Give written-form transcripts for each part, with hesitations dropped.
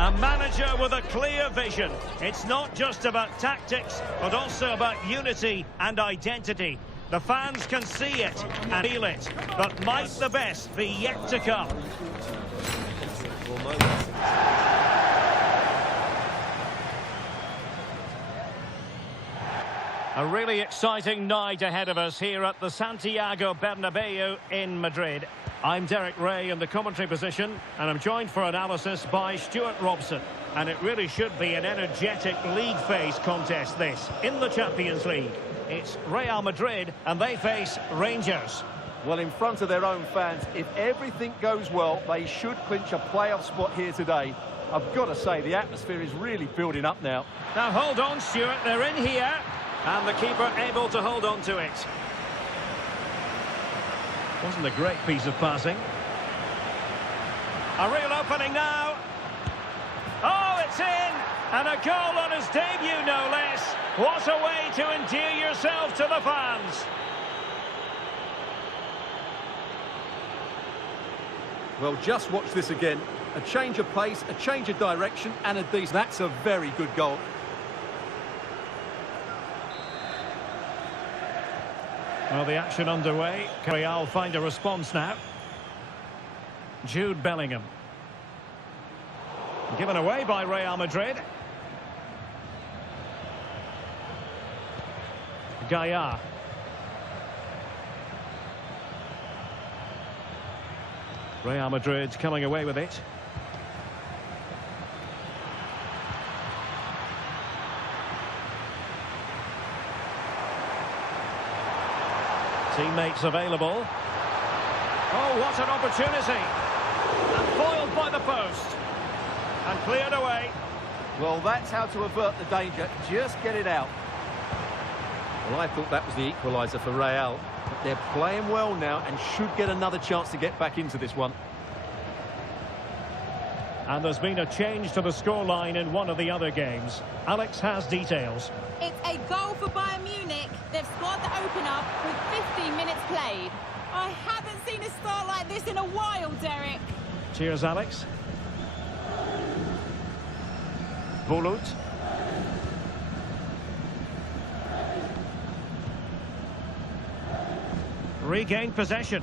A manager with a clear vision. It's not just about tactics, but also about unity and identity. The fans can see it and feel it, but might the best be yet to come? A really exciting night ahead of us here at the Santiago Bernabeu in Madrid. I'm Derek Ray in the commentary position, and I'm joined for analysis by Stuart Robson. And it really should be an energetic league phase contest, this, in the Champions League. It's Real Madrid, and they face Rangers. Well, in front of their own fans, if everything goes well, they should clinch a playoff spot here today. I've got to say, the atmosphere is really building up now. Now, hold on, Stuart, they're in here. And the keeper able to hold on to it. Wasn't a great piece of passing. A real opening now. Oh, it's in! And a goal on his debut, no less. What a way to endear yourself to the fans. Well, just watch this again. A change of pace, a change of direction, and a decent... That's a very good goal. Well, the action underway. Can Real find a response now? Jude Bellingham. Given away by Real Madrid. Gaia. Real Madrid coming away with it. Teammates available. Oh, what an opportunity. And foiled by the post. And cleared away. Well, that's how to avert the danger. Just get it out. Well, I thought that was the equaliser for Real. But they're playing well now and should get another chance to get back into this one. And there's been a change to the scoreline in one of the other games. Alex has details. It's a goal for Bayern Munich. They've scored the opener with 15 minutes played. I haven't seen a start like this in a while, Derek. Cheers, Alex. Bulut. Regained possession.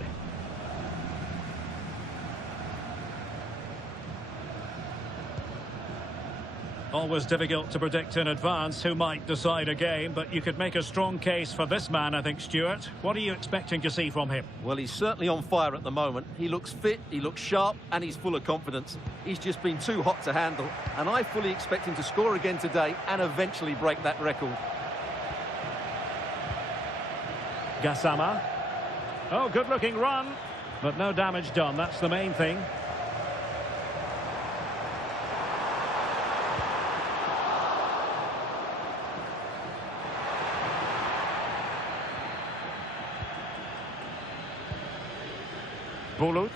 Always difficult to predict in advance who might decide a game, but you could make a strong case for this man, I think, Stuart. What are you expecting to see from him? Well, he's certainly on fire at the moment. He looks fit, he looks sharp, and he's full of confidence. He's just been too hot to handle, and I fully expect him to score again today and eventually break that record. Gassama. Oh, good-looking run, but no damage done. That's the main thing. Bulut.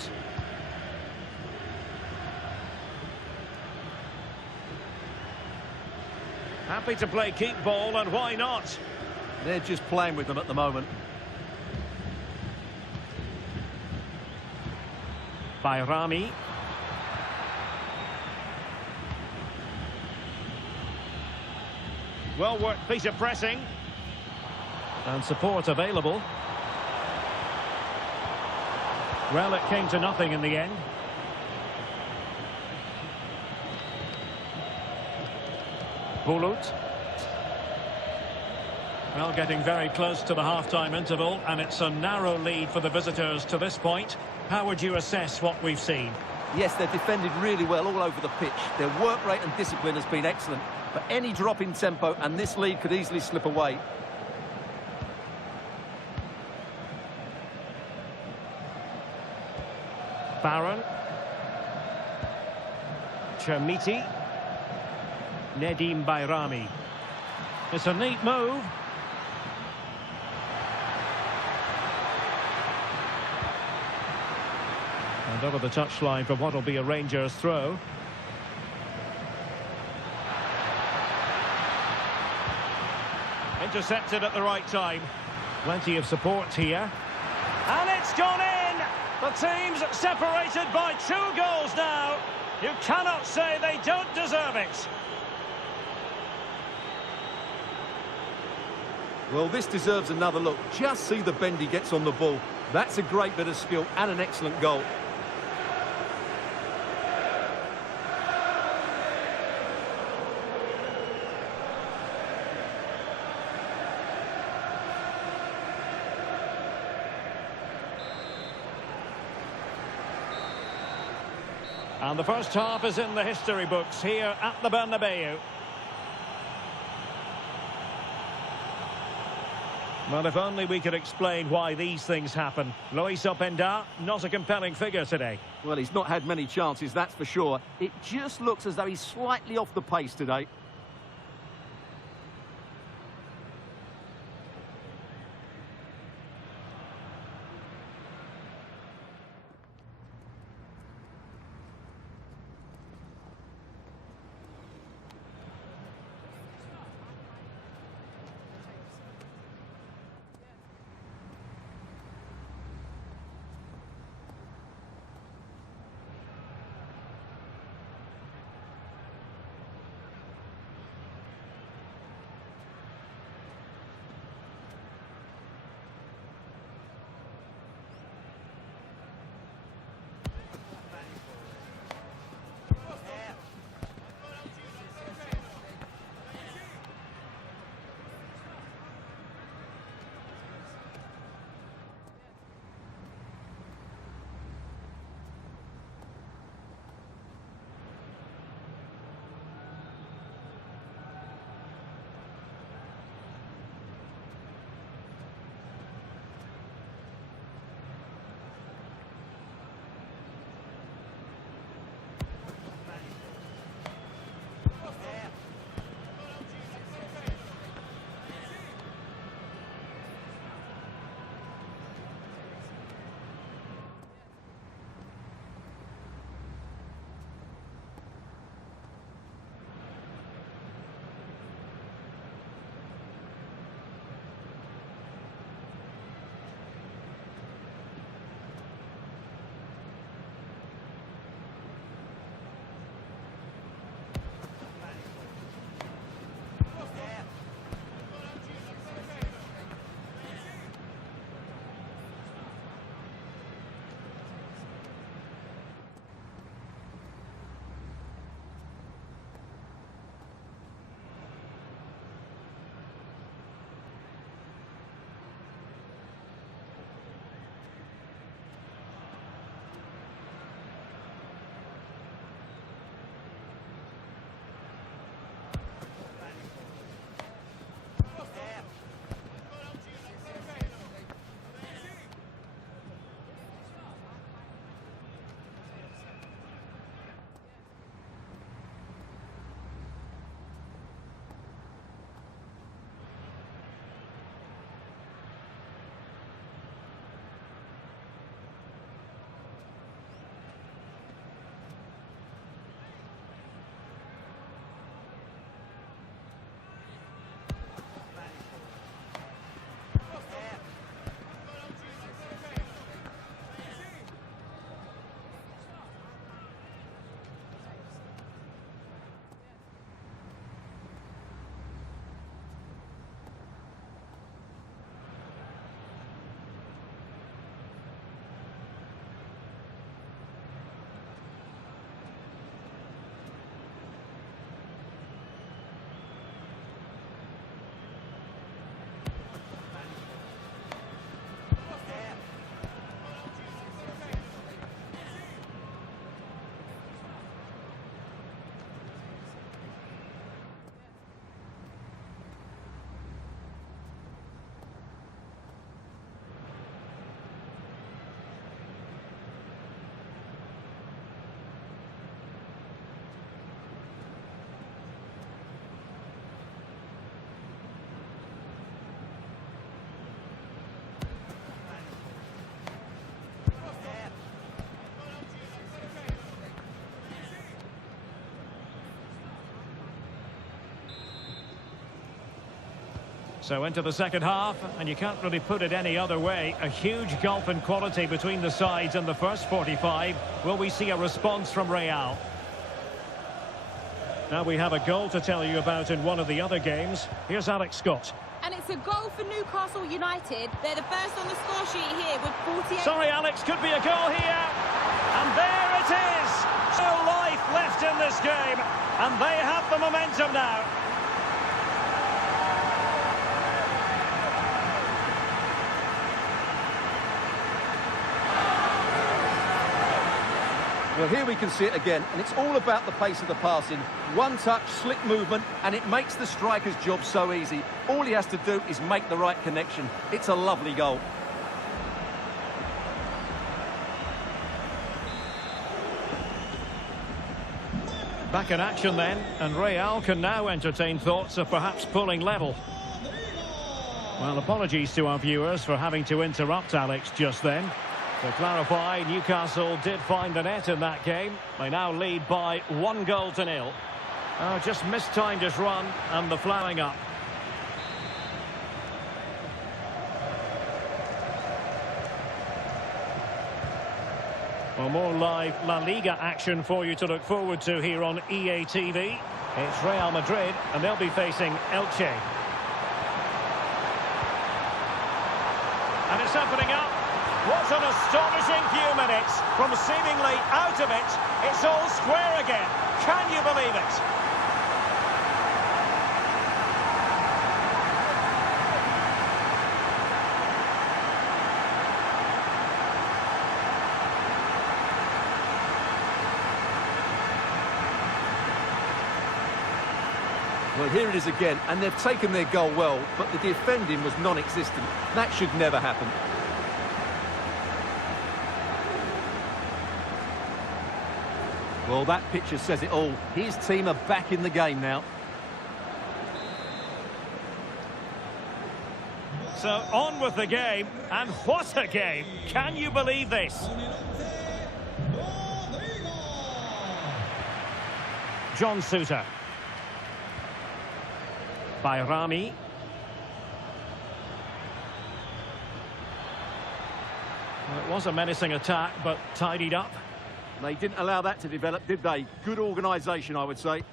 Happy to play keep ball, and why not? They're just playing with them at the moment. Bayrami. Well-worked piece of pressing. And support available. Well, it came to nothing in the end. Bulut. Well, getting very close to the half-time interval, and it's a narrow lead for the visitors to this point. How would you assess what we've seen? Yes, they've defended really well all over the pitch. Their work rate and discipline has been excellent. But any drop in tempo, and this lead could easily slip away. Baron. Chermiti. Nedim Bayrami. It's a neat move. And over the touchline for what will be a Rangers throw. Intercepted at the right time. Plenty of support here. And it's gone in! The team's separated by 2 goals now. You cannot say they don't deserve it. Well, this deserves another look. Just see the bend he gets on the ball. That's a great bit of skill and an excellent goal. And the first half is in the history books here at the Bernabeu. Well, if only we could explain why these things happen. Luis Openda, not a compelling figure today. Well, he's not had many chances, that's for sure. It just looks as though he's slightly off the pace today. So into the second half, and you can't really put it any other way. A huge gulf in quality between the sides in the first 45. Will we see a response from Real? Now we have a goal to tell you about in one of the other games. Here's Alex Scott. And it's a goal for Newcastle United. They're the first on the score sheet here with 48... Sorry, Alex, could be a goal here. And there it is. No life left in this game. And they have the momentum now. Well, here we can see it again, and it's all about the pace of the passing. One touch, slick movement, and it makes the striker's job so easy. All he has to do is make the right connection. It's a lovely goal. Back in action then, and Real can now entertain thoughts of perhaps pulling level. Well, apologies to our viewers for having to interrupt Alex just then. To clarify, Newcastle did find the net in that game. They now lead by 1-0. Just mistimed his run and the flouring up. Well, more live La Liga action for you to look forward to here on EA TV. It's Real Madrid, and they'll be facing Elche. And it's opening up. What an astonishing few minutes. From seemingly out of it, it's all square again. Can you believe it? Well, here it is again, and they've taken their goal well, but the defending was non-existent. That should never happen. Well, that picture says it all. His team are back in the game now. So on with the game, and what a game! Can you believe this? John Suter. Bayrami. Well, it was a menacing attack, but tidied up. They didn't allow that to develop, did they? Good organisation, I would say.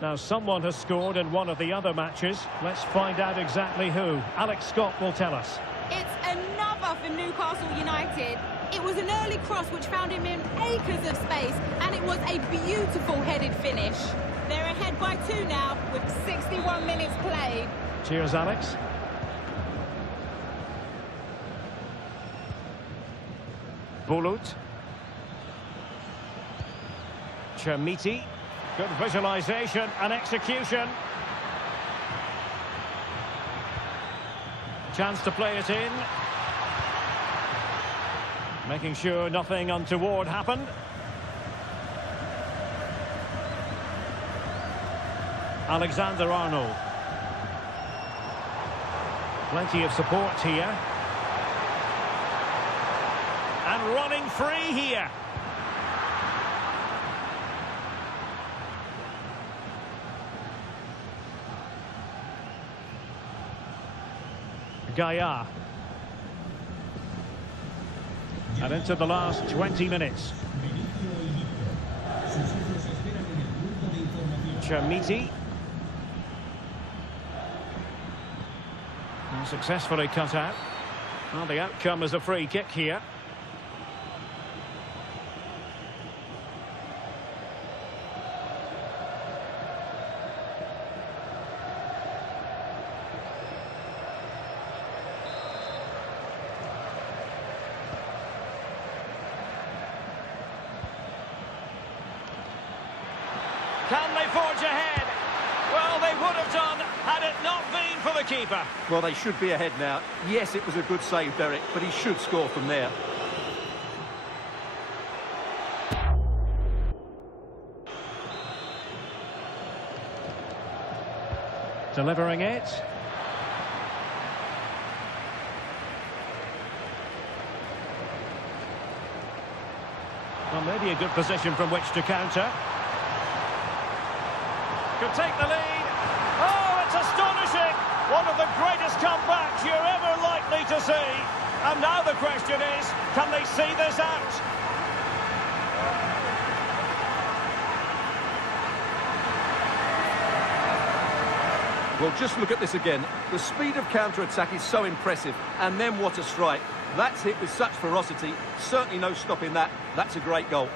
Now, someone has scored in one of the other matches. Let's find out exactly who. Alex Scott will tell us. It's another for Newcastle United. It was an early cross which found him in acres of space, and it was a beautiful headed finish. They're ahead by 2 now, with 61 minutes played. Cheers, Alex. Bulut. Chermiti. Good visualisation and execution. Chance to play it in. Making sure nothing untoward happened. Alexander-Arnold. Plenty of support here. And running free here. Gaia. And into the last 20 minutes. Chermiti. Successfully cut out. Well, the outcome is a free kick here. Can they forge ahead? Well, they would have done had it not been for the keeper. Well, they should be ahead now. Yes, it was a good save, Derek, but he should score from there. Delivering it. Well, maybe a good position from which to counter. Could take the lead. Oh, it's astonishing! One of the greatest comebacks you're ever likely to see. And now the question is, can they see this out? Well, just look at this again. The speed of counter-attack is so impressive. And then what a strike. That's hit with such ferocity. Certainly no stopping that. That's a great goal.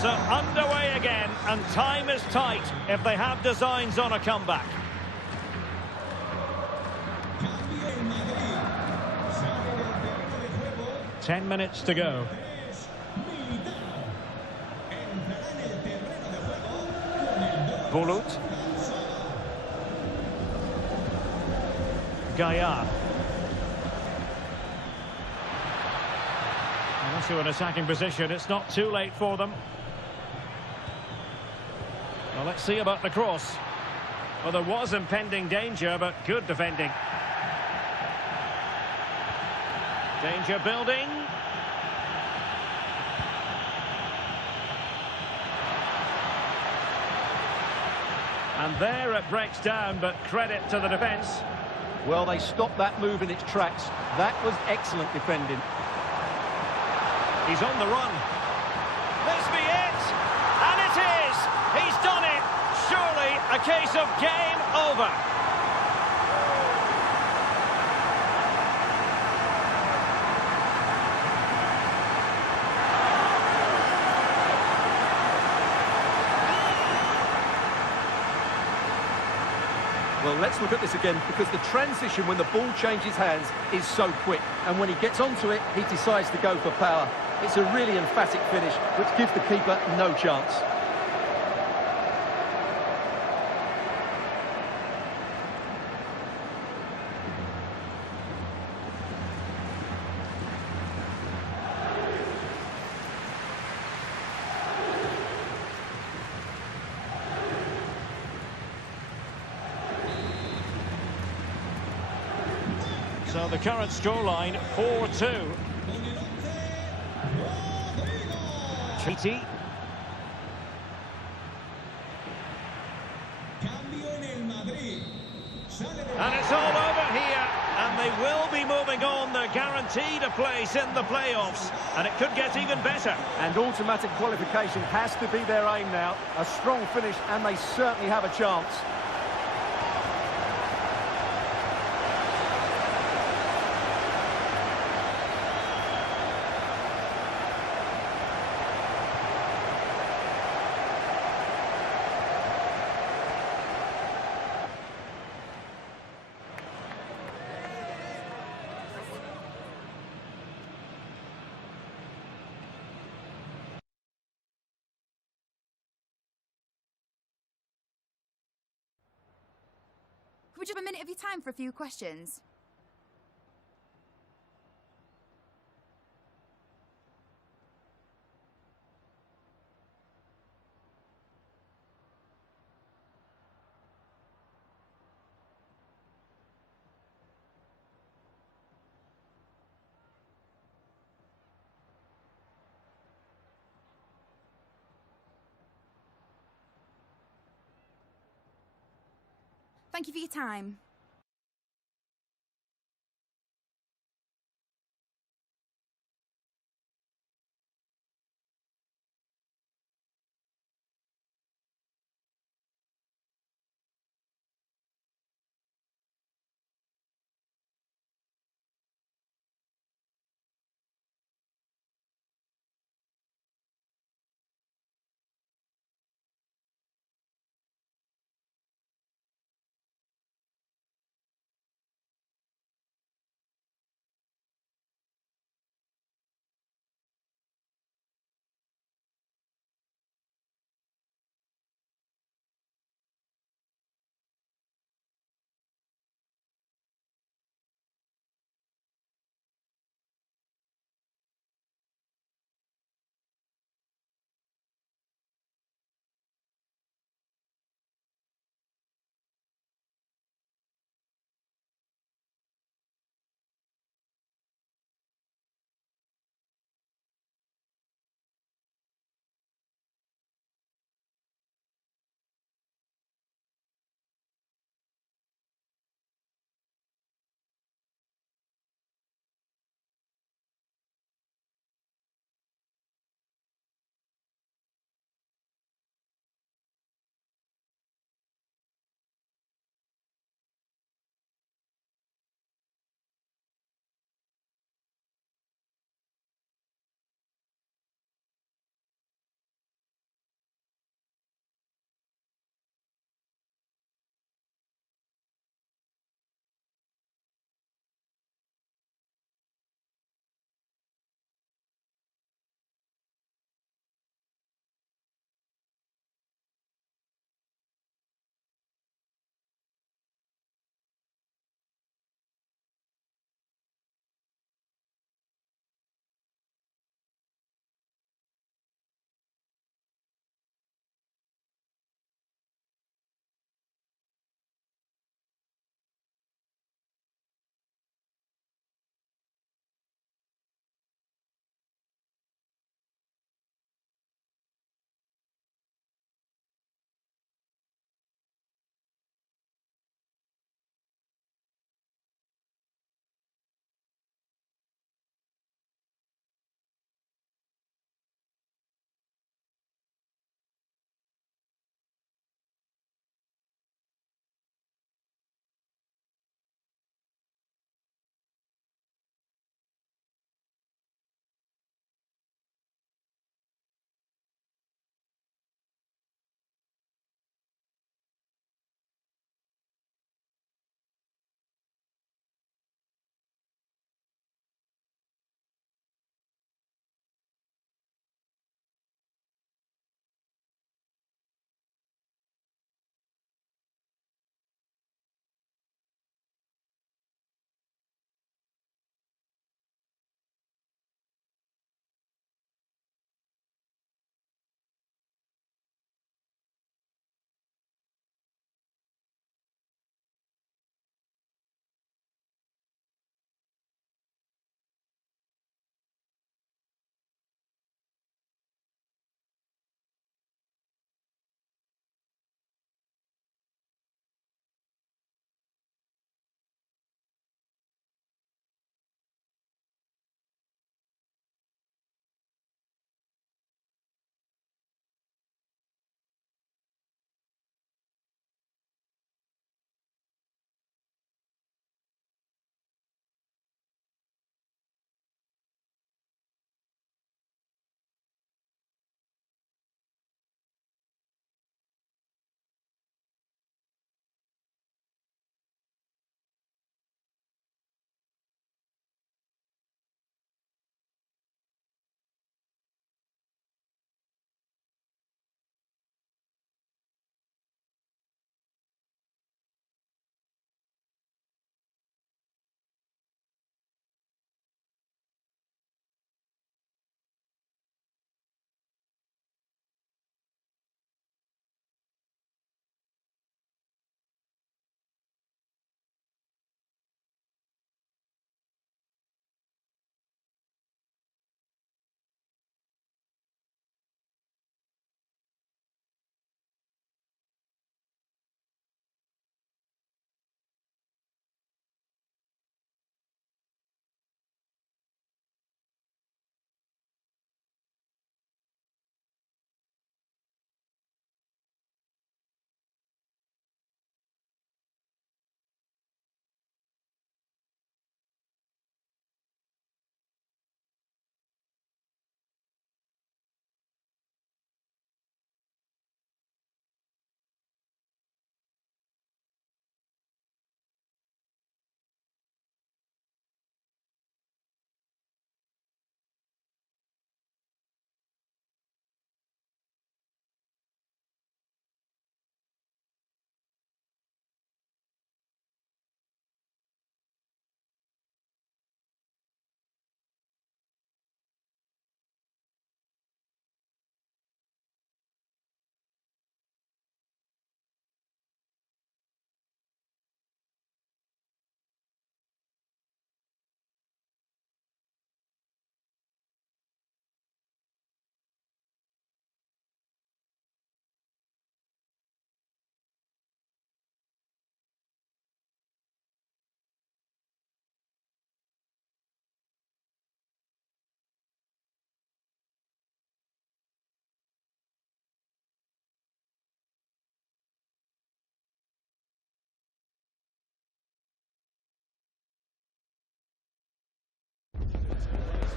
So underway again, and time is tight if they have designs on a comeback. Ten minutes to go. Bulut. Gaia. Into an attacking position. It's not too late for them. Well, let's see about the cross. Well, there was impending danger, but good defending. Danger building. And there it breaks down, but credit to the defence. Well, they stopped that move in its tracks. That was excellent defending. He's on the run. This be it! And it is! He's done it! Surely a case of game over. Well, let's look at this again, because the transition when the ball changes hands is so quick. And when he gets onto it, he decides to go for power. It's a really emphatic finish, which gives the keeper no chance. So the current scoreline, 4-2. Chiti. And it's all over here. And they will be moving on. They're guaranteed a place in the playoffs. And it could get even better. And automatic qualification has to be their aim now. A strong finish, and they certainly have a chance. Would you have a minute of your time for a few questions? Thank you for your time.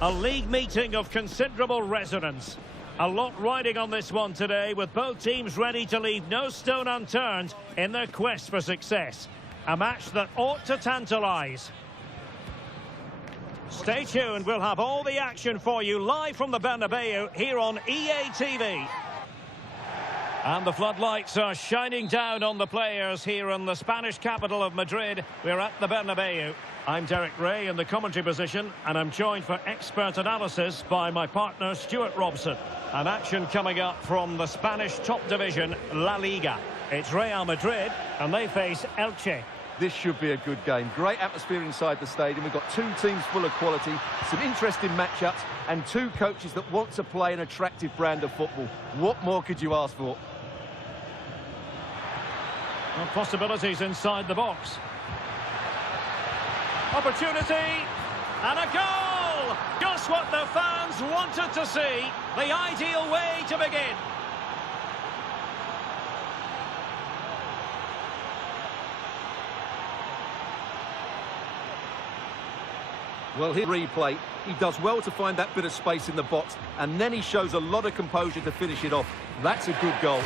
A league meeting of considerable resonance. A lot riding on this one today, with both teams ready to leave no stone unturned in their quest for success. A match that ought to tantalise. Stay tuned, we'll have all the action for you live from the Bernabeu here on EA TV. And the floodlights are shining down on the players here in the Spanish capital of Madrid. We're at the Bernabeu. I'm Derek Ray in the commentary position, and I'm joined for expert analysis by my partner Stuart Robson. An action coming up from the Spanish top division, La Liga. It's Real Madrid, and they face Elche. This should be a good game. Great atmosphere inside the stadium. We've got two teams full of quality, some interesting matchups, and two coaches that want to play an attractive brand of football. What more could you ask for? Well, possibilities inside the box. Opportunity, and a goal! Just what the fans wanted to see. The ideal way to begin. Well, here replay, he does well to find that bit of space in the box, and then he shows a lot of composure to finish it off. That's a good goal.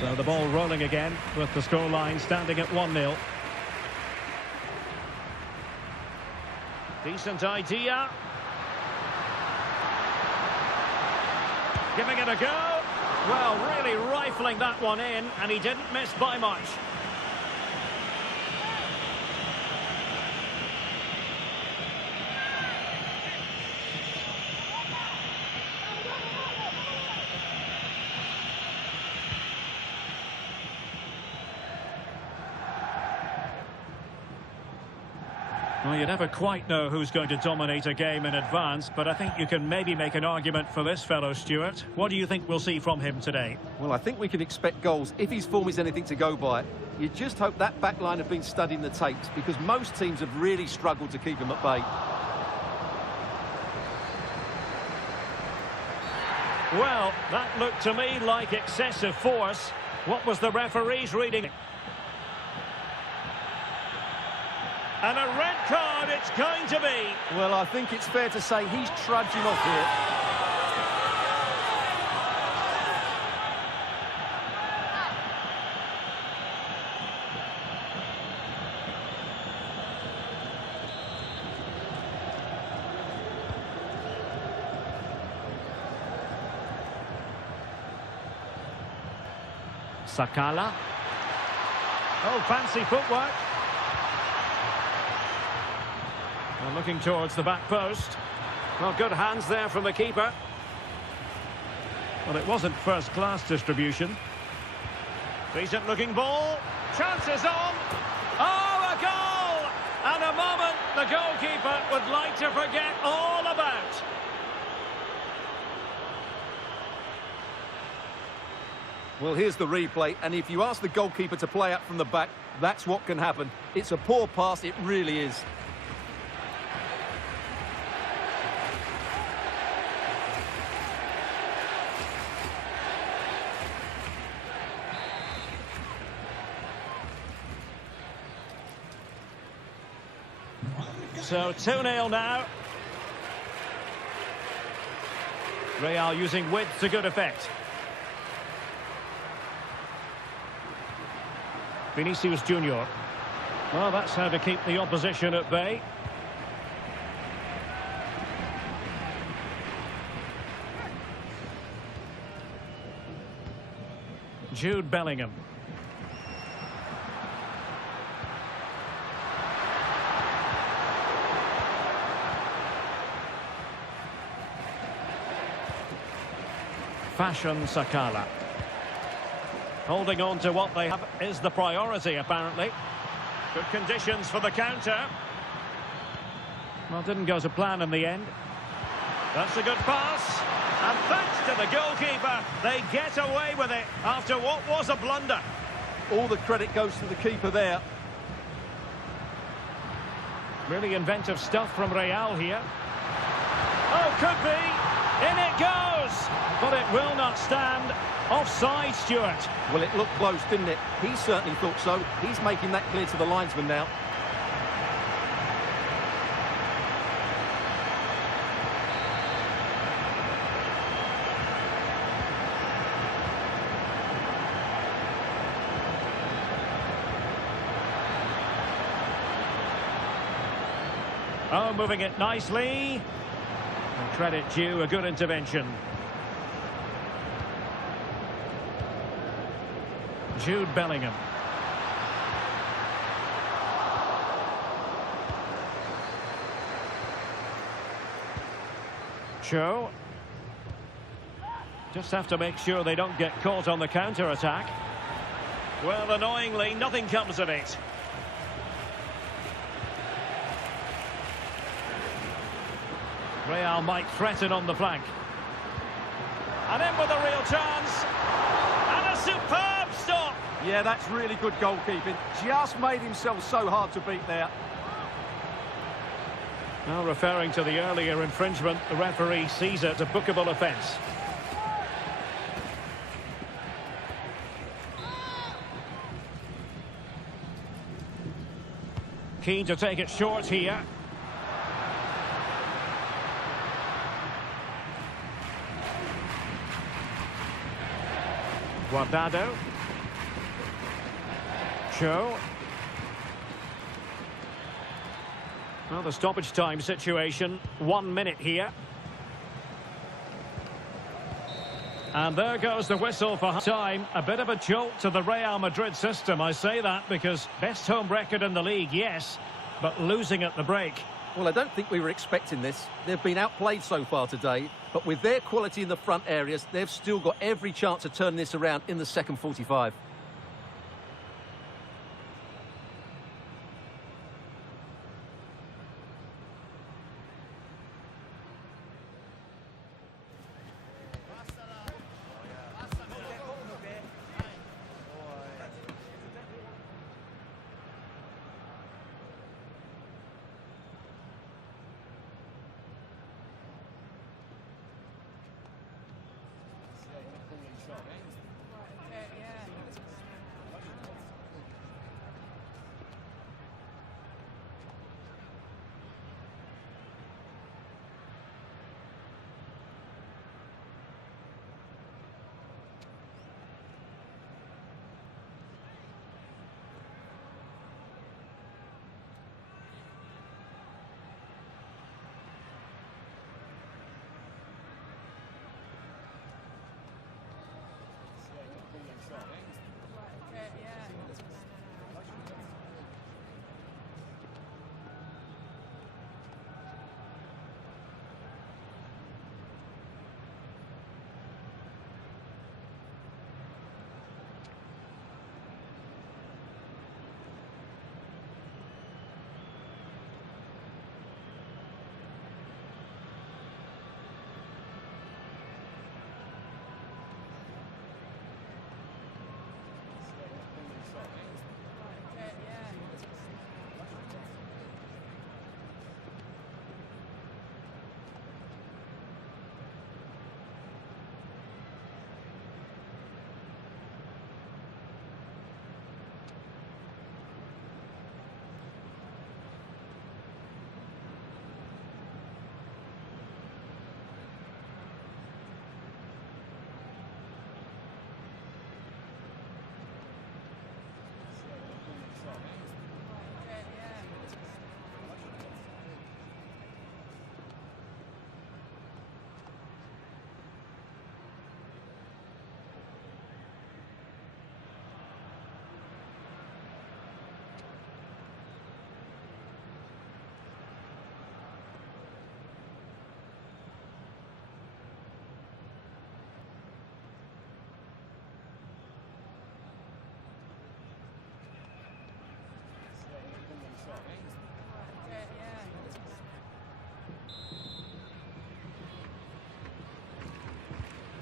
So the ball rolling again with the scoreline standing at 1-0. Decent idea. Giving it a go. Well, really rifling that one in, and he didn't miss by much. Well, you never quite know who's going to dominate a game in advance, but I think you can maybe make an argument for this fellow, Stuart. What do you think we'll see from him today? Well, I think we can expect goals if his form is anything to go by. You just hope that back line have been studying the tapes, because most teams have really struggled to keep him at bay. Well, that looked to me like excessive force. What was the referee's reading? And a red card it's going to be. Well, I think it's fair to say he's trudging off here. Sakala. Oh, fancy footwork. Well, looking towards the back post. Well, good hands there from the keeper. Well, it wasn't first-class distribution. Decent looking ball. Chances on. Oh, a goal! And a moment the goalkeeper would like to forget all about. Well, here's the replay, and if you ask the goalkeeper to play out from the back, that's what can happen. It's a poor pass, it really is. So 2-0 now. Real using width to good effect. Vinicius Junior. Well, that's how to keep the opposition at bay. Jude Bellingham. Fashion Sakala. Holding on to what they have is the priority, apparently. Good conditions for the counter. Well, didn't go to plan in the end. That's a good pass. And thanks to the goalkeeper, they get away with it after what was a blunder. All the credit goes to the keeper there. Really inventive stuff from Real here. Oh, could be. In it goes. But it will not stand. Offside, Stuart. Well, it looked close, didn't it? He certainly thought so. He's making that clear to the linesman now. Oh, moving it nicely. And credit due, a good intervention. Jude Bellingham. Cho. Just have to make sure they don't get caught on the counter-attack. Well, annoyingly, nothing comes of it. Real might threaten on the flank. And in with a real chance. And a superb stop. Yeah, that's really good goalkeeping. Just made himself so hard to beat there. Now referring to the earlier infringement, the referee sees it a bookable offence. Keen to take it short here. Guardado. Cho. Well, the stoppage time situation, 1 minute here. And there goes the whistle for time. A bit of a jolt to the Real Madrid system. I say that because best home record in the league, yes, but losing at the break. Well, I don't think we were expecting this. They've been outplayed so far today, but with their quality in the front areas, they've still got every chance to turn this around in the second 45.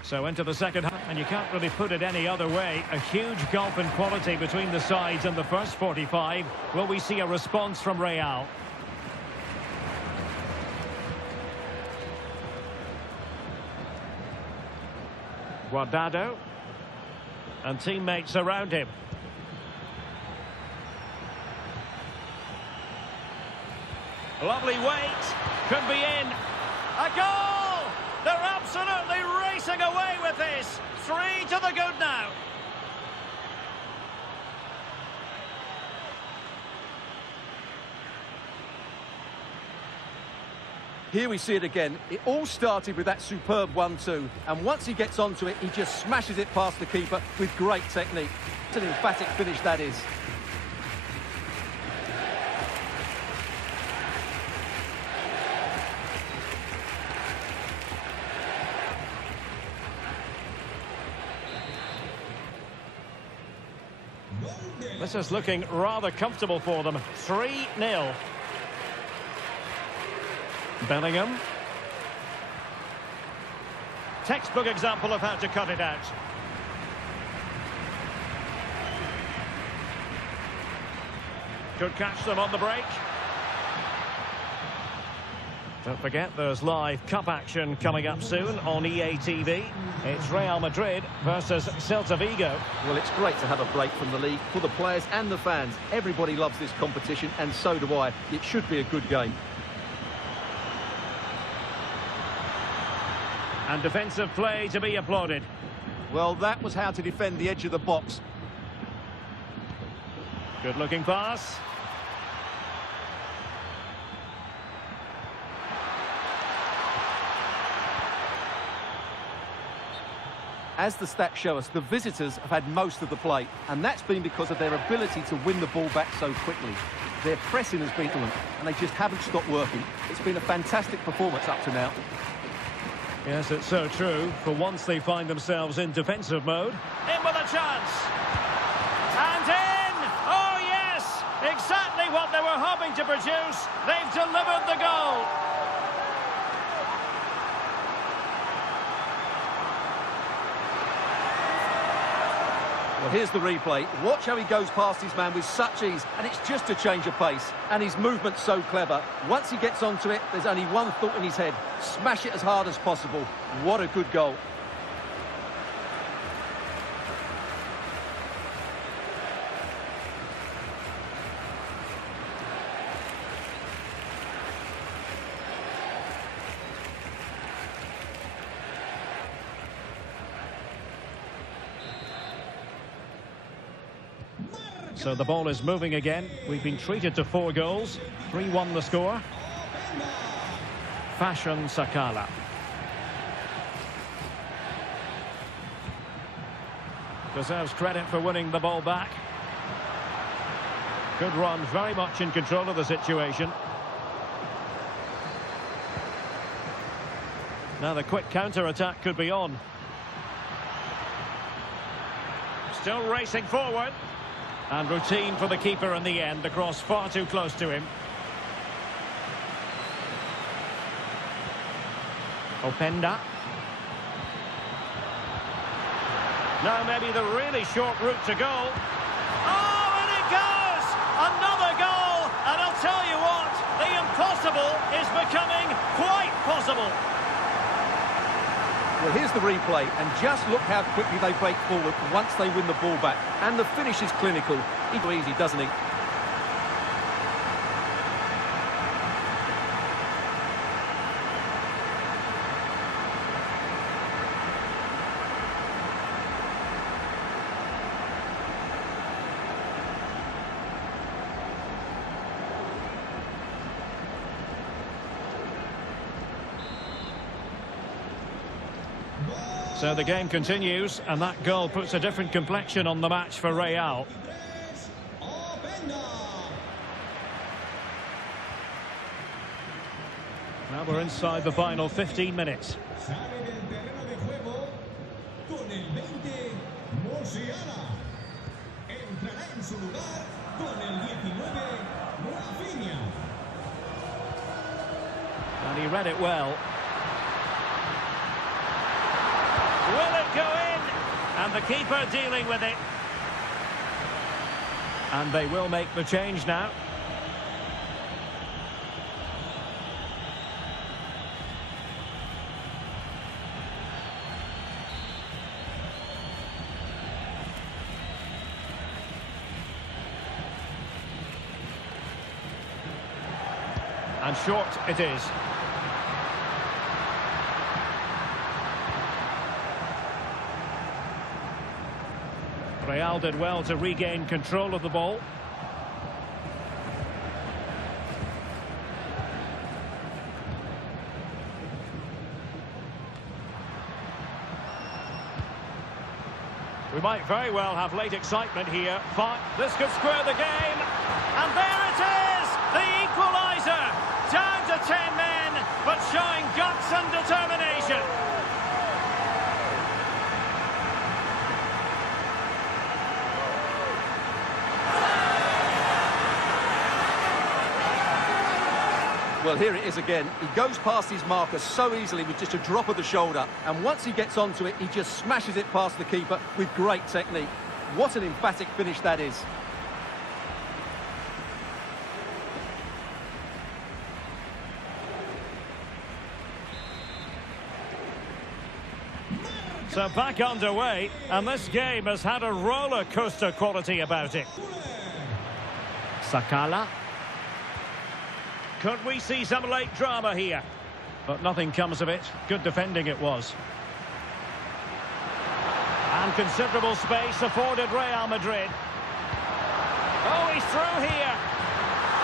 So into the second half, and you can't really put it any other way. A huge gulf in quality between the sides in the first 45. Will we see a response from Real? Guardado. And teammates around him. Lovely weight. Could be in. A goal! They're absolutely racing away with this. 3 to the good now. Here we see it again. It all started with that superb 1-2, and once he gets onto it, he just smashes it past the keeper with great technique. It's an emphatic finish, that is. This is looking rather comfortable for them. 3-0. Bellingham. Textbook example of how to cut it out. Could catch them on the break. Don't forget, there's live cup action coming up soon on EA TV. It's Real Madrid versus Celta Vigo. Well, it's great to have a break from the league for the players and the fans. Everybody loves this competition, and so do I. It should be a good game. And defensive play to be applauded. Well, that was how to defend the edge of the box. Good looking pass. As the stats show us, the visitors have had most of the play, and that's been because of their ability to win the ball back so quickly. Their pressing has been excellent, and they just haven't stopped working. It's been a fantastic performance up to now. Yes, it's so true. For once they find themselves in defensive mode. In with a chance. And in! Oh, yes! Exactly what they were hoping to produce. They've delivered the goal. Well, here's the replay. Watch how he goes past his man with such ease, and it's just a change of pace. And his movement's so clever. Once he gets onto it, there's only one thought in his head. Smash it as hard as possible. What a good goal. So the ball is moving again. We've been treated to 4 goals. 3-1 the score. Fashion Sakala. Deserves credit for winning the ball back. Good run, very much in control of the situation. Now the quick counter-attack could be on. Still racing forward. And routine for the keeper in the end. The cross far too close to him. Openda. Now maybe the really short route to goal. Oh, and it goes! Another goal! And I'll tell you what, the impossible is becoming quite possible. Well, here's the replay, and just look how quickly they break forward once they win the ball back. And the finish is clinical. He's easy, doesn't he? So the game continues, and that goal puts a different complexion on the match for Real. Now we're inside the final 15 minutes. And he read it well. Will it go in? And the keeper dealing with it. And they will make the change now. And short it is. Real did well to regain control of the ball. We might very well have late excitement here, but this could square the game. And there it is! The equaliser! Down to 10 men, but showing guts and determination. Well, here it is again. He goes past his marker so easily with just a drop of the shoulder. And once he gets onto it, he just smashes it past the keeper with great technique. What an emphatic finish that is. So back underway, and this game has had a roller coaster quality about it. Sakala. Could we see some late drama here? But nothing comes of it. Good defending it was. And considerable space afforded Real Madrid. Oh, he's through here.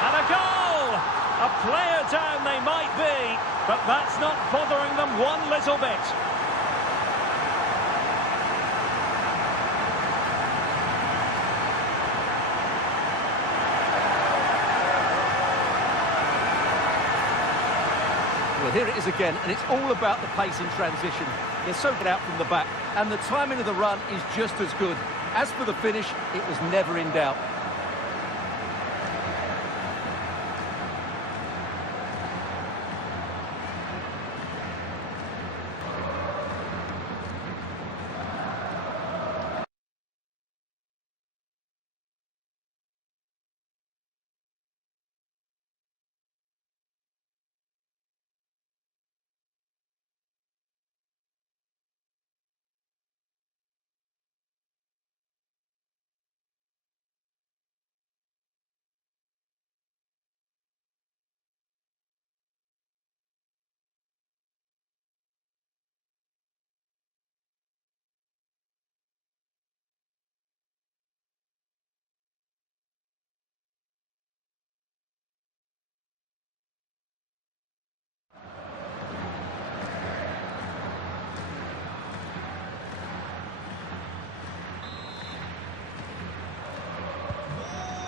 And a goal! A player down they might be, but that's not bothering them one little bit. Well, here it is again, and it's all about the pace in transition. They're so good out from the back, and the timing of the run is just as good. As for the finish, it was never in doubt.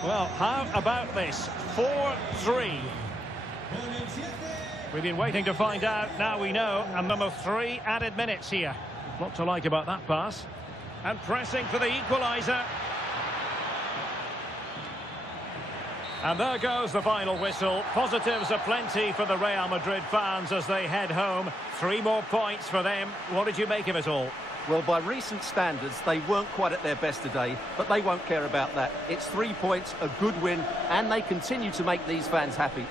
Well, how about this? 4-3. We've been waiting to find out, now we know, and number 3 added minutes here. Lot to like about that pass. And pressing for the equaliser. And there goes the final whistle. Positives aplenty for the Real Madrid fans as they head home. 3 more points for them. What did you make of it all? Well, by recent standards, they weren't quite at their best today, but they won't care about that. It's 3 points, a good win, and they continue to make these fans happy.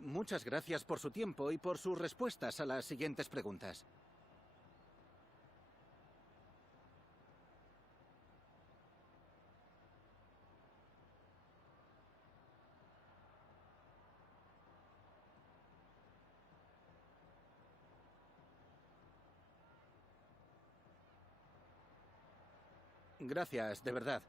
Muchas gracias por su tiempo y por sus respuestas a las siguientes preguntas. Gracias, de verdad.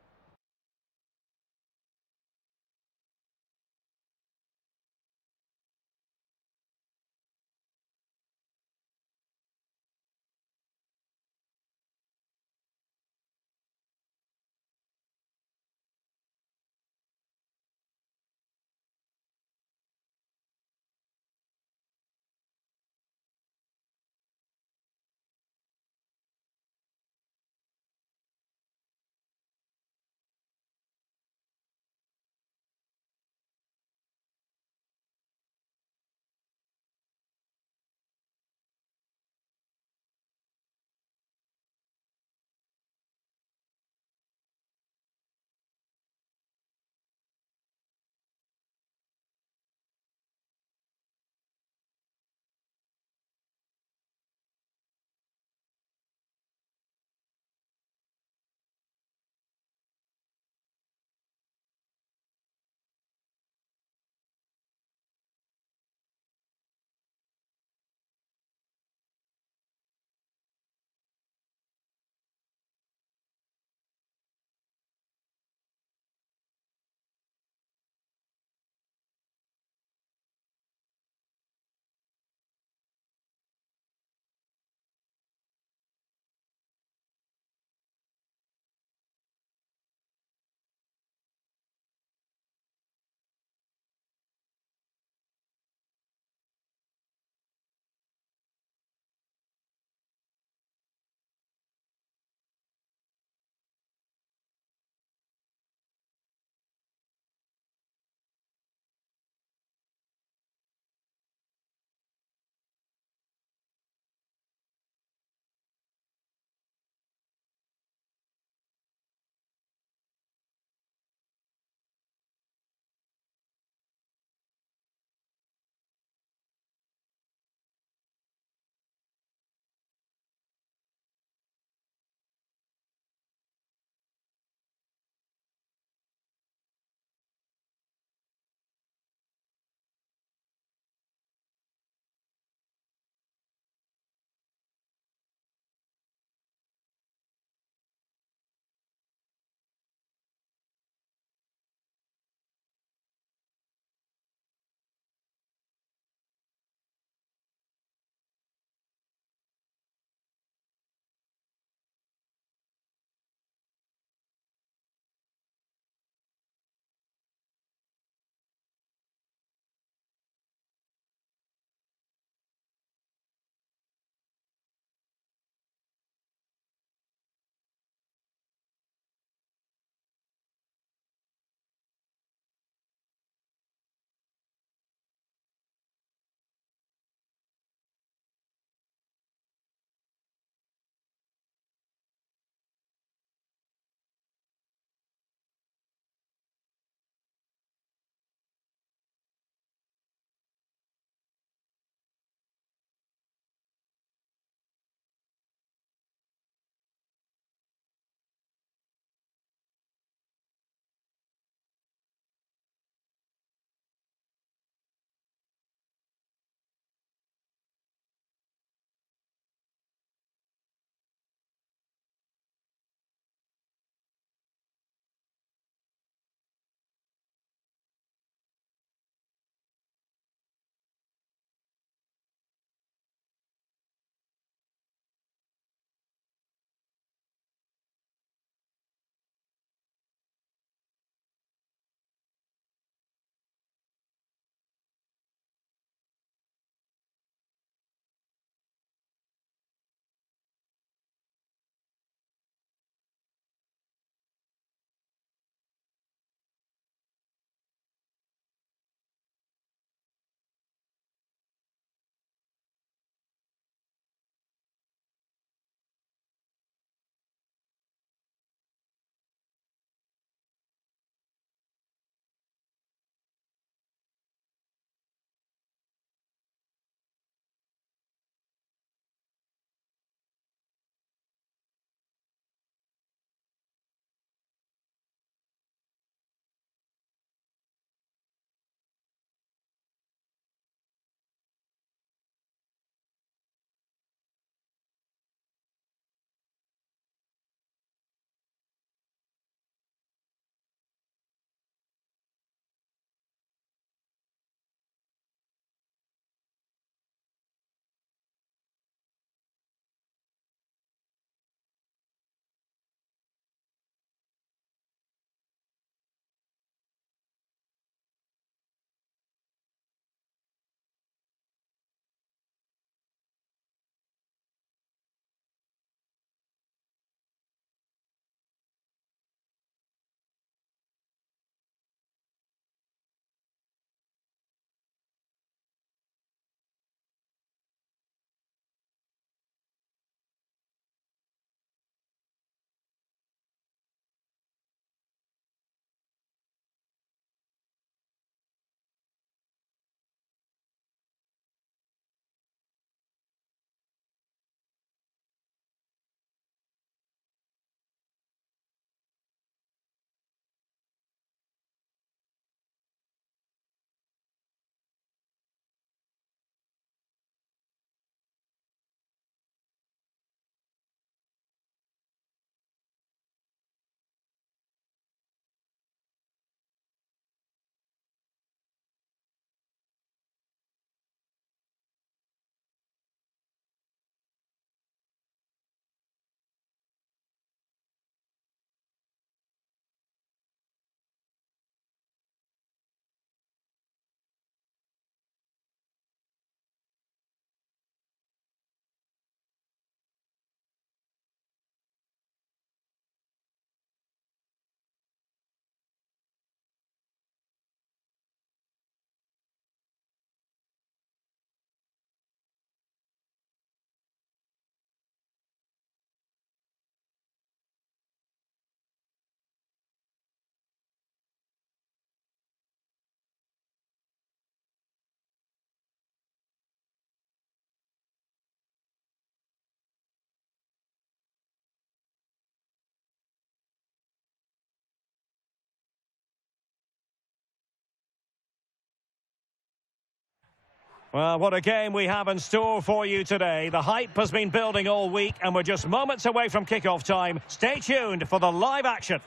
Well, what a game we have in store for you today. The hype has been building all week and we're just moments away from kick-off time. Stay tuned for the live action.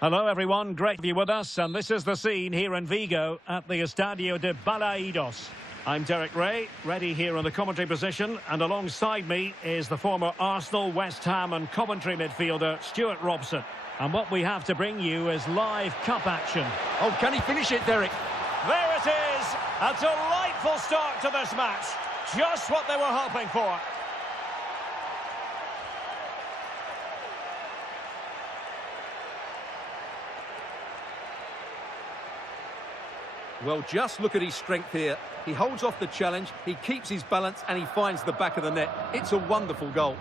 Hello everyone, great to be with us, and this is the scene here in Vigo at the Estadio de Balaidos. I'm Derek Ray, ready here in the commentary position, and alongside me is the former Arsenal, West Ham and Coventry midfielder Stuart Robson. And what we have to bring you is live cup action. Oh, can he finish it, Derek? There it is! A delightful start to this match. Just what they were hoping for. Well, just look at his strength here. He holds off the challenge, he keeps his balance, and he finds the back of the net. It's a wonderful goal.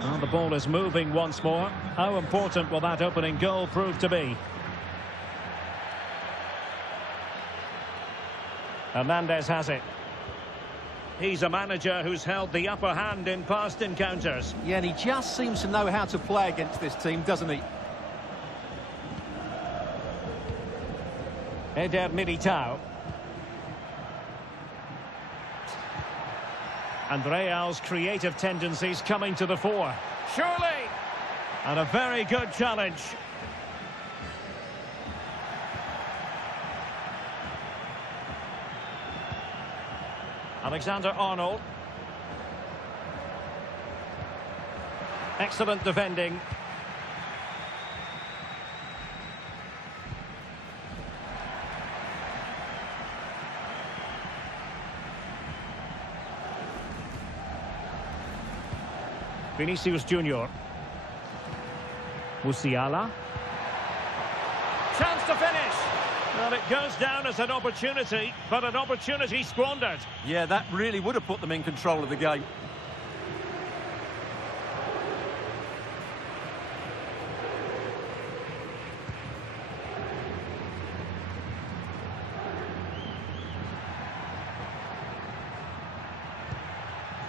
Well, the ball is moving once more. How important will that opening goal prove to be? Hernandez has it. He's a manager who's held the upper hand in past encounters. Yeah, and he just seems to know how to play against this team, doesn't he? Eder Militao. And Real's creative tendencies coming to the fore. Surely! And a very good challenge. Alexander-Arnold. Excellent defending. Vinicius Junior. Musiala. Chance to finish. Well, it goes down as an opportunity, but an opportunity squandered. Yeah, that really would have put them in control of the game.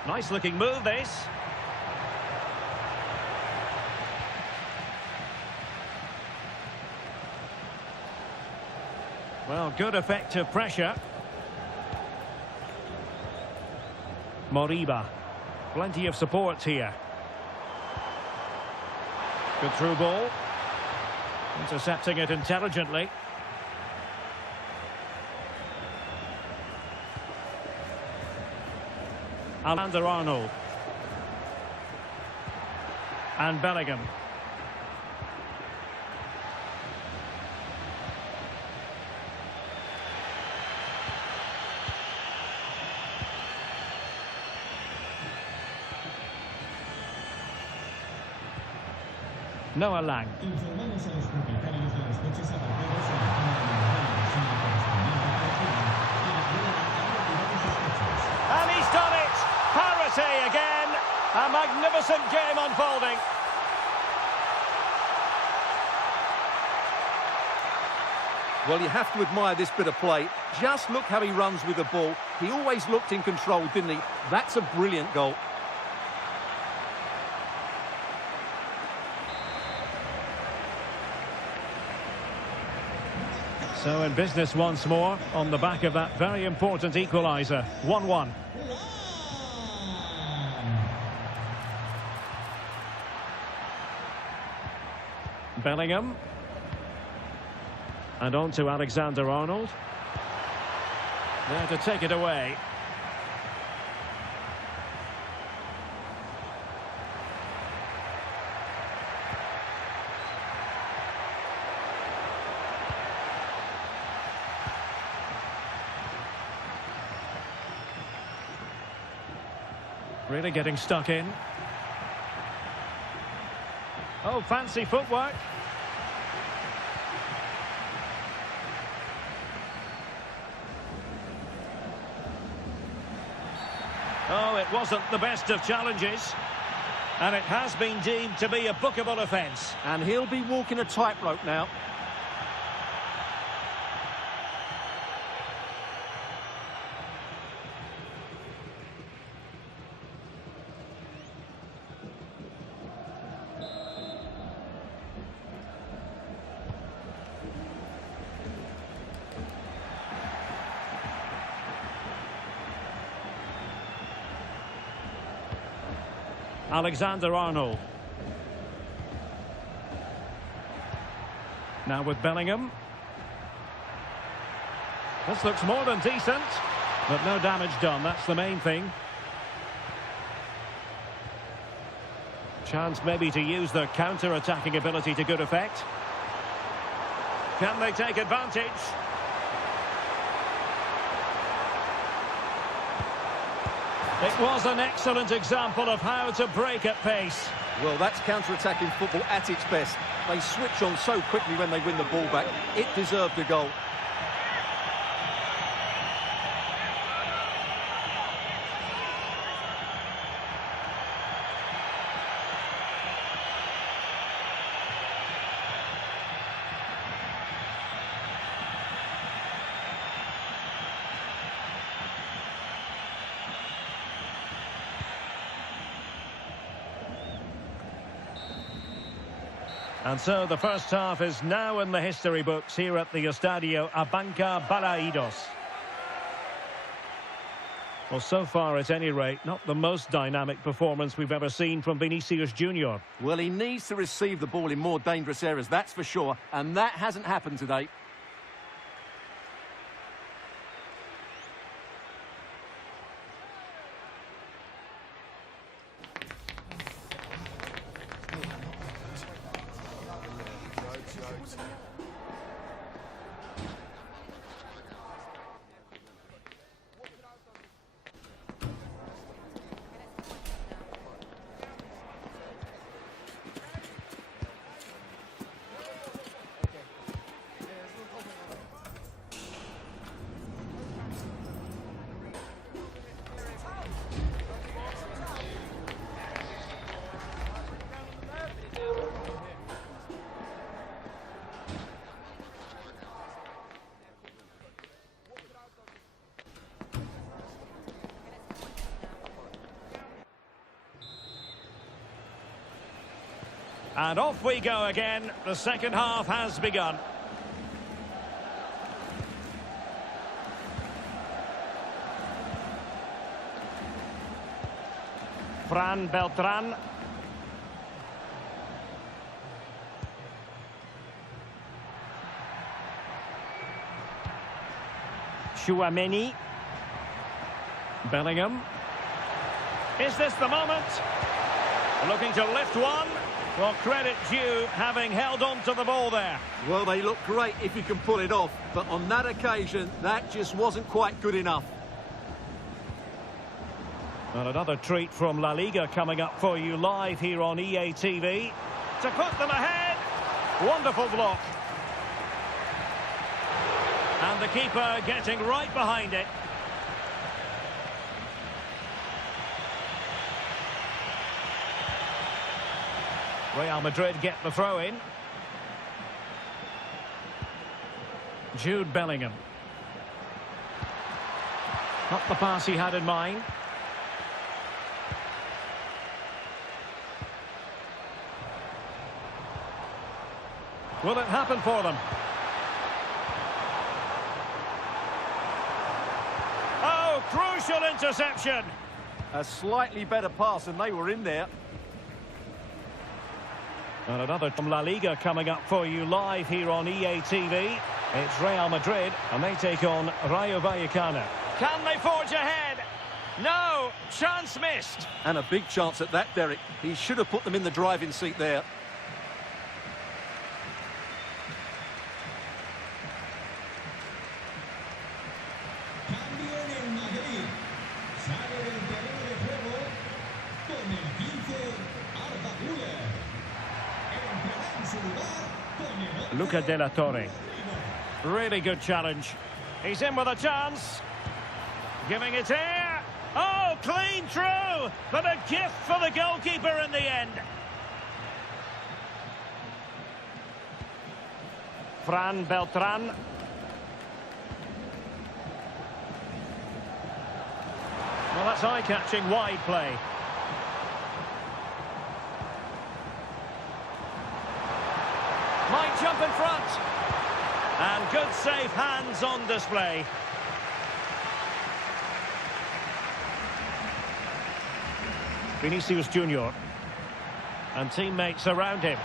Nice looking move, this. Well, good effective pressure. Moriba. Plenty of support here. Good through ball. Intercepting it intelligently. Alexander-Arnold. And Bellingham. Noah Lang. Informamos a los propietarios de los coches aparcados en la zona de And he's done it! Parity again! A magnificent game unfolding. Well, you have to admire this bit of play. Just look how he runs with the ball. He always looked in control, didn't he? That's a brilliant goal. So in business once more, on the back of that very important equaliser. 1-1. Bellingham. And on to Alexander-Arnold. There to take it away. Really getting stuck in. Oh, fancy footwork. Oh, it wasn't the best of challenges. And it has been deemed to be a bookable offence. And he'll be walking a tightrope now. Alexander-Arnold. Now with Bellingham. This looks more than decent, but no damage done. That's the main thing. Chance maybe to use their counter-attacking ability to good effect. Can they take advantage? It was an excellent example of how to break at pace. Well, that's counter-attacking football at its best. They switch on so quickly when they win the ball back. It deserved a goal. And so the first half is now in the history books here at the Estadio Abanca Balaidos. Well, so far, at any rate, not the most dynamic performance we've ever seen from Vinicius Junior. Well, he needs to receive the ball in more dangerous areas, that's for sure, and that hasn't happened today. And off we go again. The second half has begun. Fran Beltran. Chouameni. Bellingham. Is this the moment? Looking to lift one. Well, credit due, having held on to the ball there. Well, they look great if you can pull it off, but on that occasion, that just wasn't quite good enough. And another treat from La Liga coming up for you live here on EA TV. To put them ahead. Wonderful block. And the keeper getting right behind it. Real Madrid get the throw in. Jude Bellingham. Not the pass he had in mind. Will it happen for them? Oh, crucial interception. A slightly better pass and they were in there. And another from La Liga coming up for you live here on EA TV. It's Real Madrid, and they take on Rayo Vallecano. Can they forge ahead? No, chance missed. And a big chance at that, Derek. He should have put them in the driving seat there. Cambio en el Madrid. Sale del terreno de juego con el 15, Arda Güler. Entrará en su lugar con el 11. Luca de la Torre. Really good challenge. He's in with a chance. Giving it here. Oh, clean through. But a gift for the goalkeeper in the end. Fran Beltran. Well, that's eye-catching wide play. Might jump in front. And good safe hands on display. Vinicius Junior. And teammates around him.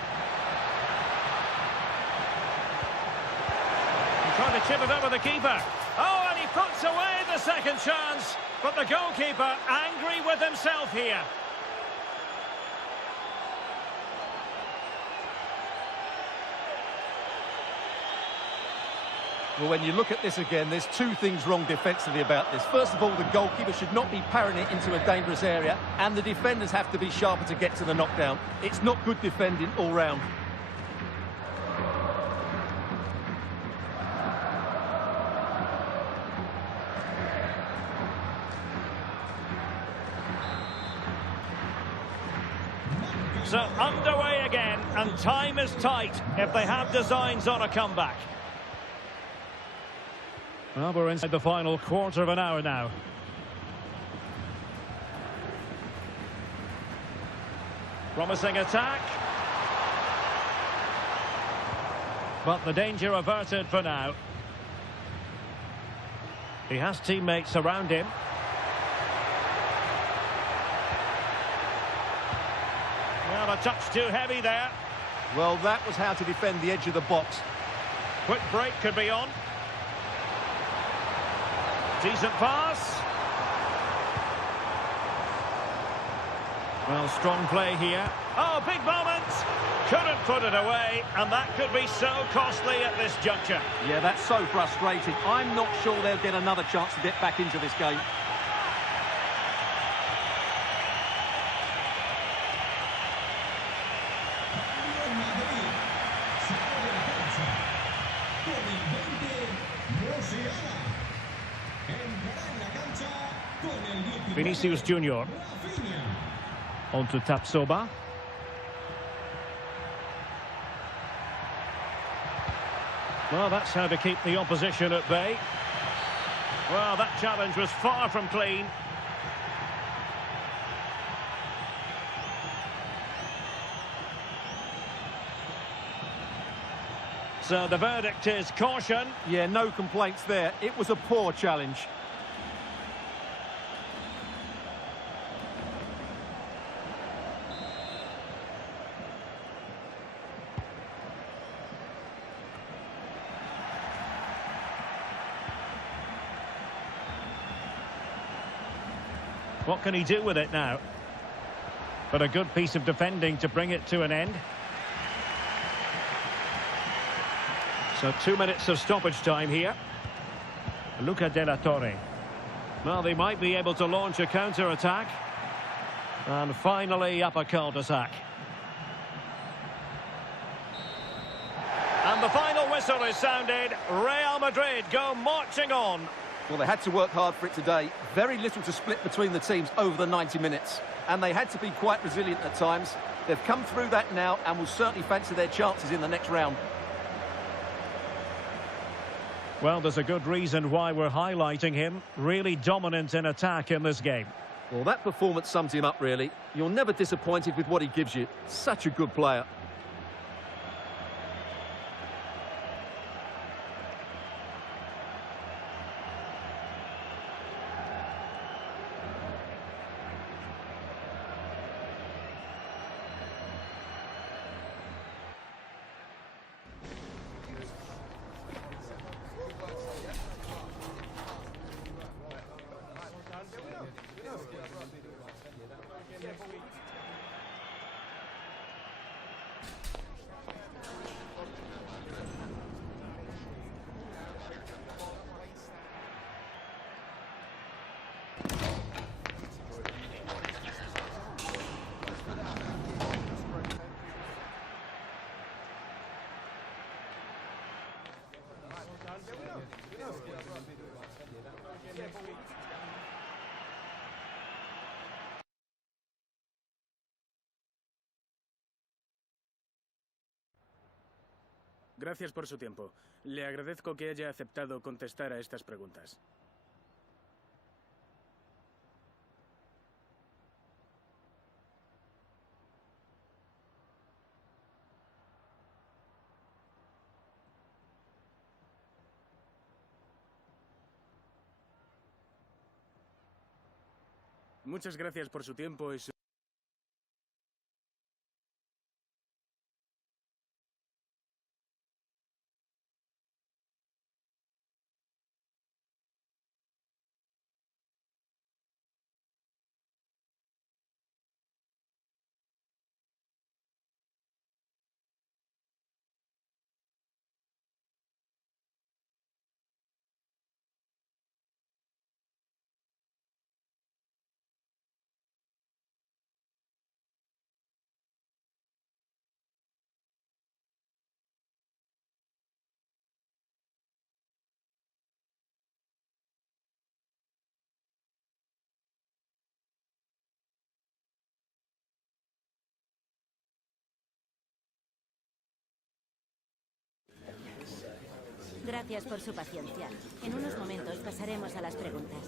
Trying to chip it over the keeper. Oh, and he puts away the second chance. But the goalkeeper angry with himself here. Well, when you look at this again, there's two things wrong defensively about this. First of all, the goalkeeper should not be parrying it into a dangerous area, and the defenders have to be sharper to get to the knockdown. It's not good defending all round. So underway again, and time is tight if they have designs on a comeback. Well, we're inside the final quarter of an hour now. Promising attack. But the danger averted for now. He has teammates around him. Well, a touch too heavy there. Well, that was how to defend the edge of the box. Quick break could be on. Decent pass. Well, strong play here. Oh, big moment. Couldn't put it away, and that could be so costly at this juncture. Yeah, that's so frustrating. I'm not sure they'll get another chance to get back into this game. Vinicius Junior. On to Tapsoba. Well, that's how to keep the opposition at bay. Well, that challenge was far from clean. So the verdict is caution. Yeah, no complaints there. It was a poor challenge. What can he do with it now? But a good piece of defending to bring it to an end. So 2 minutes of stoppage time here. Luca de la Torre. Well, they might be able to launch a counter-attack. And finally up a cul-de-sac. And the final whistle is sounded. Real Madrid go marching on. Well, they had to work hard for it today. Very little to split between the teams over the 90 minutes. And they had to be quite resilient at times. They've come through that now and will certainly fancy their chances in the next round. Well, there's a good reason why we're highlighting him. Really dominant in attack in this game. Well, that performance sums him up, really. You're never disappointed with what he gives you. Such a good player. Gracias por su tiempo. Le agradezco que haya aceptado contestar a estas preguntas. Muchas gracias por su tiempo y su... Gracias por su paciencia. En unos momentos pasaremos a las preguntas.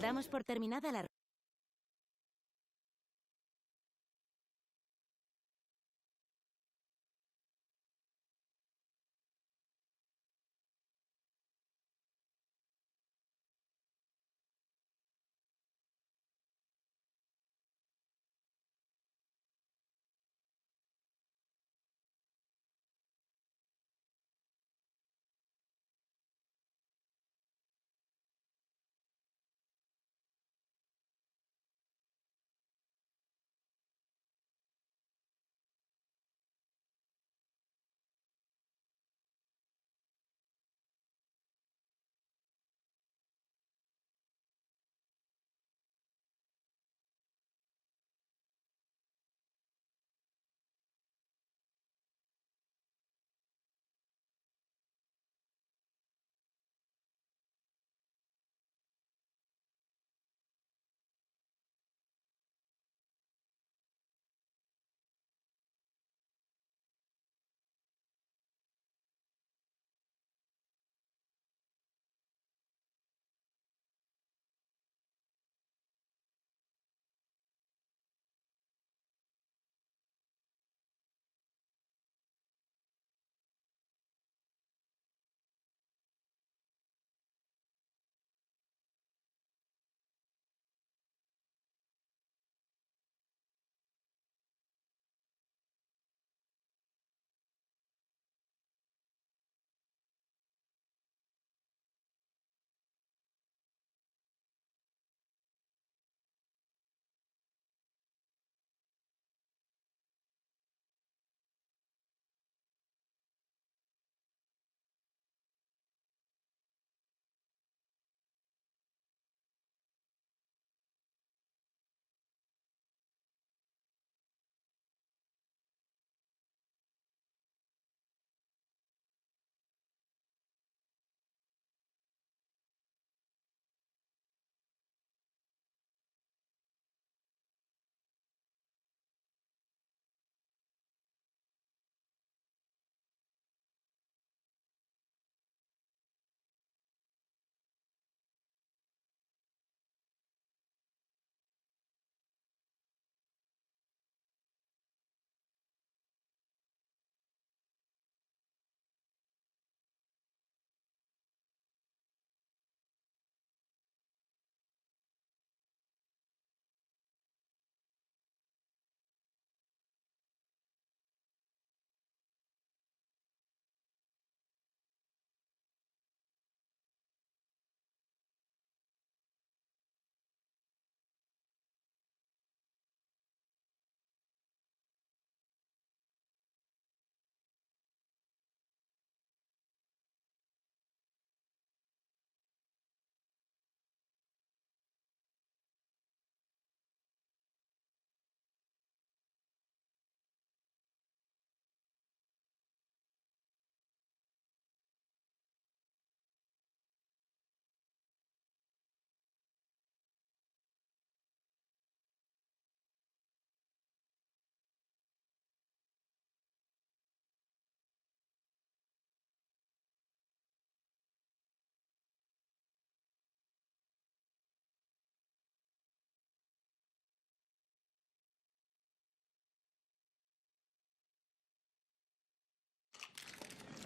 Damos por terminada la...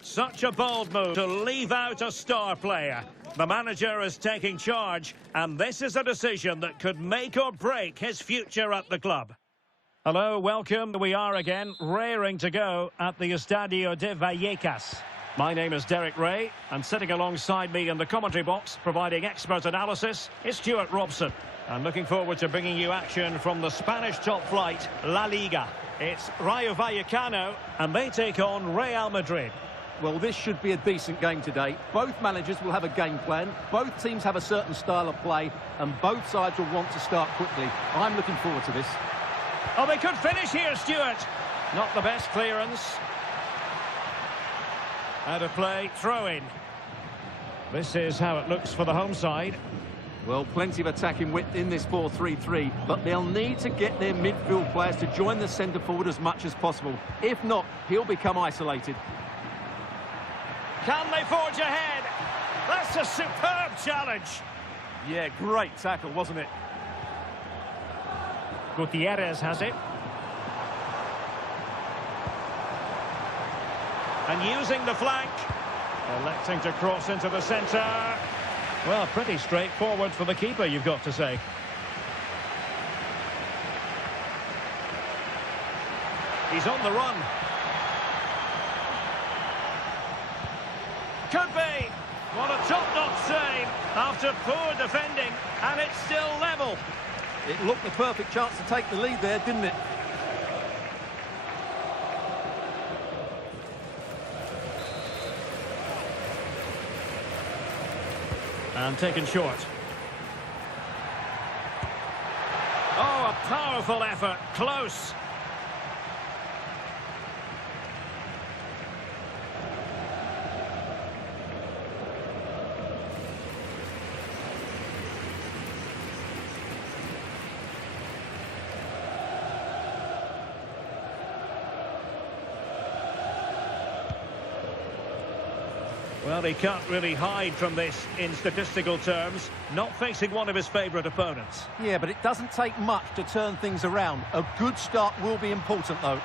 Such a bold move to leave out a star player. The manager is taking charge, and this is a decision that could make or break his future at the club. Hello, welcome. We are again raring to go at the Estadio de Vallecas. My name is Derek Ray, and sitting alongside me in the commentary box, providing expert analysis, is Stuart Robson. And looking forward to bringing you action from the Spanish top flight, La Liga. It's Rayo Vallecano, and they take on Real Madrid. Well, this should be a decent game today. Both managers will have a game plan. Both teams have a certain style of play, and both sides will want to start quickly. I'm looking forward to this. Oh, they could finish here, Stuart. Not the best clearance. Out of play, throw in. This is how it looks for the home side. Well, plenty of attacking width in this 4-3-3, but they'll need to get their midfield players to join the centre forward as much as possible. If not, he'll become isolated. Can they forge ahead? That's a superb challenge. Yeah, great tackle, wasn't it? Gutierrez has it. And using the flank. Electing to cross into the centre. Well, pretty straightforward for the keeper, you've got to say. He's on the run. Could be. What a top-notch save after poor defending, and it's still level. It looked the perfect chance to take the lead there, didn't it? And taken short. Oh, a powerful effort. Close. Well, he can't really hide from this in statistical terms. Not facing one of his favourite opponents. Yeah, but it doesn't take much to turn things around. A good start will be important, though.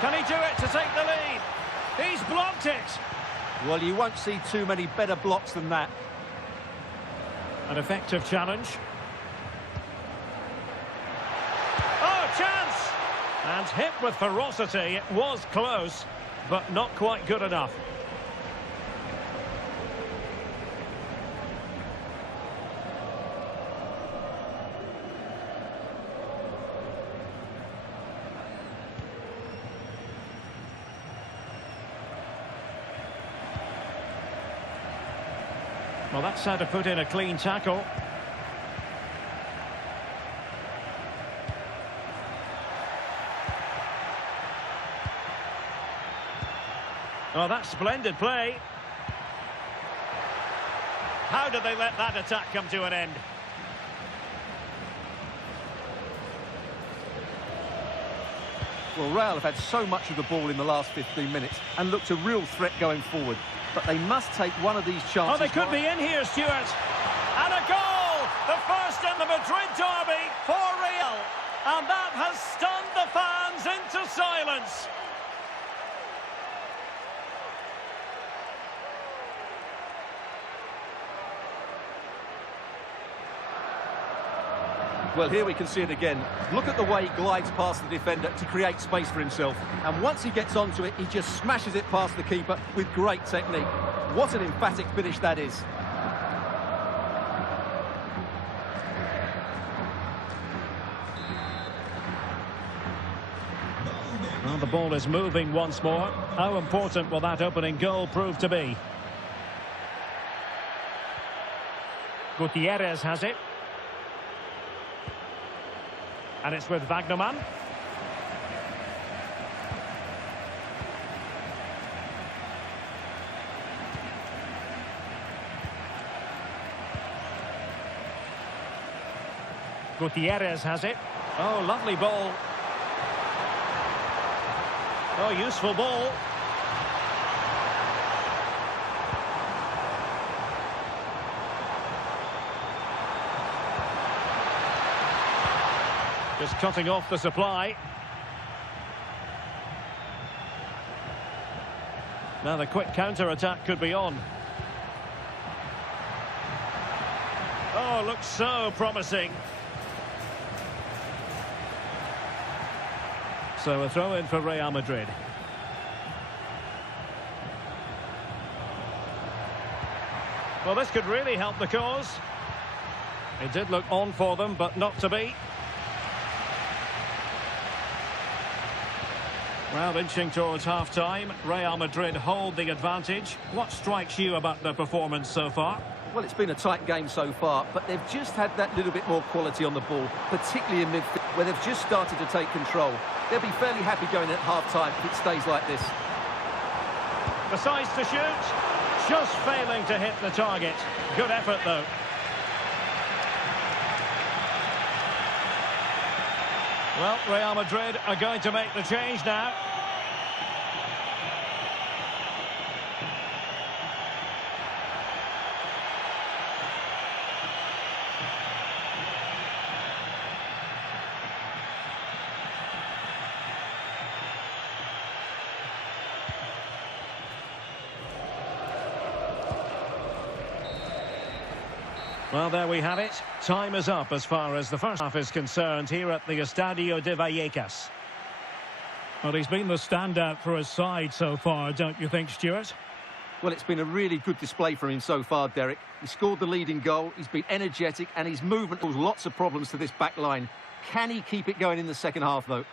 Can he do it to take the lead? He's blocked it. Well, you won't see too many better blocks than that. An effective challenge. Oh, chance! And hit with ferocity. It was close, but not quite good enough. Well, that's how to put in a clean tackle. Oh, that's splendid play. How did they let that attack come to an end? Well, Real have had so much of the ball in the last 15 minutes and looked a real threat going forward. But they must take one of these chances. Oh, they could be in here, Stuart. And a goal! The first in the Madrid derby for Real. And that has stunned the fans into silence. Well, here we can see it again. Look at the way he glides past the defender to create space for himself. And once he gets onto it, he just smashes it past the keeper with great technique. What an emphatic finish that is. Well, the ball is moving once more. How important will that opening goal prove to be? Gutierrez has it. And it's with Wagnerman. Gutierrez has it. Oh, lovely ball. Oh, useful ball. Just cutting off the supply. Now the quick counter-attack could be on. Oh, looks so promising. So a throw in for Real Madrid. Well, this could really help the cause. It did look on for them, but not to be. Well, inching towards half-time, Real Madrid hold the advantage. What strikes you about the performance so far? Well, it's been a tight game so far, but they've just had that little bit more quality on the ball, particularly in midfield, where they've just started to take control. They'll be fairly happy going at half-time if it stays like this. Decides to shoot. Just failing to hit the target. Good effort, though. Well, Real Madrid are going to make the change now. Well, there we have it. Time is up as far as the first half is concerned here at the Estadio de Vallecas. Well, he's been the standout for his side so far, don't you think, Stuart? Well, it's been a really good display from him so far, Derek. He scored the leading goal, he's been energetic, and his movement caused lots of problems to this back line. Can he keep it going in the second half, though?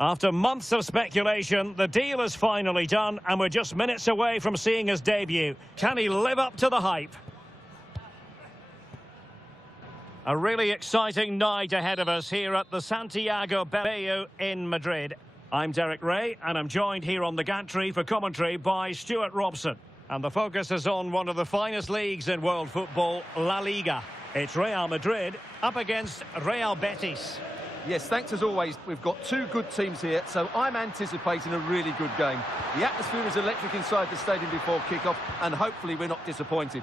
After months of speculation, the deal is finally done, and we're just minutes away from seeing his debut. Can he live up to the hype? A really exciting night ahead of us here at the Santiago Bernabeu in Madrid. I'm Derek Ray, and I'm joined here on the gantry for commentary by Stuart Robson. And the focus is on one of the finest leagues in world football, La Liga. It's Real Madrid up against Real Betis. Yes, thanks as always. We've got two good teams here, so I'm anticipating a really good game. The atmosphere is electric inside the stadium before kick-off, and hopefully we're not disappointed.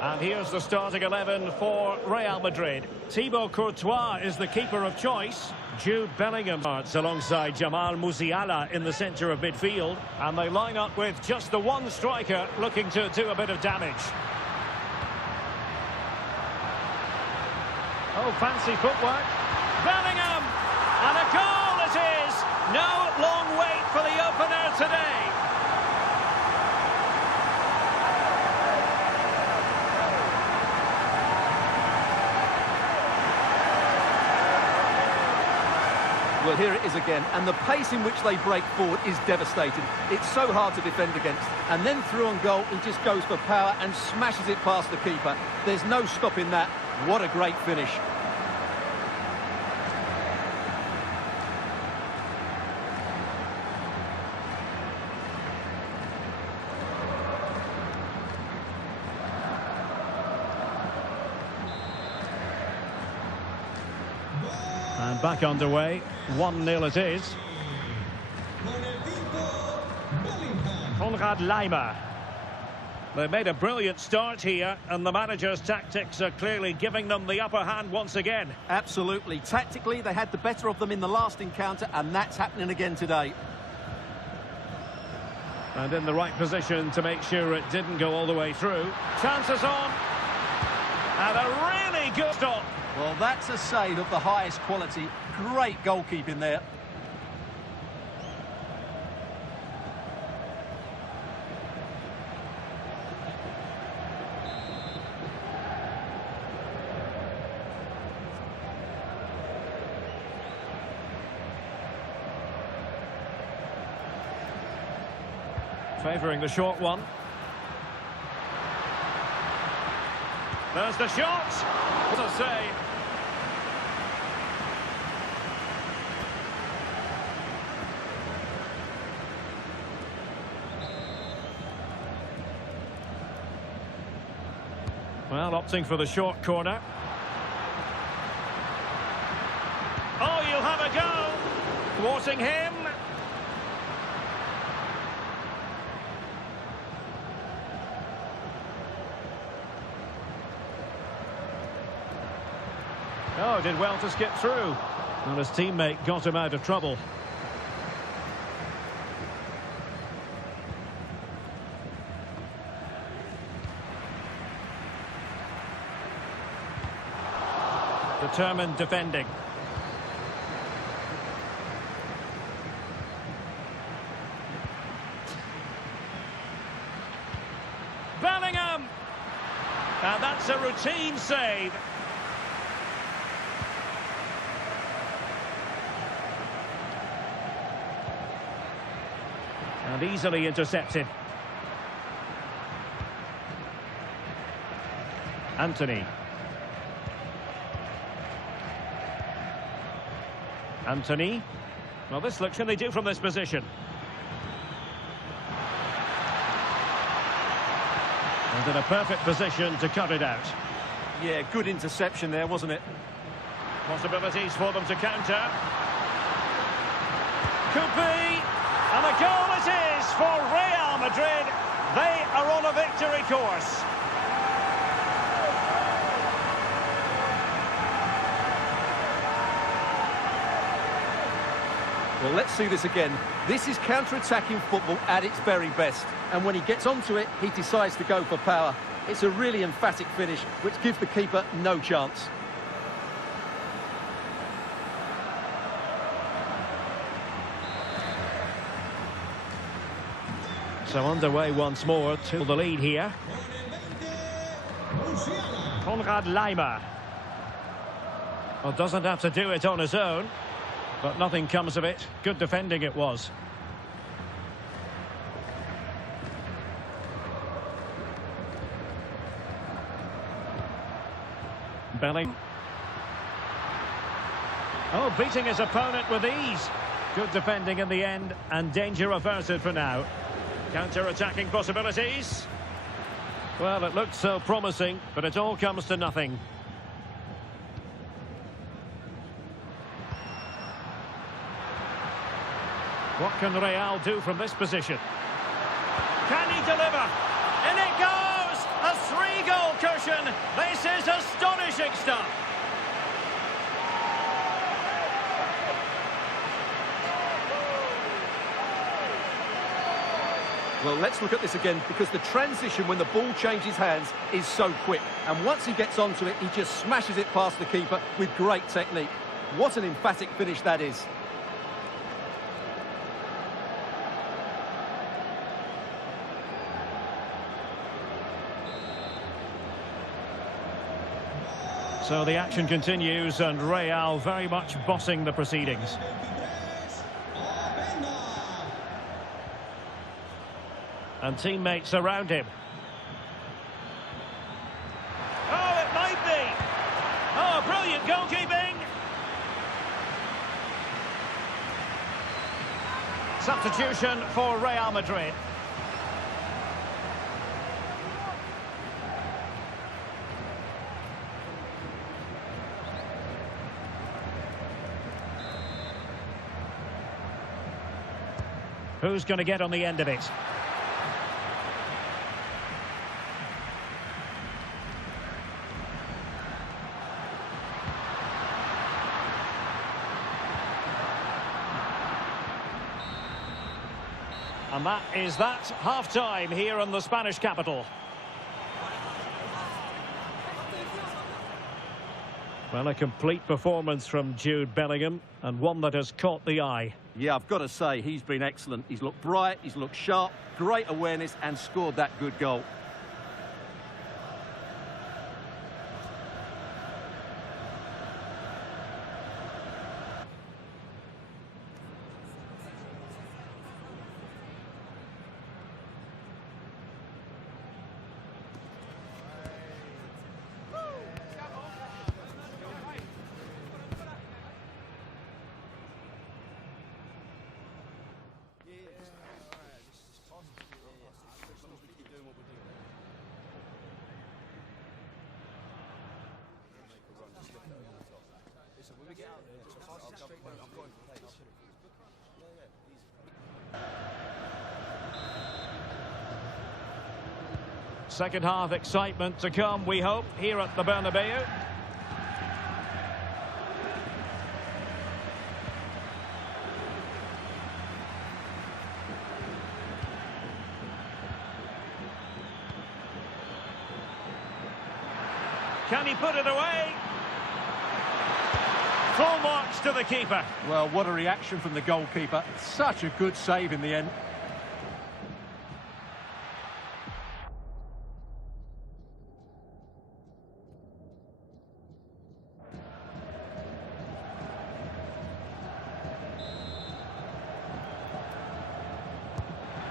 And here's the starting 11 for Real Madrid. Thibaut Courtois is the keeper of choice. Jude Bellingham starts alongside Jamal Musiala in the centre of midfield. And they line up with just the one striker looking to do a bit of damage. Oh, fancy footwork. Bellingham! And a goal it is! No long wait for the opener today. Well, here it is again, and the pace in which they break forward is devastating. It's so hard to defend against. And then through on goal, he just goes for power and smashes it past the keeper. There's no stopping that. What a great finish. And back underway, 1-0 it is. Konrad Laimer. They made a brilliant start here, and the manager's tactics are clearly giving them the upper hand once again. Absolutely. Tactically, they had the better of them in the last encounter, and that's happening again today. And in the right position to make sure it didn't go all the way through. Chances on. And a really good stop. Well, that's a save of the highest quality. Great goalkeeping there. Favouring the short one. There's the shot. What a save. Well, opting for the short corner. Oh, you'll have a go. Thwarting him. Oh, did well to skip through. And his teammate got him out of trouble. Determined defending. Bellingham! And that's a routine save. And easily intercepted. Anthony. Anthony. Well, this looks, can they do from this position? And in a perfect position to cut it out. Yeah, good interception there, wasn't it? Possibilities for them to counter. Could be. And a goal it is for Real Madrid. They are on a victory course. Well, let's see this again. This is counter-attacking football at its very best. And when he gets onto it, he decides to go for power. It's a really emphatic finish, which gives the keeper no chance. So underway once more to the lead here. Konrad Laimer. Well, doesn't have to do it on his own, but nothing comes of it. Good defending it was. Bellingham. Oh, beating his opponent with ease. Good defending in the end, and danger averted for now. Counter-attacking possibilities. Well, it looked so promising, but it all comes to nothing. What can Real do from this position? Can he deliver? In it goes! A 3-goal cushion! This is astonishing stuff! Well, let's look at this again, because the transition when the ball changes hands is so quick. And once he gets onto it, he just smashes it past the keeper with great technique. What an emphatic finish that is. So the action continues, and Real very much bossing the proceedings. And teammates around him. Oh, it might be! Oh, brilliant goalkeeping! Substitution for Real Madrid. Who's going to get on the end of it? And that is that. Half-time here in the Spanish capital. Well, a complete performance from Jude Bellingham, and one that has caught the eye. Yeah, I've got to say, he's been excellent. He's looked bright, he's looked sharp, great awareness, and scored that good goal. Second half excitement to come, we hope, here at the Bernabeu. Can he put it away? Full marks to the keeper. Well, what a reaction from the goalkeeper. Such a good save in the end.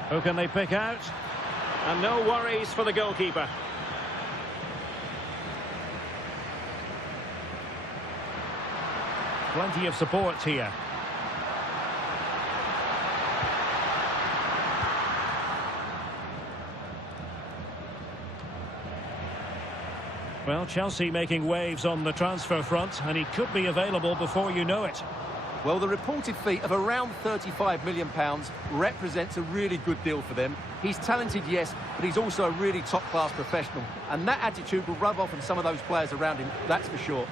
Who can they pick out? And no worries for the goalkeeper. Plenty of support here. Well, Chelsea making waves on the transfer front, and he could be available before you know it. Well, the reported fee of around £35 million represents a really good deal for them. He's talented, yes, but he's also a really top-class professional. And that attitude will rub off on some of those players around him, that's for sure.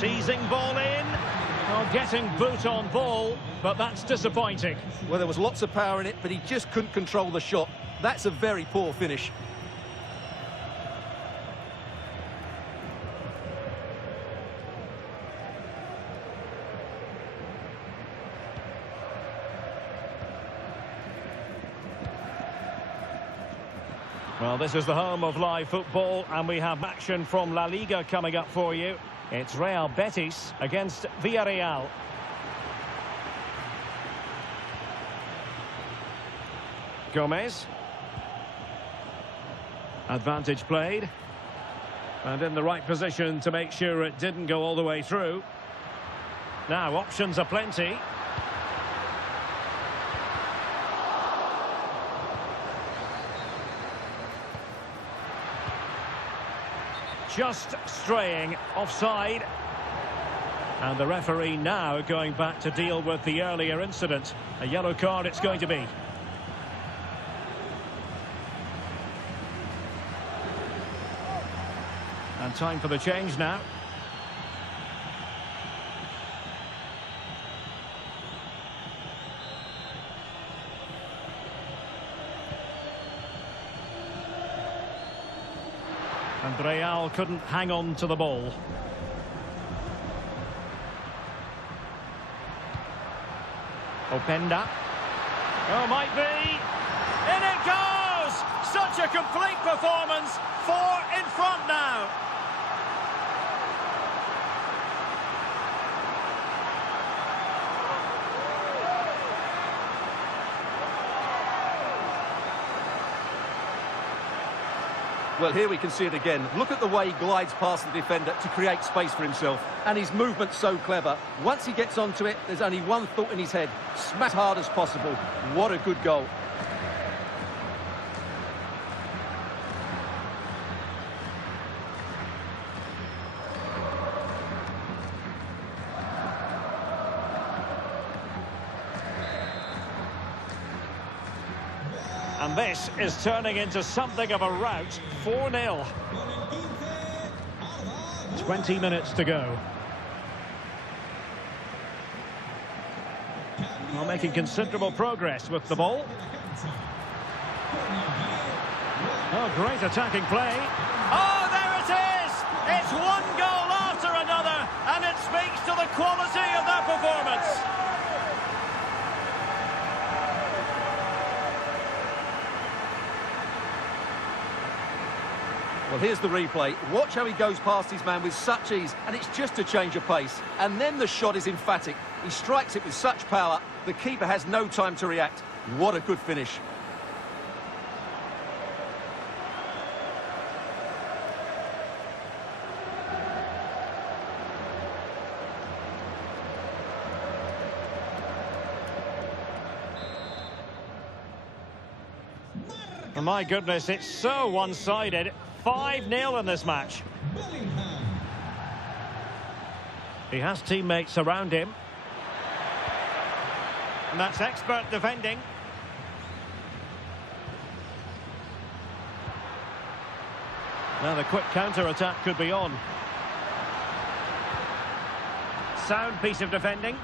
Teasing ball in. Oh, getting boot on ball, but that's disappointing. Well, there was lots of power in it, but he just couldn't control the shot. That's a very poor finish. Well, this is the home of live football, and we have action from La Liga coming up for you. It's Real Betis against Villarreal. Gomez. Advantage played. And in the right position to make sure it didn't go all the way through. Now, options are plenty. Just straying offside. And the referee now going back to deal with the earlier incident. A yellow card it's going to be. And time for the change now. And Real couldn't hang on to the ball. Openda. Oh, might be. In it goes! Such a complete performance. 4 in front now. Well, here we can see it again. Look at the way he glides past the defender to create space for himself. And his movement's so clever. Once he gets onto it, there's only one thought in his head. Smash hard as possible. What a good goal. And this is turning into something of a rout. 4-0. Con el 15 20 minutes to go. Well, making considerable progress with the ball. Oh, great attacking play. Oh, there it is! It's one goal after another, and it speaks to the quality of their performance. Well, here's the replay. Watch how he goes past his man with such ease, and it's just a change of pace. And then the shot is emphatic. He strikes it with such power, the keeper has no time to react. What a good finish. Oh, my goodness, it's so one-sided. 5-0 in this match. He has teammates around him. And that's expert defending. Now the quick counter-attack could be on. Sound piece of defending.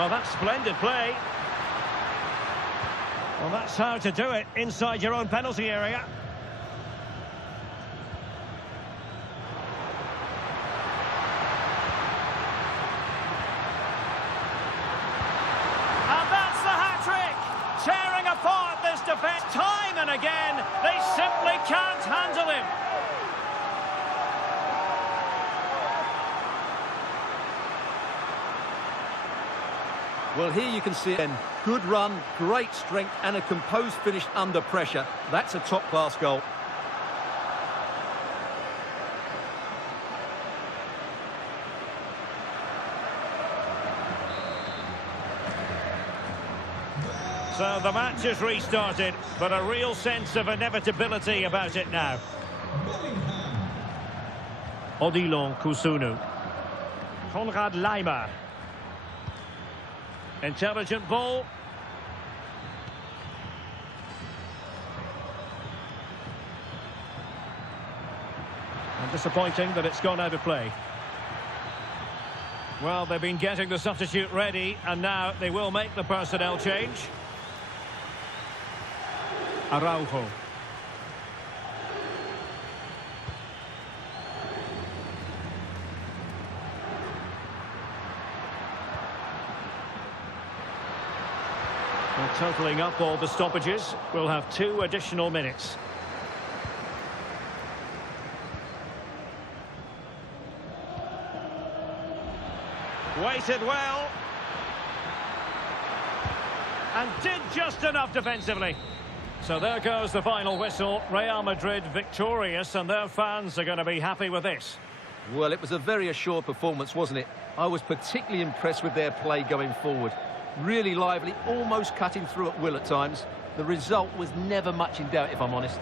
Oh, that's splendid play. Well, that's how to do it inside your own penalty area. And that's the hat-trick! Tearing apart this defence time and again. They simply can't handle him. Well, here you can see it. Good run, great strength, and a composed finish under pressure. That's a top-class goal. So the match has restarted, but a real sense of inevitability about it now. Odilon Kusunu. Konrad Laimer. Intelligent ball. And disappointing that it's gone out of play. Well, they've been getting the substitute ready, and now they will make the personnel change. Araujo. Well, totalling up all the stoppages, we'll have 2 additional minutes. Waited well. And did just enough defensively. So there goes the final whistle. Real Madrid victorious, and their fans are going to be happy with this. Well, it was a very assured performance, wasn't it? I was particularly impressed with their play going forward. Really lively, almost cutting through at will at times. The result was never much in doubt, if I'm honest.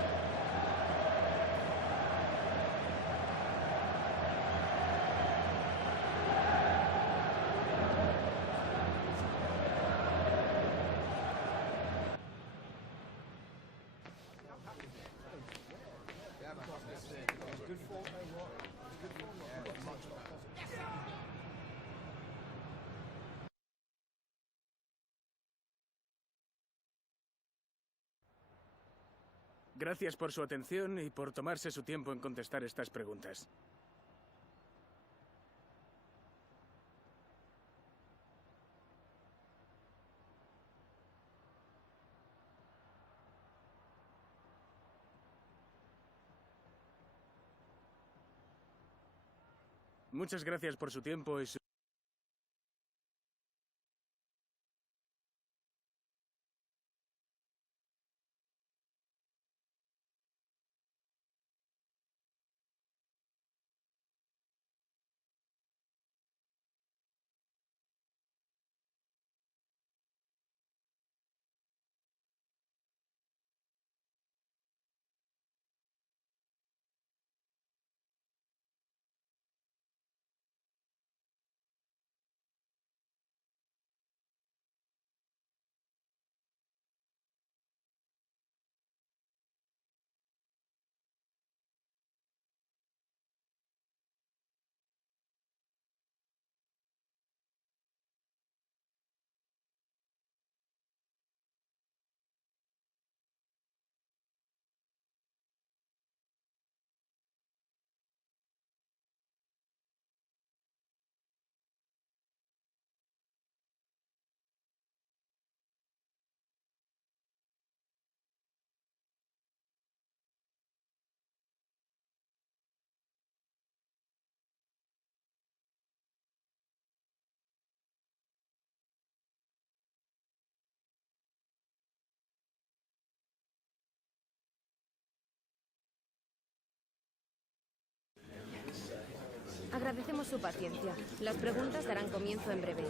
Gracias por su atención y por tomarse su tiempo en contestar estas preguntas. Muchas gracias por su tiempo y su... Agradecemos su paciencia. Las preguntas darán comienzo en breve.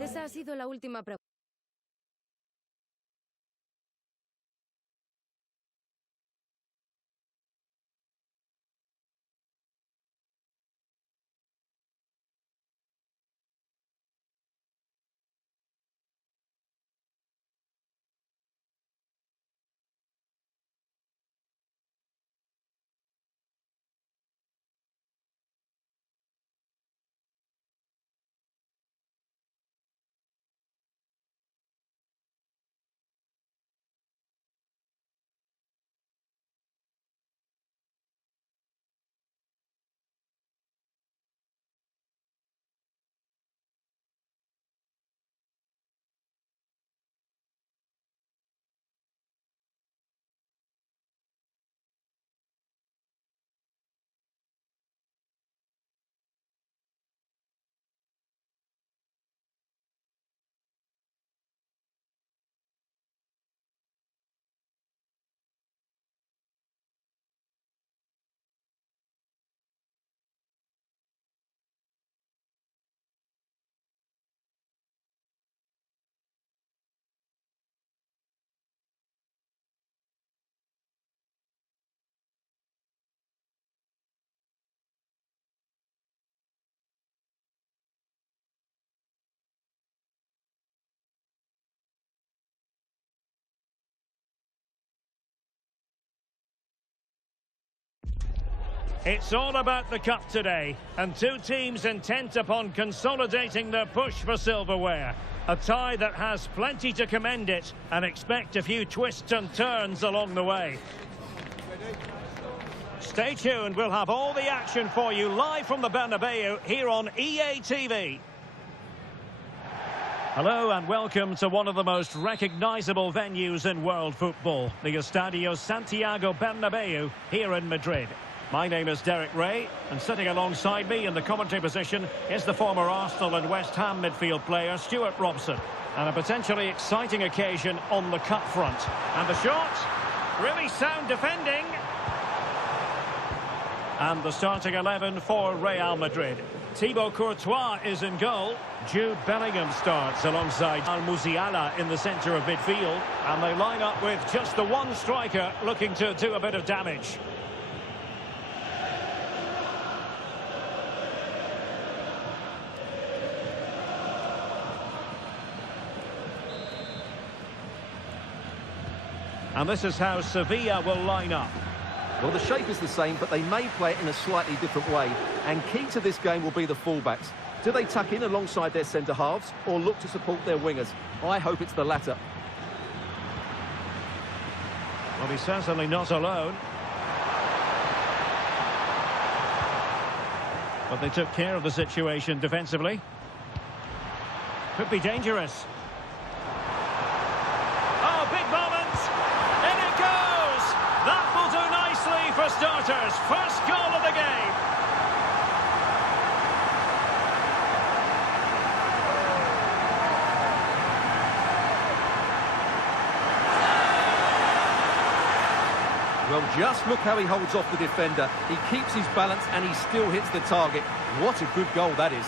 Esa ha sido la última pregunta. It's all about the cup today, and two teams intent upon consolidating their push for silverware. A tie that has plenty to commend it, and expect a few twists and turns along the way. Stay tuned, we'll have all the action for you live from the Bernabeu here on EA TV. Hello and welcome to one of the most recognisable venues in world football, the Estadio Santiago Bernabeu here in Madrid. My name is Derek Ray, and sitting alongside me in the commentary position is the former Arsenal and West Ham midfield player Stuart Robson. And a potentially exciting occasion on the cup front. And the shot, really sound defending. And the starting 11 for Real Madrid. Thibaut Courtois is in goal. Jude Bellingham starts alongside Al-Musiala in the centre of midfield. And they line up with just the one striker looking to do a bit of damage. And this is how Sevilla will line up. Well, the shape is the same, but they may play it in a slightly different way. And key to this game will be the fullbacks. Do they tuck in alongside their centre-halves or look to support their wingers? I hope it's the latter. Well, he's certainly not alone. But they took care of the situation defensively. Could be dangerous. Oh, big moment! In it goes! That will do nicely for starters. First goal of the game. Well, just look how he holds off the defender. He keeps his balance and he still hits the target. What a good goal that is.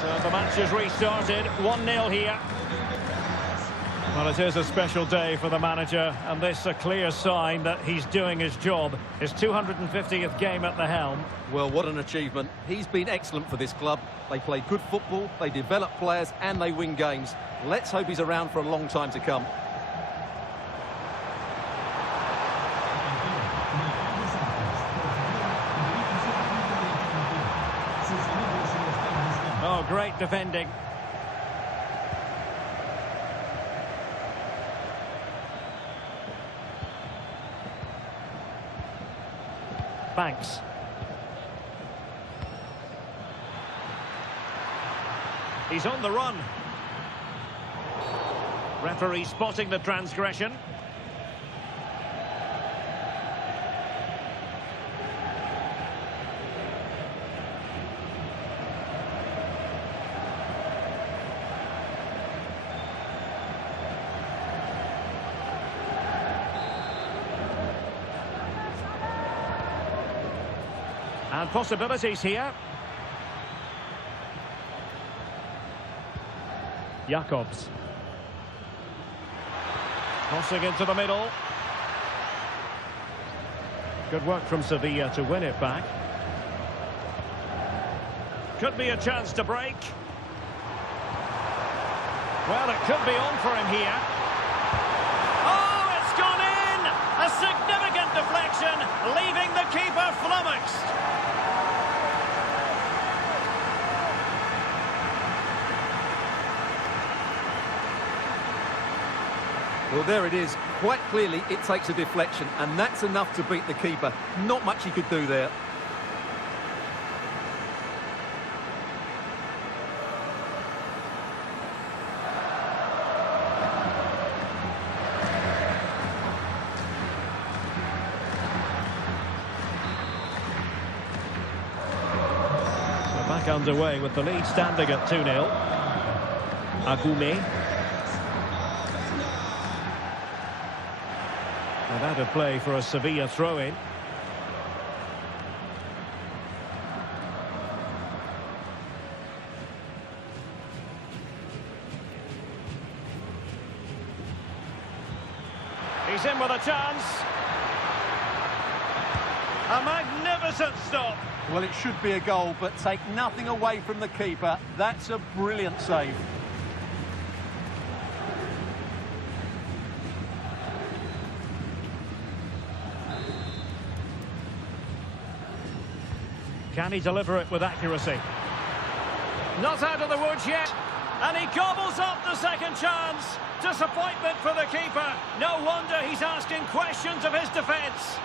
So the match has restarted, 1-0 here. Well, it is a special day for the manager, and this a clear sign that he's doing his job. His 250th game at the helm. Well, what an achievement. He's been excellent for this club. They play good football, they develop players, and they win games. Let's hope he's around for a long time to come. Oh, great defending. Banks. He's on the run. Referee spotting the transgression. And possibilities here. Jacobs. Crossing into the middle. Good work from Sevilla to win it back. Could be a chance to break. Well, it could be on for him here. Oh, it's gone in! A significant deflection, leaving the keeper flummoxed. Well, there it is. Quite clearly, it takes a deflection, and that's enough to beat the keeper. Not much he could do there. So back underway with the lead standing at 2-0. Agume. Out of play for a Sevilla throw-in. He's in with a chance. A magnificent stop. Well, it should be a goal, but take nothing away from the keeper. That's a brilliant save. Can he deliver it with accuracy? Not out of the woods yet. And he gobbles up the second chance. Disappointment for the keeper. No wonder he's asking questions of his defence.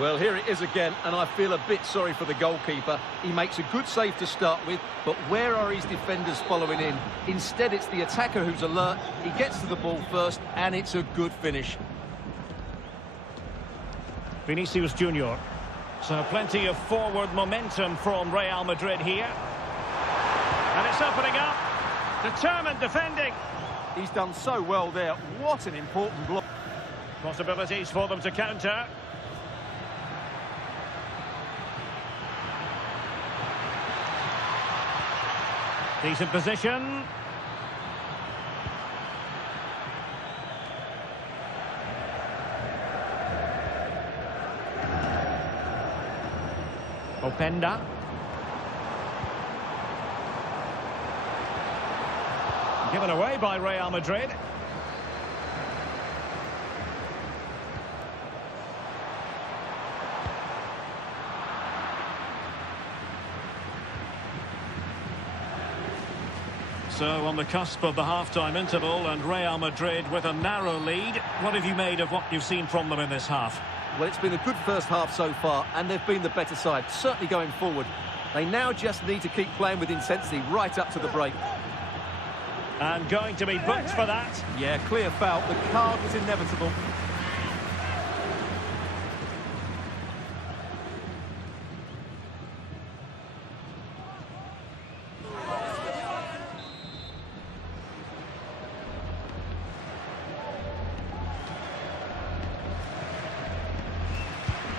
Well, here it is again, and I feel a bit sorry for the goalkeeper. He makes a good save to start with, but where are his defenders following in? Instead, it's the attacker who's alert. He gets to the ball first, and it's a good finish. Vinicius Junior. So plenty of forward momentum from Real Madrid here. And it's opening up. Determined defending. He's done so well there. What an important block. Possibilities for them to counter. Decent position. Openda. Given away by Real Madrid. So on the cusp of the half-time interval, and Real Madrid with a narrow lead. What have you made of what you've seen from them in this half? Well, it's been a good first half so far, and they've been the better side, certainly going forward. They now just need to keep playing with intensity right up to the break. And going to be booked for that. Yeah, clear foul. The card was inevitable.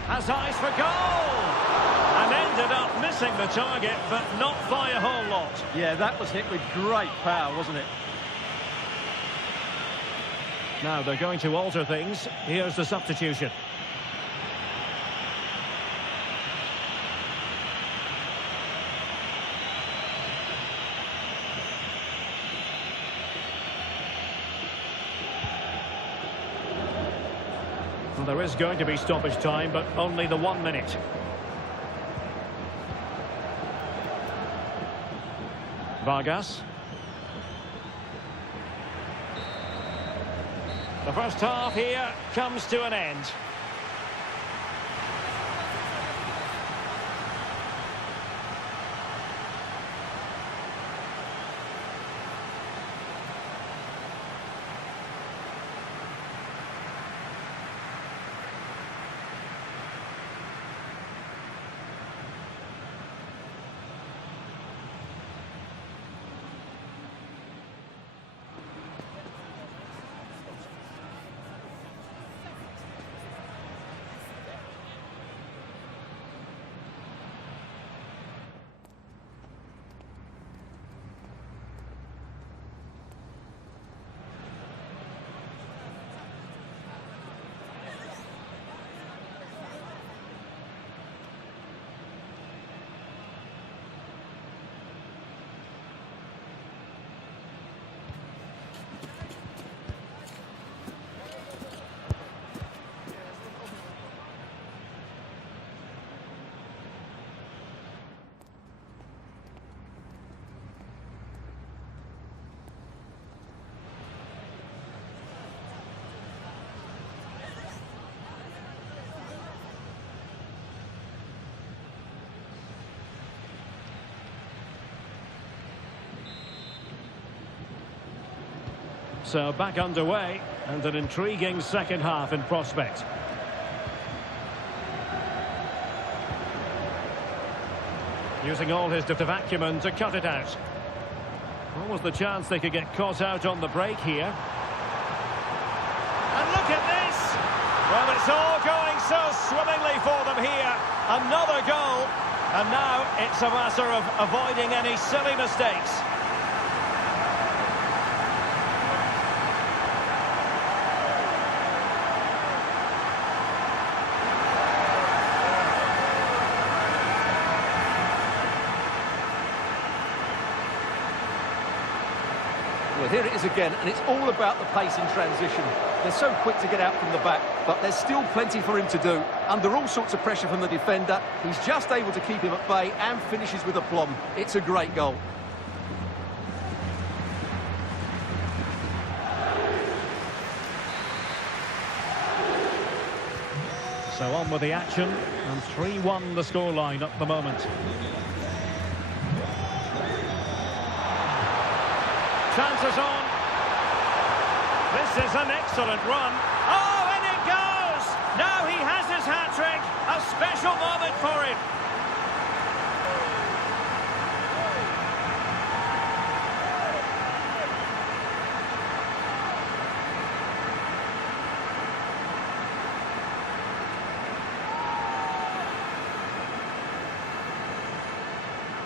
Has eyes for goal! And ended up missing the target, but not by a whole lot. Yeah, that was hit with great power, wasn't it? Now they're going to alter things. Here's the substitution. Well, there is going to be stoppage time, but only the 1 minute. Vargas. The first half here comes to an end. So back underway, and an intriguing second half in prospect. Using all his defensive acumen to cut it out. What was the chance they could get caught out on the break here? And look at this! Well, it's all going so swimmingly for them here. Another goal, and now it's a matter of avoiding any silly mistakes. Well, here it is again, and it's all about the pace in transition. They're so quick to get out from the back, but there's still plenty for him to do. Under all sorts of pressure from the defender, he's just able to keep him at bay and finishes with aplomb. It's a great goal. So on with the action, and 3-1 the scoreline at the moment. Chances on. This is an excellent run. Oh, and it goes! Now he has his hat-trick. A special moment for him.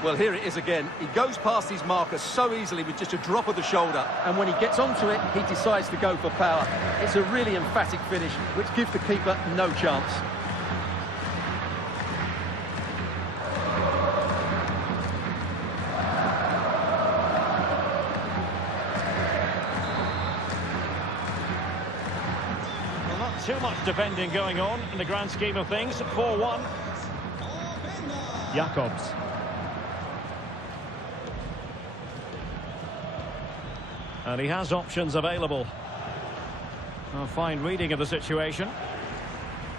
Well, here it is again. He goes past his marker so easily with just a drop of the shoulder. And when he gets onto it, he decides to go for power. It's a really emphatic finish, which gives the keeper no chance. Well, not too much defending going on in the grand scheme of things. 4-1. Jacobs. And he has options available. A fine reading of the situation.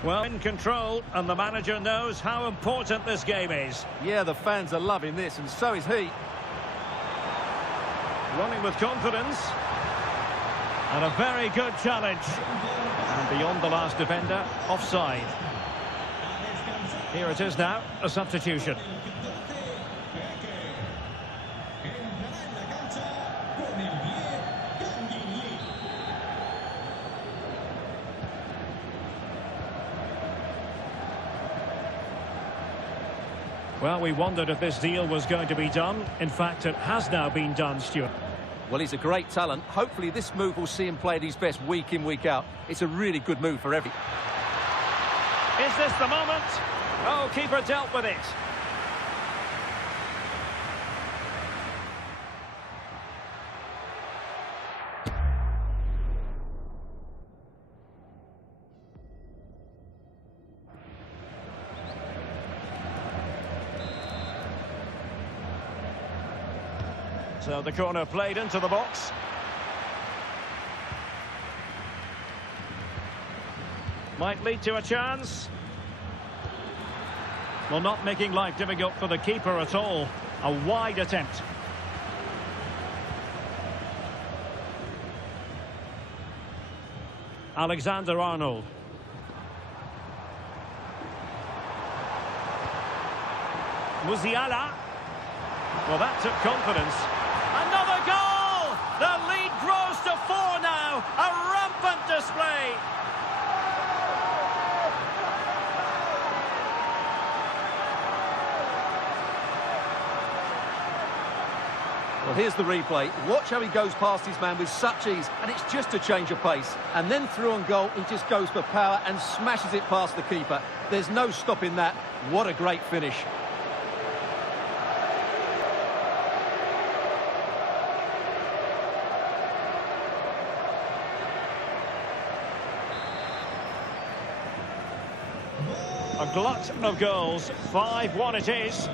Well, in control, and the manager knows how important this game is. Yeah, the fans are loving this, and so is he. Running with confidence. And a very good challenge. And beyond the last defender, offside. Here it is now, a substitution. Well, we wondered if this deal was going to be done. In fact, it has now been done, Stuart. Well, he's a great talent. Hopefully this move will see him play at his best week in, week out. It's a really good move for every... Is this the moment? Oh, keeper dealt with it. So the corner played into the box. Might lead to a chance. Well, not making life difficult for the keeper at all. A wide attempt. Alexander-Arnold. Musiala. Well, that took confidence. Another goal! The lead grows to 4 now. A rampant display. Well, here's the replay. Watch how he goes past his man with such ease, and it's just a change of pace. And then through on goal, he just goes for power and smashes it past the keeper. There's no stopping that. What a great finish. A glut of goals. 5-1 it is.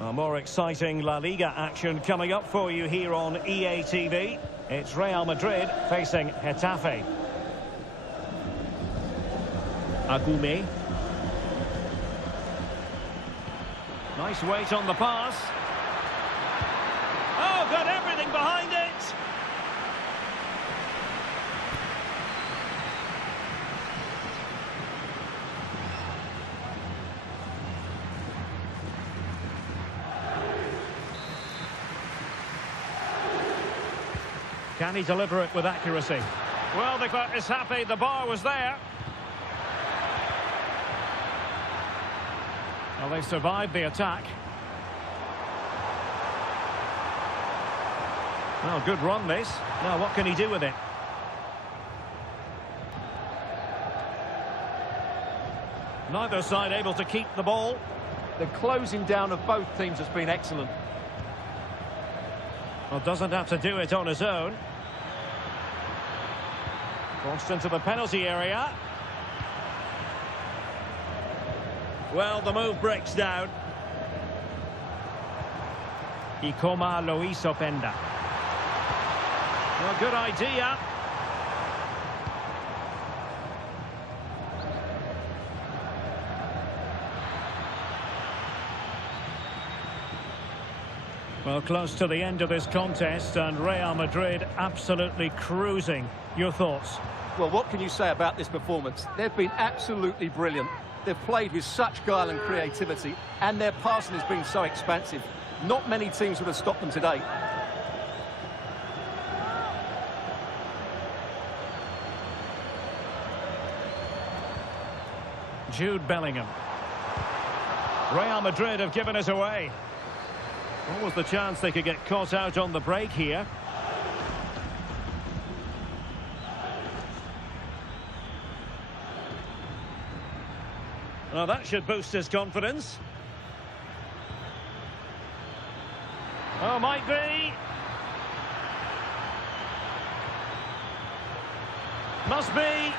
A more exciting La Liga action coming up for you here on EA TV. It's Real Madrid facing Getafe. Agume. Nice weight on the pass. Oh, got everything behind it. Can he deliver it with accuracy? Well, the keeper is happy. The bar was there. Well, they've survived the attack. Well, good run, this. Now, what can he do with it? Neither side able to keep the ball. The closing down of both teams has been excellent. Well, doesn't have to do it on his own. Crossed into the penalty area. Well, the move breaks down. Y como lo hizo Penda. Well, good idea. Well, close to the end of this contest, and Real Madrid absolutely cruising. Your thoughts? Well, what can you say about this performance? They've been absolutely brilliant. They've played with such guile and creativity, and their passing has been so expansive. Not many teams would have stopped them today. Jude Bellingham. Real Madrid have given it away. What was the chance they could get caught out on the break here? Well, that should boost his confidence. Oh, might be. Must be.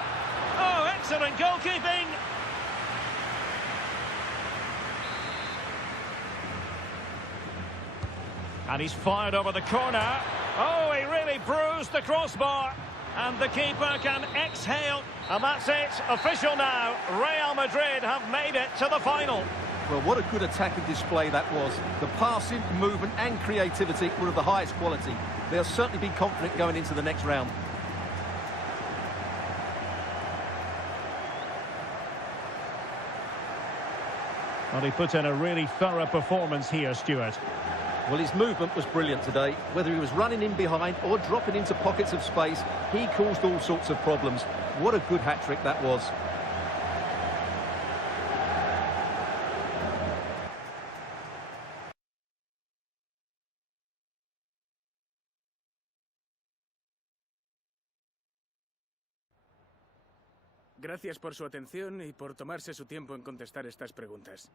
Oh, excellent goalkeeping. And he's fired over the corner. Oh, he really bruised the crossbar. And the keeper can exhale. And that's it. Official now. Real Madrid have made it to the final. Well, what a good attacking display that was. The passing, movement and creativity were of the highest quality. They'll certainly be confident going into the next round. Well, he put in a really thorough performance here, Stuart. Well, his movement was brilliant today. Whether he was running in behind or dropping into pockets of space, he caused all sorts of problems. What a good hat-trick that was. Gracias por su atención y por tomarse su tiempo en contestar estas preguntas.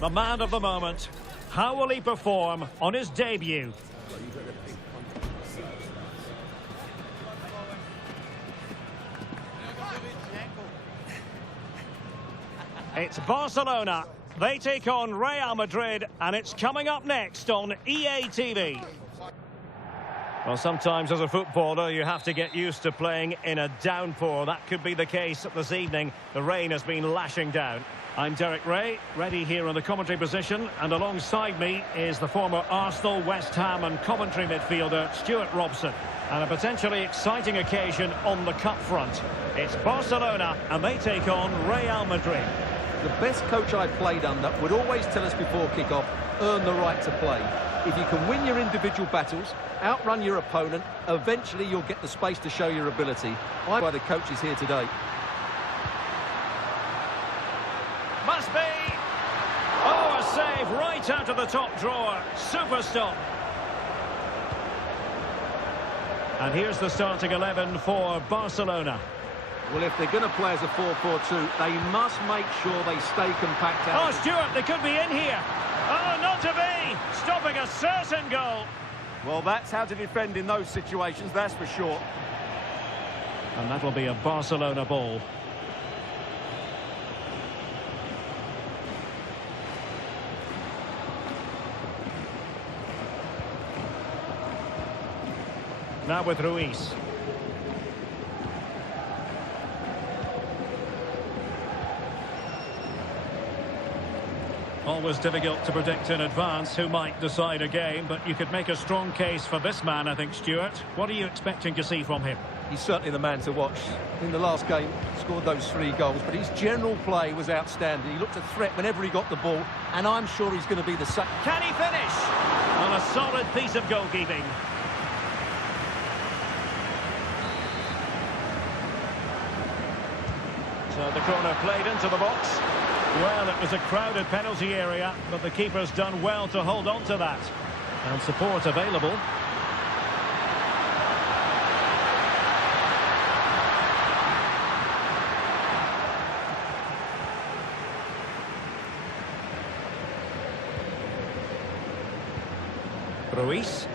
the man of the moment. How will he perform on his debut? It's Barcelona. They take on Real Madrid, and it's coming up next on EA TV. Well, sometimes as a footballer, you have to get used to playing in a downpour. That could be the case this evening. The rain has been lashing down. I'm Derek Ray, ready here in the commentary position, and alongside me is the former Arsenal, West Ham and Coventry midfielder Stuart Robson. And a potentially exciting occasion on the cup front. It's Barcelona, and they take on Real Madrid. The best coach I played under would always tell us before kick-off, earn the right to play. If you can win your individual battles, outrun your opponent, eventually you'll get the space to show your ability. I'm by the coaches here today. Must be! Oh, a save right out of the top drawer. Super stop. And here's the starting 11 for Barcelona. Well, if they're going to play as a 4-4-2, they must make sure they stay compact out. Oh, Stuart, they could be in here. Oh, not to be! Stopping a certain goal. Well, that's how to defend in those situations, that's for sure. And that'll be a Barcelona ball. Now with Ruiz. Always difficult to predict in advance who might decide a game, but you could make a strong case for this man, I think, Stuart. What are you expecting to see from him? He's certainly the man to watch. In the last game, scored those 3 goals, but his general play was outstanding. He looked a threat whenever he got the ball, and I'm sure he's going to be the same. Can he finish? On a solid piece of goalkeeping. So the corner played into the box. Well, it was a crowded penalty area, but the keeper's done well to hold on to that. And support available. Ruiz.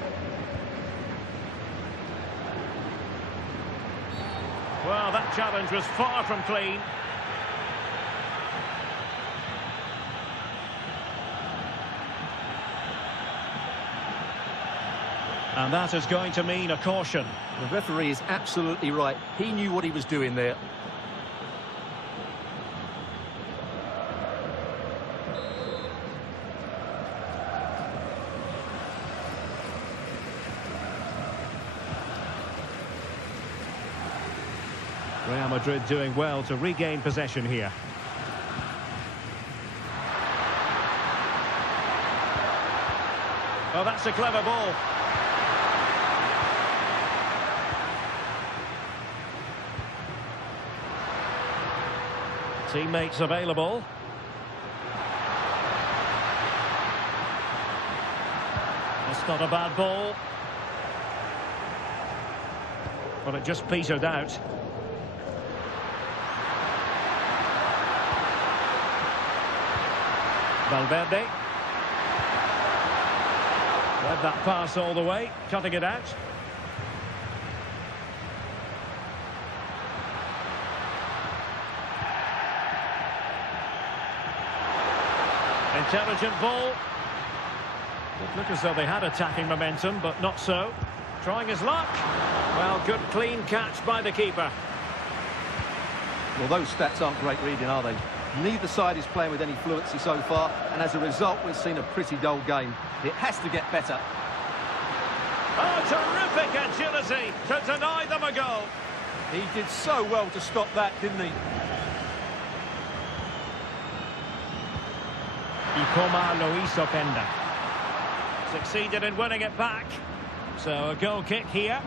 Well, that challenge was far from clean. And that is going to mean a caution. The referee is absolutely right. He knew what he was doing there. Real Madrid doing well to regain possession here. Oh, that's a clever ball. Teammates available. That's not a bad ball. But it just petered out. Valverde. Read that pass all the way, cutting it out. Intelligent ball. It looked as though they had attacking momentum, but not so. Trying his luck. Well, good clean catch by the keeper. Well, those stats aren't great reading, are they? Neither side is playing with any fluency so far, and as a result, we've seen a pretty dull game. It has to get better. Oh, terrific agility to deny them a goal. He did so well to stop that, didn't he? Y como lo hizo Penda. Succeeded in winning it back. So a goal kick here.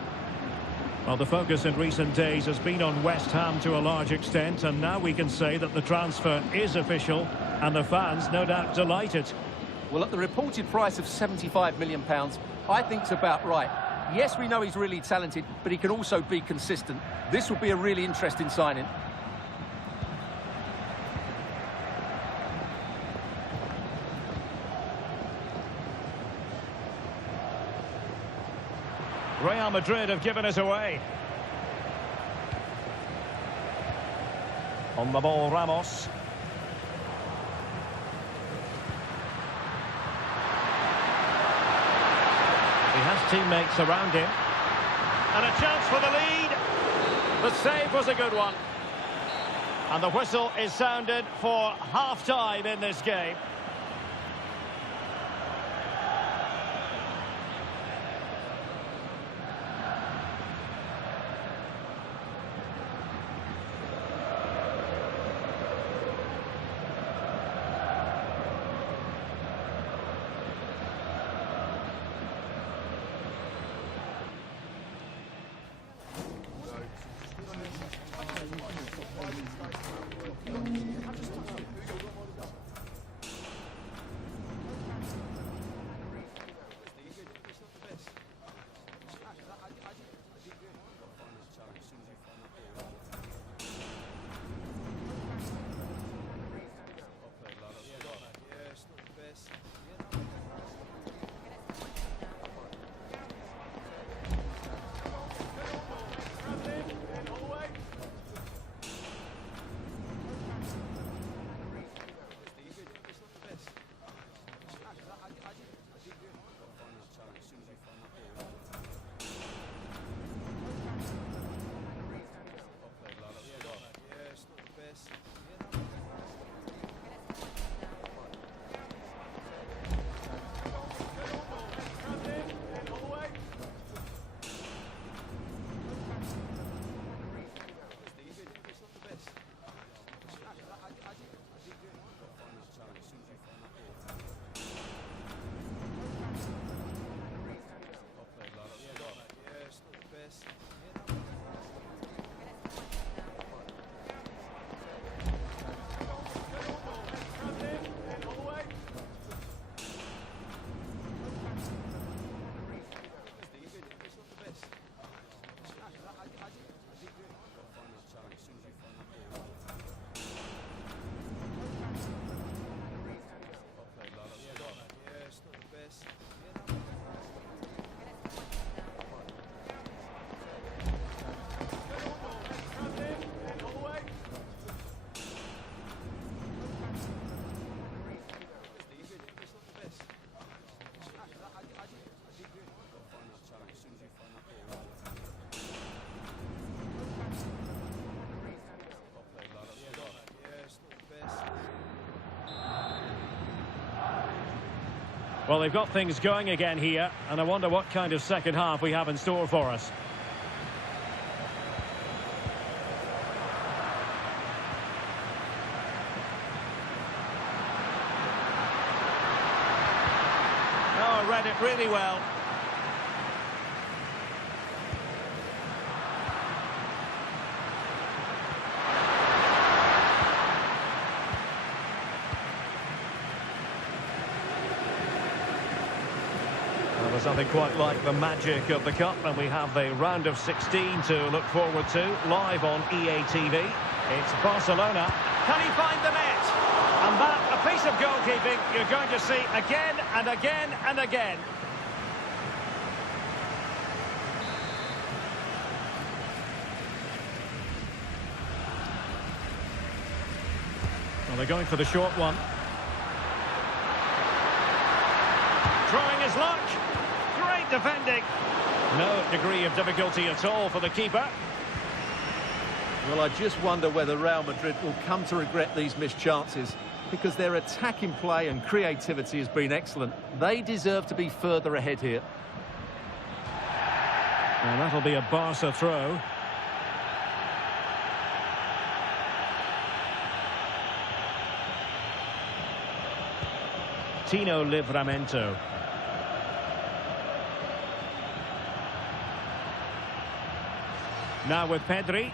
Well, the focus in recent days has been on West Ham to a large extent, and now we can say that the transfer is official, and the fans no doubt delighted. Well, at the reported price of £75 million, I think it's about right. Yes, we know he's really talented, but he can also be consistent. This would be a really interesting signing. Real Madrid have given it away. On the ball, Ramos. He has teammates around him. And a chance for the lead. The save was a good one. And the whistle is sounded for half-time in this game. Well, they've got things going again here, and I wonder what kind of second half we have in store for us. Oh, read it really well. There's nothing quite like the magic of the Cup, and we have the round of 16 to look forward to, live on EA-TV. It's Barcelona. Can he find the net? And that, a piece of goalkeeping you're going to see again and again and again. Well, they're going for the short one. Trying his luck. Great defending. No degree of difficulty at all for the keeper. Well, I just wonder whether Real Madrid will come to regret these missed chances, because their attacking play and creativity has been excellent. They deserve to be further ahead here. And that'll be a Barca throw. Tino Livramento. Now with Pedri.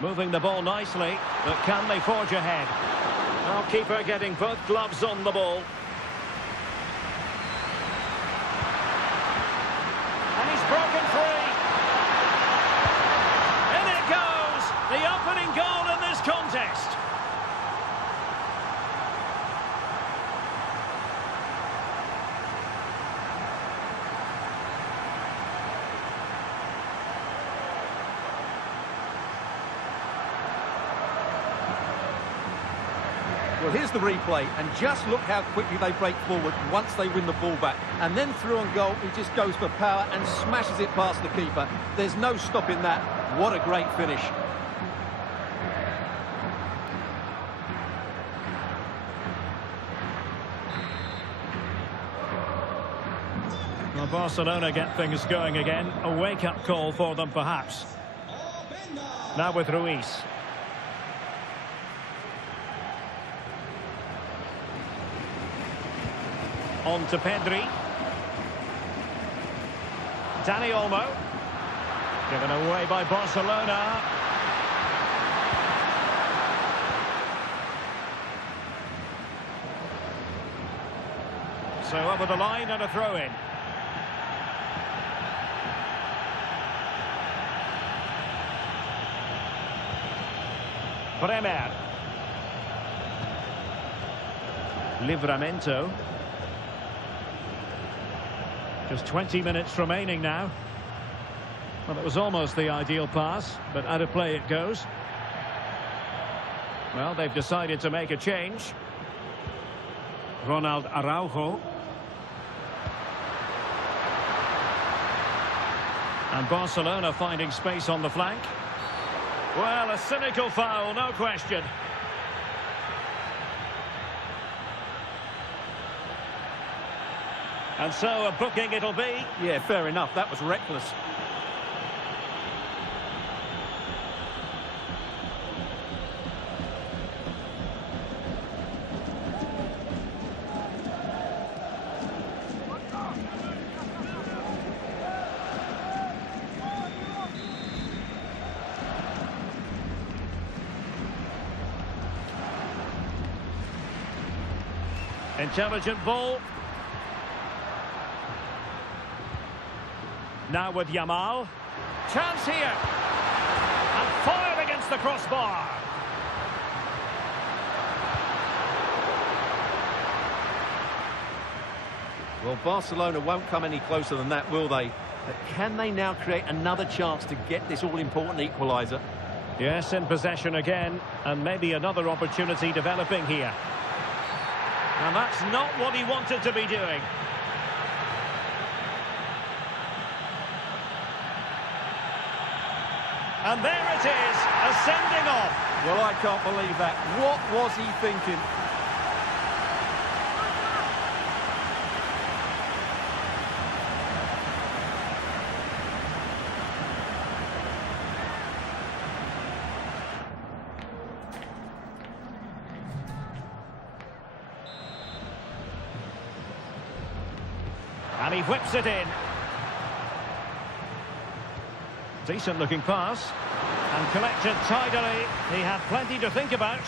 Moving the ball nicely, but can they forge ahead? Our keeper getting both gloves on the ball. And he's broken free. In it goes! The opening goal in this contest. Well, here's the replay, and just look how quickly they break forward once they win the ball back. And then through on goal, he just goes for power and smashes it past the keeper. There's no stopping that. What a great finish. Well, Barcelona get things going again. A wake-up call for them, perhaps. Now with Ruiz. On to Pedri. Dani Olmo. Given away by Barcelona. So over the line and a throw-in. Bremer. Livramento. Just 20 minutes remaining now. Well, it was almost the ideal pass, but out of play it goes. Well, they've decided to make a change. Ronald Araujo. And Barcelona finding space on the flank. Well, a cynical foul, no question. And so a booking it'll be. Yeah, fair enough. That was reckless. Intelligent ball. Now with Yamal. Chance here. And fired against the crossbar. Well, Barcelona won't come any closer than that, will they? But can they now create another chance to get this all-important equaliser? Yes, in possession again. And maybe another opportunity developing here. And that's not what he wanted to be doing. And there it is, a sending off. Well, I can't believe that. What was he thinking? And he whips it in. Decent looking pass. And collected tidily. He had plenty to think about.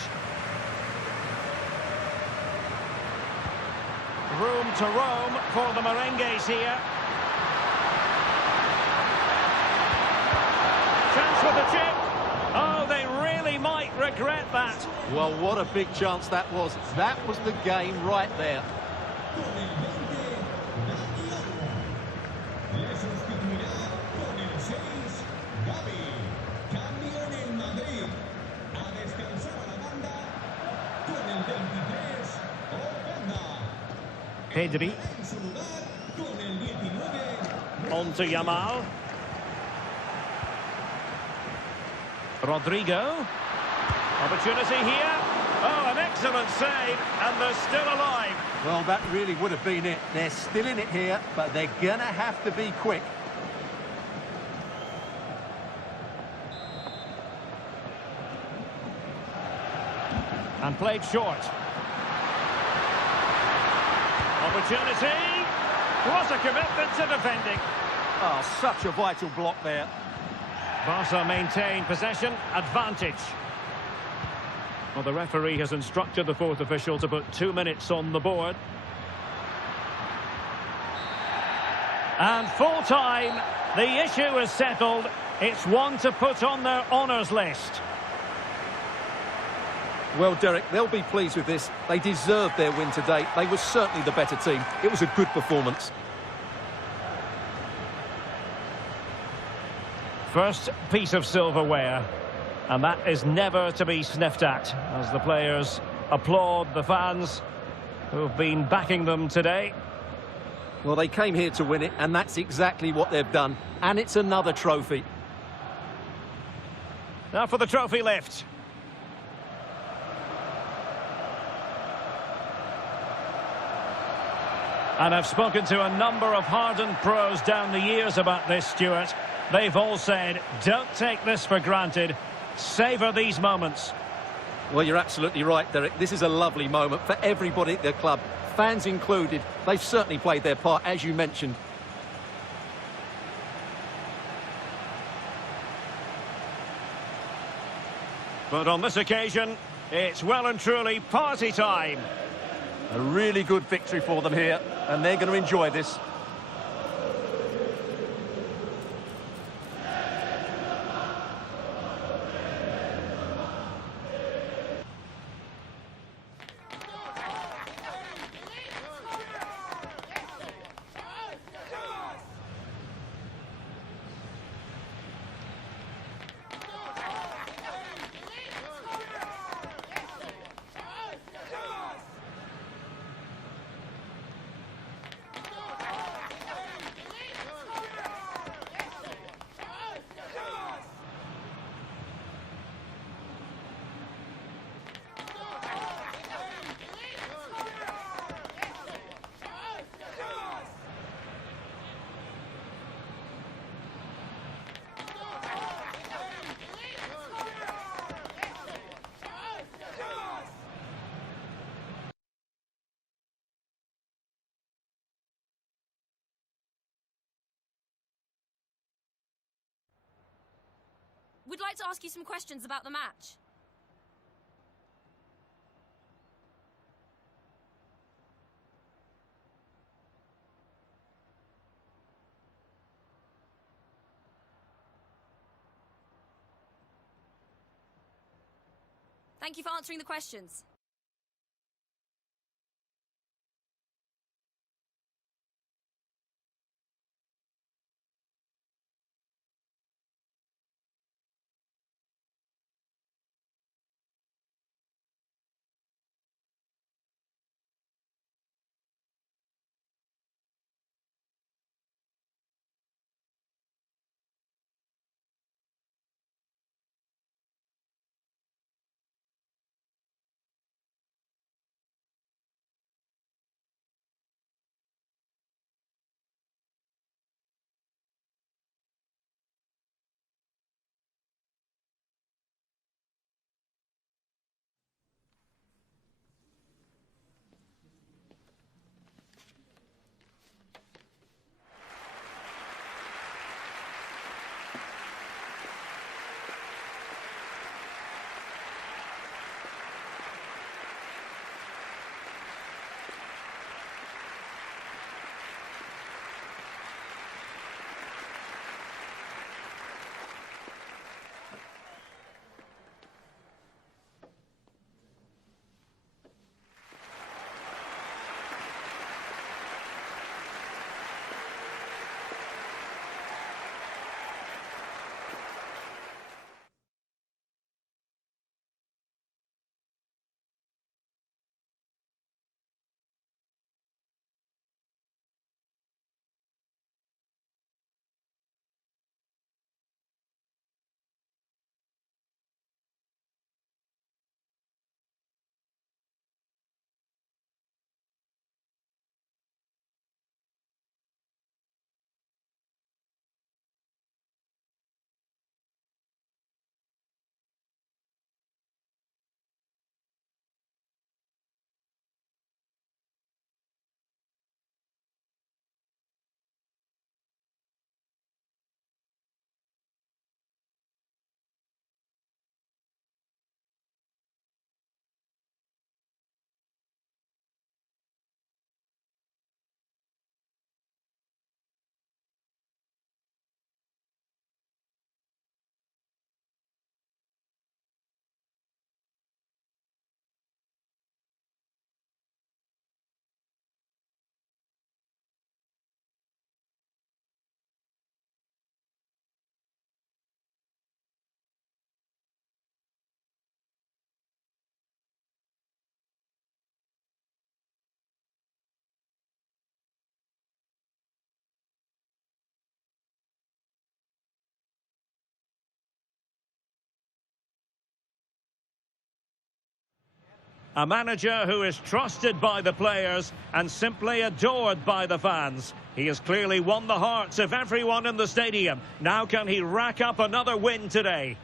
Room to roam for the Merengues here. Chance with the chip. Oh, they really might regret that. Well, what a big chance that was. That was the game right there. Pedri. On to Yamal. Rodrigo. Opportunity here. Oh, an excellent save, and they're still alive. Well, that really would have been it. They're still in it here, but they're going to have to be quick. And played short. Opportunity. Was a commitment to defending. Oh, such a vital block there. Barca maintain possession, advantage. Well, the referee has instructed the fourth official to put 2 minutes on the board. And full time, the issue is settled. It's one to put on their honours list. Well, Derek, they'll be pleased with this. They deserved their win today. They were certainly the better team. It was a good performance. First piece of silverware, and that is never to be sniffed at, as the players applaud the fans who've been backing them today. Well, they came here to win it, and that's exactly what they've done. And it's another trophy. Now for the trophy lift. And I've spoken to a number of hardened pros down the years about this, Stuart. They've all said, don't take this for granted. Savour these moments. Well, you're absolutely right, Derek. This is a lovely moment for everybody at the club, fans included. They've certainly played their part, as you mentioned. But on this occasion, it's well and truly party time. A really good victory for them here, and they're going to enjoy this. We'd like to ask you some questions about the match. Thank you for answering the questions. A manager who is trusted by the players and simply adored by the fans. He has clearly won the hearts of everyone in the stadium. Now can he rack up another win today?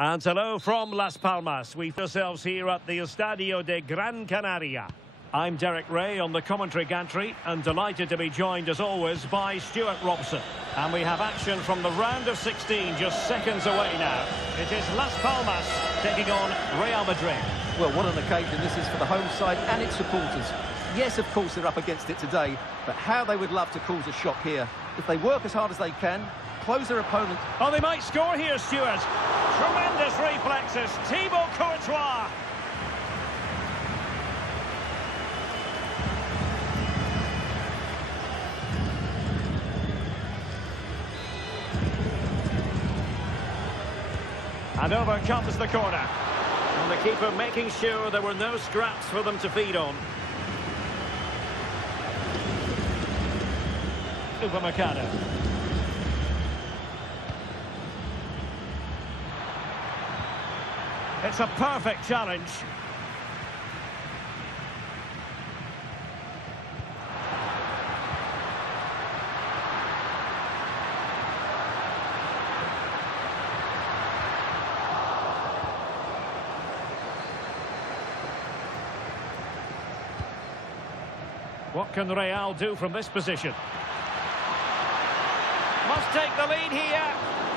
And hello from Las Palmas. We find ourselves here at the Estadio de Gran Canaria. I'm Derek Ray on the commentary gantry and delighted to be joined as always by Stuart Robson. And we have action from the round of 16 just seconds away now. It is Las Palmas taking on Real Madrid. Well, what an occasion this is for the home side and its supporters. Yes, of course, they're up against it today, but how they would love to cause a shock here. If they work as hard as they can, close their opponent. Oh, they might score here, Stuart. Tremendous reflexes. Thibaut Courtois. And over comes the corner. And the keeper making sure there were no scraps for them to feed on. Upamecano. It's a perfect challenge. What can Real do from this position? Must take the lead here.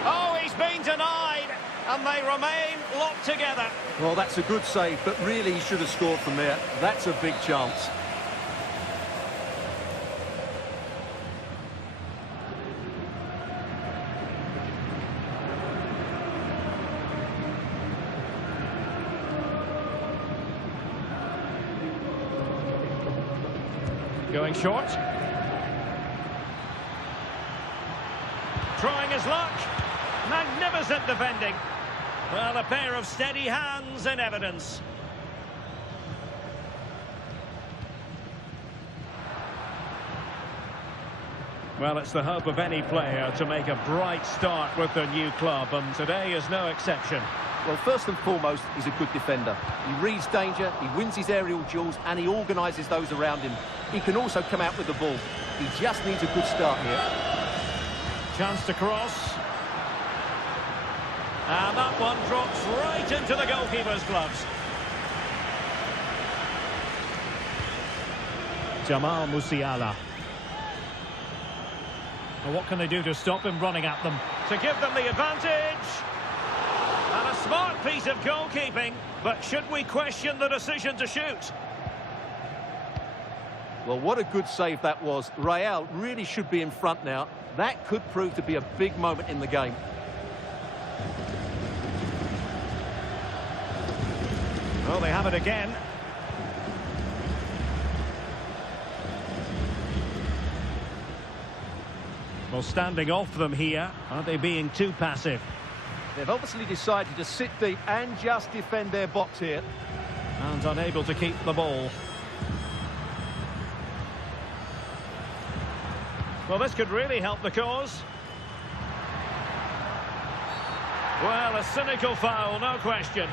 Oh, he's been denied. And they remain locked together. Well, that's a good save, but really he should have scored from there. That's a big chance. Going short. Trying his luck. Magnificent defending. Well, a pair of steady hands in evidence. Well, it's the hope of any player to make a bright start with their new club, and today is no exception. Well, first and foremost, he's a good defender. He reads danger, he wins his aerial duels, and he organises those around him. He can also come out with the ball. He just needs a good start here. Chance to cross. And that one drops right into the goalkeeper's gloves. Jamal Musiala. Well, what can they do to stop him running at them? To give them the advantage. And a smart piece of goalkeeping, but should we question the decision to shoot? Well, what a good save that was. Real really should be in front now. That could prove to be a big moment in the game. Well, they have it again. Well, standing off them here, aren't they being too passive? They've obviously decided to sit deep and just defend their box here. And unable to keep the ball. Well, this could really help the cause. Well, a cynical foul, no question.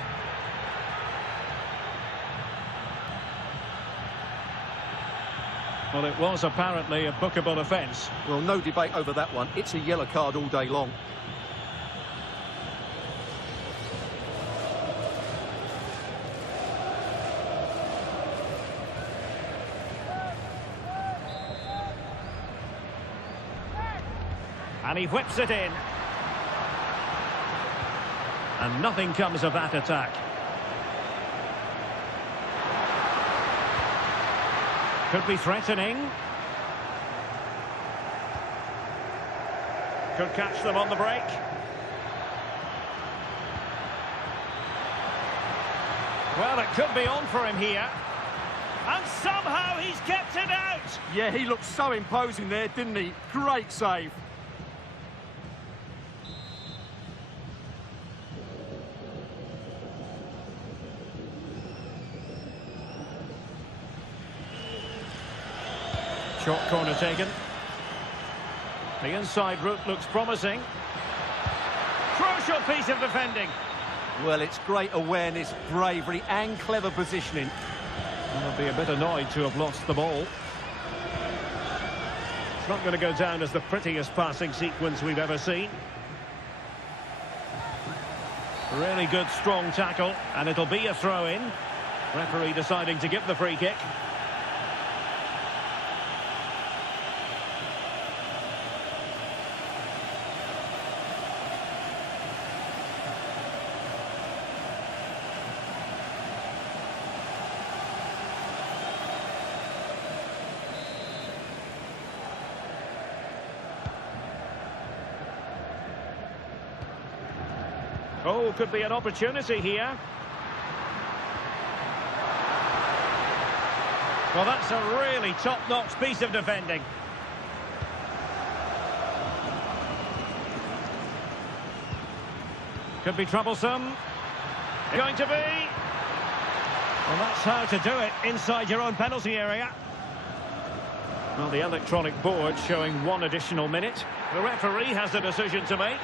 Well, it was apparently a bookable offence. Well, no debate over that one. It's a yellow card all day long. And he whips it in. And nothing comes of that attack. Could be threatening. Could catch them on the break. Well, it could be on for him here. And somehow he's kept it out. Yeah, he looked so imposing there, didn't he? Great save. Short corner taken. The inside route looks promising. Crucial piece of defending. Well, it's great awareness, bravery and clever positioning. They'll be a bit annoyed to have lost the ball. It's not going to go down as the prettiest passing sequence we've ever seen. Really good, strong tackle, and it'll be a throw-in. Referee deciding to give the free kick. Oh, could be an opportunity here. Well, that's a really top-notch piece of defending. Could be troublesome. Going to be. Well, that's how to do it inside your own penalty area. Well, the electronic board showing 1 additional minute. The referee has a decision to make.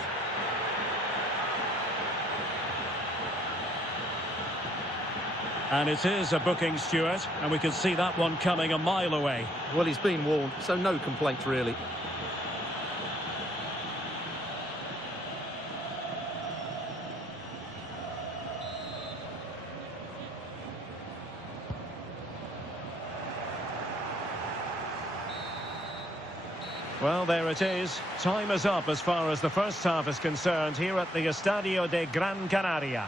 And it is a booking, Stuart, and we can see that one coming a mile away. Well, he's been warned, so no complaints really. Well, there it is. Time is up as far as the first half is concerned here at the Estadio de Gran Canaria.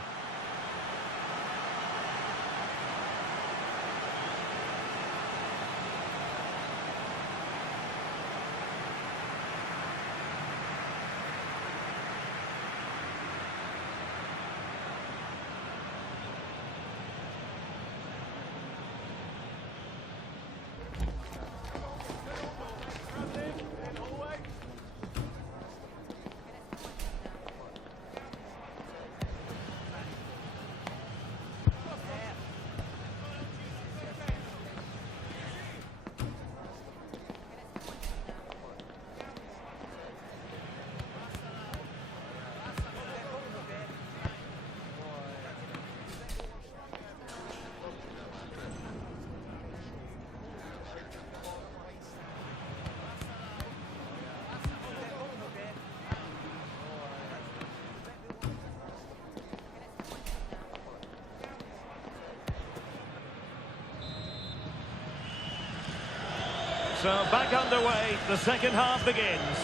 So back underway, the second half begins.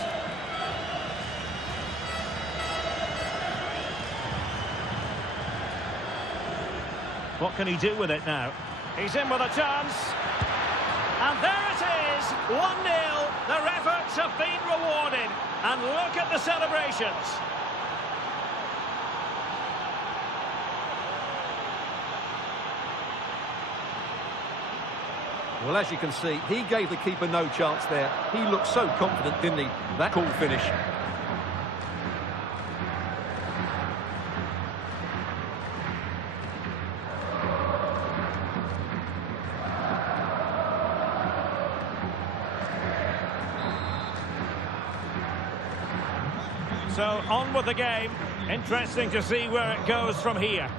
What can he do with it now? He's in with a chance. And there it is, 1-0. Their efforts have been rewarded. And look at the celebrations. Well, as you can see, he gave the keeper no chance there. He looked so confident, didn't he? That cool finish. So on with the game. Interesting to see where it goes from here.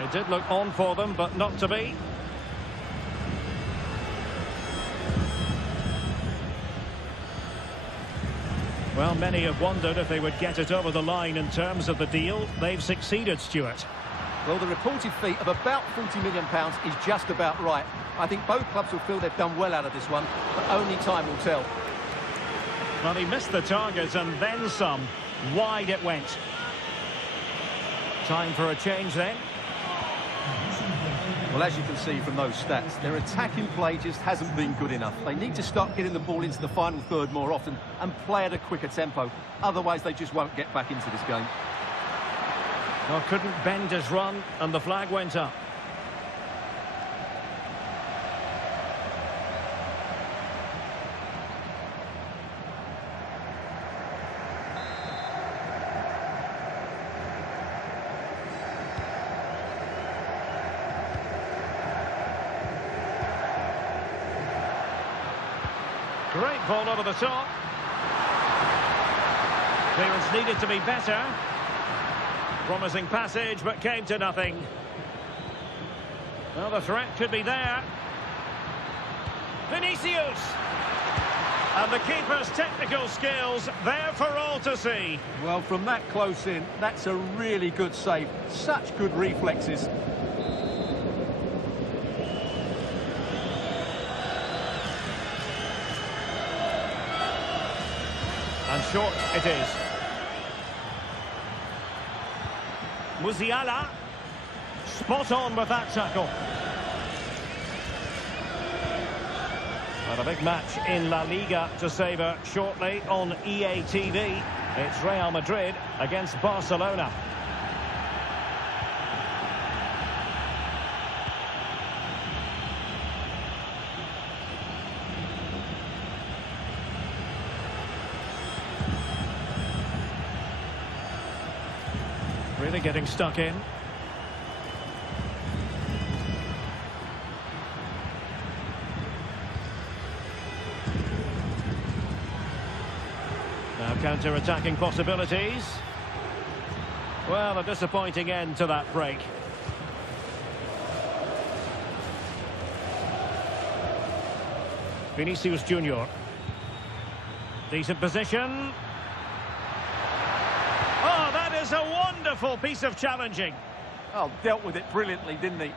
It did look on for them, but not to be. Well, many have wondered if they would get it over the line in terms of the deal. They've succeeded, Stuart. Well, the reported fee of about £40 million is just about right. I think both clubs will feel they've done well out of this one, but only time will tell. Well, he missed the target and then some. Wide it went. Time for a change then. Well, as you can see from those stats, their attacking play just hasn't been good enough. They need to start getting the ball into the final third more often and play at a quicker tempo. Otherwise, they just won't get back into this game. Well, couldn't bend his run, and the flag went up. Great ball over the top. Clearance needed to be better. Promising passage, but came to nothing. Well, the threat could be there. Vinicius! And the keeper's technical skills there for all to see. Well, from that close in, that's a really good save. Such good reflexes. And short it is. Musiala. Spot on with that tackle. And a big match in La Liga to savour shortly on EA TV. It's Real Madrid against Barcelona. Really getting stuck in. Now counter-attacking possibilities. Well, a disappointing end to that break. Vinicius Junior. Decent position. Oh, that is a wonderful piece of challenging. Oh, dealt with it brilliantly, didn't he?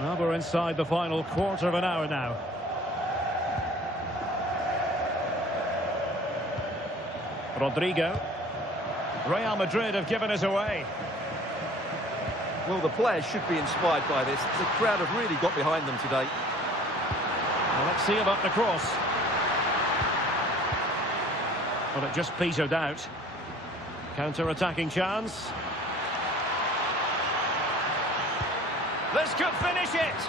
Well, we're inside the final quarter of an hour now. Rodrigo. Real Madrid have given us away. Well, the players should be inspired by this. The crowd have really got behind them today. Well, let's see about the cross. Well, it just petered out. Counter-attacking chance. This could finish it.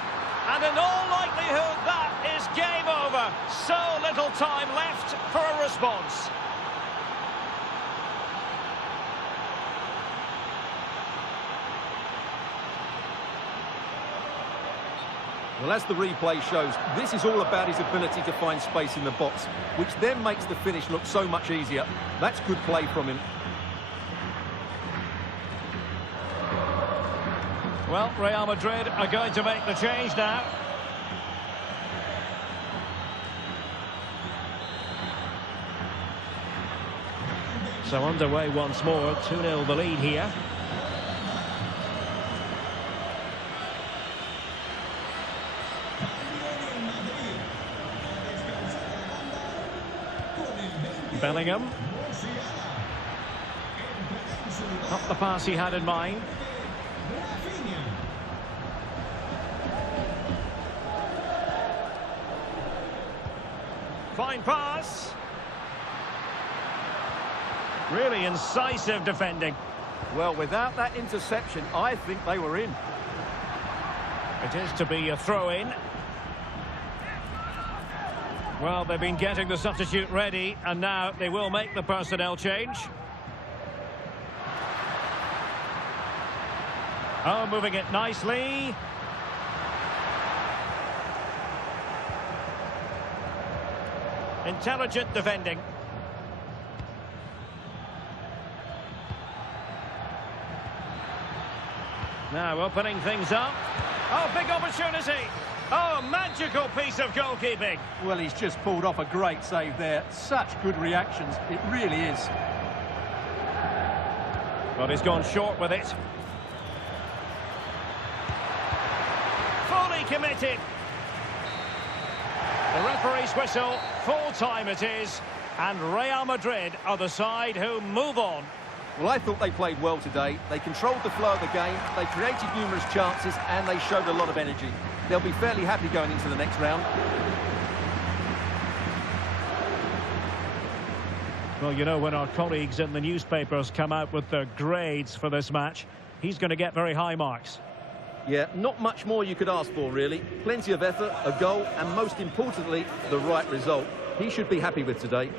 And in all likelihood, that is game over. So little time left for a response. Well, as the replay shows, this is all about his ability to find space in the box, which then makes the finish look so much easier. That's good play from him. Well, Real Madrid are going to make the change now. So underway once more, 2-0 the lead here. Bellingham. Not the pass he had in mind. Fine pass. Really incisive defending. Well, without that interception, I think they were in. It is to be a throw-in. Well, they've been getting the substitute ready, and now they will make the personnel change. Oh, moving it nicely. Intelligent defending. Now opening things up. Oh, big opportunity. Oh, magical piece of goalkeeping. Well, he's just pulled off a great save there. Such good reactions. It really is. But he's gone short with it. Fully committed. The referee's whistle. Full time it is. And Real Madrid are the side who move on. Well, I thought they played well today. They controlled the flow of the game. They created numerous chances and they showed a lot of energy. They'll be fairly happy going into the next round. Well, you know, when our colleagues in the newspapers come out with their grades for this match, he's going to get very high marks. Yeah, not much more you could ask for, really. Plenty of effort, a goal, and most importantly, the right result. He should be happy with today.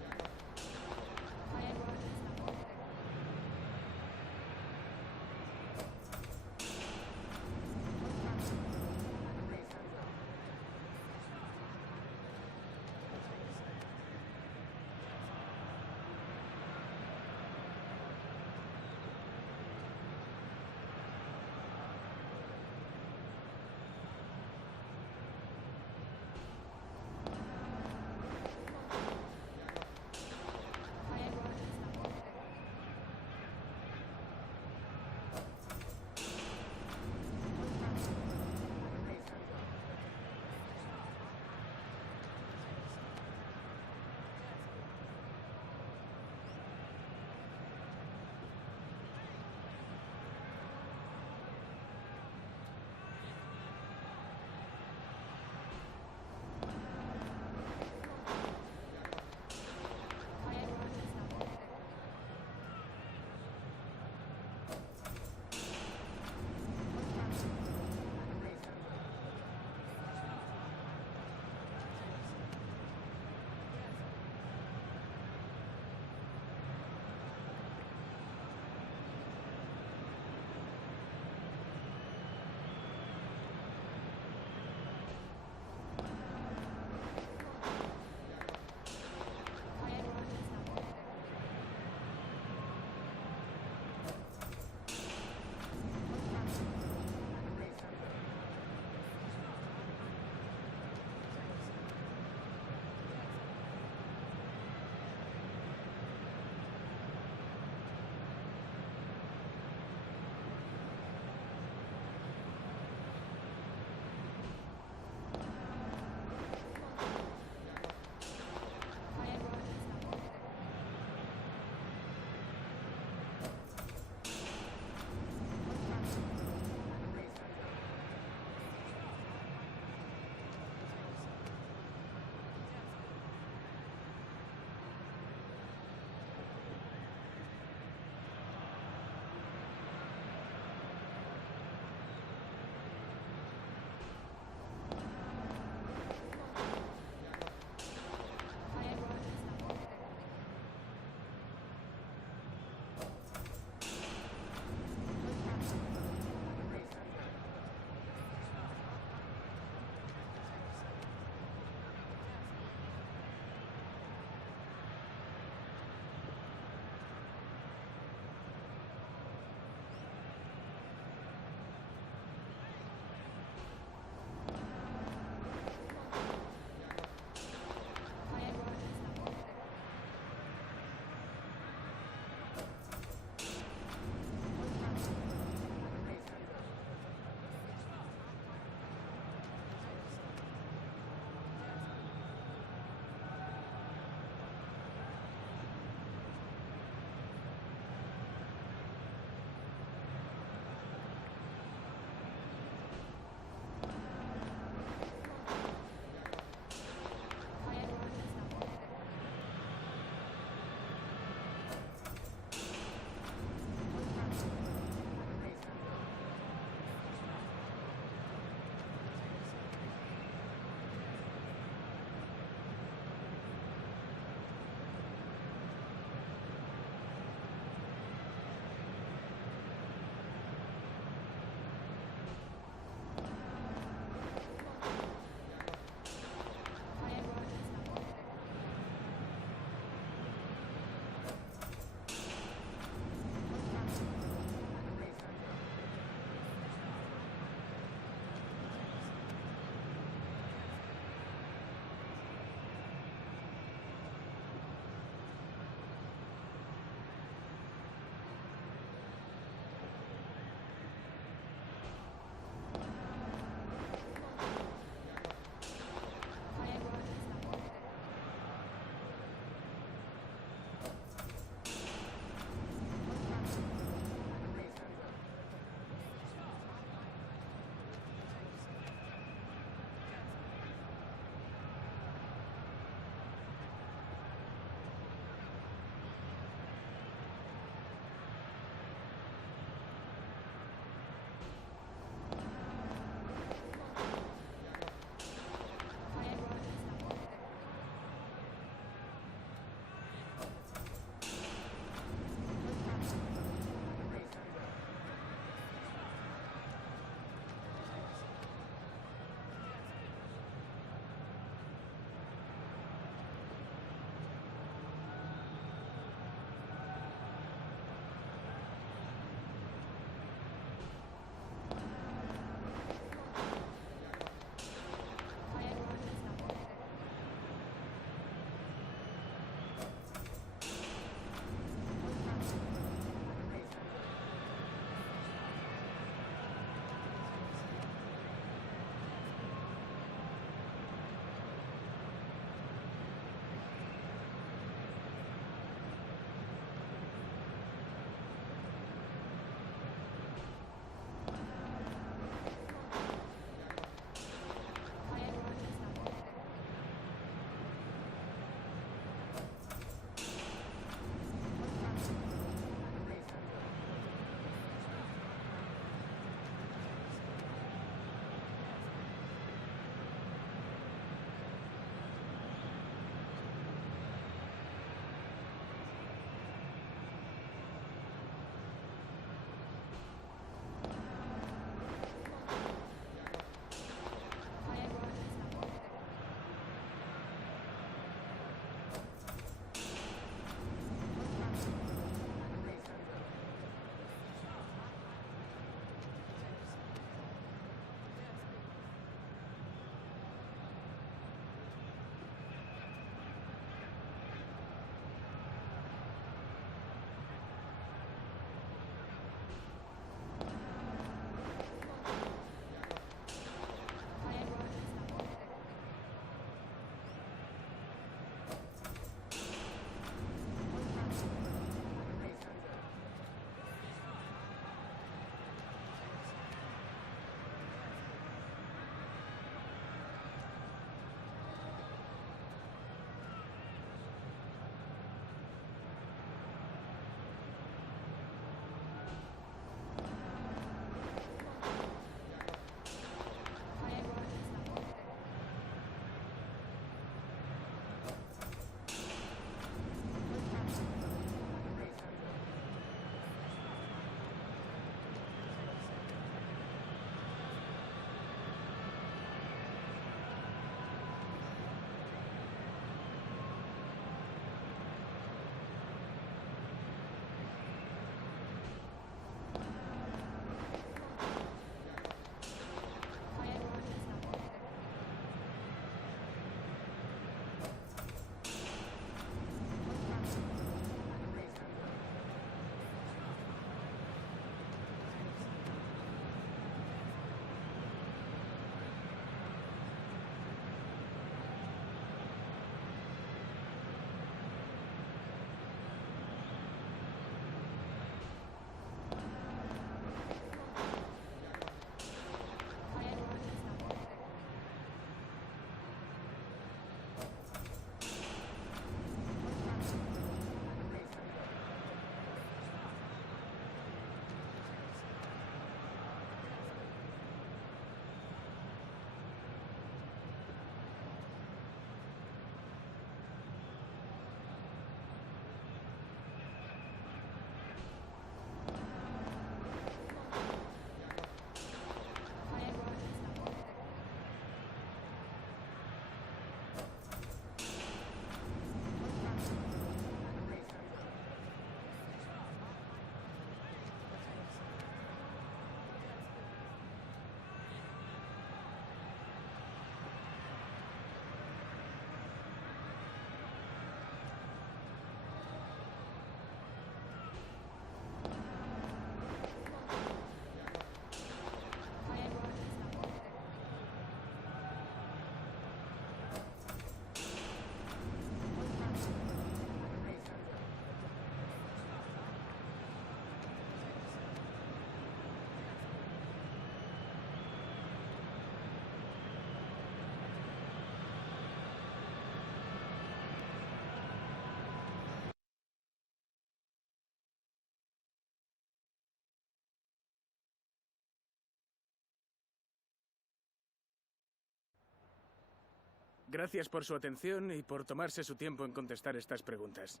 Gracias por su atención y por tomarse su tiempo en contestar estas preguntas.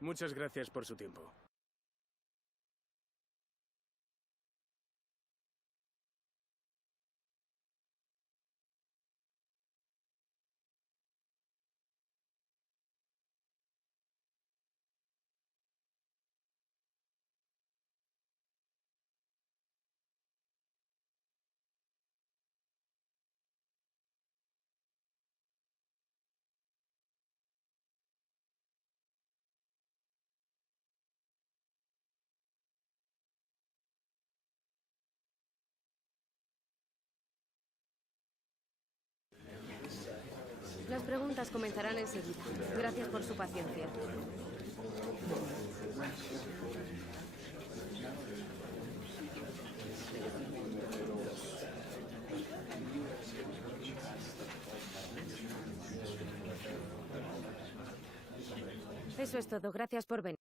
Muchas gracias por su tiempo. Las preguntas comenzarán enseguida. Gracias por su paciencia. Eso es todo. Gracias por venir.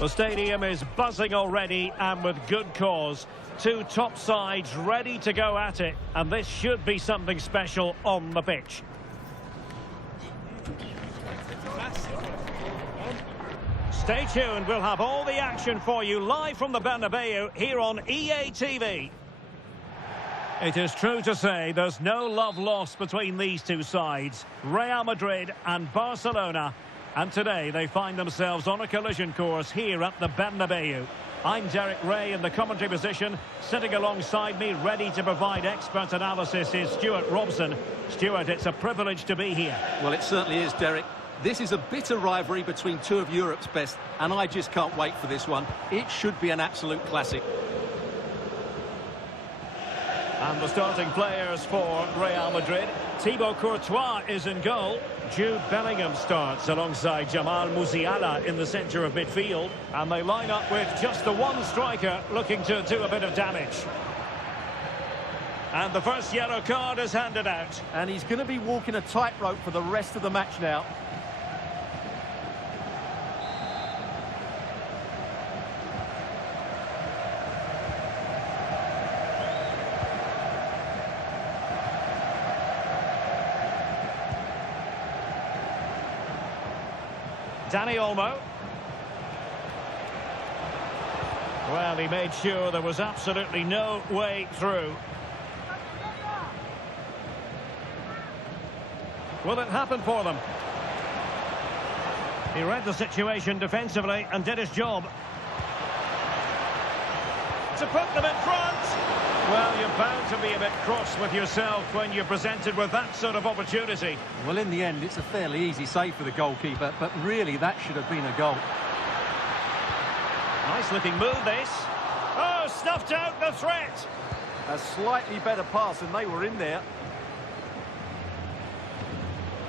The stadium is buzzing already, and with good cause. Two top sides ready to go at it, and this should be something special on the pitch. Stay tuned, we'll have all the action for you live from the Bernabeu here on EA TV. It is true to say there's no love lost between these two sides, Real Madrid and Barcelona. And today they find themselves on a collision course here at the Bernabeu. I'm Derek Ray in the commentary position. Sitting alongside me, ready to provide expert analysis, is Stuart Robson. Stuart, it's a privilege to be here. Well, it certainly is, Derek. This is a bitter rivalry between two of Europe's best, and I just can't wait for this one. It should be an absolute classic. And the starting players for Real Madrid. Thibaut Courtois is in goal. Jude Bellingham starts alongside Jamal Musiala in the centre of midfield. And they line up with just the one striker looking to do a bit of damage. And the first yellow card is handed out. And he's going to be walking a tightrope for the rest of the match now. Dani Olmo. Well, he made sure there was absolutely no way through. Will it happen for them? He read the situation defensively and did his job. To put them in front. Well, you're bound to be a bit cross with yourself when you're presented with that sort of opportunity. Well, in the end, it's a fairly easy save for the goalkeeper, but really that should have been a goal. Nice looking move, this. Oh, snuffed out the threat. A slightly better pass and they were in there.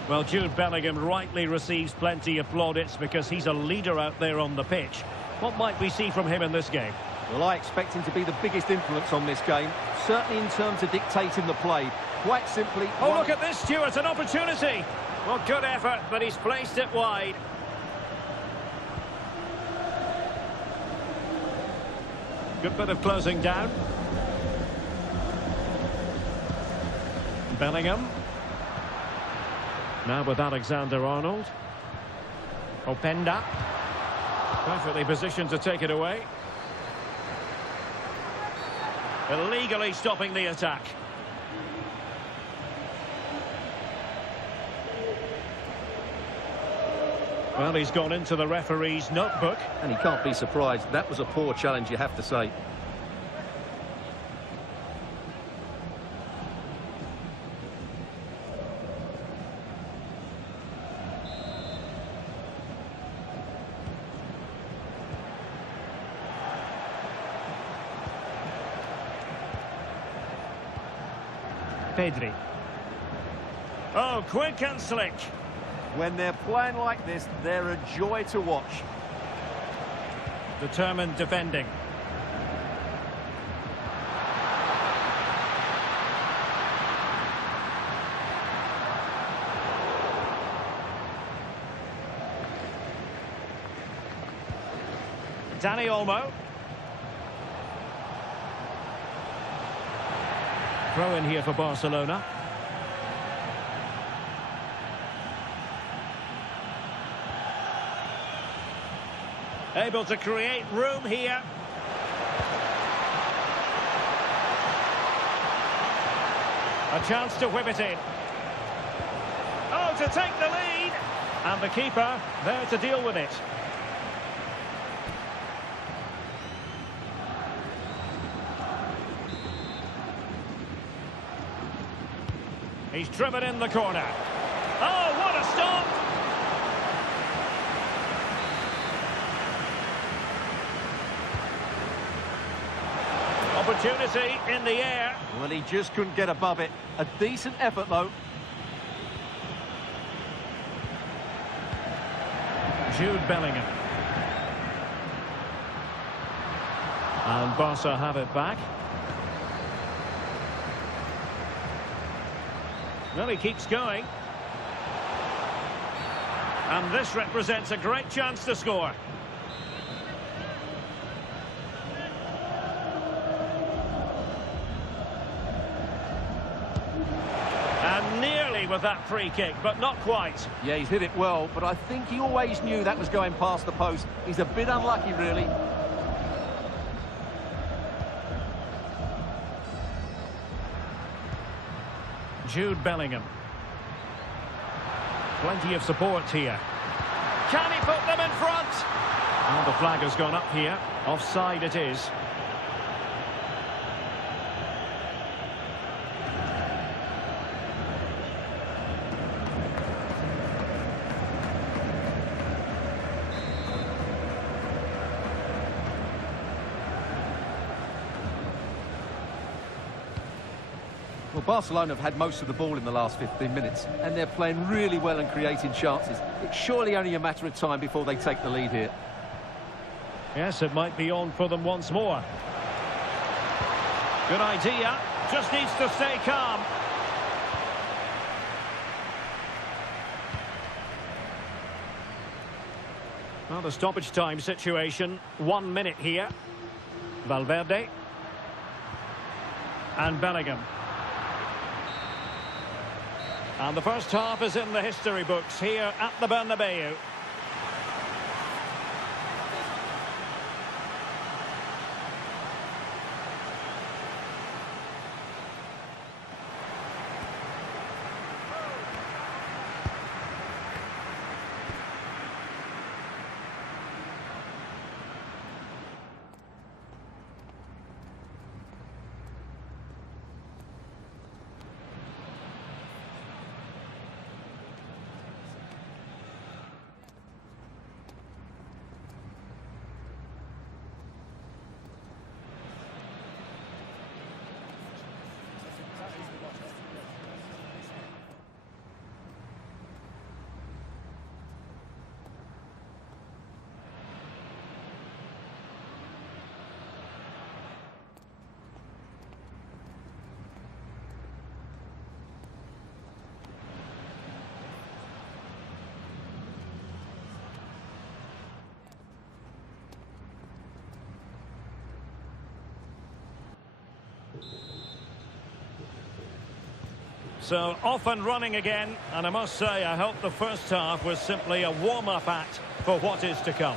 Well, Jude Bellingham rightly receives plenty of plaudits because he's a leader out there on the pitch. What might we see from him in this game? Well, I expect him to be the biggest influence on this game, certainly in terms of dictating the play. Quite simply... Oh, look at this, Stuart, an opportunity! Well, good effort, but he's placed it wide. Good bit of closing down. Bellingham. Now with Alexander-Arnold. Openda. Perfectly positioned to take it away. Illegally stopping the attack. Well, he's gone into the referee's notebook. And he can't be surprised. That was a poor challenge, you have to say. Pedri. Oh, quick and slick. When they're playing like this, they're a joy to watch. Determined defending. Dani Olmo. Throw in here for Barcelona. Able to create room here. A chance to whip it in. Oh, to take the lead. And the keeper there to deal with it. He's driven in the corner. Oh, what a stop! Opportunity in the air. Well, he just couldn't get above it. A decent effort, though. Jude Bellingham. And Barca have it back. Well, he keeps going. And this represents a great chance to score. And nearly with that free kick, but not quite. Yeah, he's hit it well, but I think he always knew that was going past the post. He's a bit unlucky, really. Jude Bellingham. Plenty of support here. Can he put them in front? And the flag has gone up here. Offside it is. Well, Barcelona have had most of the ball in the last 15 minutes, and they're playing really well and creating chances. It's surely only a matter of time before they take the lead here. Yes, it might be on for them once more. Good idea. Just needs to stay calm. Well, the stoppage time situation. 1 minute here. Valverde. And Bellingham. And the first half is in the history books here at the Bernabeu. So off and running again, and I must say I hope the first half was simply a warm-up act for what is to come.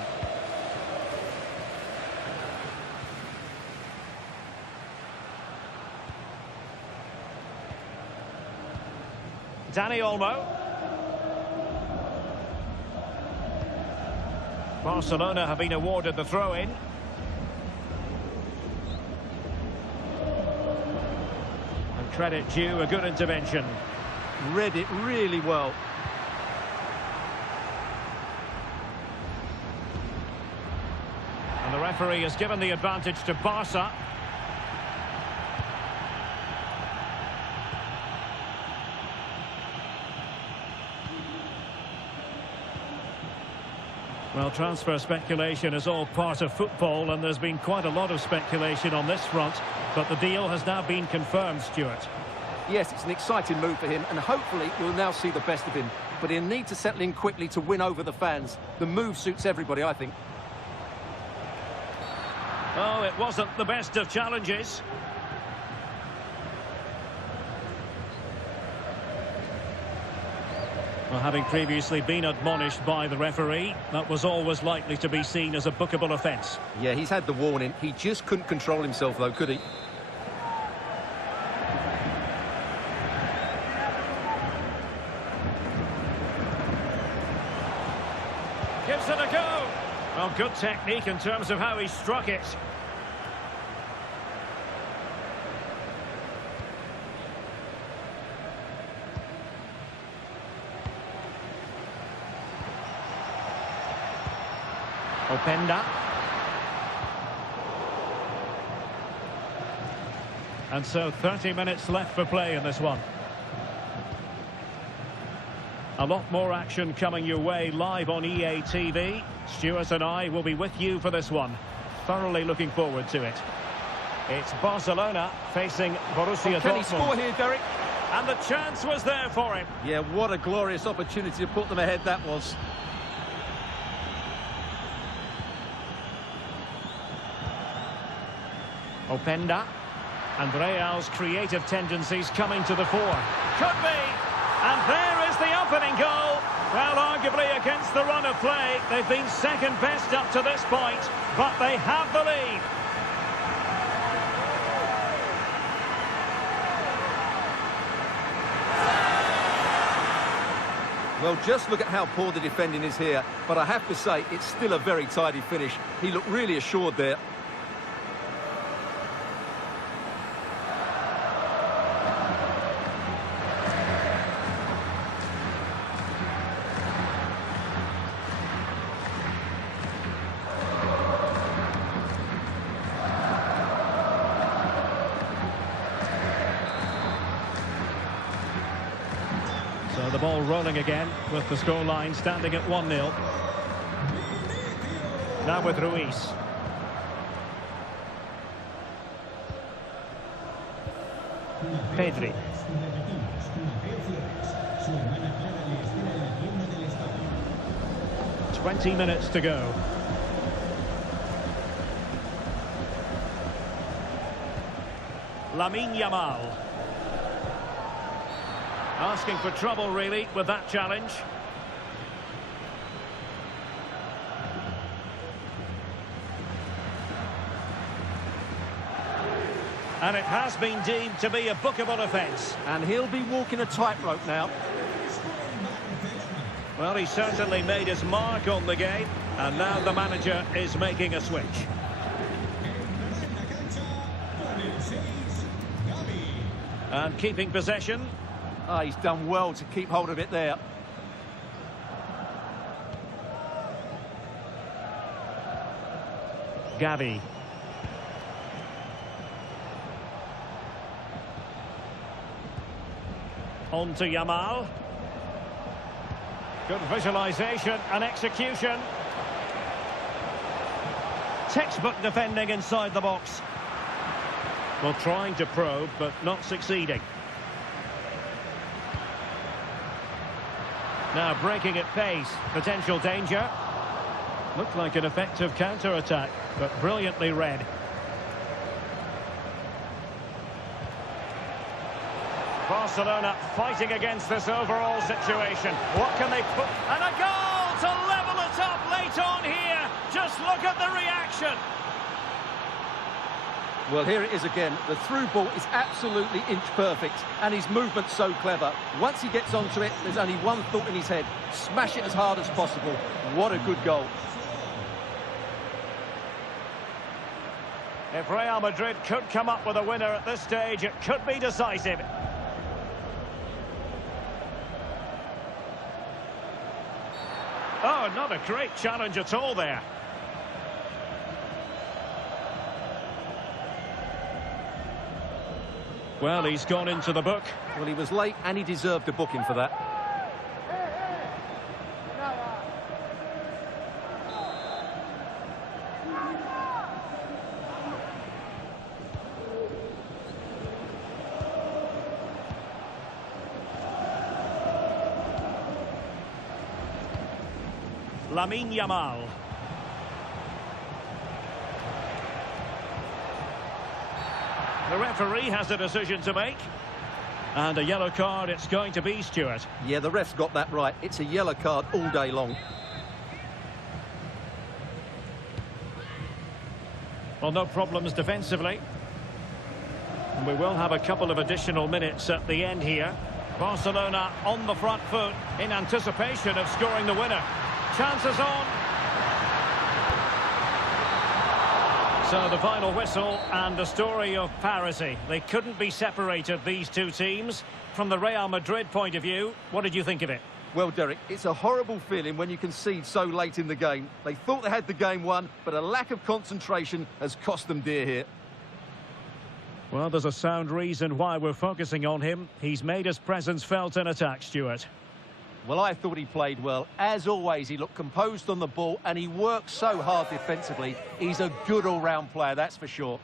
Dani Olmo. Barcelona have been awarded the throw-in. And credit due, a good intervention. Read it really well. And the referee has given the advantage to Barca. Well, transfer speculation is all part of football, and there's been quite a lot of speculation on this front, but the deal has now been confirmed, Stuart. Yes, it's an exciting move for him, and hopefully we'll now see the best of him. But he'll need to settle in quickly to win over the fans. The move suits everybody, I think. Oh, it wasn't the best of challenges. Well, having previously been admonished by the referee, that was always likely to be seen as a bookable offence. Yeah, he's had the warning. He just couldn't control himself, though, could he? Gives it a go. Well, good technique in terms of how he struck it. Openda. And so 30 minutes left for play in this one. A lot more action coming your way live on EA TV. Stuart and I will be with you for this one. Thoroughly looking forward to it. It's Barcelona facing Borussia Dortmund. Can he score here, Derek? And the chance was there for him. Yeah, what a glorious opportunity to put them ahead that was. Openda. And Real's creative tendencies coming to the fore. Could be. And there is the opening goal. Well, arguably against the run of play, they've been second best up to this point, but they have the lead. Well, just look at how poor the defending is here, but I have to say, it's still a very tidy finish. He looked really assured there. So the ball rolling again with the scoreline standing at 1-0. Now with Ruiz. Pedri. "20 minutes to go. Lamine Yamal. Asking for trouble, really, with that challenge. And it has been deemed to be a bookable offence. And he'll be walking a tightrope now. Well, he certainly made his mark on the game, and now the manager is making a switch. And keeping possession. Ah, he's done well to keep hold of it there. Gavi. On to Yamal. Good visualisation and execution. Textbook defending inside the box. Well, trying to probe, but not succeeding. Now breaking at pace, potential danger. Looked like an effective counter-attack, but brilliantly read. Barcelona fighting against this overall situation. What can they put? And a goal to level it up late on here. Just look at the reaction. Well, here it is again. The through ball is absolutely inch perfect, and his movement's so clever. Once he gets onto it, there's only one thought in his head: smash it as hard as possible. What a good goal. If Real Madrid could come up with a winner at this stage, it could be decisive. Oh, not a great challenge at all there. Well, he's gone into the book. Well, he was late and he deserved a booking for that. Lamine Yamal. The referee has a decision to make. And a yellow card it's going to be, Stuart. Yeah, the ref's got that right. It's a yellow card all day long. Well, no problems defensively. And we will have a couple of additional minutes at the end here. Barcelona on the front foot in anticipation of scoring the winner. Chances on. So the final whistle and the story of parity. They couldn't be separated, these two teams. From the Real Madrid point of view, what did you think of it? Well, Derek, it's a horrible feeling when you concede so late in the game. They thought they had the game won, but a lack of concentration has cost them dear here. Well, there's a sound reason why we're focusing on him. He's made his presence felt in attack, Stuart. Well, I thought he played well. As always, he looked composed on the ball and he worked so hard defensively. He's a good all-round player, that's for sure.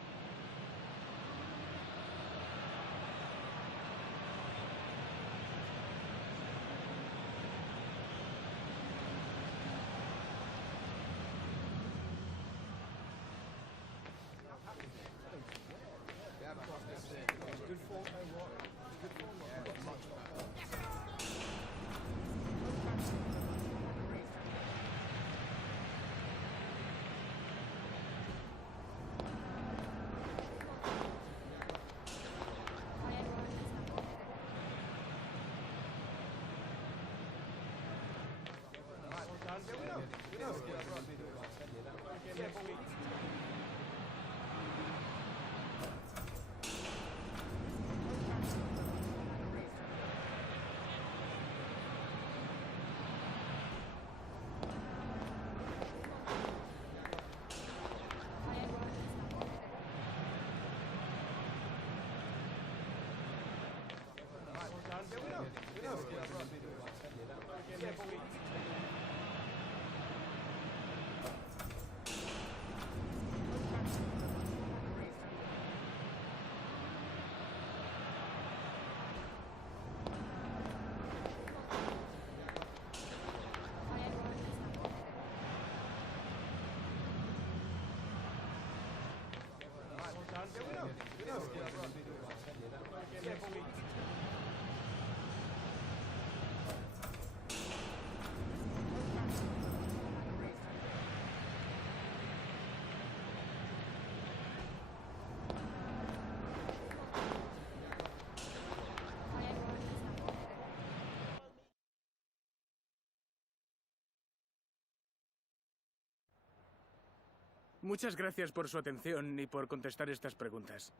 Muchas gracias por su atención y por contestar estas preguntas.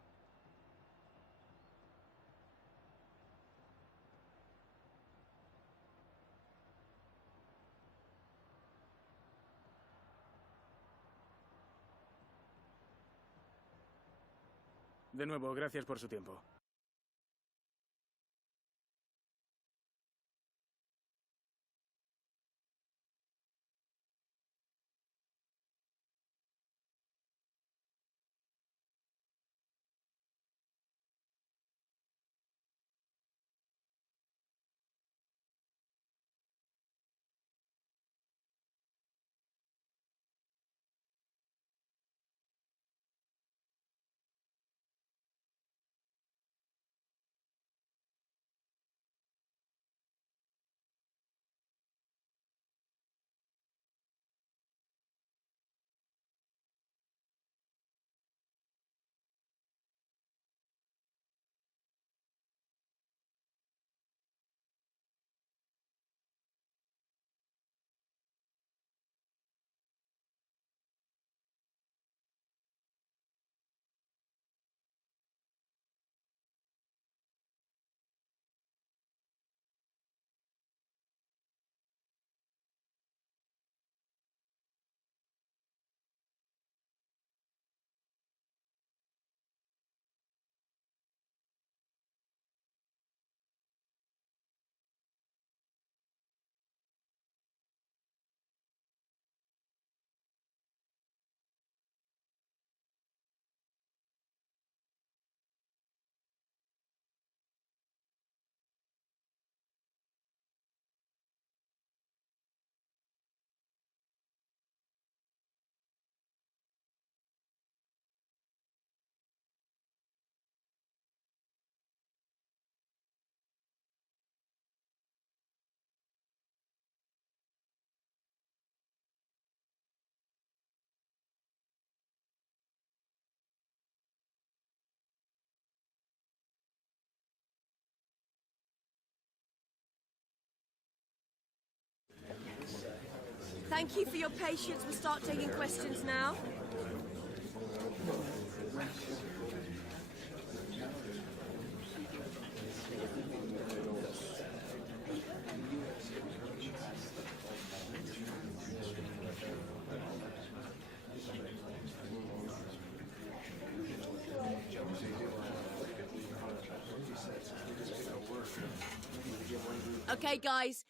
De nuevo, gracias por su tiempo. Thank you for your patience. We'll start taking questions now. Okay, guys.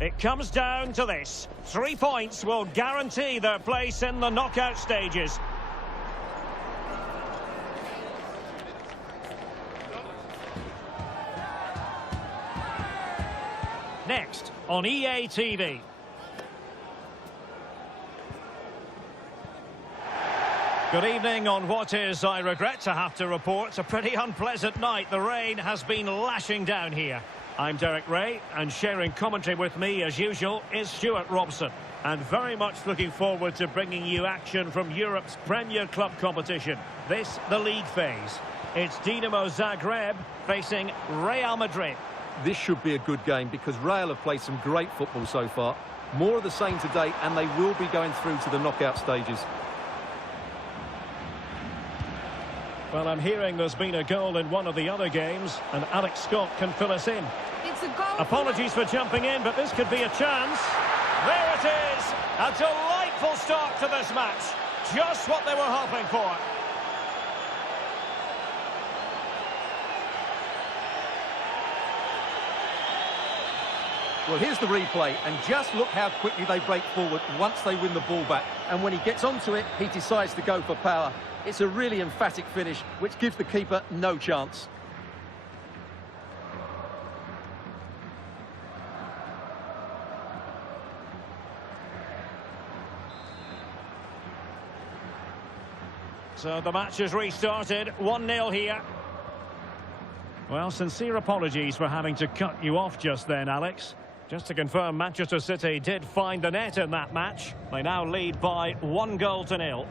It comes down to this. 3 points will guarantee their place in the knockout stages. Next on EA TV. Good evening on what is, I regret to have to report, a pretty unpleasant night. The rain has been lashing down here. I'm Derek Ray, and sharing commentary with me, as usual, is Stuart Robson. And very much looking forward to bringing you action from Europe's Premier Club competition. This, the league phase. It's Dinamo Zagreb facing Real Madrid. This should be a good game because Real have played some great football so far. More of the same today, and they will be going through to the knockout stages. Well, I'm hearing there's been a goal in one of the other games, and Alex Scott can fill us in. It's a goal. Apologies for jumping in, but this could be a chance. There it is! A delightful start to this match. Just what they were hoping for. Well, here's the replay, and just look how quickly they break forward once they win the ball back. And when he gets onto it, he decides to go for power. It's a really emphatic finish, which gives the keeper no chance. So the match has restarted, 1-0 here. Well, sincere apologies for having to cut you off just then, Alex. Just to confirm, Manchester City did find the net in that match. They now lead by 1-0.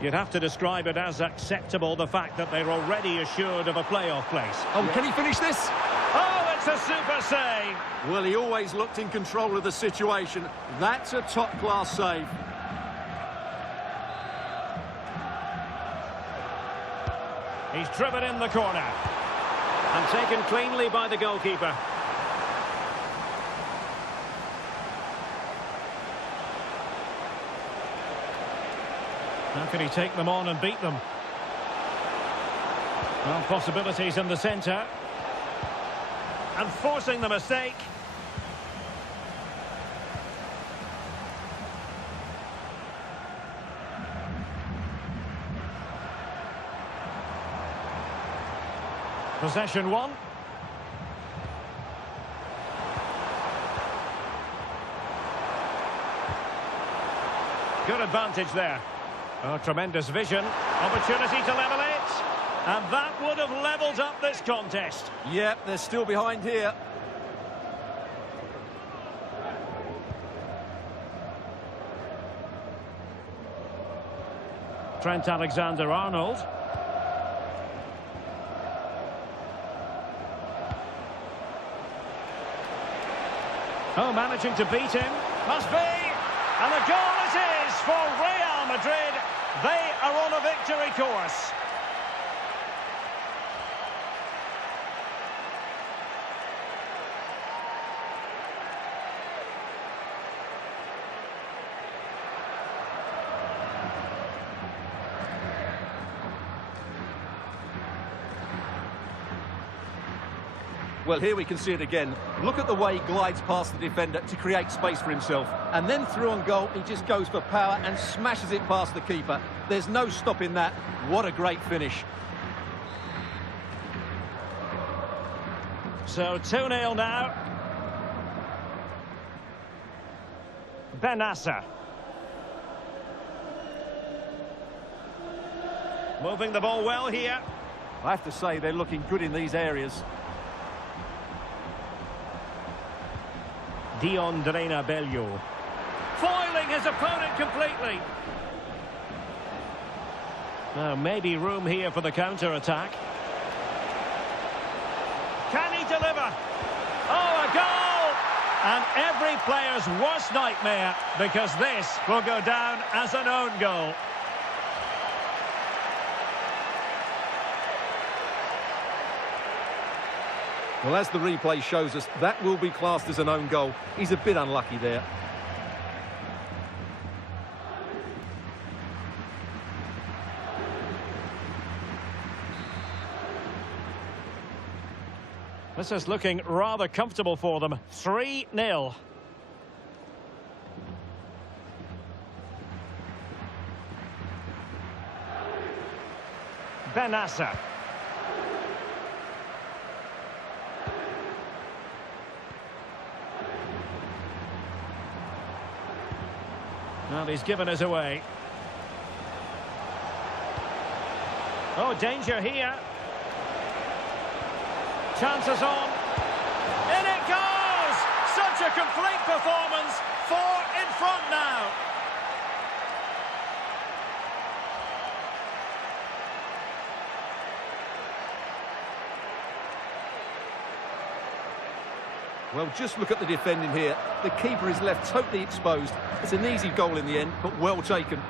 You'd have to describe it as acceptable, the fact that they're already assured of a playoff place. Oh, can he finish this? Oh, it's a super save! Well, he always looked in control of the situation. That's a top-class save. He's driven in the corner. And taken cleanly by the goalkeeper. How can he take them on and beat them? Well, possibilities in the centre. And forcing the mistake. Possession one. Good advantage there. Oh, tremendous vision. Opportunity to level it. And that would have levelled up this contest. Yep, they're still behind here. Trent Alexander-Arnold. Oh, managing to beat him. Must be. And a goal it is for Real Madrid. They are on a victory course. Well, here we can see it again. Look at the way he glides past the defender to create space for himself. And then through on goal, he just goes for power and smashes it past the keeper. There's no stopping that. What a great finish. So 2-0 now. Benassa. Moving the ball well here. I have to say they're looking good in these areas. Dion Drena Bello. Foiling his opponent completely. Now maybe room here for the counter-attack. Can he deliver? Oh, a goal! And every player's worst nightmare, because this will go down as an own goal. Well, as the replay shows us, that will be classed as an own goal. He's a bit unlucky there. This is looking rather comfortable for them. 3-0. Benassa. Well, he's given us away. Oh, danger here. Chances on. In it goes! Such a complete performance. 4 in front now. Well, just look at the defending here. The keeper is left totally exposed. It's an easy goal in the end, but well taken.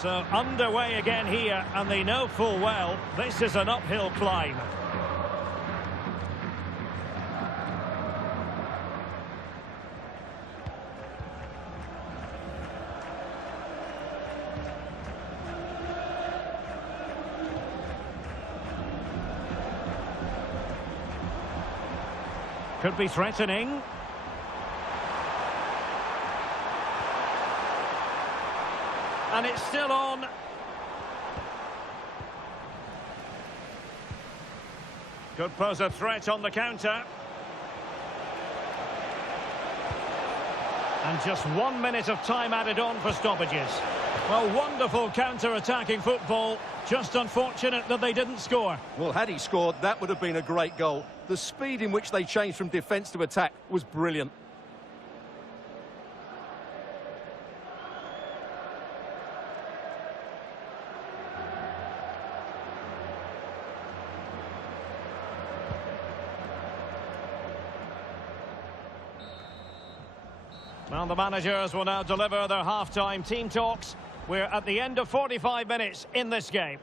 So underway again here, and they know full well this is an uphill climb. Could be threatening. And it's still on. Could pose a threat on the counter. And just 1 minute of time added on for stoppages. Well, wonderful counter-attacking football. Just unfortunate that they didn't score. Well, had he scored, that would have been a great goal. The speed in which they changed from defence to attack was brilliant. Well, the managers will now deliver their half-time team talks. We're at the end of 45 minutes in this game.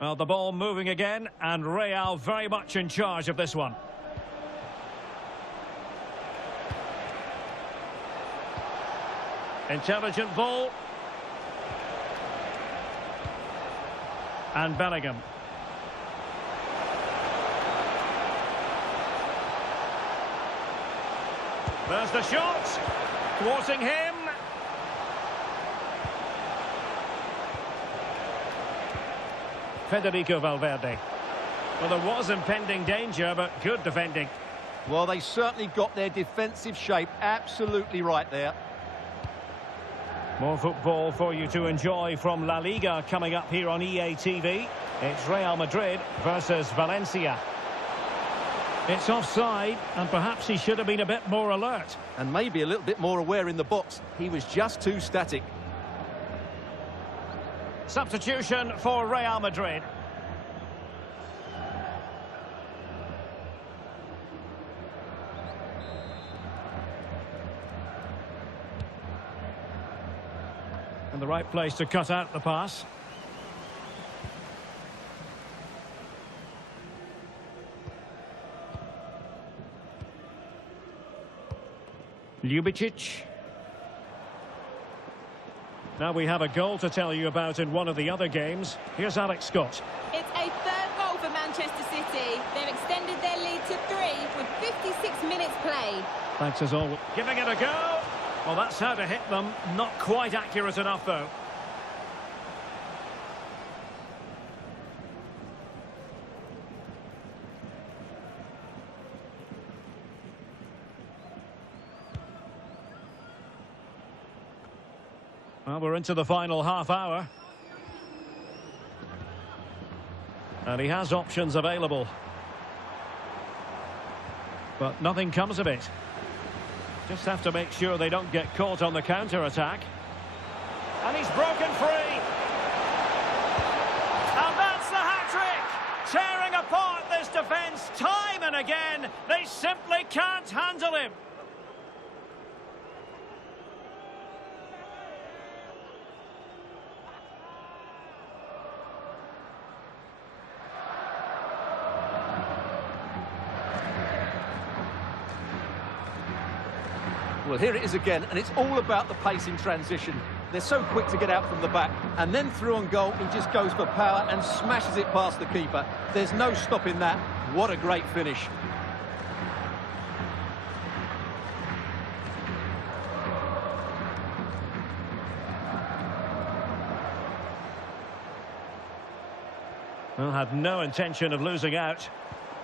Well, the ball moving again, and Real very much in charge of this one. Intelligent ball. And Bellingham. There's the shot. Thwarting him. Federico Valverde. Well, there was impending danger, but good defending. Well, they certainly got their defensive shape absolutely right there. More football for you to enjoy from La Liga coming up here on EA TV. It's Real Madrid versus Valencia. It's offside, and perhaps he should have been a bit more alert. And maybe a little bit more aware in the box. He was just too static. Substitution for Real Madrid. And the right place to cut out the pass. Ljubicic. Now we have a goal to tell you about in one of the other games. Here's Alex Scott. It's a third goal for Manchester City. They've extended their lead to 3 with 56 minutes played. Thanks as always. Giving it a go. Well, that's how to hit them. Not quite accurate enough, though. Well, we're into the final half hour. And he has options available. But nothing comes of it. Just have to make sure they don't get caught on the counter-attack. And he's broken free. And that's the hat-trick! Tearing apart this defence time and again. They simply can't handle him. Well, here it is again, and it's all about the pace in transition. They're so quick to get out from the back, and then through on goal, he just goes for power and smashes it past the keeper. There's no stopping that. What a great finish. Well, had no intention of losing out.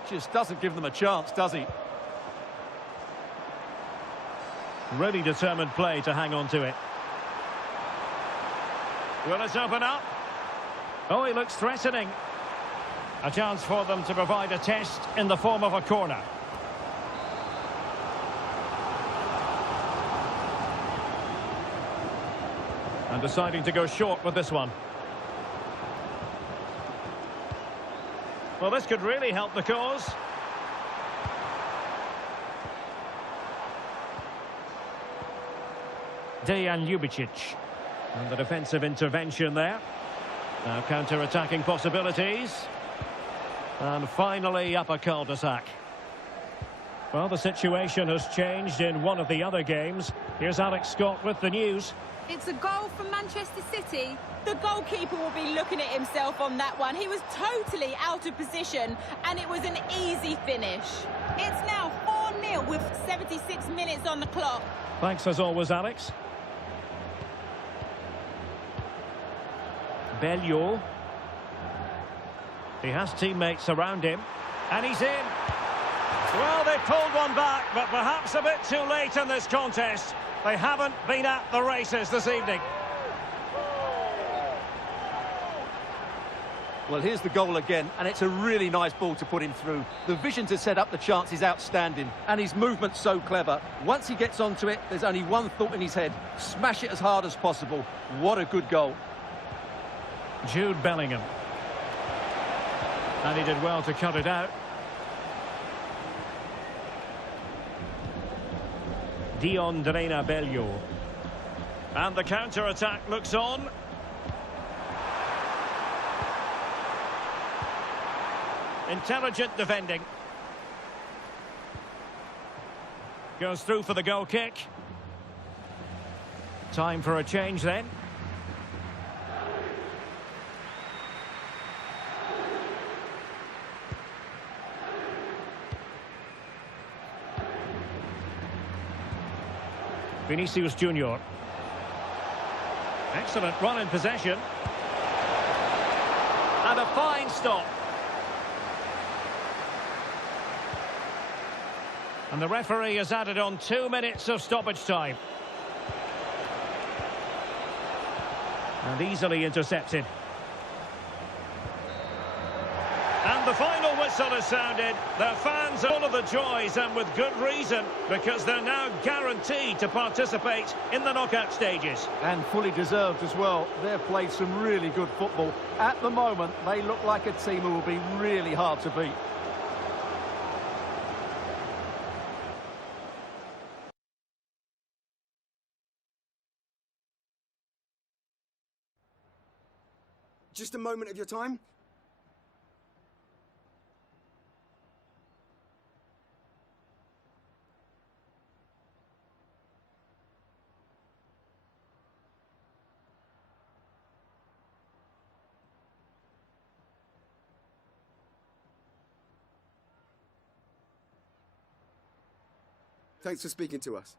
Just doesn't give them a chance, does he? Really determined play to hang on to it. Will it open up? Oh, he looks threatening. A chance for them to provide a test in the form of a corner. And deciding to go short with this one. Well, this could really help the cause. Dejan Ljubicic. And the defensive intervention there. Now counter-attacking possibilities. And finally up a cul-de-sac. Well, the situation has changed in one of the other games. Here's Alex Scott with the news. It's a goal for Manchester City. The goalkeeper will be looking at himself on that one. He was totally out of position, and it was an easy finish. It's now 4-0 with 76 minutes on the clock. Thanks as always, Alex. Belleau. He has teammates around him. And he's in. Well, they pulled one back, but perhaps a bit too late in this contest. They haven't been at the races this evening. Well, here's the goal again, and it's a really nice ball to put him through. The vision to set up the chance is outstanding, and his movement's so clever. Once he gets onto it, there's only one thought in his head. Smash it as hard as possible. What a good goal. Jude Bellingham. And he did well to cut it out. Diondrena Belleau. And the counter-attack looks on. Intelligent defending. Goes through for the goal kick. Time for a change then. Vinicius Junior. Excellent run in possession. And a fine stop. And the referee has added on 2 minutes of stoppage time. And easily intercepted. And the final whistle has sounded. Their fans are full of the joys, and with good reason, because they're now guaranteed to participate in the knockout stages. And fully deserved as well. They've played some really good football. At the moment, they look like a team who will be really hard to beat. Just a moment of your time. Thanks for speaking to us.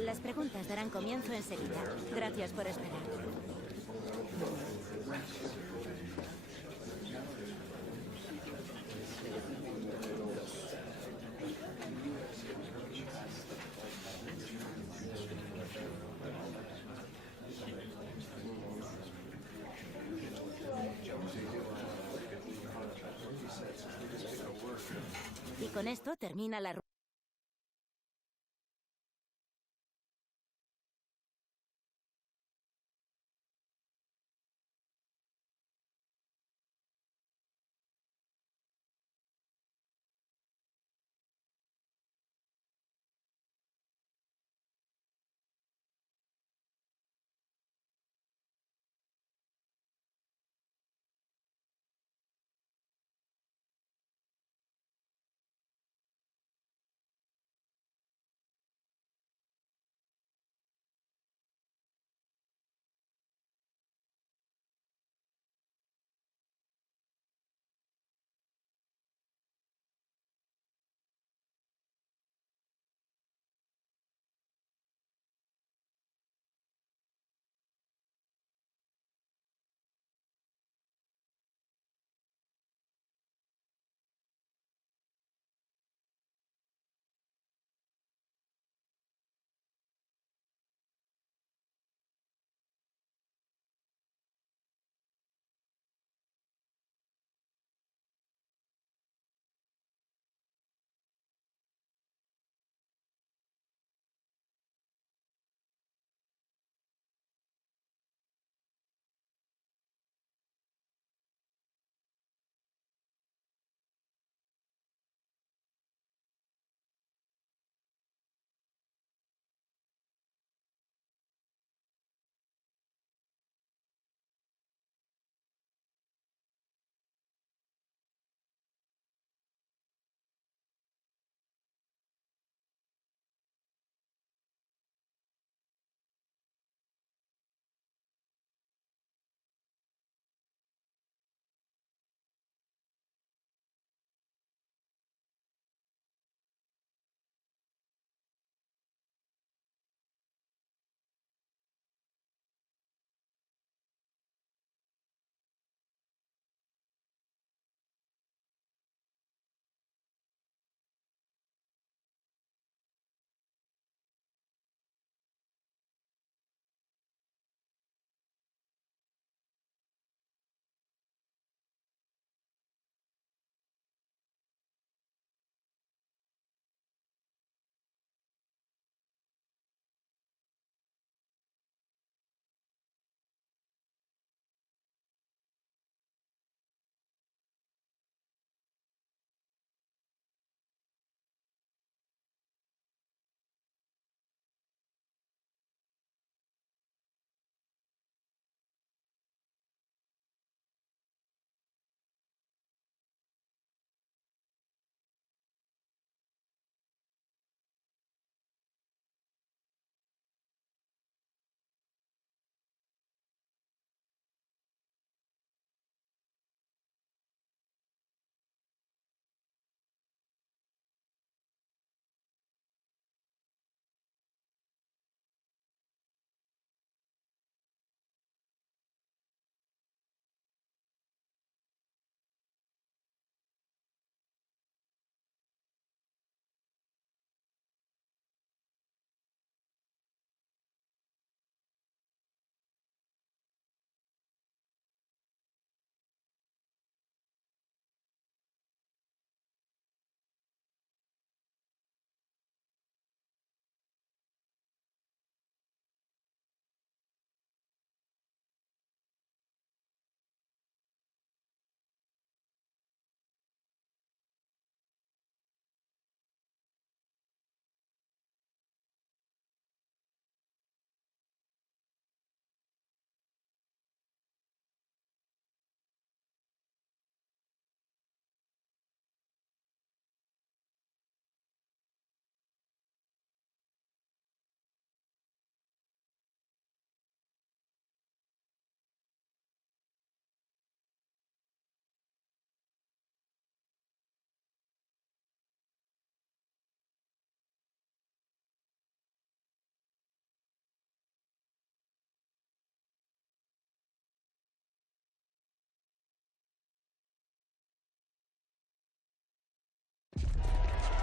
Las preguntas darán comienzo enseguida. Gracias por esperar. Y con esto termina la rueda.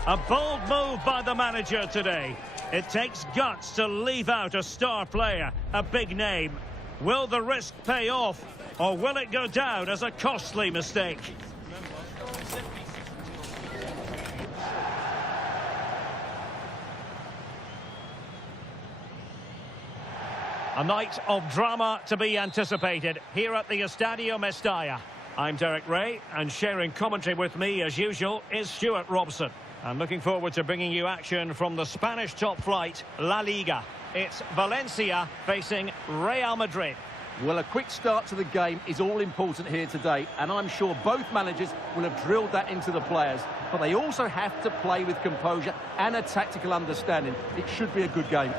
A bold move by the manager today. It takes guts to leave out a star player, a big name. Will the risk pay off, or will it go down as a costly mistake? A night of drama to be anticipated here at the Estadio Mestalla. I'm Derek Ray, and sharing commentary with me, as usual, is Stuart Robson. I'm looking forward to bringing you action from the Spanish top flight, La Liga. It's Valencia facing Real Madrid. Well, a quick start to the game is all important here today, and I'm sure both managers will have drilled that into the players. But they also have to play with composure and a tactical understanding. It should be a good game.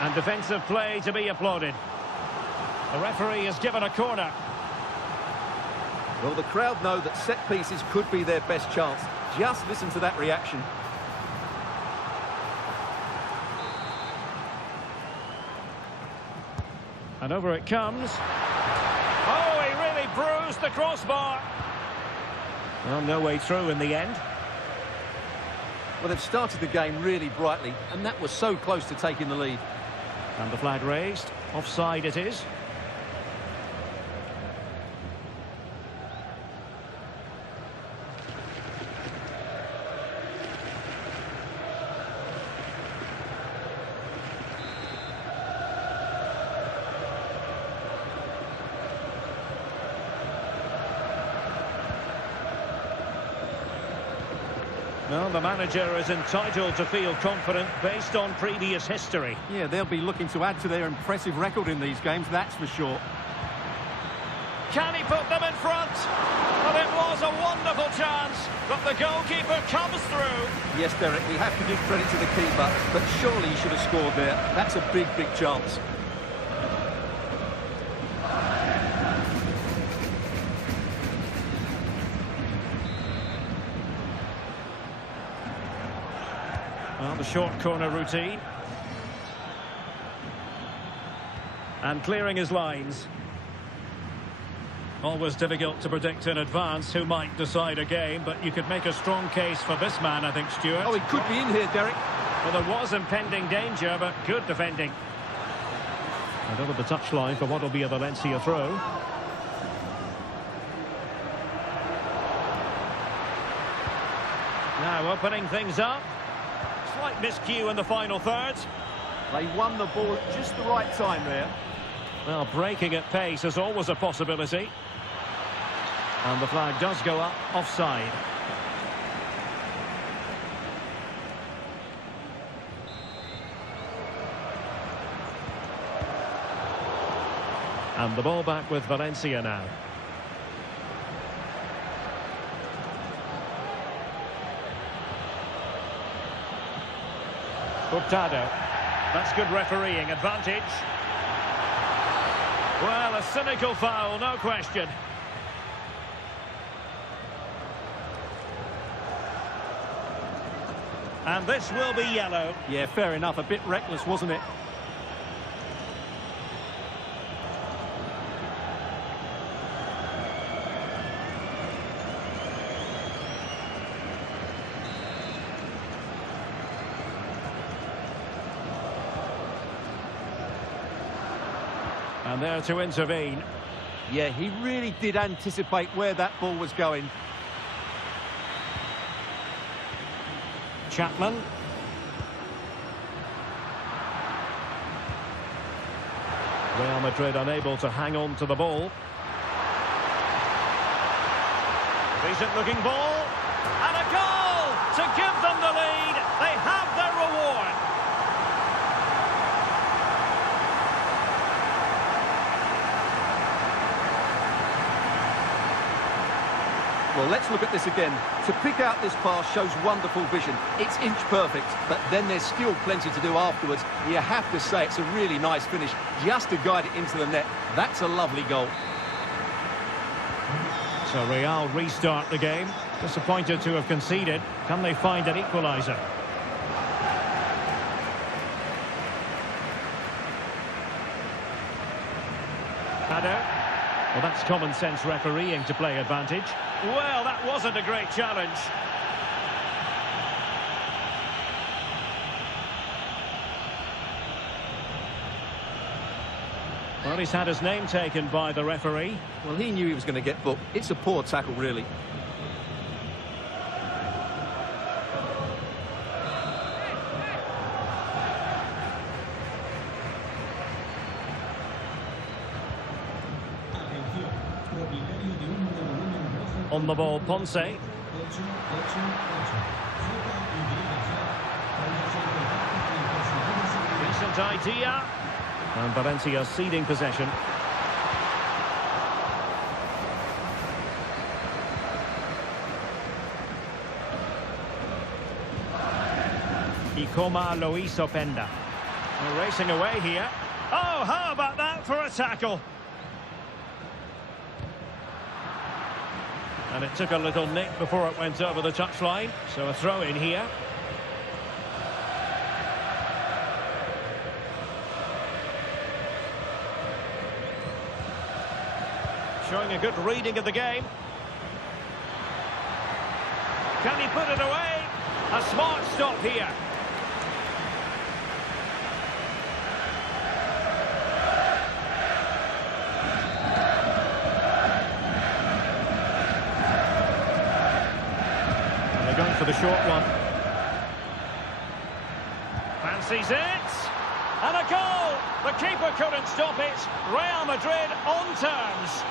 And defensive play to be applauded. The referee has given a corner. Well, the crowd know that set pieces could be their best chance. Just listen to that reaction. And over it comes. Oh, he really bruised the crossbar. Well, no way through in the end. Well, they've started the game really brightly, and that was so close to taking the lead. And the flag raised. Offside it is. Well, the manager is entitled to feel confident based on previous history. Yeah, they'll be looking to add to their impressive record in these games, that's for sure. Can he put them in front? Well, it was a wonderful chance, but the goalkeeper comes through. Yes, Derek, we have to give credit to the keeper, but surely he should have scored there. That's a big, big chance. Well, the short corner routine. And clearing his lines. Always difficult to predict in advance who might decide a game, but you could make a strong case for this man, I think, Stuart. Oh, he could be in here, Derek. Well, there was impending danger, but good defending. And over the touchline for what will be a Valencia throw. Now opening things up. Slight miscue in the final third. They won the ball at just the right time there. Well, breaking at pace is always a possibility. And the flag does go up, offside. And the ball back with Valencia now. Hurtado. That's good refereeing. Advantage. Well, a cynical foul, no question. And this will be yellow. Yeah, fair enough. A bit reckless, wasn't it? And there to intervene. Yeah, he really did anticipate where that ball was going. Chapman. Real Madrid unable to hang on to the ball. Decent looking ball. And a goal to give them the lead. They have their reward. Well, let's look at this again. To pick out this pass shows wonderful vision. It's inch perfect, but then there's still plenty to do afterwards. You have to say it's a really nice finish just to guide it into the net. That's a lovely goal. So Real restart the game. Disappointed to have conceded. Can they find an equaliser? Well, that's common sense refereeing to play advantage. Well, that wasn't a great challenge. Well, he's had his name taken by the referee. Well, he knew he was going to get booked. It's a poor tackle, really. On the ball, Ponce. Decent idea. And Valencia ceding possession. Ikoma Luis Openda. They're racing away here. Oh, how about that for a tackle? And it took a little nick before it went over the touchline. So a throw in here. Showing a good reading of the game. Can he put it away? A smart stop here. And they're going for the short one. Fancies it. And a goal! The keeper couldn't stop it. Real Madrid on terms.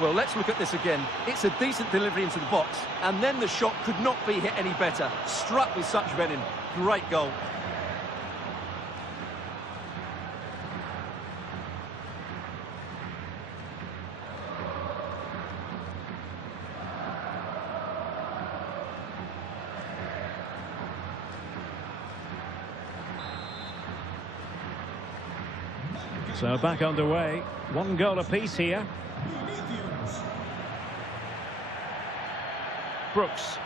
Well, let's look at this again. It's a decent delivery into the box, and then the shot could not be hit any better. Struck with such venom. Great goal. So back underway. 1 goal apiece here. Brooks.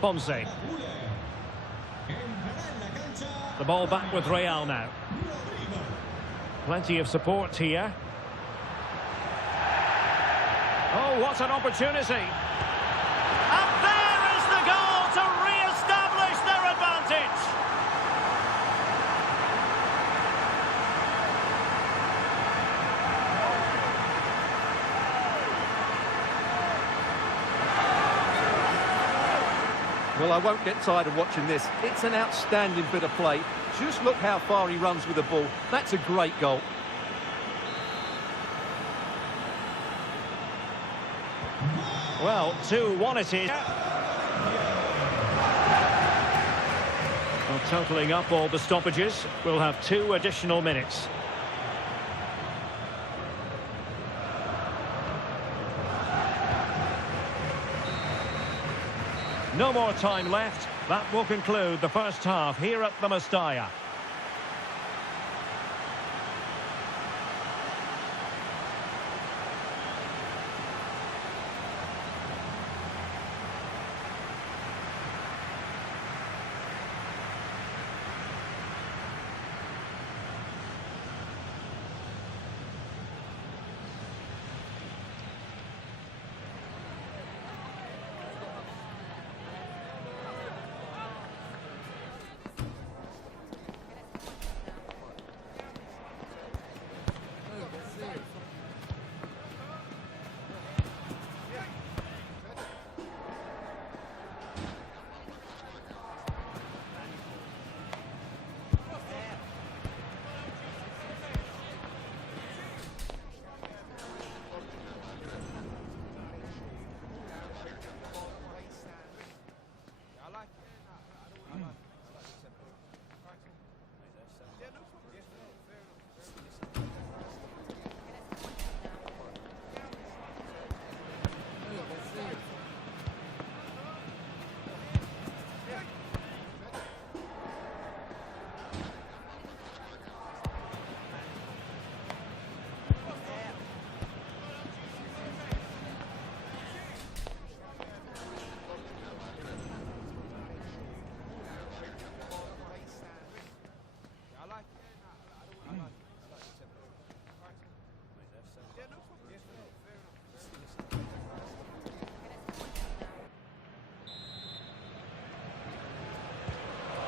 Ponce. The ball back with Real now. Plenty of support here. Oh, what an opportunity. And there is the goal to re-establish their advantage. Well, I won't get tired of watching this. It's an outstanding bit of play. Just look how far he runs with the ball. That's a great goal. Well, 2-1 it is. Well, totalling up all the stoppages, we'll have 2 additional minutes. No more time left. That will conclude the first half here at the Mestalla.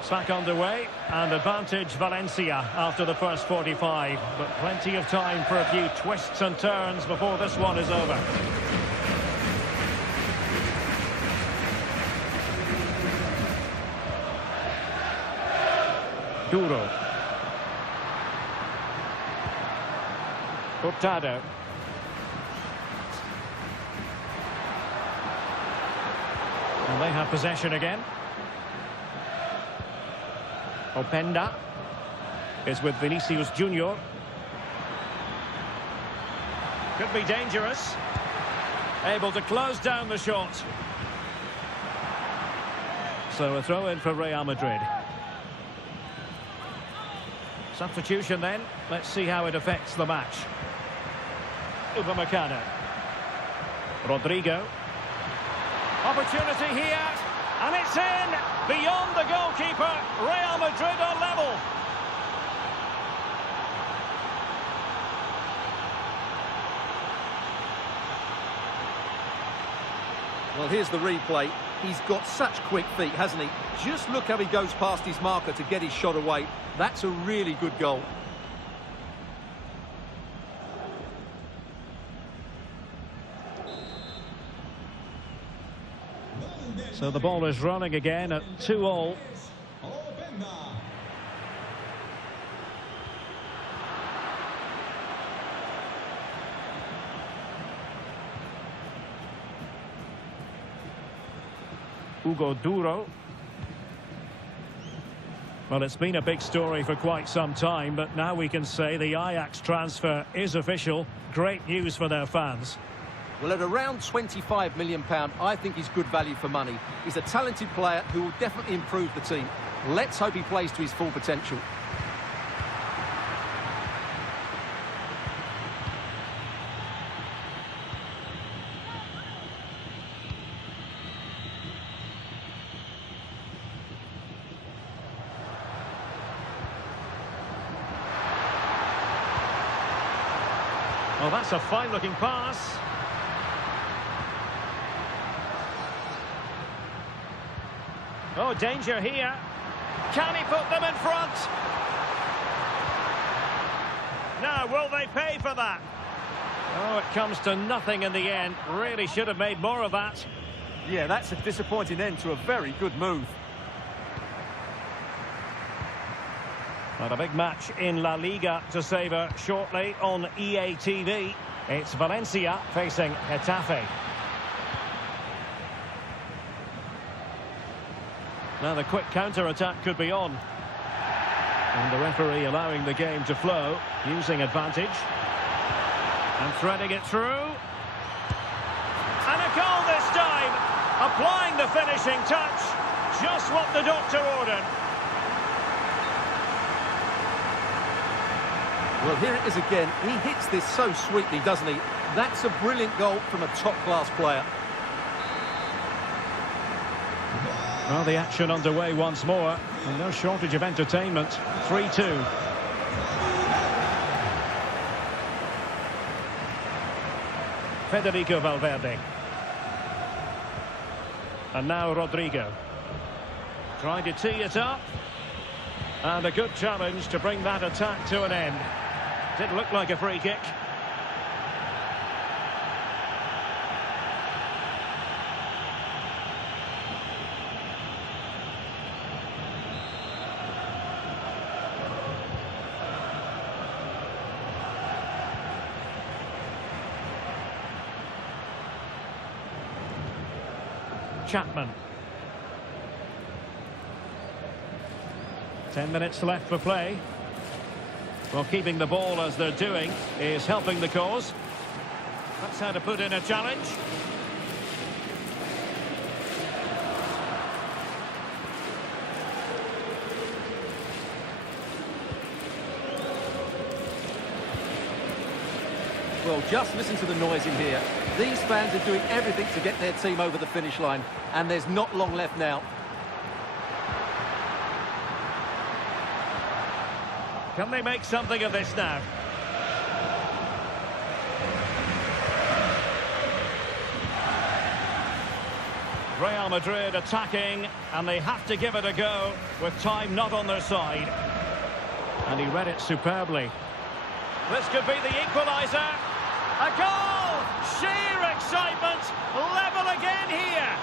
It's back underway, and advantage Valencia after the first 45. But plenty of time for a few twists and turns before this one is over. Duro. Hurtado. And they have possession again. Openda is with Vinicius Junior. Could be dangerous. Able to close down the shot. So a throw in for Real Madrid. Substitution then. Let's see how it affects the match. Upamecano. Rodrigo. Opportunity here. And it's in. Beyond the goalkeeper. Real Madrid are level. Well, here's the replay. He's got such quick feet, hasn't he? Just look how he goes past his marker to get his shot away. That's a really good goal. So the ball is running again at 2-2. Hugo Duro. Well, it's been a big story for quite some time, but now we can say the Ajax transfer is official. Great news for their fans. Well, at around £25 million, I think he's good value for money. He's a talented player who will definitely improve the team. Let's hope he plays to his full potential. Well, that's a fine-looking pass. Oh, danger here. Can he put them in front? Now, will they pay for that? Oh, it comes to nothing in the end. Really should have made more of that. Yeah, that's a disappointing end to a very good move. But a big match in La Liga to savour shortly on EA TV. It's Valencia facing Getafe. Now the quick counter-attack could be on. And the referee allowing the game to flow, using advantage. And threading it through. And a goal this time! Applying the finishing touch. Just what the doctor ordered. Well, here it is again. He hits this so sweetly, doesn't he? That's a brilliant goal from a top-class player. Well, the action underway once more, and no shortage of entertainment. 3-2. Federico Valverde. And now Rodrigo. Trying to tee it up. And a good challenge to bring that attack to an end. Didn't look like a free kick. Chapman. 10 minutes left for play. Well, keeping the ball as they're doing is helping the cause. That's how to put in a challenge. Well, just listen to the noise in here. These fans are doing everything to get their team over the finish line, and there's not long left now. Can they make something of this now? Real Madrid attacking, and they have to give it a go with time not on their side. And he read it superbly. This could be the equaliser. A goal! Sheer excitement! Level again here!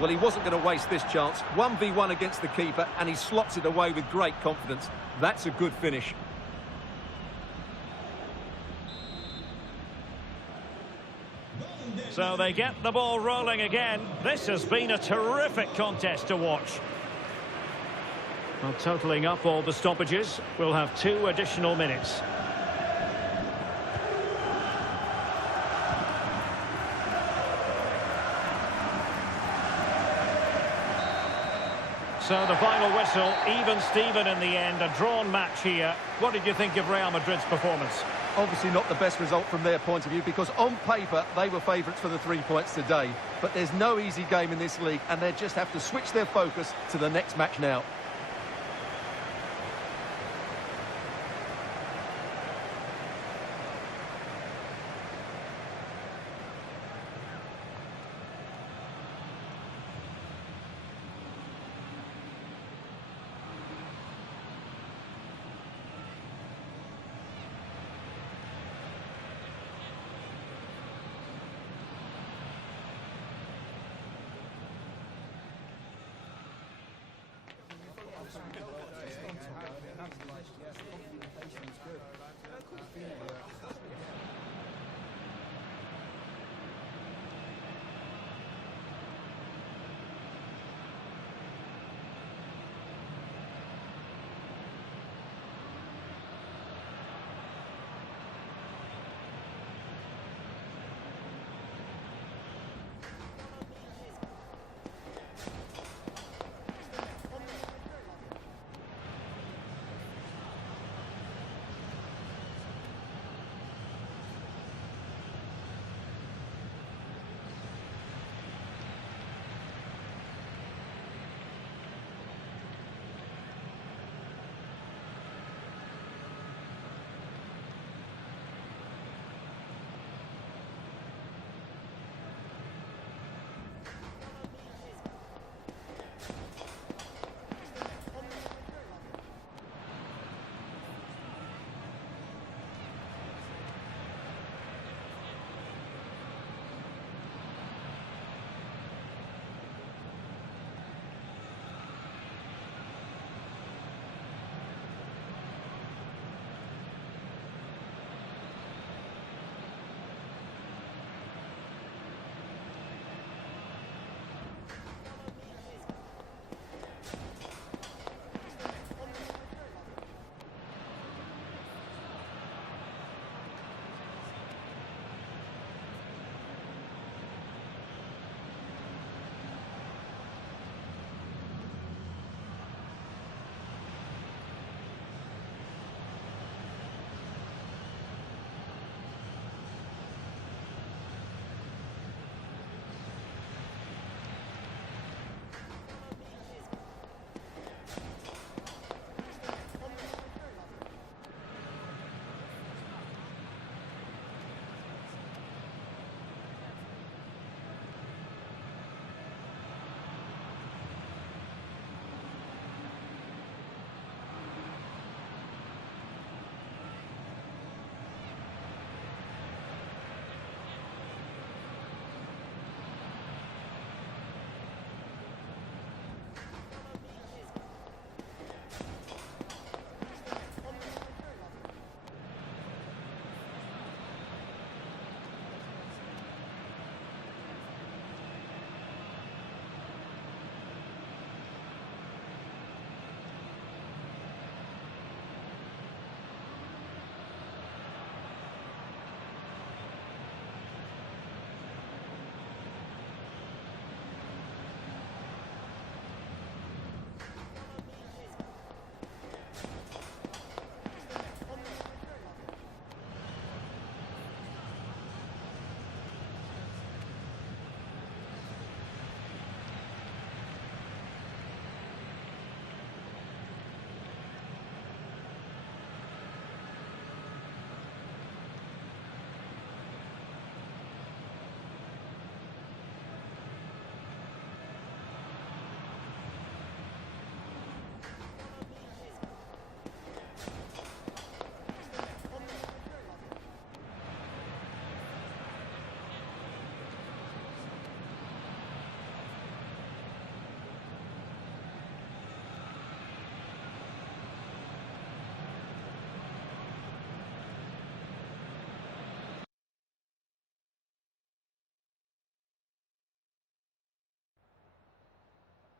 Well, he wasn't going to waste this chance. 1v1 against the keeper, and he slots it away with great confidence. That's a good finish. So they get the ball rolling again. This has been a terrific contest to watch. Well, totalling up all the stoppages, we'll have 2 additional minutes. So the final whistle, even Steven in the end, a drawn match here. What did you think of Real Madrid's performance? Obviously not the best result from their point of view, because on paper they were favourites for the 3 points today. But there's no easy game in this league, and they just have to switch their focus to the next match now.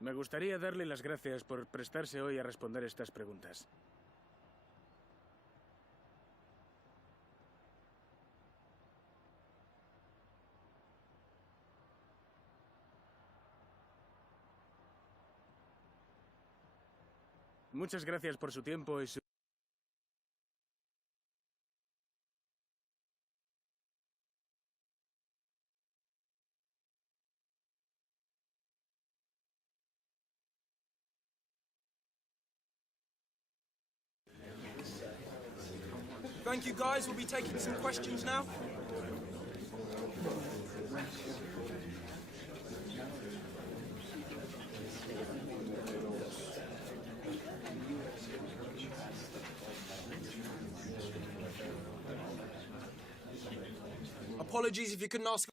Me gustaría darle las gracias por prestarse hoy a responder estas preguntas. Muchas gracias por su tiempo y su... Thank you, guys. We'll be taking some questions now. Apologies if you couldn't ask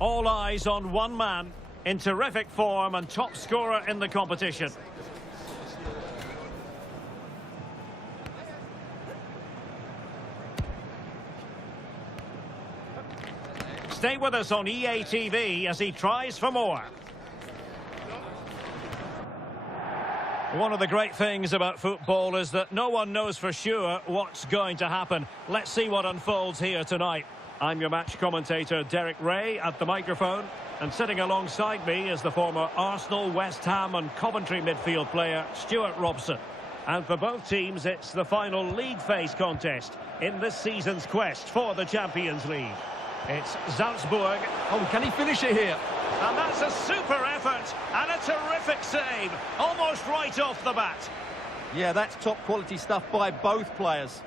All eyes on one man, in terrific form and top scorer in the competition. Stay with us on EA-TV as he tries for more. One of the great things about football is that no one knows for sure what's going to happen. Let's see what unfolds here tonight. I'm your match commentator, Derek Ray, at the microphone. And sitting alongside me is the former Arsenal, West Ham and Coventry midfield player, Stuart Robson. And for both teams, it's the final league phase contest in this season's quest for the Champions League. It's Salzburg. Oh, can he finish it here? And that's a super effort and a terrific save, almost right off the bat. Yeah, that's top quality stuff by both players.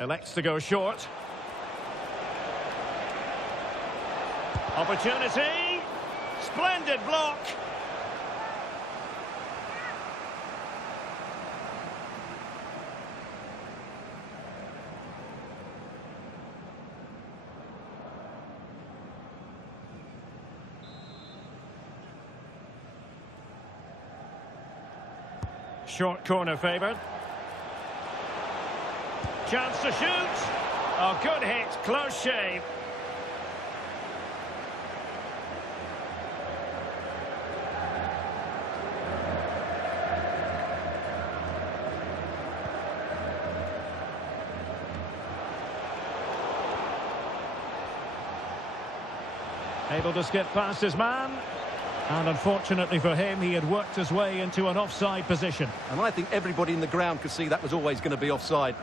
Elects to go short. Opportunity. Splendid block. Short corner favoured. Chance to shoot. Oh, good hit. Close shave. Able to skip past his man. And unfortunately for him, he had worked his way into an offside position. And I think everybody in the ground could see that was always going to be offside.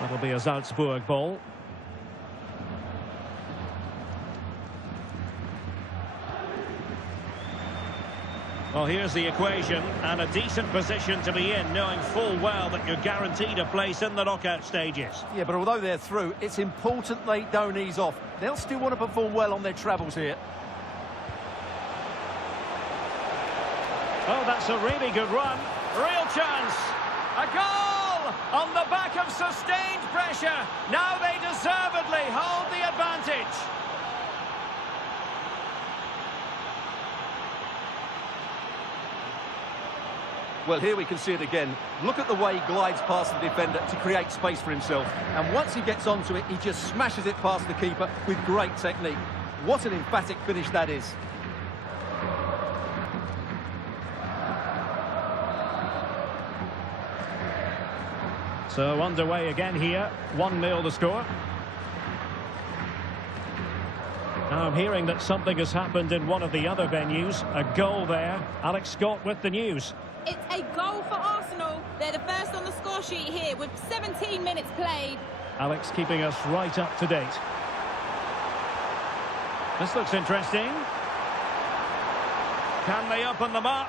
That'll be a Salzburg ball. Well, here's the equation, and a decent position to be in, knowing full well that you're guaranteed a place in the knockout stages. Yeah, but although they're through, it's important they don't ease off. They'll still want to perform well on their travels here. Oh, that's a really good run. Real chance. A goal on the back of sustained pressure. Now they deservedly hold the advantage. Well, here we can see it again. Look at the way he glides past the defender to create space for himself. And once he gets onto it, he just smashes it past the keeper with great technique. What an emphatic finish that is. So underway again here. 1-0 the score. Now I'm hearing that something has happened in one of the other venues. A goal there. Alex Scott with the news. It's a goal for Arsenal. They're the first on the score sheet here with 17 minutes played. Alex keeping us right up to date. This looks interesting. Can they open them up?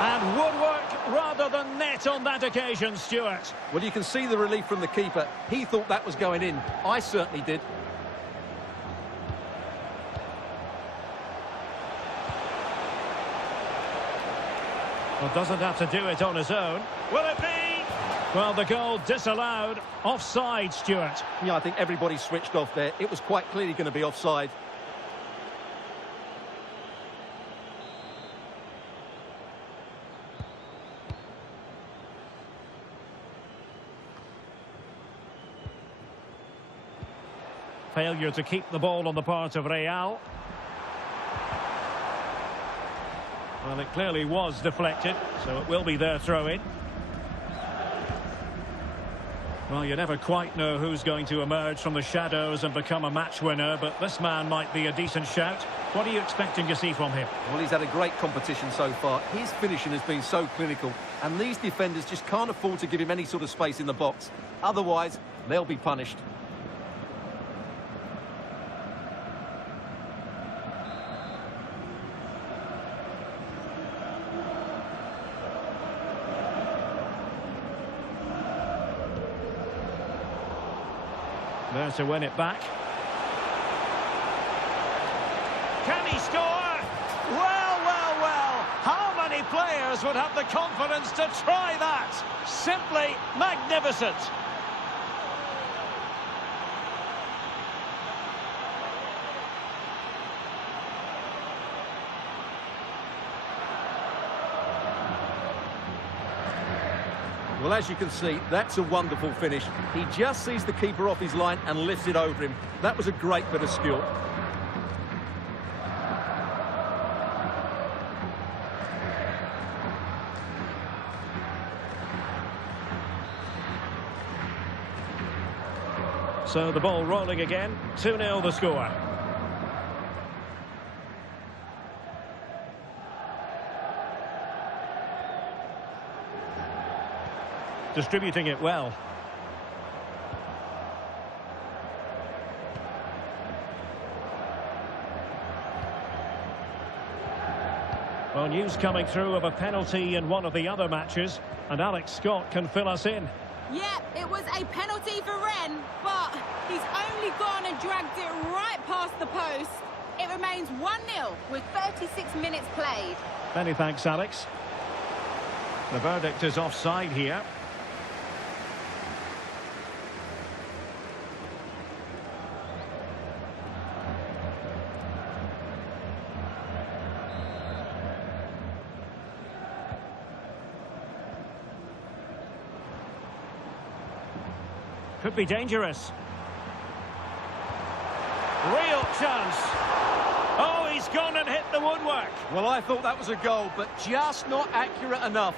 And woodwork rather than net on that occasion, Stuart. Well, you can see the relief from the keeper. He thought that was going in. I certainly did. Well, doesn't have to do it on his own. Will it be? Well, the goal disallowed. Offside, Stuart. Yeah, I think everybody switched off there. It was quite clearly going to be offside. Failure to keep the ball on the part of Real. Well, it clearly was deflected, so it will be their throw-in. Well, you never quite know who's going to emerge from the shadows and become a match winner, but this man might be a decent shout. What are you expecting to see from him? Well, he's had a great competition so far. His finishing has been so clinical, and these defenders just can't afford to give him any sort of space in the box. Otherwise, they'll be punished. There to win it back. Can he score? Well, well, well. How many players would have the confidence to try that? Simply magnificent. Well, as you can see, that's a wonderful finish. He just sees the keeper off his line and lifts it over him. That was a great bit of skill. So the ball rolling again. 2-0 the score. Distributing it well. Well, news coming through of a penalty in one of the other matches, and Alex Scott can fill us in. Yeah, it was a penalty for Rennes, but he's only gone and dragged it right past the post. It remains 1-0 with 36 minutes played. Many thanks, Alex. The verdict is offside here. Could be dangerous. Real chance. Oh, he's gone and hit the woodwork. Well, I thought that was a goal, but just not accurate enough.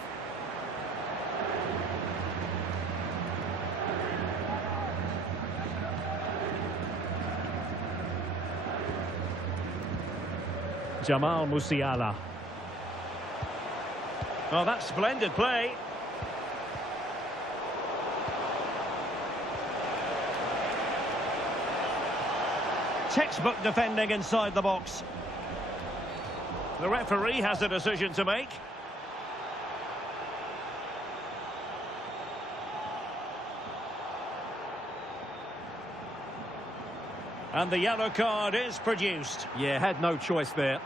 Jamal Musiala. Oh, that's splendid play. Textbook defending inside the box. The referee has a decision to make. And the yellow card is produced. Yeah, had no choice there.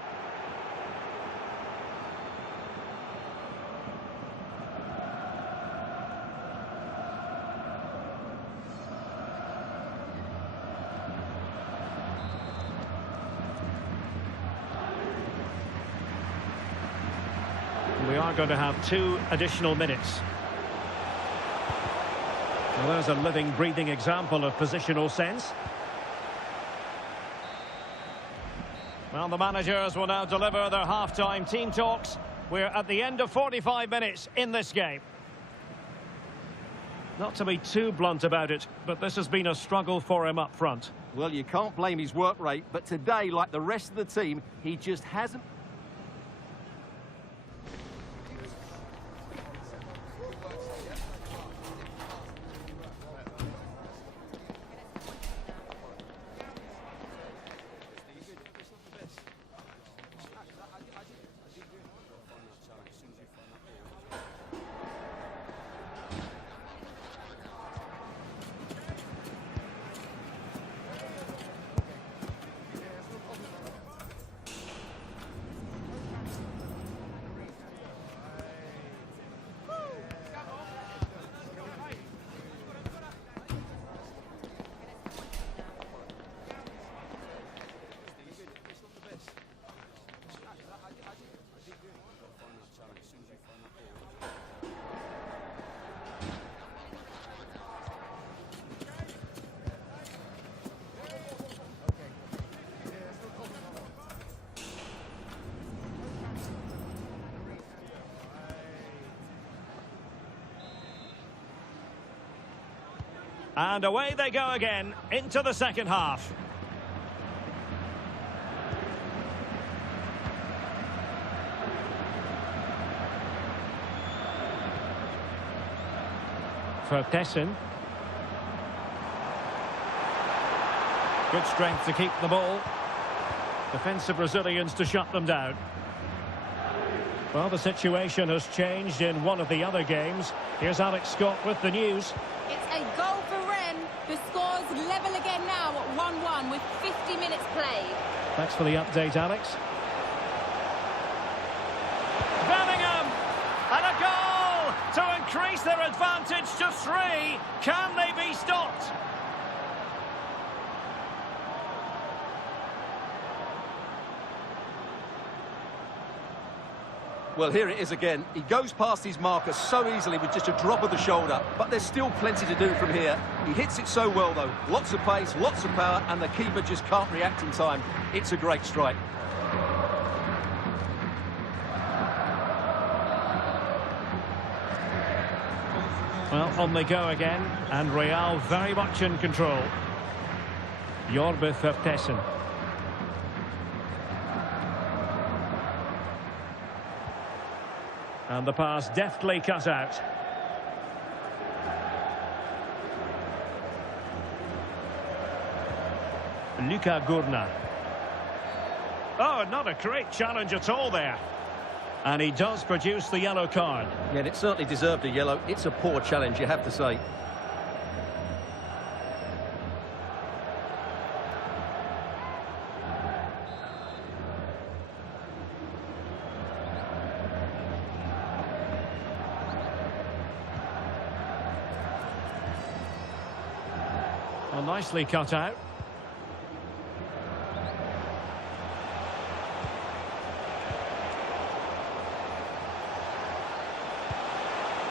We are going to have 2 additional minutes. Well, there's a living, breathing example of positional sense. Well, the managers will now deliver their half-time team talks. We're at the end of 45 minutes in this game. Not to be too blunt about it, but this has been a struggle for him up front. Well, you can't blame his work rate, but today, like the rest of the team, he just hasn't... And away they go again, into the second half. For Tessin. Good strength to keep the ball. Defensive Brazilians to shut them down. Well, the situation has changed in one of the other games. Here's Alex Scott with the news. It's a goal for Rennes. The score's level again. Thanks for the update, Alex. Bellingham! And a goal to increase their advantage to 3. Can they be stopped? Well, here it is again. He goes past his marker so easily with just a drop of the shoulder, but there's still plenty to do from here. He hits it so well, though. Lots of pace, lots of power, and the keeper just can't react in time. It's a great strike. Well, on they go again, and Real very much in control. YBTV. And the pass deftly cut out. Luka Gurna. Oh, not a great challenge at all there. And he does produce the yellow card. Yeah, and it certainly deserved a yellow. It's a poor challenge, you have to say. Well, nicely cut out.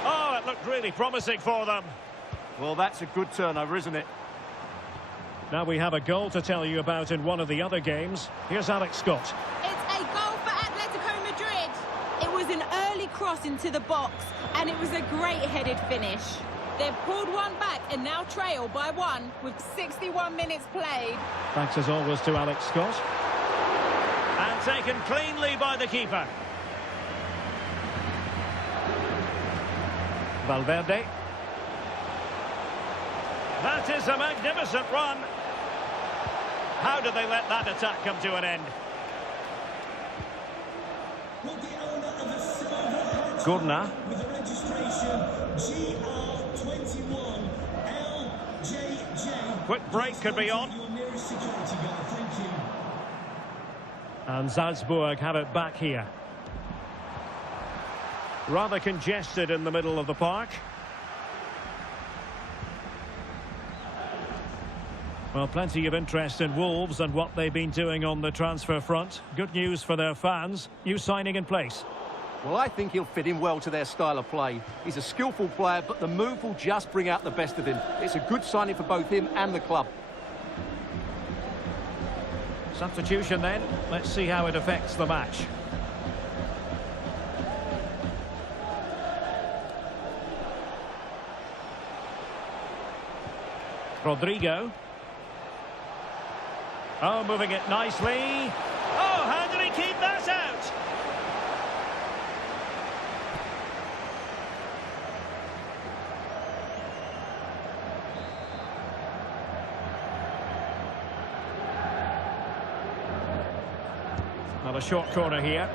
Oh, it looked really promising for them. Well, that's a good turnover, isn't it? Now we have a goal to tell you about in one of the other games. Here's Alex Scott. It's a goal for Atletico Madrid. It was an early cross into the box, and it was a great headed finish. They've pulled one back and now trail by 1 with 61 minutes played. Thanks as always to Alex Scott. And taken cleanly by the keeper. Valverde. That is a magnificent run. How did they let that attack come to an end? Gurna. With the registration GR21 LJJ. Quick break could be on. And Salzburg have it back here. Rather congested in the middle of the park. Well, plenty of interest in Wolves and what they've been doing on the transfer front. Good news for their fans. New signing in place. Well, I think he'll fit in well to their style of play. He's a skillful player, but the move will just bring out the best of him. It's a good signing for both him and the club. Substitution then. Let's see how it affects the match. Rodrigo. Oh, moving it nicely. Oh, how did he keep that out? Not a short corner here.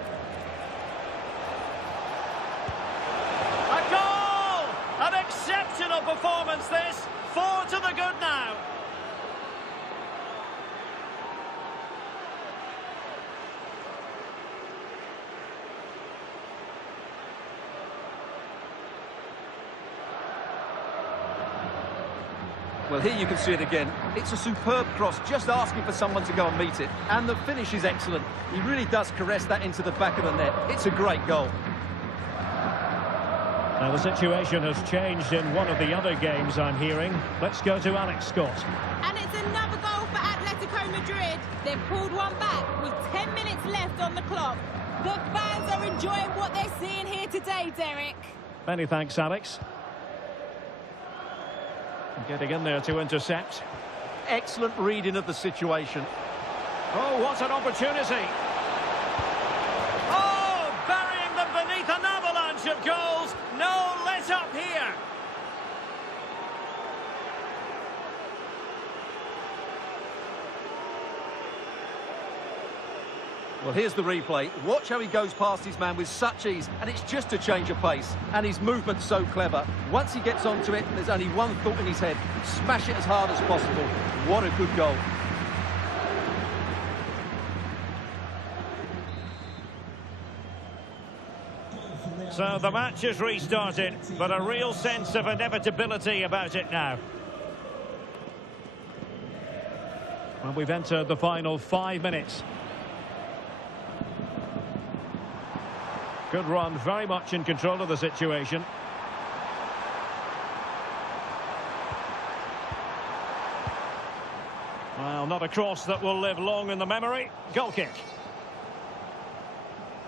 A goal! An exceptional performance this. 4 to the good now. Well, here you can see it again. It's a superb cross, just asking for someone to go and meet it. And the finish is excellent. He really does caress that into the back of the net. It's a great goal. Now, the situation has changed in one of the other games, I'm hearing. Let's go to Alex Scott. And it's another goal for Atletico Madrid. They've pulled one back with 10 minutes left on the clock. The fans are enjoying what they're seeing here today, Derek. Many thanks, Alex. Getting in there to intercept. Excellent reading of the situation. Oh, what an opportunity. Oh, burying them beneath an avalanche of goals. No let up here. Well, here's the replay. Watch how he goes past his man with such ease, and it's just a change of pace. And his movement's so clever. Once he gets onto it, there's only one thought in his head. Smash it as hard as possible. What a good goal. So the match is restarted, but a real sense of inevitability about it now. Well, we've entered the final 5 minutes. Good run, very much in control of the situation. Well, not a cross that will live long in the memory. Goal kick.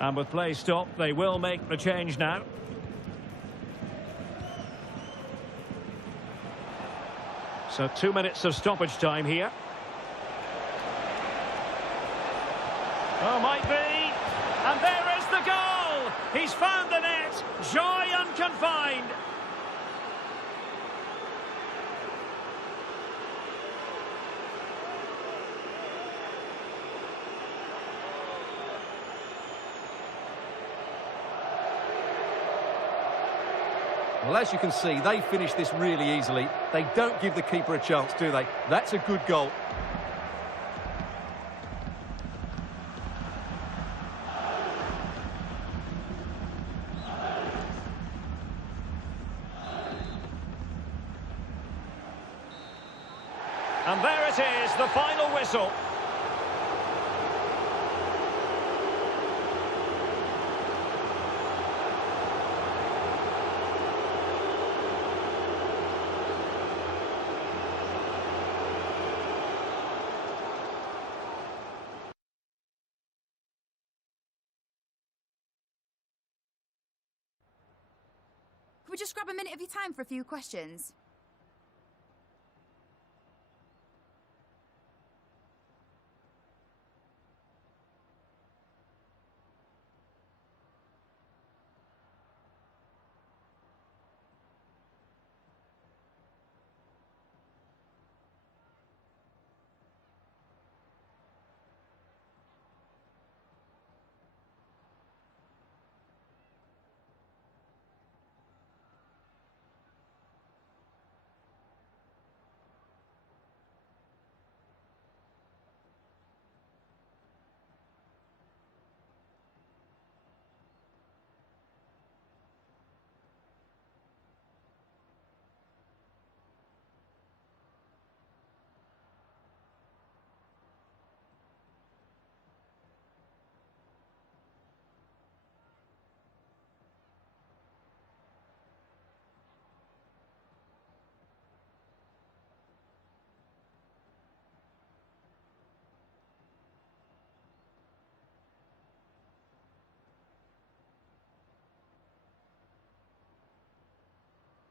And with play stopped, they will make the change now. So 2 minutes of stoppage time here. Oh, might be. And there is the goal. He's found the net. Joy unconfined. Well, as you can see, they finish this really easily. They don't give the keeper a chance, do they? That's a good goal. And there it is, the final whistle. Could we just grab a minute of your time for a few questions?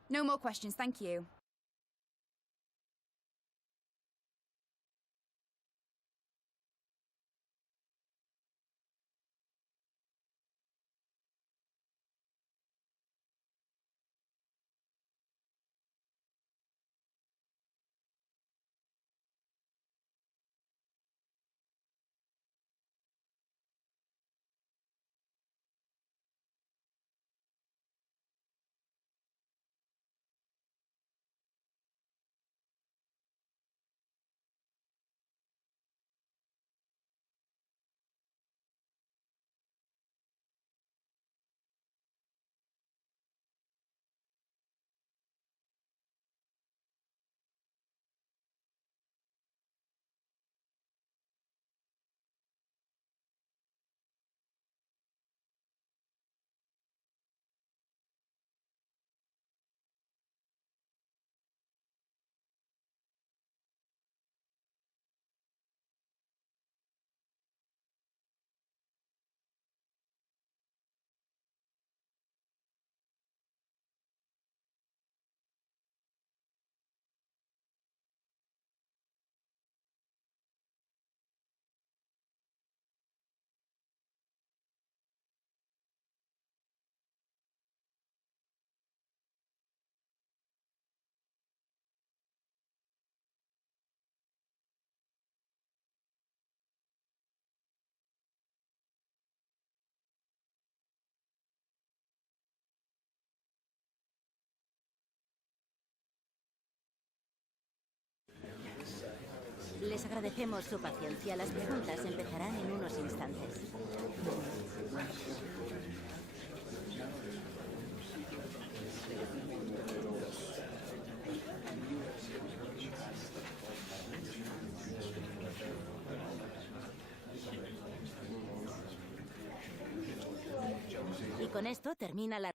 No more questions, thank you. Les agradecemos su paciencia. Las preguntas empezarán en unos instantes. con esto termina la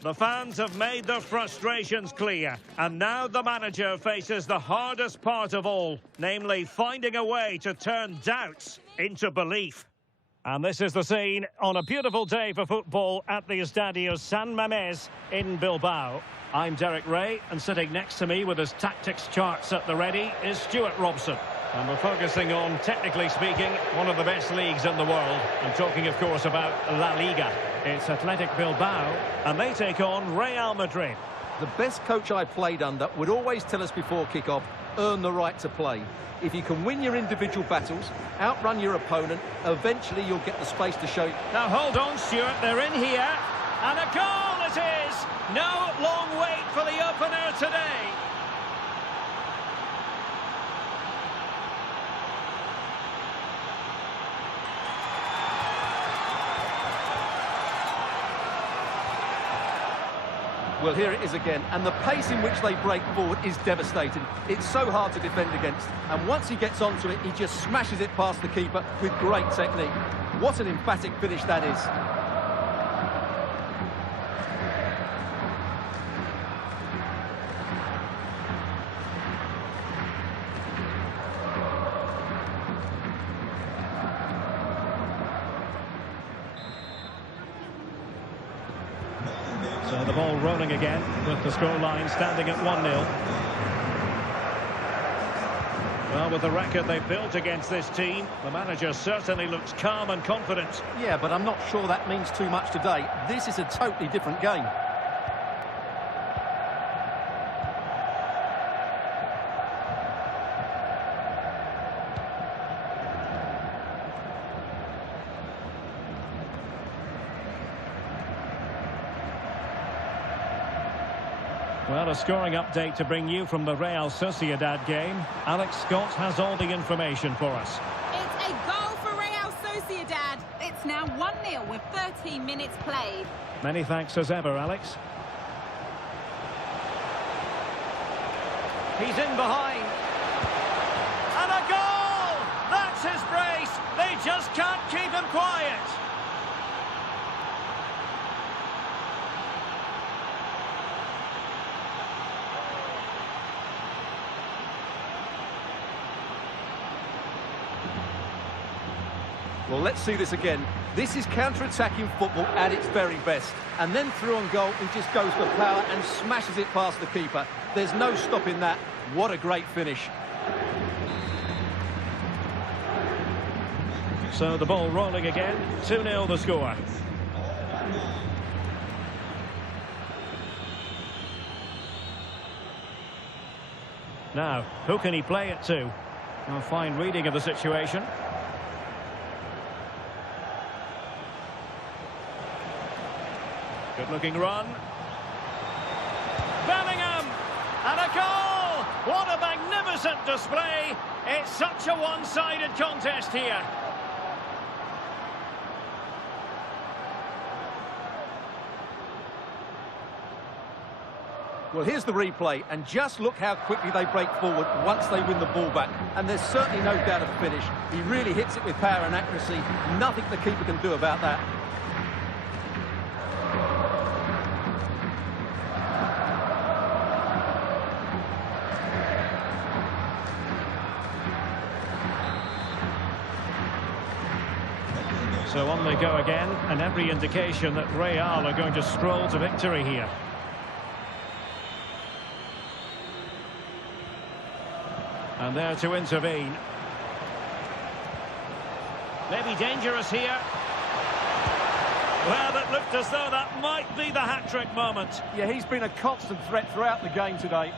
The fans have made their frustrations clear, and now the manager faces the hardest part of all, namely finding a way to turn doubts into belief. And this is the scene on a beautiful day for football at the Estadio San Mamés in Bilbao. I'm Derek Ray, and sitting next to me with his tactics charts at the ready is Stuart Robson. And we're focusing on, technically speaking, one of the best leagues in the world. I'm talking, of course, about La-Liga. It's Athletic Bilbao, and they take on Real Madrid. The best coach I played under would always tell us before kick-off, earn the right to play. If you can win your individual battles, outrun your opponent, eventually you'll get the space to show. Now hold on, Stuart, they're in here, and a goal it is! No long wait for the opener today. Well, here it is again, and the pace in which they break forward is devastating. It's so hard to defend against, and once he gets onto it, he just smashes it past the keeper with great technique. What an emphatic finish that is. So the ball rolling again with the scoreline standing at 1-0. Well, with the record they've built against this team, the manager certainly looks calm and confident. Yeah, but I'm not sure that means too much today. This is a totally different game. Well, a scoring update to bring you from the Real Sociedad game. Alex Scott has all the information for us. It's a goal for Real Sociedad. It's now 1-0 with 13 minutes played. Many thanks as ever, Alex. He's in behind. And a goal! That's his brace. They just can't keep him quiet. Well, let's see this again. This is counter-attacking football at its very best. And then through on goal, he just goes for power and smashes it past the keeper. There's no stopping that. What a great finish. So the ball rolling again. 2-0 the score. Now, who can he play it to? A fine reading of the situation. Good-looking run. Bellingham! And a goal! What a magnificent display! It's such a one-sided contest here. Well, here's the replay, and just look how quickly they break forward once they win the ball back. And there's certainly no doubt of the finish. He really hits it with power and accuracy. Nothing the keeper can do about that. So on they go again, and every indication that Real are going to stroll to victory here. And there to intervene. Maybe dangerous here. Well, it looked as though that might be the hat-trick moment. Yeah, he's been a constant threat throughout the game today.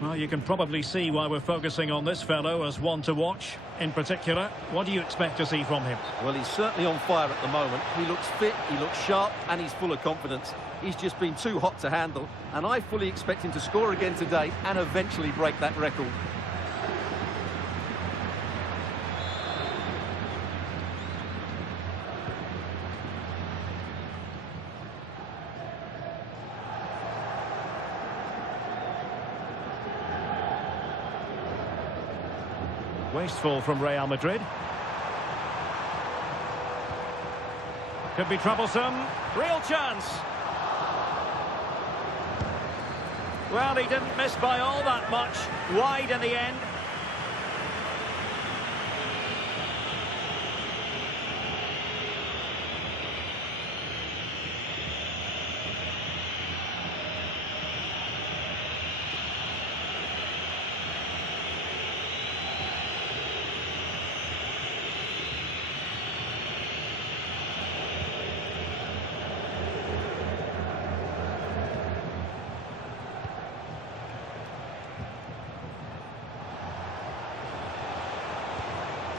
Well, you can probably see why we're focusing on this fellow as one to watch. In particular, what do you expect to see from him? Well, he's certainly on fire at the moment. He looks fit, he looks sharp, and he's full of confidence. He's just been too hot to handle, and I fully expect him to score again today and eventually break that record. Wasteful from Real Madrid. Could be troublesome. Real chance. Well, he didn't miss by all that much. Wide in the end.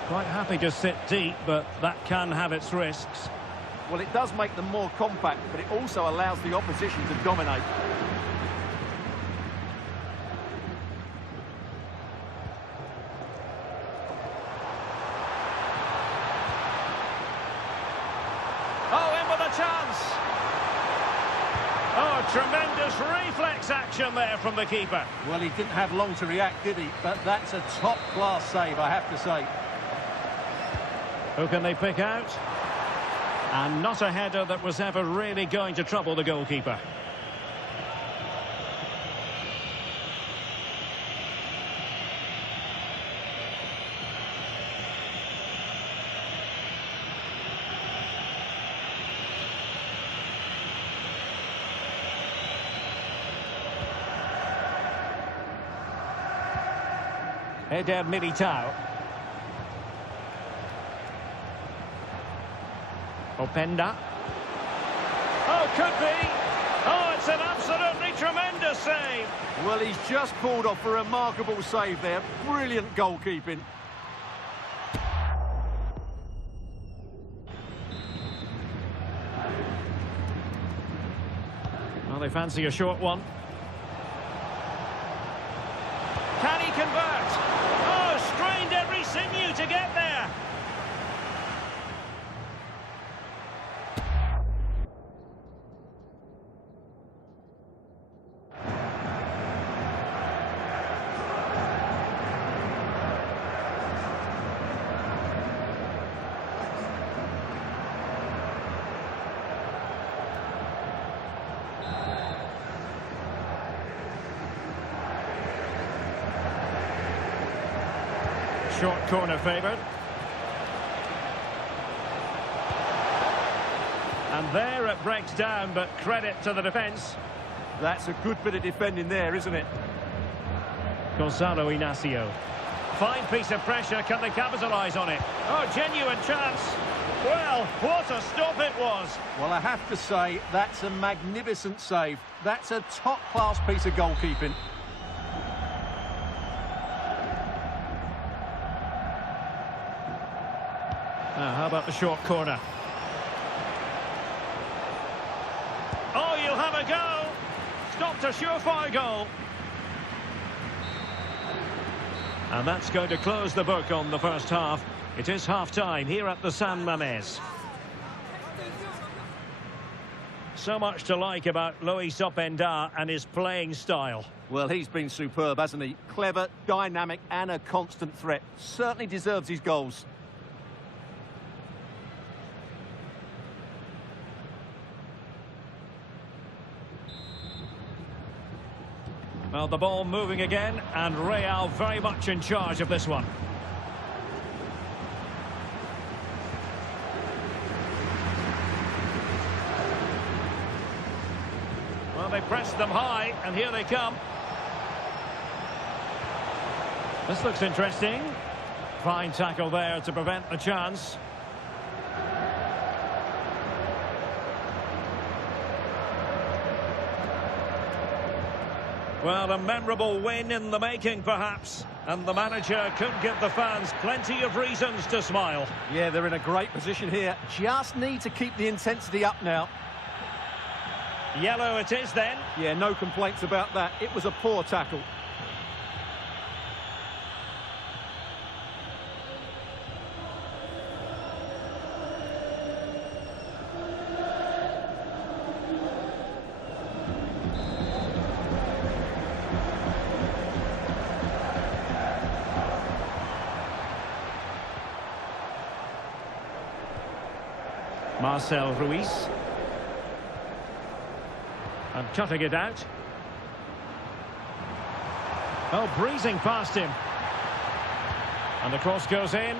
Quite happy to sit deep, but that can have its risks. Well, it does make them more compact, but it also allows the opposition to dominate. Oh, in with a chance! Oh, tremendous reflex action there from the keeper. Well, he didn't have long to react, did he? But that's a top-class save, I have to say. Who can they pick out? And not a header that was ever really going to trouble the goalkeeper. Eder Militao. Openda. Oh, could be. Oh, it's an absolutely tremendous save. Well, he's just pulled off a remarkable save there. Brilliant goalkeeping. Well, they fancy a short one. Can he convert? Oh, strained every sinew to get there. Short corner favoured. And there it breaks down, but credit to the defence. That's a good bit of defending there, isn't it? Gonzalo Inacio. Fine piece of pressure. Can they capitalise on it? Oh, genuine chance. Well, what a stop it was. Well, I have to say, that's a magnificent save. That's a top-class piece of goalkeeping. How about the short corner? Oh, you'll have a go. Stopped a surefire goal. And that's going to close the book on the first half. It is half-time here at the San Mamés. So much to like about Luis Openda and his playing style. Well, he's been superb, hasn't he? Clever, dynamic and a constant threat. Certainly deserves his goals. Well, the ball moving again, and Real very much in charge of this one. Well, they pressed them high, and here they come. This looks interesting. Fine tackle there to prevent the chance. Well, a memorable win in the making, perhaps. And the manager could give the fans plenty of reasons to smile. Yeah, they're in a great position here. Just need to keep the intensity up now. Yellow it is then. Yeah, no complaints about that. It was a poor tackle. Marcel Ruiz. And cutting it out. Oh, breezing past him. And the cross goes in.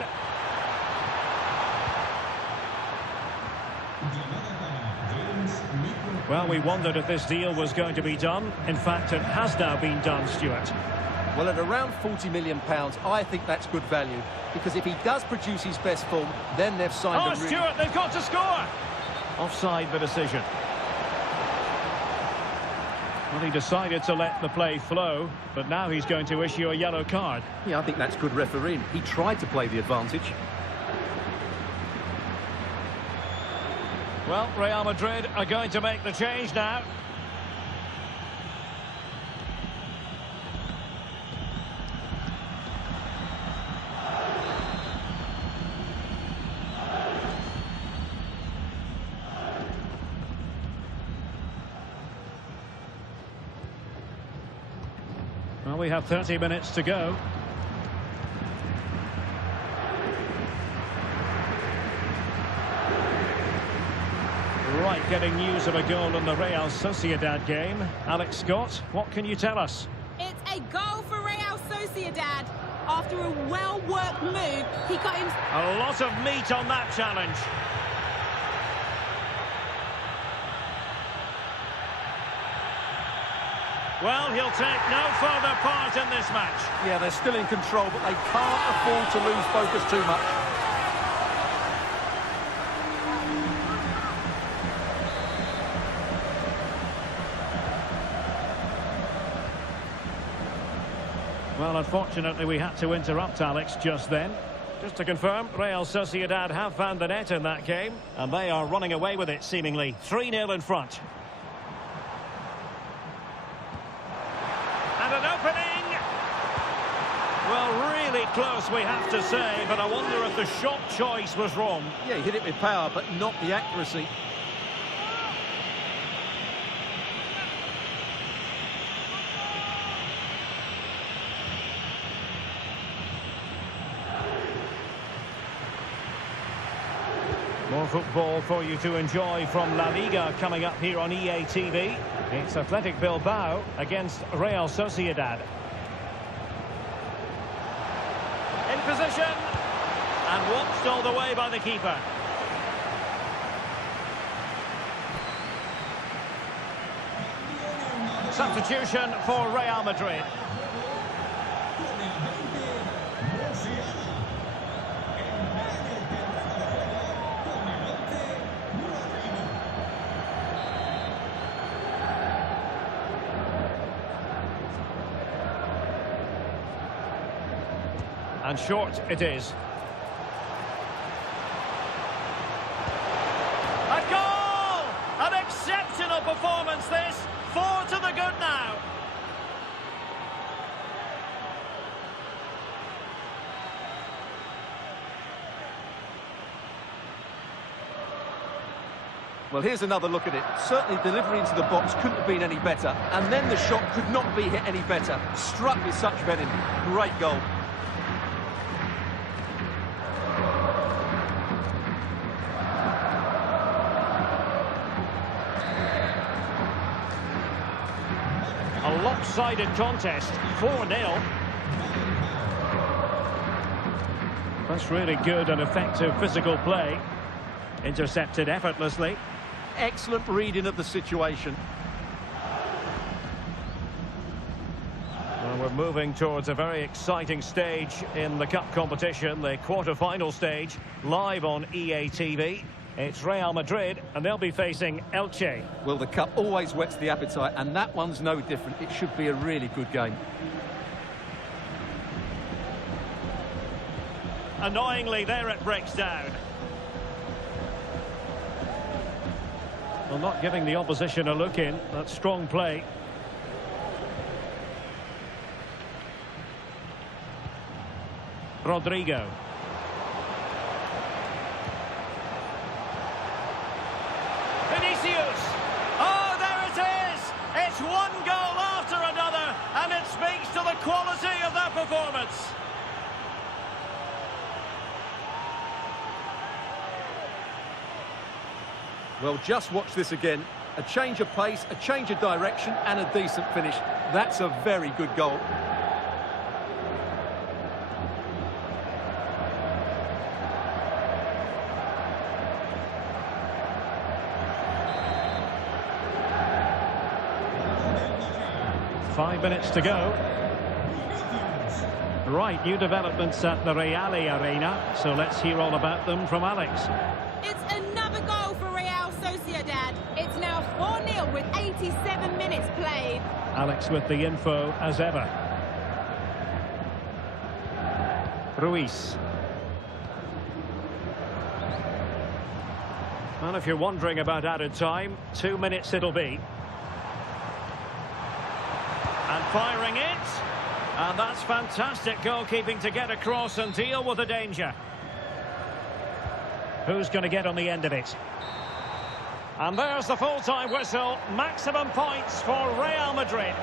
Well, we wondered if this deal was going to be done. In fact, it has now been done, Stuart. Well, at around £40 million, I think that's good value. Because if he does produce his best form, then they've signed a really... Stuart, they've got to score! Offside the decision. Well, he decided to let the play flow, but now he's going to issue a yellow card. Yeah, I think that's good refereeing. He tried to play the advantage. Well, Real Madrid are going to make the change now. Well, we have 30 minutes to go. Right, getting news of a goal in the Real Sociedad game. Alex Scott, what can you tell us? It's a goal for Real Sociedad. After a well-worked move, he got him... A lot of meat on that challenge. Well, he'll take no further part in this match. Yeah, they're still in control, but they can't afford to lose focus too much. Well, unfortunately, we had to interrupt Alex just then. Just to confirm, Real Sociedad have found the net in that game, and they are running away with it, seemingly. 3-0 in front. And an opening! Well, really close, we have to say, but I wonder if the shot choice was wrong. Yeah, he hit it with power, but not the accuracy. More football for you to enjoy from La Liga coming up here on EA TV. It's Athletic Bilbao against Real Sociedad. In position and watched all the way by the keeper. Substitution for Real Madrid. And short it is. A goal! An exceptional performance this. 4 to the good now. Well, here's another look at it. Certainly delivery into the box couldn't have been any better. And then the shot could not be hit any better. Struck with such venom. Great goal. A lopsided contest, 4-0. That's really good and effective physical play. Intercepted effortlessly. Excellent reading of the situation. Well, we're moving towards a very exciting stage in the cup competition, the quarter-final stage, live on EA TV. It's Real Madrid, and they'll be facing Elche. Well, the cup always whets the appetite, and that one's no different. It should be a really good game. Annoyingly, there it breaks down. Well, not giving the opposition a look in. That's strong play. Rodrigo. Vinicius. Oh, there it is. It's one goal after another, and it speaks to the quality of that performance. Well, just watch this again. A change of pace, a change of direction, and a decent finish. That's a very good goal. Five minutes to go. Right, new developments at the Arena, so let's hear all about them from Alex. It's another goal for Real Sociedad. It's now 4-0 with 87 minutes played. Alex with the info as ever. Ruiz. Well, if you're wondering about added time, 2 minutes it'll be. And firing it. And that's fantastic goalkeeping to get across and deal with the danger. Who's going to get on the end of it? And there's the full-time whistle. Maximum points for Real Madrid.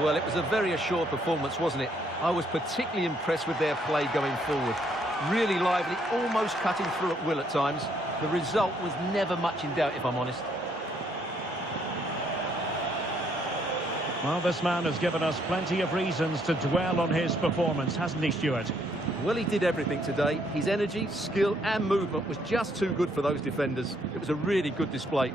Well, it was a very assured performance, wasn't it? I was particularly impressed with their play going forward. Really lively, almost cutting through at will at times. The result was never much in doubt, if I'm honest. Well, this man has given us plenty of reasons to dwell on his performance, hasn't he, Stuart? Well, he did everything today. His energy, skill and movement was just too good for those defenders. It was a really good display.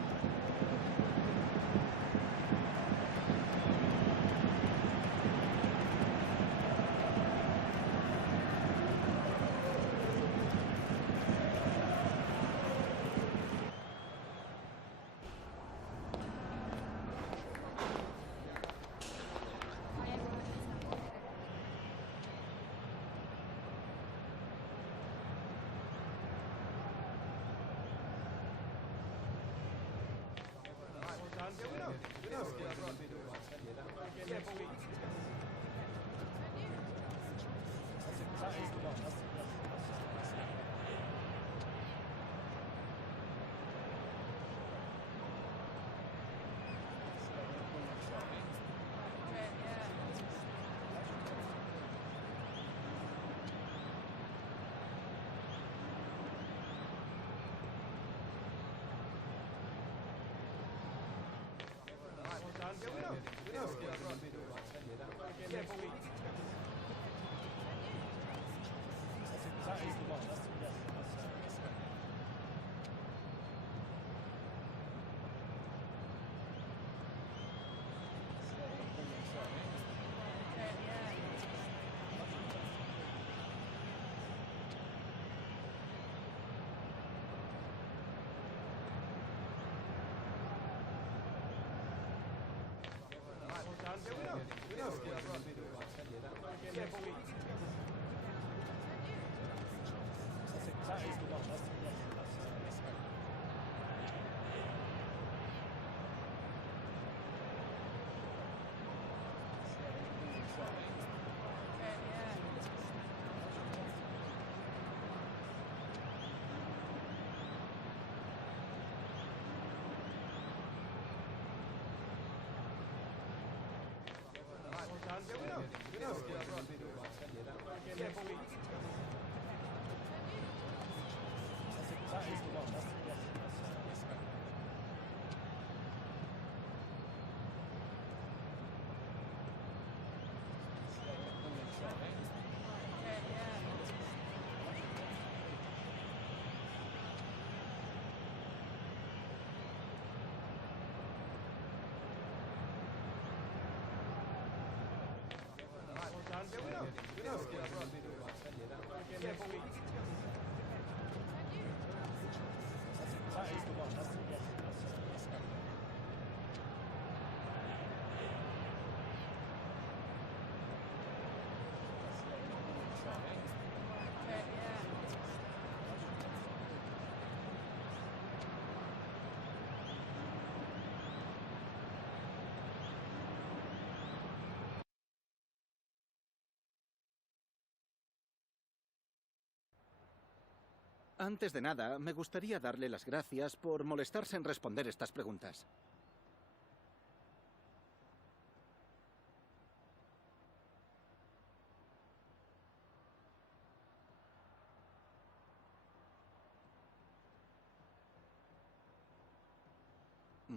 Antes de nada, me gustaría darle las gracias por molestarse en responder estas preguntas.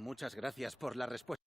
Muchas gracias por la respuesta.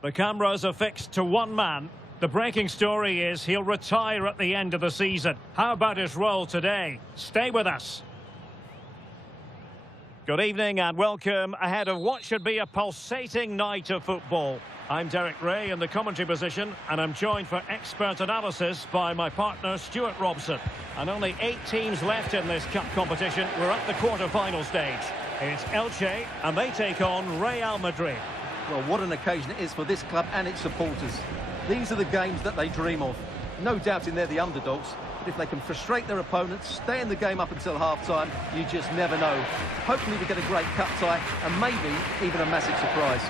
The cameras are fixed to one man. The breaking story is he'll retire at the end of the season. How about his role today? Stay with us. Good evening and welcome ahead of what should be a pulsating night of football. I'm Derek Ray in the commentary position, and I'm joined for expert analysis by my partner Stuart Robson. And only 8 teams left in this cup competition. We're at the quarter-final stage. It's Elche, and they take on Real Madrid. Well, what an occasion it is for this club and its supporters. These are the games that they dream of. No doubting they're the underdogs, but if they can frustrate their opponents, stay in the game up until half-time, you just never know. Hopefully we get a great cup tie and maybe even a massive surprise.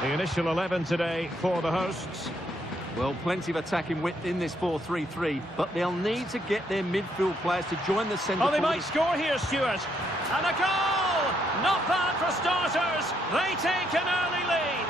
The initial 11 today for the hosts. Well, plenty of attacking width in this 4-3-3, but they'll need to get their midfield players to join the centre. Oh, they might score here, Stuart. And a goal! Not bad for starters. They take an early lead.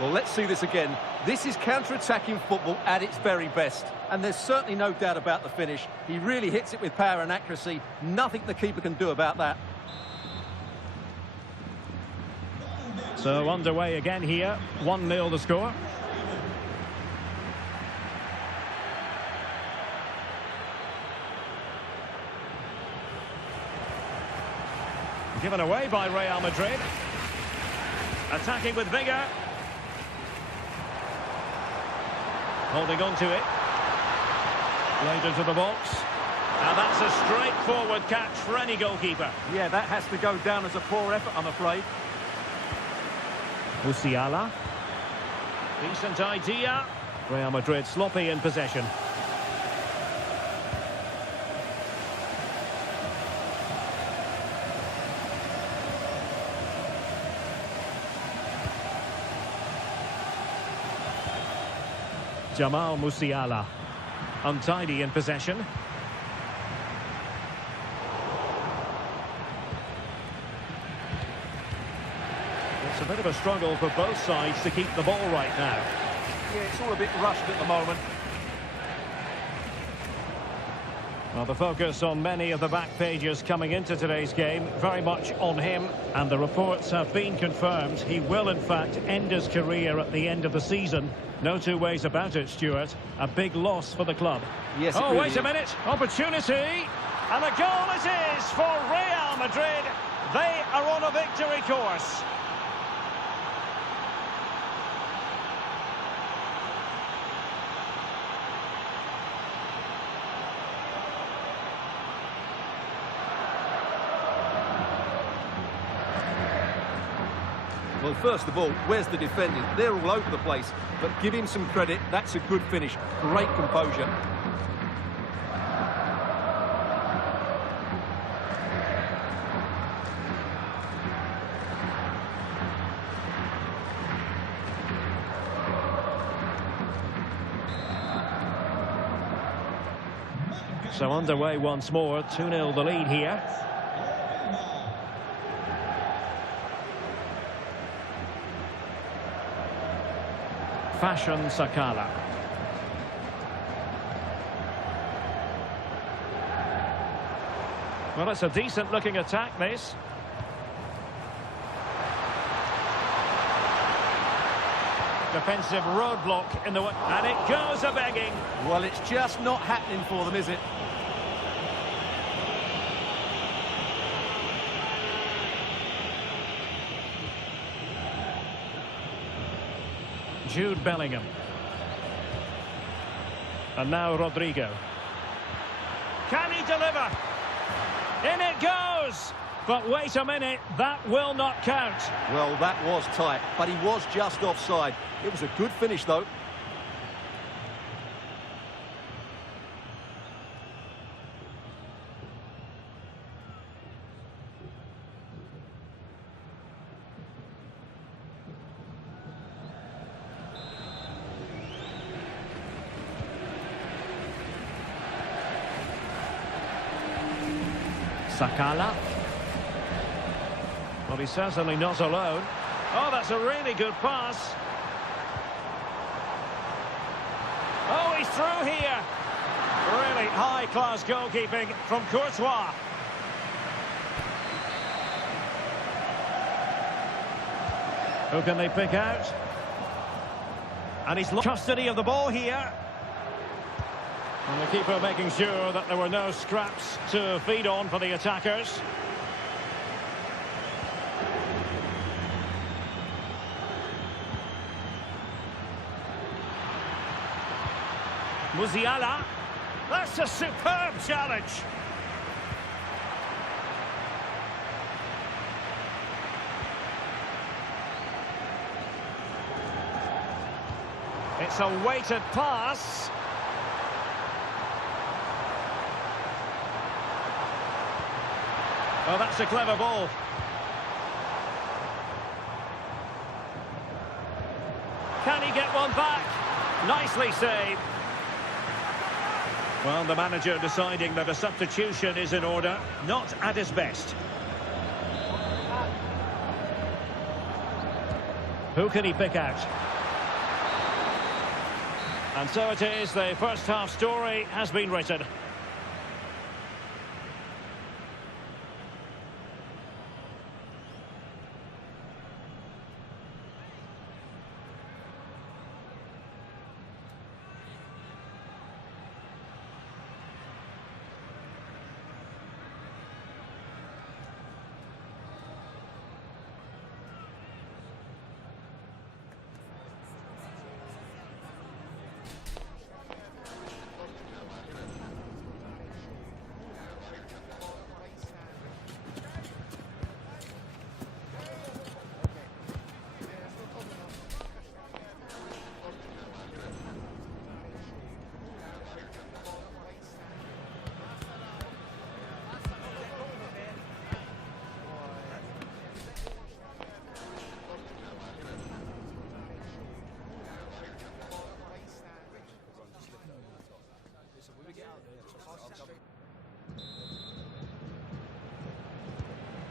Well, let's see this again. This is counter-attacking football at its very best. And there's certainly no doubt about the finish. He really hits it with power and accuracy. Nothing the keeper can do about that. So underway again here. 1-0 the score. Given away by Real Madrid. Attacking with vigour. Holding on to it. Laid into the box. And that's a straightforward catch for any goalkeeper. Yeah, that has to go down as a poor effort, I'm afraid. Musiala. Decent idea. Real Madrid sloppy in possession. Jamal Musiala. Untidy in possession. It's a bit of a struggle for both sides to keep the ball right now. Yeah, it's all a bit rushed at the moment. Well, the focus on many of the back pages coming into today's game, very much on him, and the reports have been confirmed. He will, in fact, end his career at the end of the season. No two ways about it, Stuart. A big loss for the club. Yes, oh, wait a minute. Opportunity. And a goal it is for Real Madrid. They are on a victory course. Well, first of all, where's the defending? They're all over the place, but give him some credit. That's a good finish. Great composure. So underway once more. 2-0 the lead here. Fashion Sakala. Well, it's a decent looking attack, this. Defensive roadblock in the way, and it goes a-begging. Well, it's just not happening for them, is it? Jude Bellingham. And now Rodrigo. Can he deliver? In it goes! But wait a minute, that will not count. Well, that was tight, but he was just offside. It was a good finish, though. Sakala. Well, he's certainly not alone. Oh, that's a really good pass. Oh, he's through here. Really high-class goalkeeping from Courtois. Who can they pick out? And he's lost custody of the ball here. And the keeper making sure that there were no scraps to feed on for the attackers. Musiala. That's a superb challenge. It's a weighted pass. Oh, that's a clever ball. Can he get one back? Nicely saved. Well, the manager deciding that a substitution is in order, not at his best. Who can he pick out? And so it is, the first half story has been written.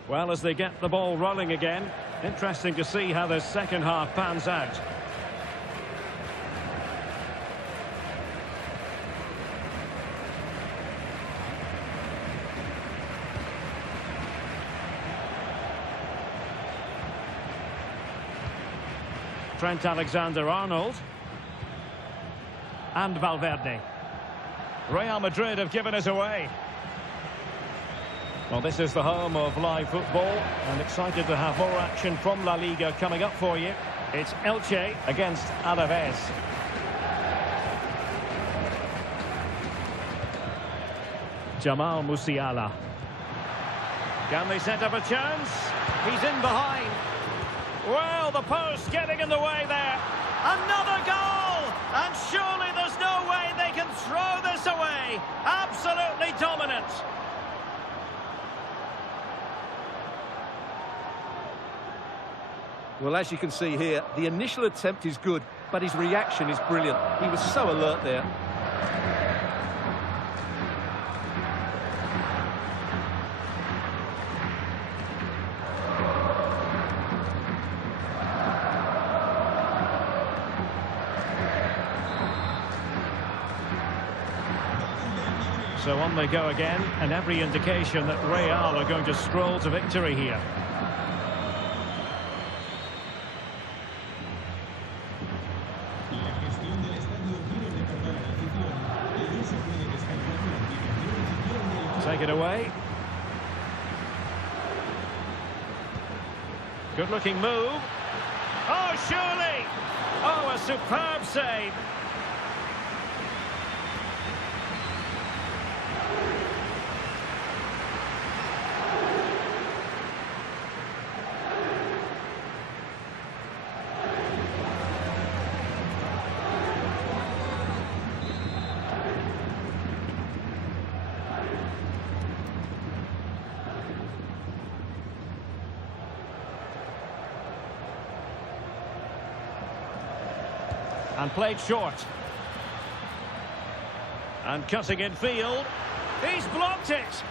Well, as they get the ball rolling again, interesting to see how the second half pans out. Trent Alexander-Arnold. And Valverde. Real Madrid have given us away. Well, this is the home of live football, and excited to have more action from La Liga coming up for you. It's Elche against Alaves. Jamal Musiala. Can they set up a chance? He's in behind. Well, the post getting in the way there. Another goal! And surely there's no way they can throw this away. Absolutely dominant. Well, as you can see here, the initial attempt is good, but his reaction is brilliant. He was so alert there. So on they go again, and every indication that Real are going to stroll to victory here. Take it away. Good looking move. Oh, surely! Oh, a superb save. And played short. And cutting in field. He's blocked it.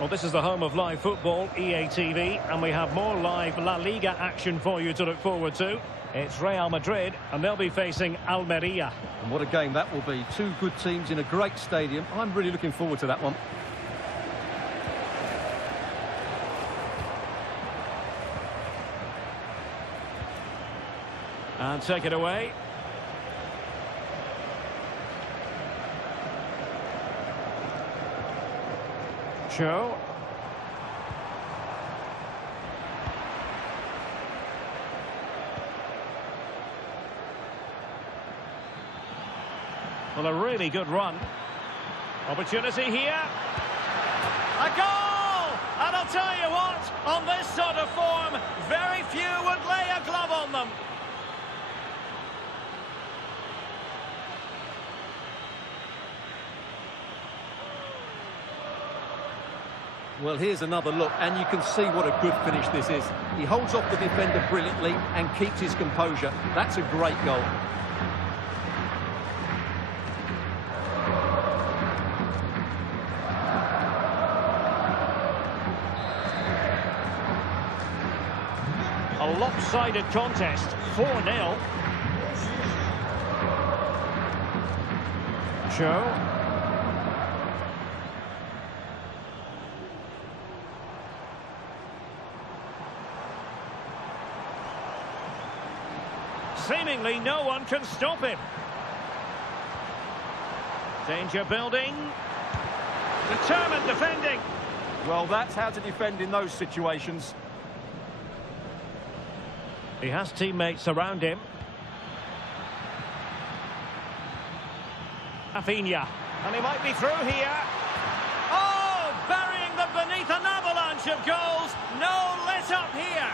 Well, this is the home of live football, EA TV, and we have more live La Liga action for you to look forward to. It's Real Madrid, and they'll be facing Almeria. And what a game that will be. Two good teams in a great stadium. I'm really looking forward to that one. And take it away. Show. Well, a really good run. Opportunity here. A goal! And I'll tell you what, on this sort of form, very few would lay a glove on them. Well, here's another look, and you can see what a good finish this is. He holds off the defender brilliantly and keeps his composure. That's a great goal. A lopsided contest, 4-0. Show. Seemingly no one can stop him. Danger building. Determined defending. Well, that's how to defend in those situations. He has teammates around him. Rafinha. And he might be through here. Oh, burying them beneath an avalanche of goals. No let up here.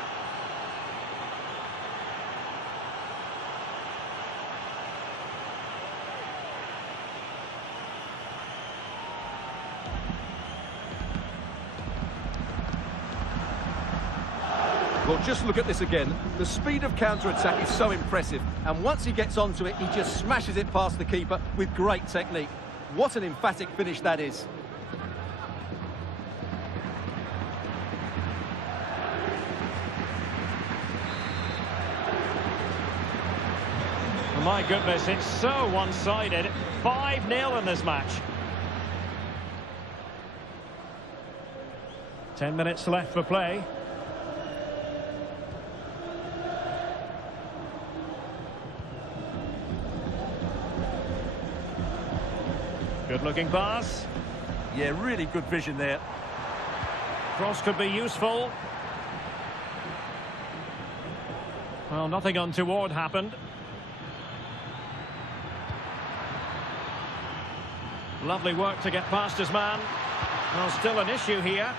Well, just look at this again. The speed of counter-attack is so impressive. And once he gets onto it, he just smashes it past the keeper with great technique. What an emphatic finish that is. My goodness, it's so one-sided. 5-0 in this match. 10 minutes left for play. Good-looking pass. Yeah, really good vision there. Cross could be useful. Well, nothing untoward happened. Lovely work to get past his man. Well, still an issue here.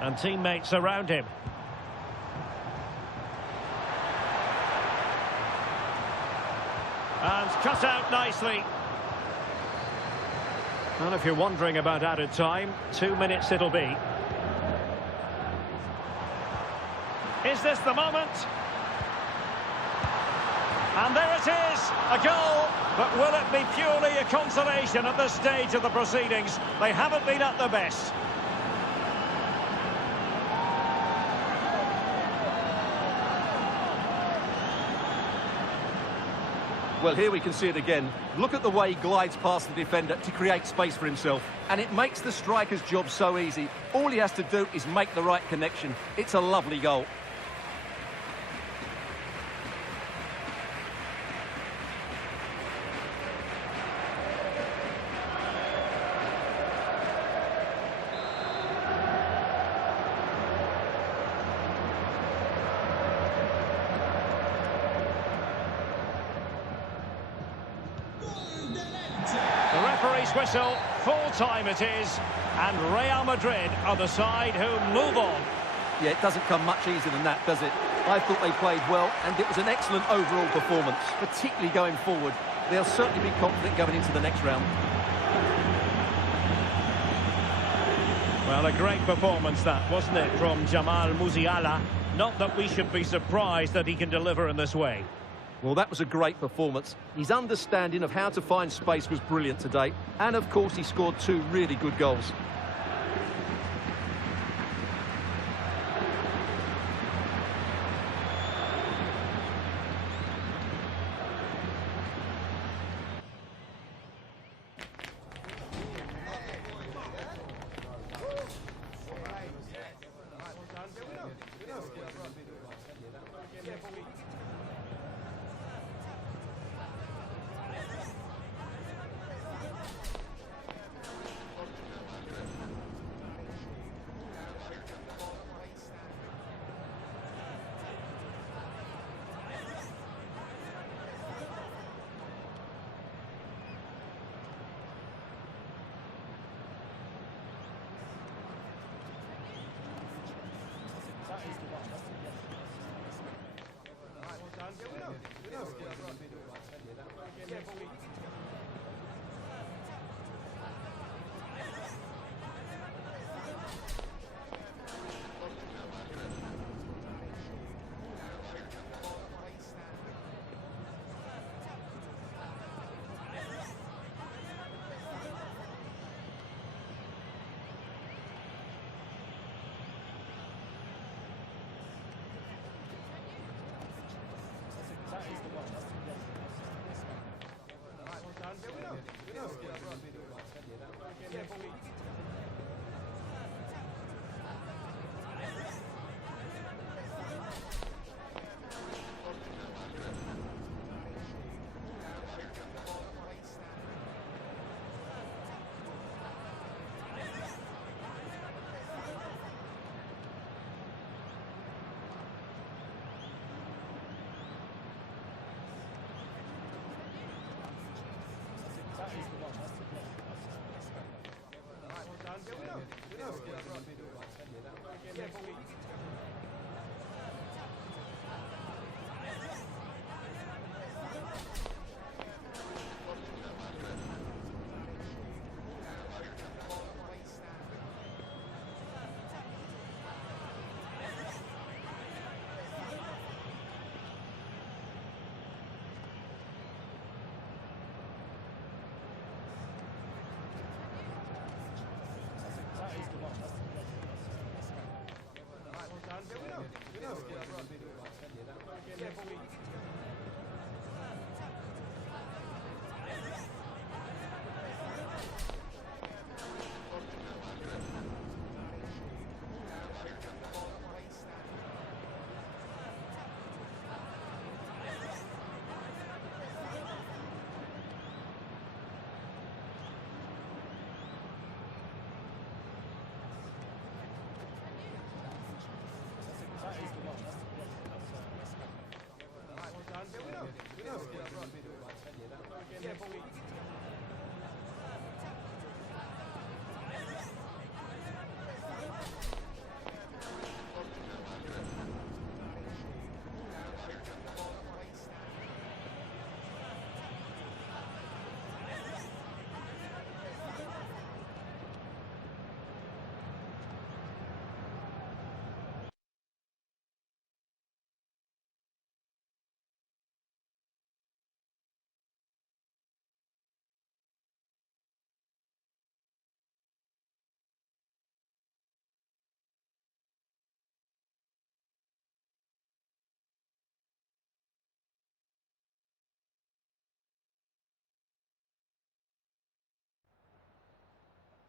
And teammates around him. And cut out nicely. And if you're wondering about added time, 2 minutes it'll be. Is this the moment? And there it is, a goal. But will it be purely a consolation at this stage of the proceedings? They haven't been at their best. Well, here we can see it again. Look at the way he glides past the defender to create space for himself. And it makes the striker's job so easy. All he has to do is make the right connection. It's a lovely goal. The referee's whistle, full time it is, and Real Madrid are the side who move on. Yeah, it doesn't come much easier than that, does it? I thought they played well, and it was an excellent overall performance, particularly going forward. They'll certainly be confident going into the next round. Well, a great performance that, wasn't it, from Jamal Musiala? Not that we should be surprised that he can deliver in this way. Well, that was a great performance. His understanding of how to find space was brilliant today. And, of course, he scored 2 really good goals.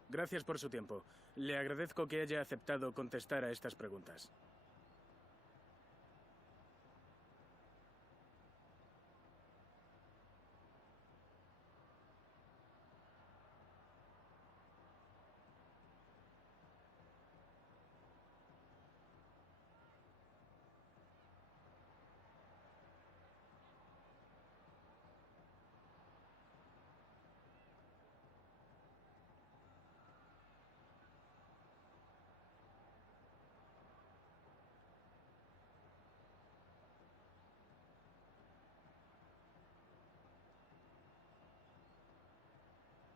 Gracias por su tiempo. Le agradezco que haya aceptado contestar a estas preguntas.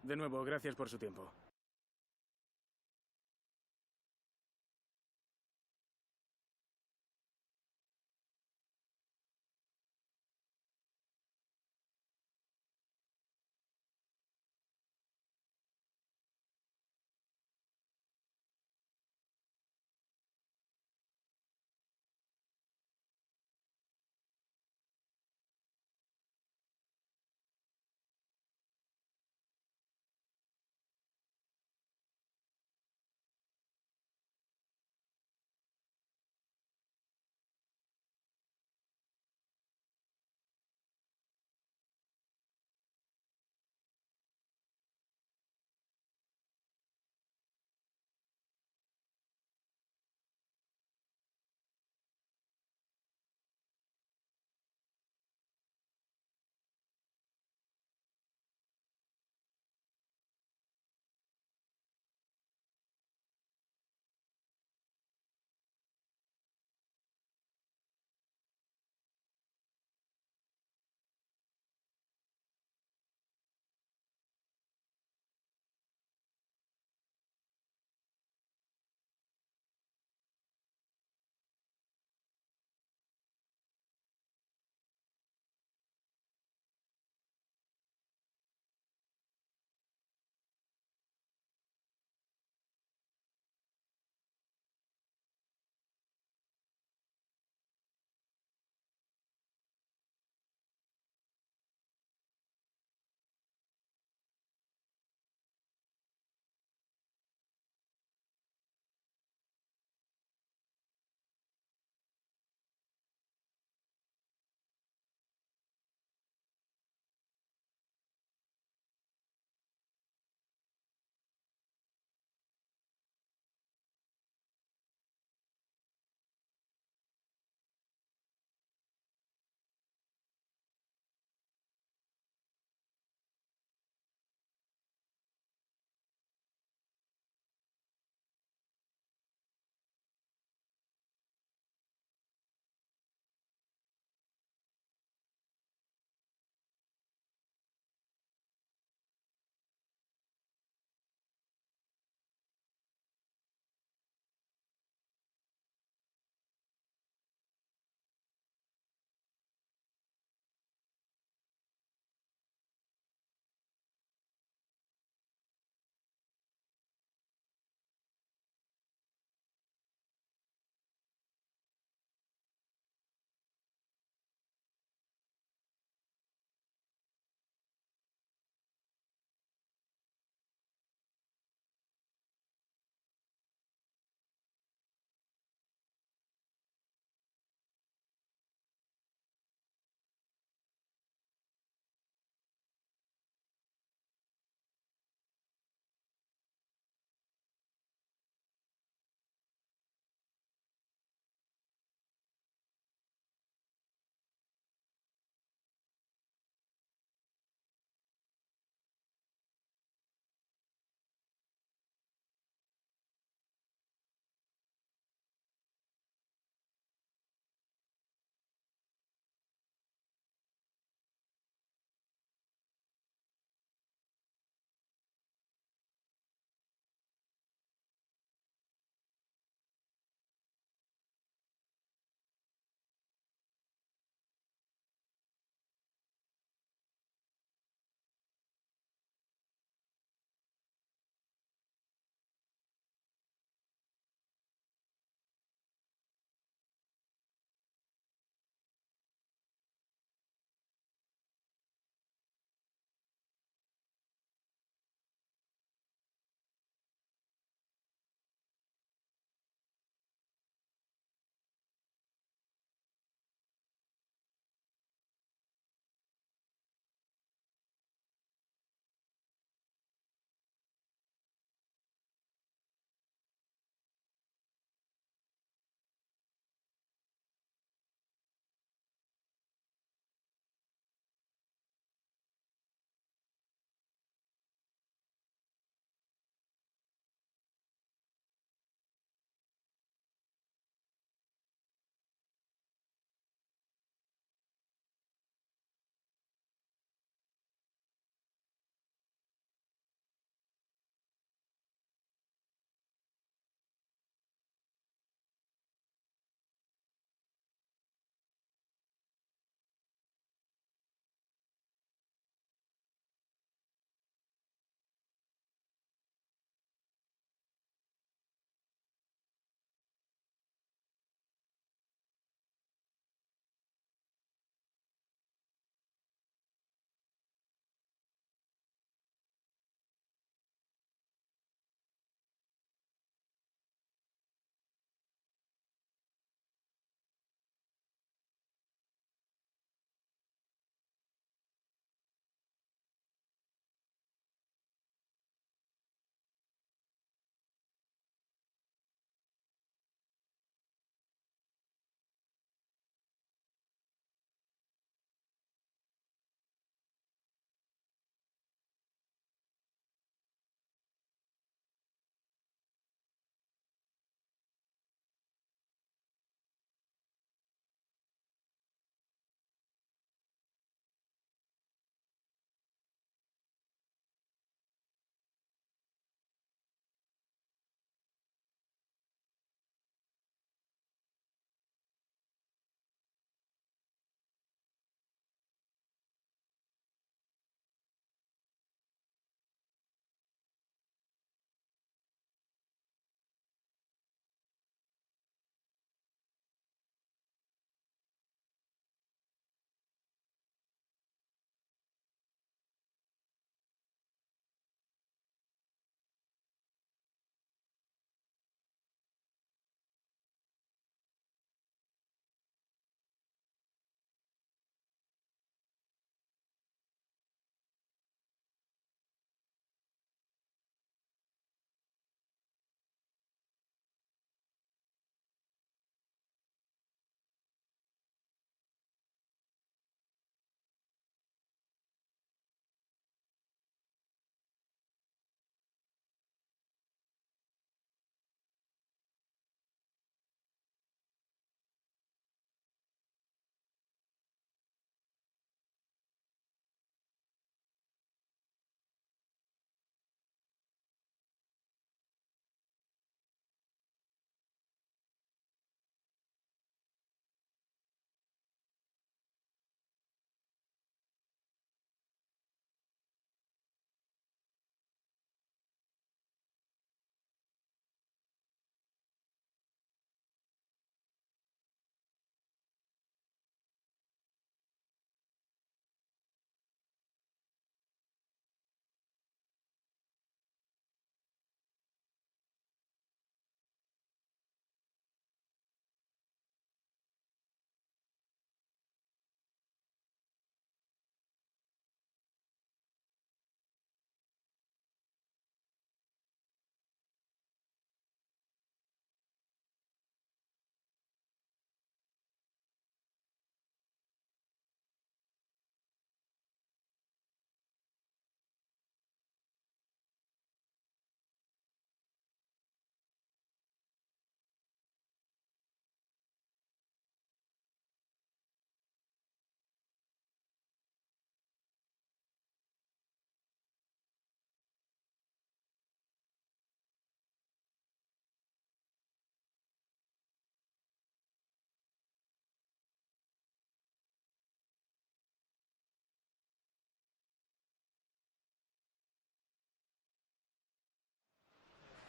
De nuevo, gracias por su tiempo.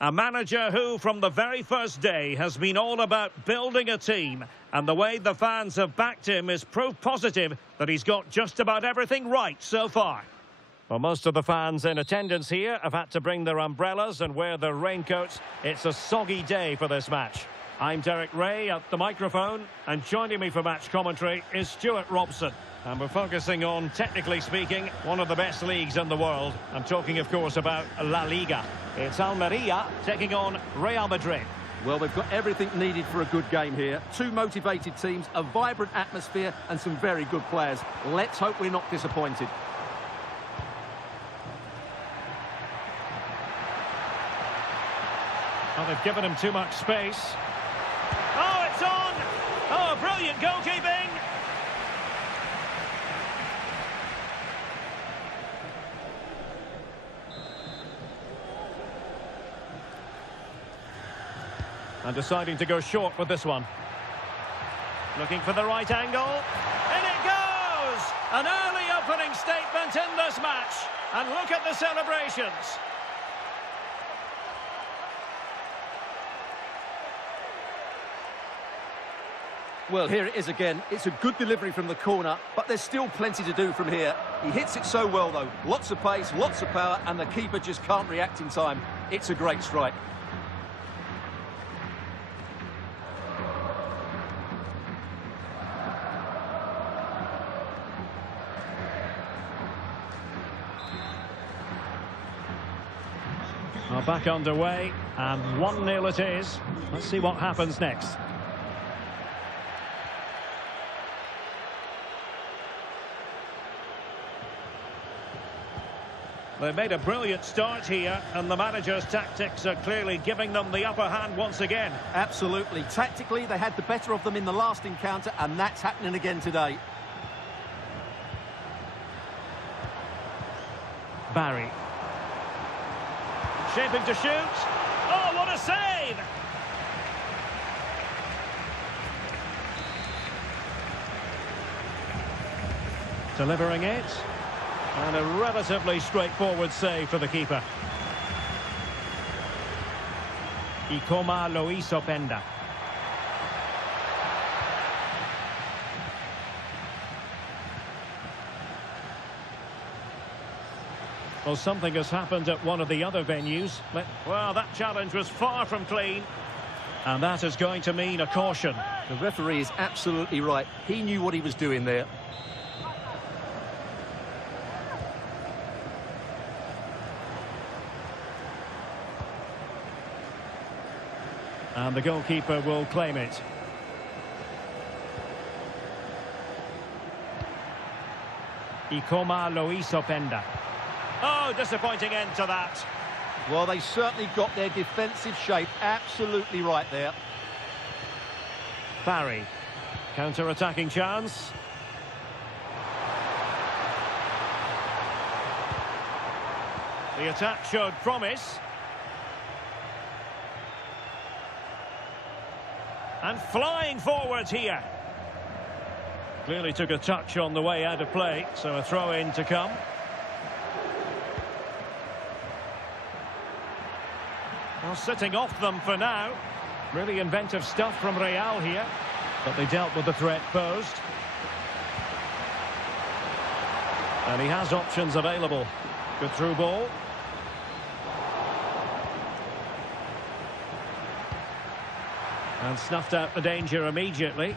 A manager who, from the very first day, has been all about building a team. And the way the fans have backed him is proof positive that he's got just about everything right so far. Well, most of the fans in attendance here have had to bring their umbrellas and wear their raincoats. It's a soggy day for this match. I'm Derek Ray at the microphone, and joining me for match commentary is Stuart Robson. And we're focusing on, technically speaking, one of the best leagues in the world. I'm talking, of course, about La-Liga. It's Almeria taking on Real Madrid. Well, they've got everything needed for a good game here. Two motivated teams, a vibrant atmosphere, and some very good players. Let's hope we're not disappointed. Well, they've given him too much space. Oh, it's on! Oh, brilliant goalkeeping! And deciding to go short with this one. Looking for the right angle. In it goes! An early opening statement in this match. And look at the celebrations. Well, here it is again. It's a good delivery from the corner, but there's still plenty to do from here. He hits it so well, though. Lots of pace, lots of power, and the keeper just can't react in time. It's a great strike. Well, back underway, and 1-0 it is. Let's see what happens next. They've made a brilliant start here, and the manager's tactics are clearly giving them the upper hand once again. Absolutely. Tactically, they had the better of them in the last encounter, and that's happening again today. Barry. Shaping to shoot. Oh, what a save! Delivering it. And a relatively straightforward save for the keeper. Y como lo hizo Penda. Well, something has happened at one of the other venues. Well, that challenge was far from clean. And that is going to mean a caution. The referee is absolutely right. He knew what he was doing there. And the goalkeeper will claim it. Y como lo hizo Penda. Oh, disappointing end to that. Well, they certainly got their defensive shape absolutely right there. Barry. Counter-attacking chance. The attack showed promise. And flying forwards here. Clearly took a touch on the way out of play, so a throw-in to come. Well, sitting off them for now. Really inventive stuff from Real here. But they dealt with the threat posed. And he has options available. Good through ball. And snuffed out the danger immediately.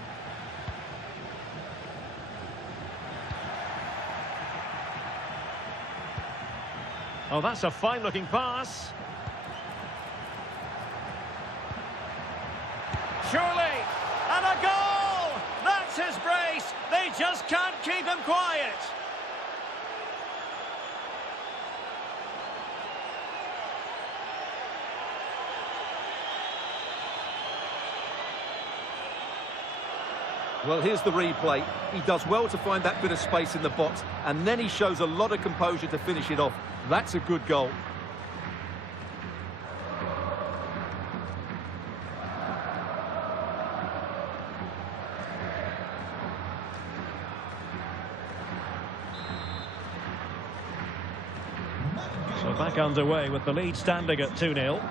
Oh, that's a fine-looking pass. Surely, and a goal! That's his brace. They just can't keep him quiet. Well, here's the replay. He does well to find that bit of space in the box, and then he shows a lot of composure to finish it off. That's a good goal. So back underway with the lead standing at 2-0.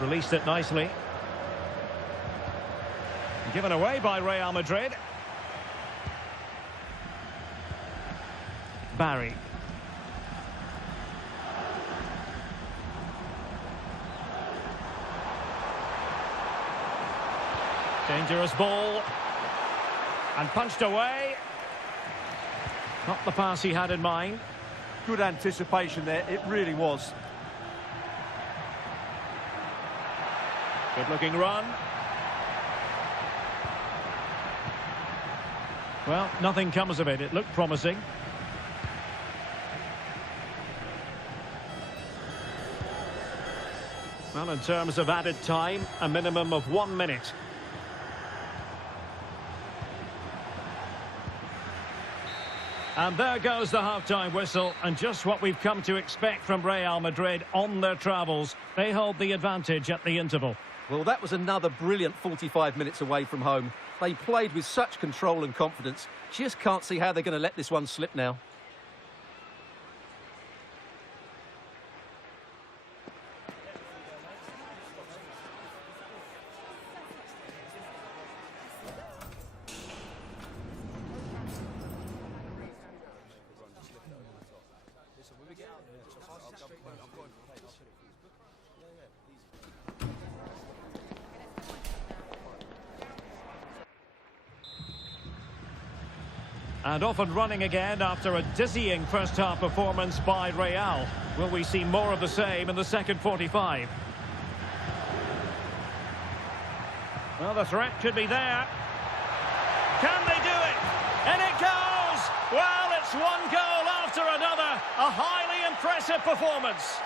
Released it nicely. Given away by Real Madrid. Barry. Dangerous ball. And punched away. Not the pass he had in mind. Good anticipation there, it really was. Good looking run. Well, nothing comes of it. It looked promising. Well, in terms of added time, a minimum of 1 minute. And there goes the half-time whistle, and just what we've come to expect from Real Madrid on their travels. They hold the advantage at the interval. Well, that was another brilliant 45 minutes away from home. They played with such control and confidence. Just can't see how they're going to let this one slip now. And off and running again after a dizzying first-half performance by Real. Will we see more of the same in the second 45? Well, the threat could be there. Can they do it? And it goes! Well, it's one goal after another. A highly impressive performance.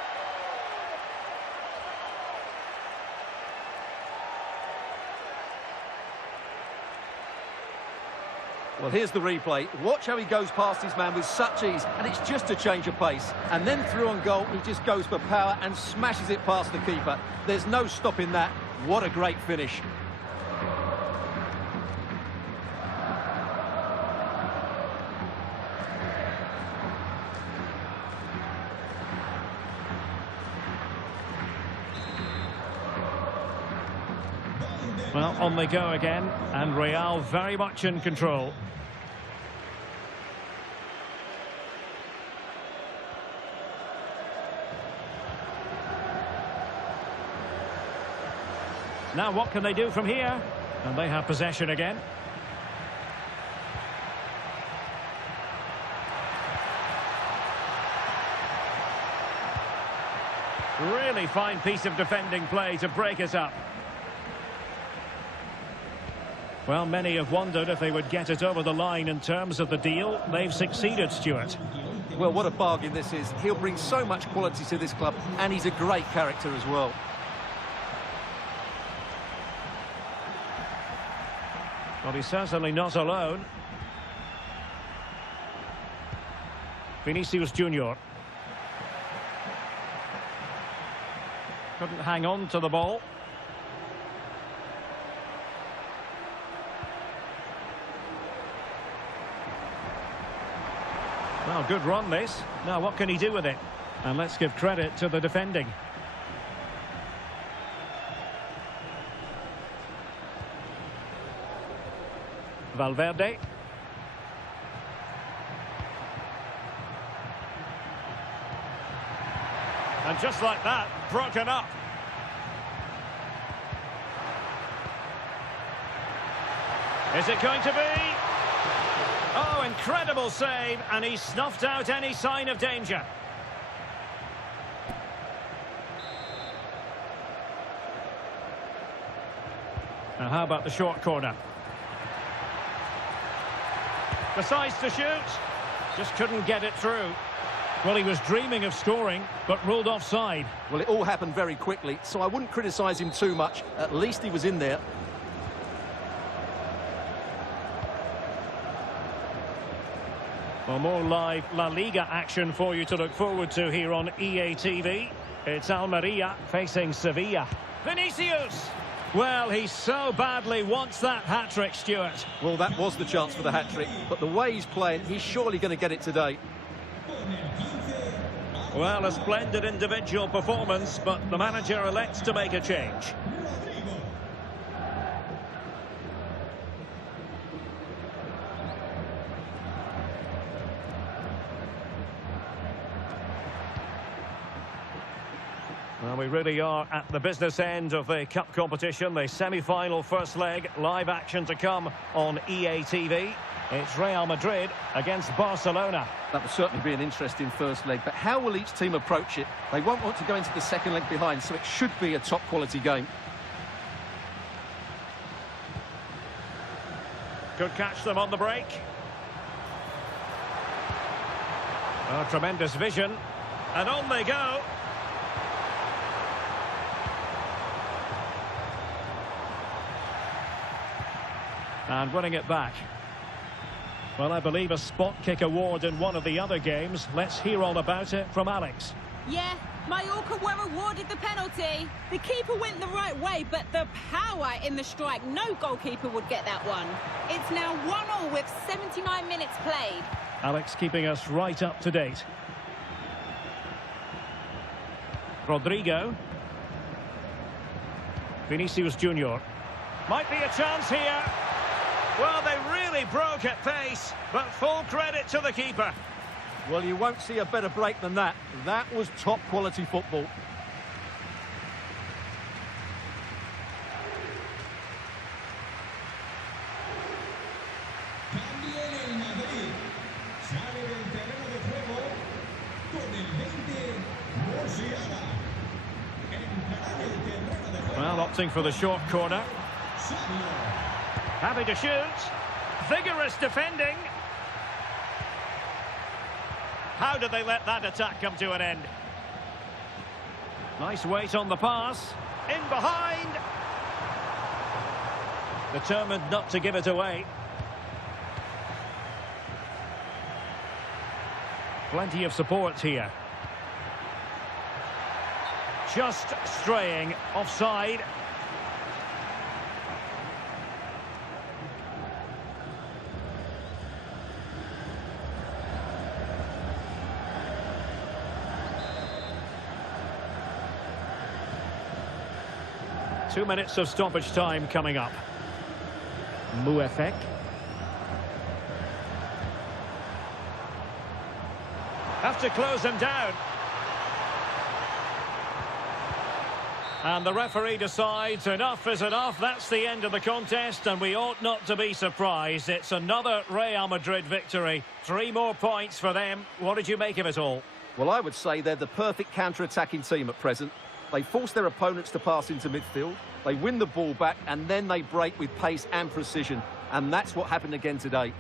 Well, here's the replay. Watch how he goes past his man with such ease, and it's just a change of pace. And then through on goal, he just goes for power and smashes it past the keeper. There's no stopping that. What a great finish. Well, on they go again, and Real very much in control. Now what can they do from here? And they have possession again. Really fine piece of defending play to break it up. Well, many have wondered if they would get it over the line in terms of the deal. They've succeeded, Stuart. Well, what a bargain this is. He'll bring so much quality to this club, and he's a great character as well. Well, he's certainly not alone. Vinicius Junior. Couldn't hang on to the ball. Well, good run this. Now what can he do with it? And let's give credit to the defending. Valverde. And just like that, broken up. Is it going to be? Oh, incredible save, and he snuffed out any sign of danger. Now, how about the short corner? Decides to shoot. Just couldn't get it through. Well, he was dreaming of scoring, but ruled offside. Well, it all happened very quickly, so I wouldn't criticise him too much. At least he was in there. Well, more live La-Liga action for you to look forward to here on EA TV. It's Almeria facing Sevilla. Vinicius! Well, he so badly wants that hat-trick, Stuart. Well, that was the chance for the hat-trick, but the way he's playing, he's surely going to get it today. Well, a splendid individual performance, but the manager elects to make a change. Well, we really are at the business end of the cup competition, the semi-final first leg. Live action to come on EA TV. It's Real Madrid against Barcelona. That will certainly be an interesting first leg, but how will each team approach it? They won't want to go into the second leg behind, so it should be a top-quality game. Could catch them on the break. Oh, tremendous vision. And on they go. And winning it back. Well, I believe a spot kick award in one of the other games. Let's hear all about it from Alex. Yeah, Mallorca were awarded the penalty. The keeper went the right way, but the power in the strike, no goalkeeper would get that one. It's now 1-1 with 79 minutes played. Alex keeping us right up to date. Rodrigo. Vinicius Junior. Might be a chance here. Well, they really broke at pace, but full credit to the keeper. Well, you won't see a better break than that. That was top-quality football. Cambio en el Madrid. Sale del terreno de juego con el 20, YBTV. Entrará en el terreno de juego. Well, opting for the short corner. Happy to shoot. Vigorous defending. How did they let that attack come to an end? Nice weight on the pass. In behind. Determined not to give it away. Plenty of support here. Just straying offside. Two minutes of stoppage time coming up. Muefek. Have to close him down. And the referee decides enough is enough. That's the end of the contest, and we ought not to be surprised. It's another Real Madrid victory. 3 more points for them. What did you make of it all? Well, I would say they're the perfect counter-attacking team at present. They force their opponents to pass into midfield, they win the ball back, and then they break with pace and precision. And that's what happened again today.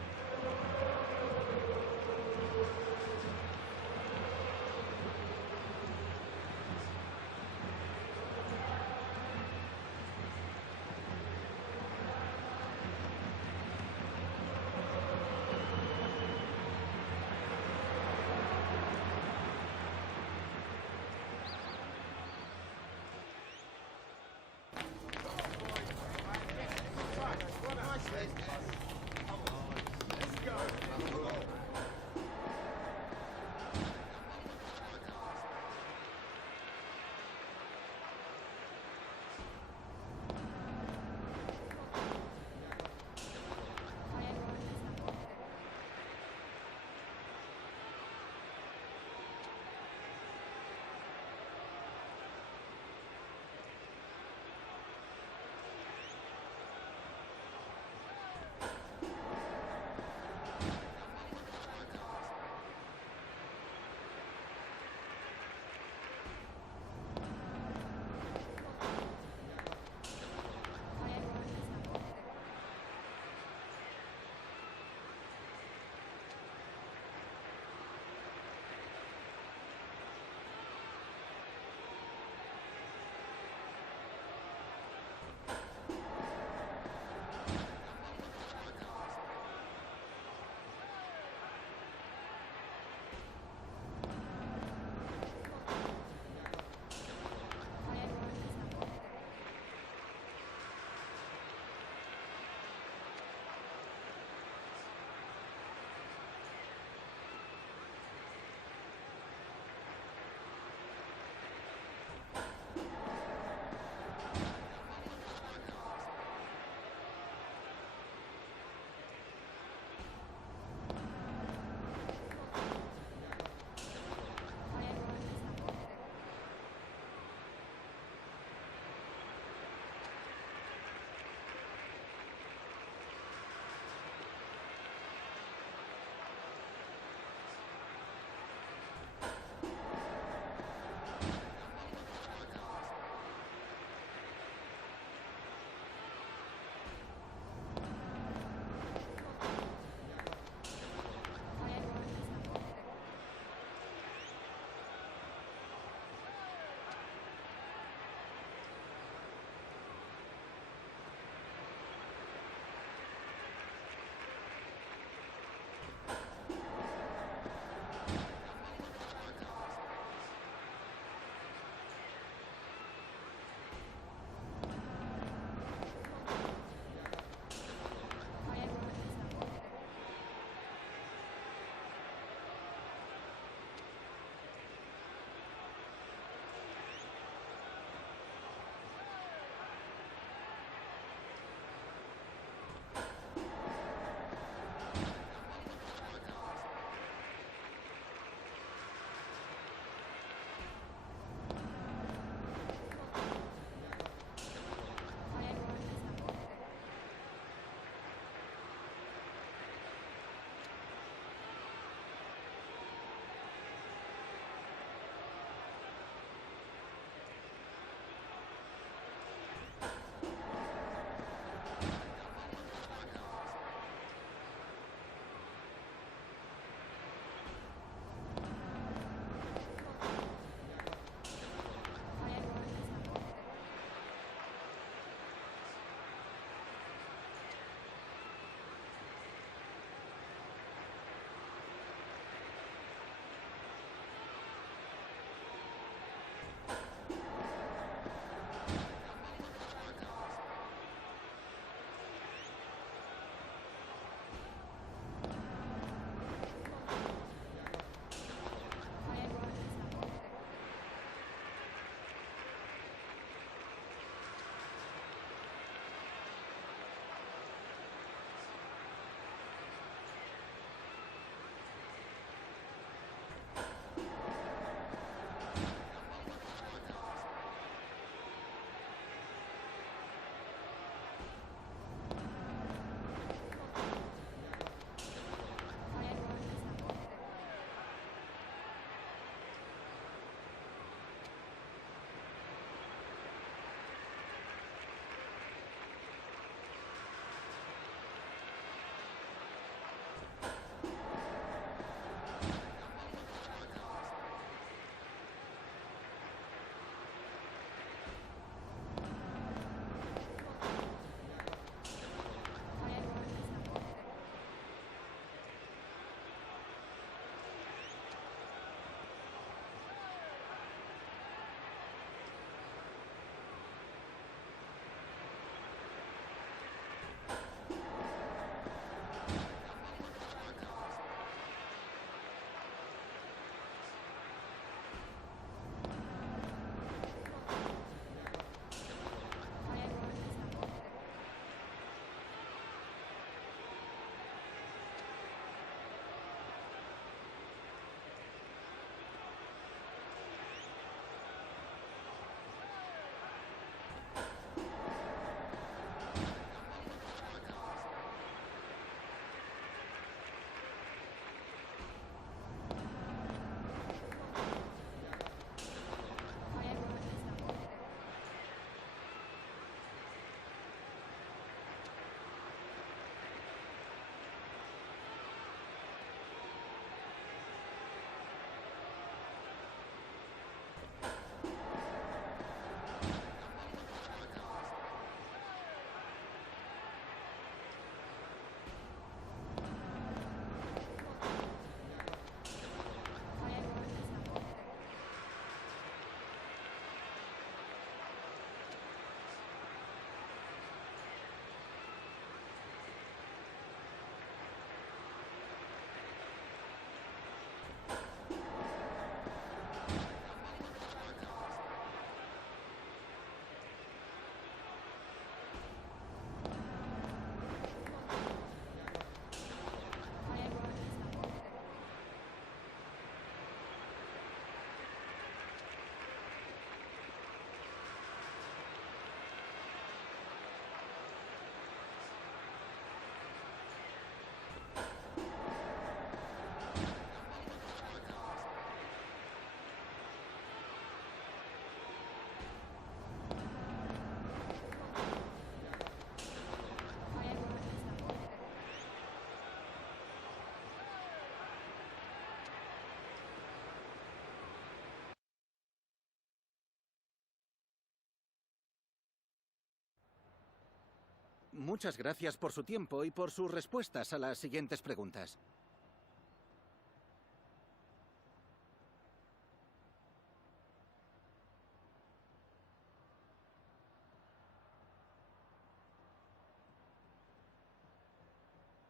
Muchas gracias por su tiempo y por sus respuestas a las siguientes preguntas.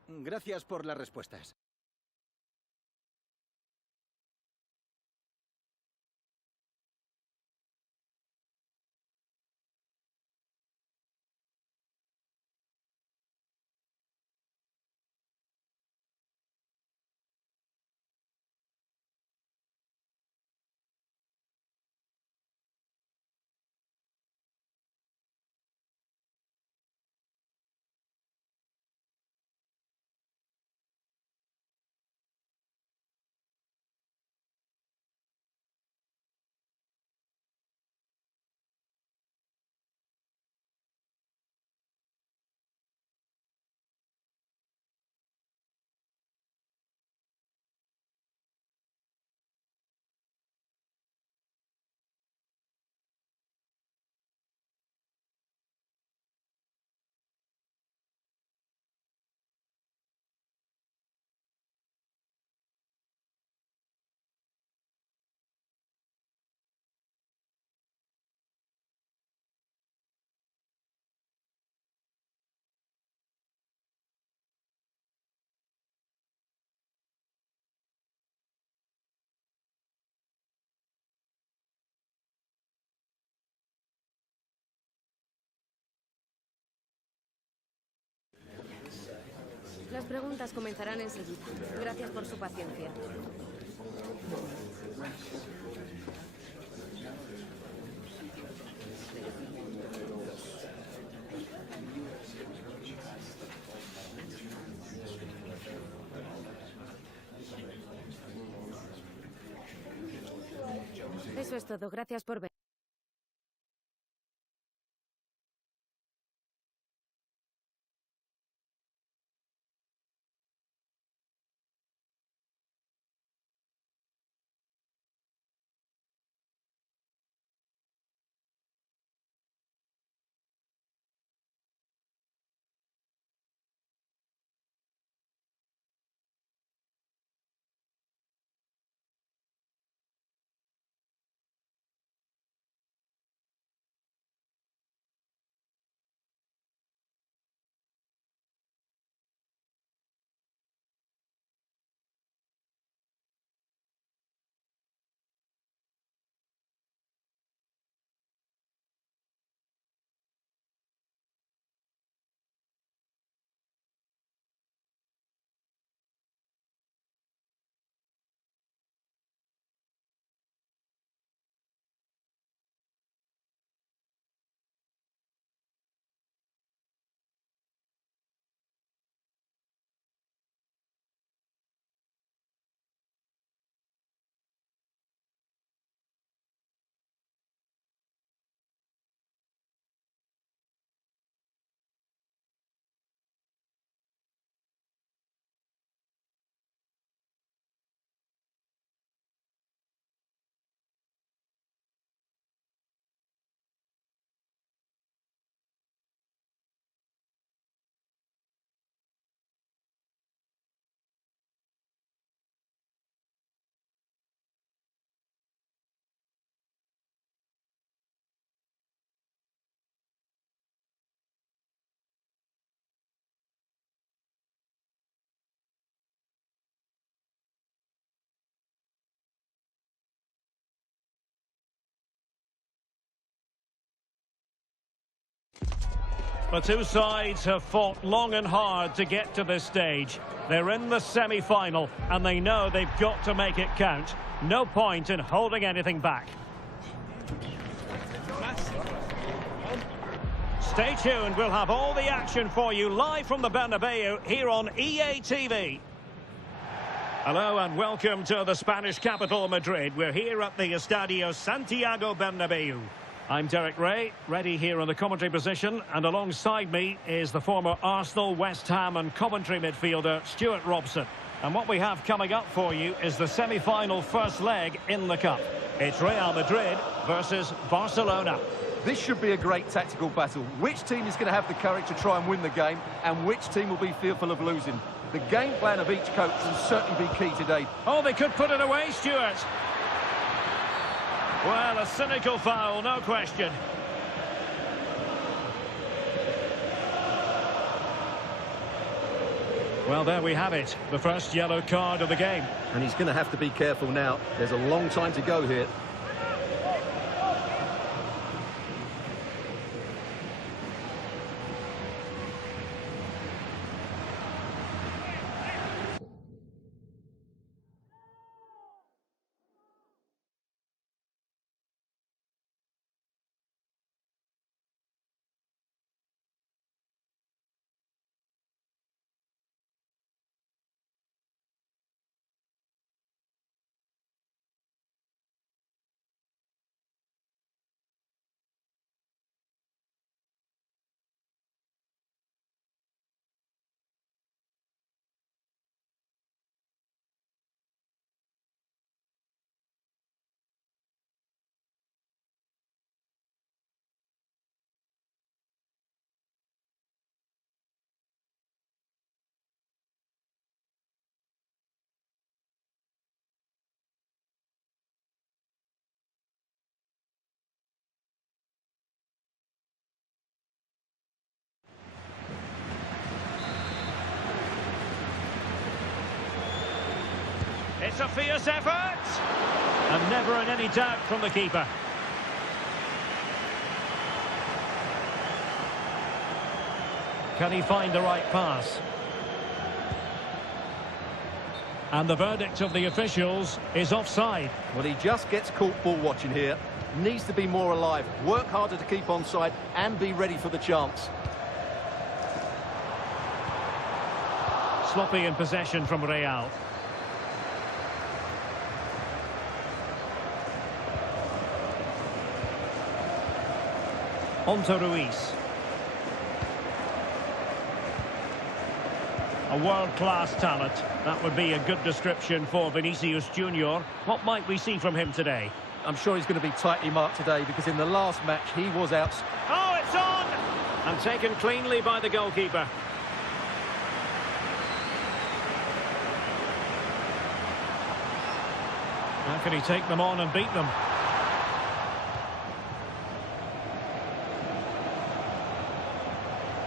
Gracias por las respuestas. Las preguntas comenzarán enseguida. Gracias por su paciencia. Eso es todo. Gracias por ver. The two sides have fought long and hard to get to this stage. They're in the semi-final, and they know they've got to make it count. No point in holding anything back. Stay tuned, we'll have all the action for you live from the Bernabeu here on EA TV. Hello and welcome to the Spanish capital, Madrid. We're here at the Estadio Santiago Bernabeu. I'm Derek Ray, ready here in the commentary position, and alongside me is the former Arsenal, West Ham and Coventry midfielder Stuart Robson. And what we have coming up for you is the semi-final first leg in the Cup. It's Real Madrid versus Barcelona. This should be a great tactical battle. Which team is going to have the courage to try and win the game, and which team will be fearful of losing? The game plan of each coach will certainly be key today. Oh, they could put it away, Stuart. Well, a cynical foul, no question. Well, there we have it. The first yellow card of the game. And he's going to have to be careful now. There's a long time to go here. It's a fierce effort. And never in any doubt from the keeper. Can he find the right pass? And the verdict of the officials is offside. Well, he just gets caught ball watching here. Needs to be more alive, work harder to keep onside and be ready for the chance. Sloppy in possession from Real. On to Ruiz. A world-class talent. That would be a good description for Vinicius Junior. What might we see from him today? I'm sure he's going to be tightly marked today because in the last match he was out. Oh, it's on! And taken cleanly by the goalkeeper. How can he take them on and beat them?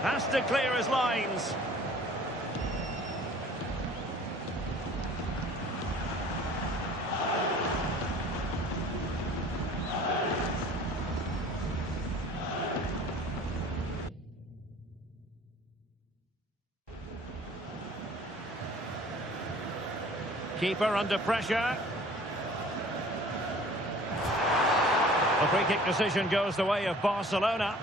Has to clear his lines. Keeper under pressure. The free kick decision goes the way of Barcelona.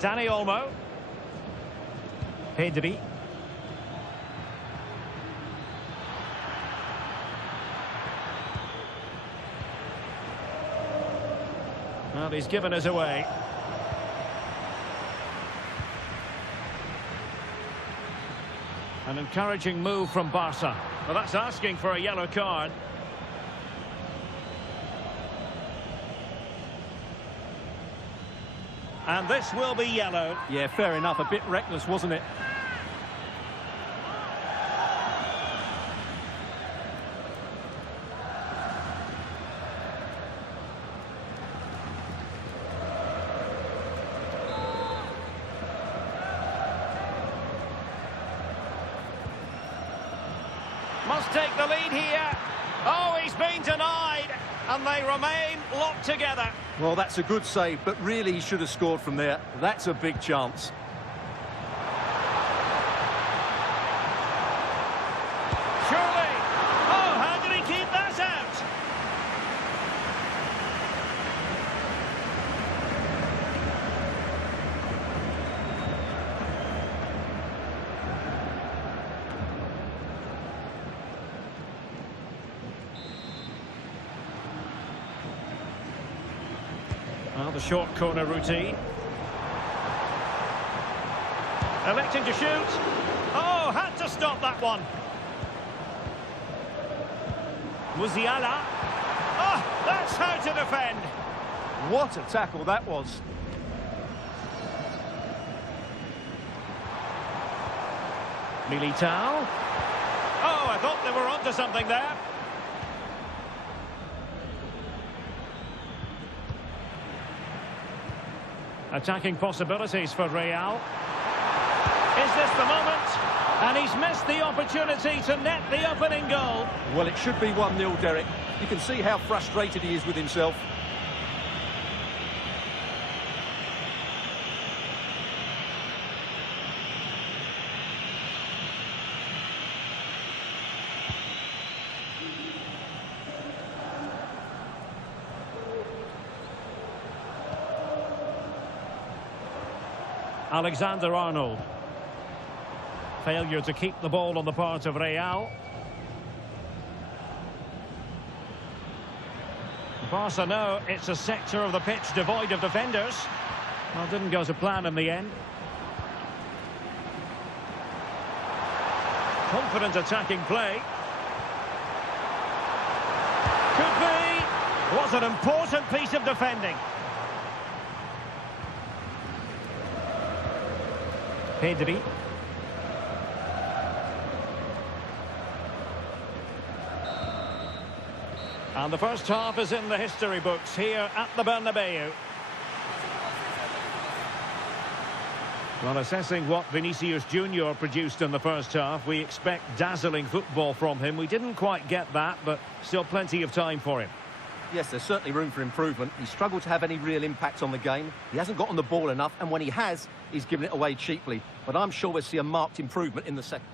Dani Olmo. Pedri. Well, he's given us away. An encouraging move from Barca. Well, that's asking for a yellow card. And this will be yellow. Yeah, fair enough. A bit reckless, wasn't it? Must take the lead here. Oh, he's been denied. And they remain locked together. Well, that's a good save, but really he should have scored from there. That's a big chance. Surely. Oh, how did he keep that out? The short corner routine. Electing to shoot. Oh, had to stop that one. Musiala. Oh, that's how to defend. What a tackle that was. Militao. Oh, I thought they were onto something there. Attacking possibilities for Real. Is this the moment? And he's missed the opportunity to net the opening goal. Well, it should be 1-0, Derek. You can see how frustrated he is with himself. Alexander-Arnold. Failure to keep the ball on the part of Real. Barca know it's a sector of the pitch devoid of defenders. Well, didn't go to plan in the end. Confident attacking play. Could be. Was an important piece of defending. Pedri. And the first half is in the history books here at the Bernabeu. Well, assessing what Vinicius Junior produced in the first half, we expect dazzling football from him. We didn't quite get that, but still plenty of time for him. Yes, there's certainly room for improvement. He struggled to have any real impact on the game. He hasn't got on the ball enough, and when he has, he's given it away cheaply. But I'm sure we'll see a marked improvement in the second.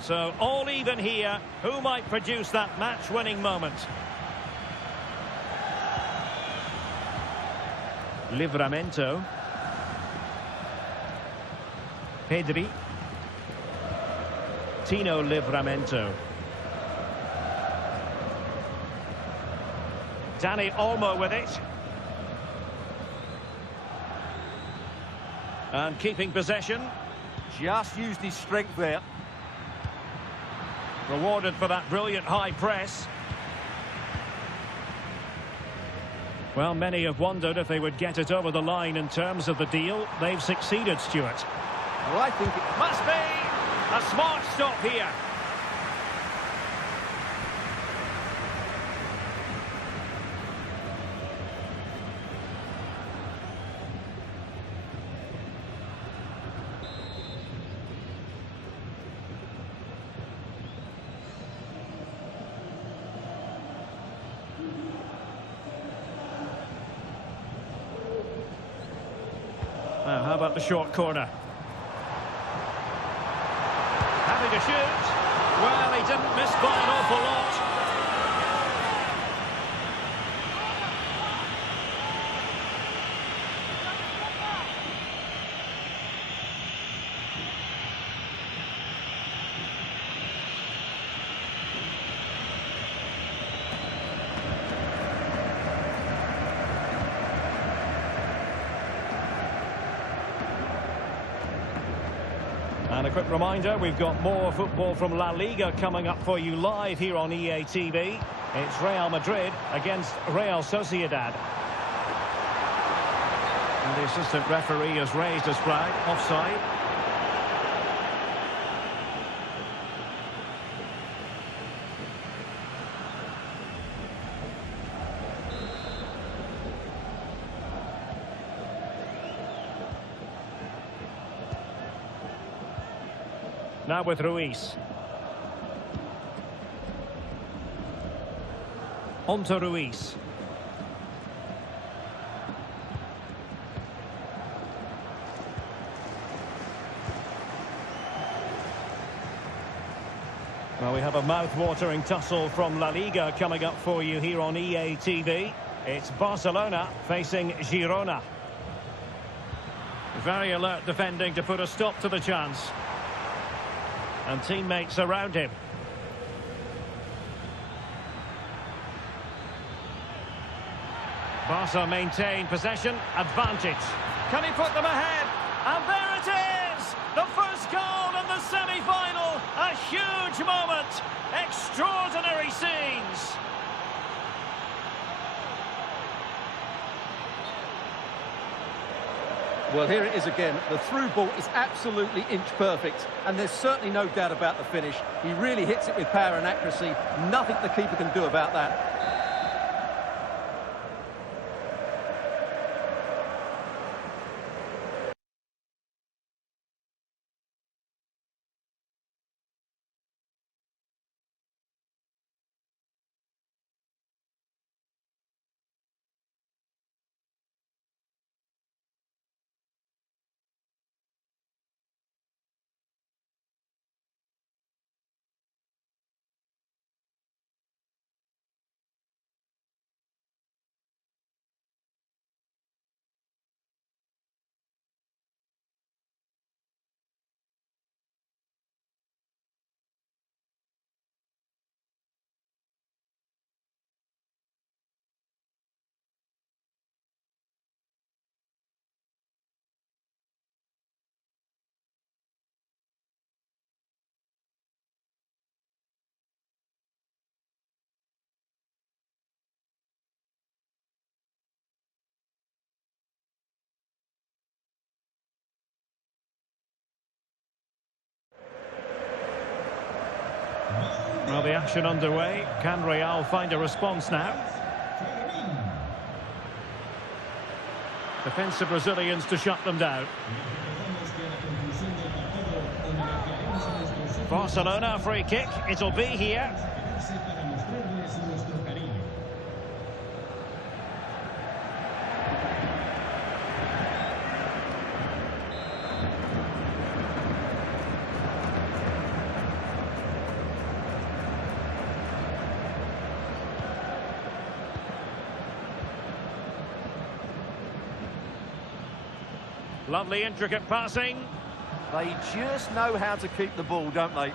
So all even here. Who might produce that match-winning moment? Livramento. Pedri. Tino Livramento. Dani Olmo with it. And keeping possession. Just used his strength there. Rewarded for that brilliant high press. Well, many have wondered if they would get it over the line in terms of the deal. They've succeeded, Stuart. Well, I think it must be a smart stop here. Now, how about the short corner? Happy to shoot. Well, he didn't miss by an awful lot. And a quick reminder, we've got more football from La Liga coming up for you live here on EA TV. It's Real Madrid against Real Sociedad. And the assistant referee has raised his flag, offside. Now with Ruiz. On to Ruiz. Well, we have a mouth-watering tussle from La Liga coming up for you here on EA TV. It's Barcelona facing Girona. Very alert defending to put a stop to the chance. And teammates around him. Barca maintain possession, advantage. Can he put them ahead? And there it is! The first goal in the semi-final! A huge moment! Extraordinary scenes! Well, here it is again. The through ball is absolutely inch perfect, and there's certainly no doubt about the finish. He really hits it with power and accuracy. Nothing the keeper can do about that. Well, the action underway. Can Real find a response now? Defensive Brazilians to shut them down. Barcelona free kick. It'll be here. Lovely intricate passing. They just know how to keep the ball, don't they?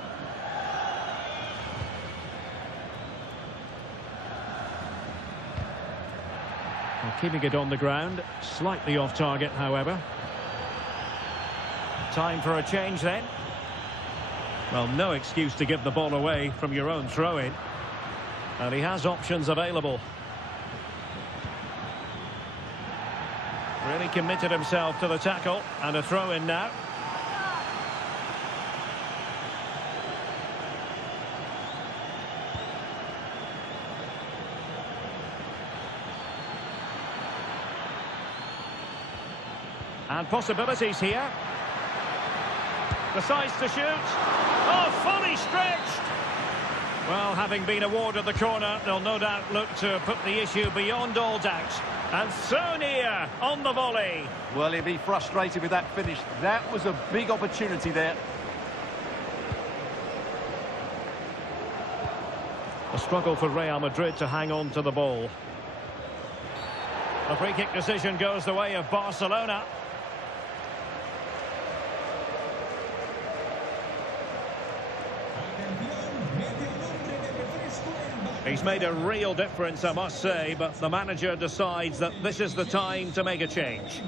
Well, keeping it on the ground, slightly off target, however. Time for a change then. Well, no excuse to give the ball away from your own throw-in. And he has options available. Really committed himself to the tackle, and a throw-in now. And possibilities here. Decides to shoot. Oh, fully stretched. Well, having been awarded the corner, they'll no doubt look to put the issue beyond all doubt. And so near on the volley. Well, he'll be frustrated with that finish. That was a big opportunity there. A struggle for Real Madrid to hang on to the ball. The free kick decision goes the way of Barcelona. He's made a real difference, I must say, but the manager decides that this is the time to make a change.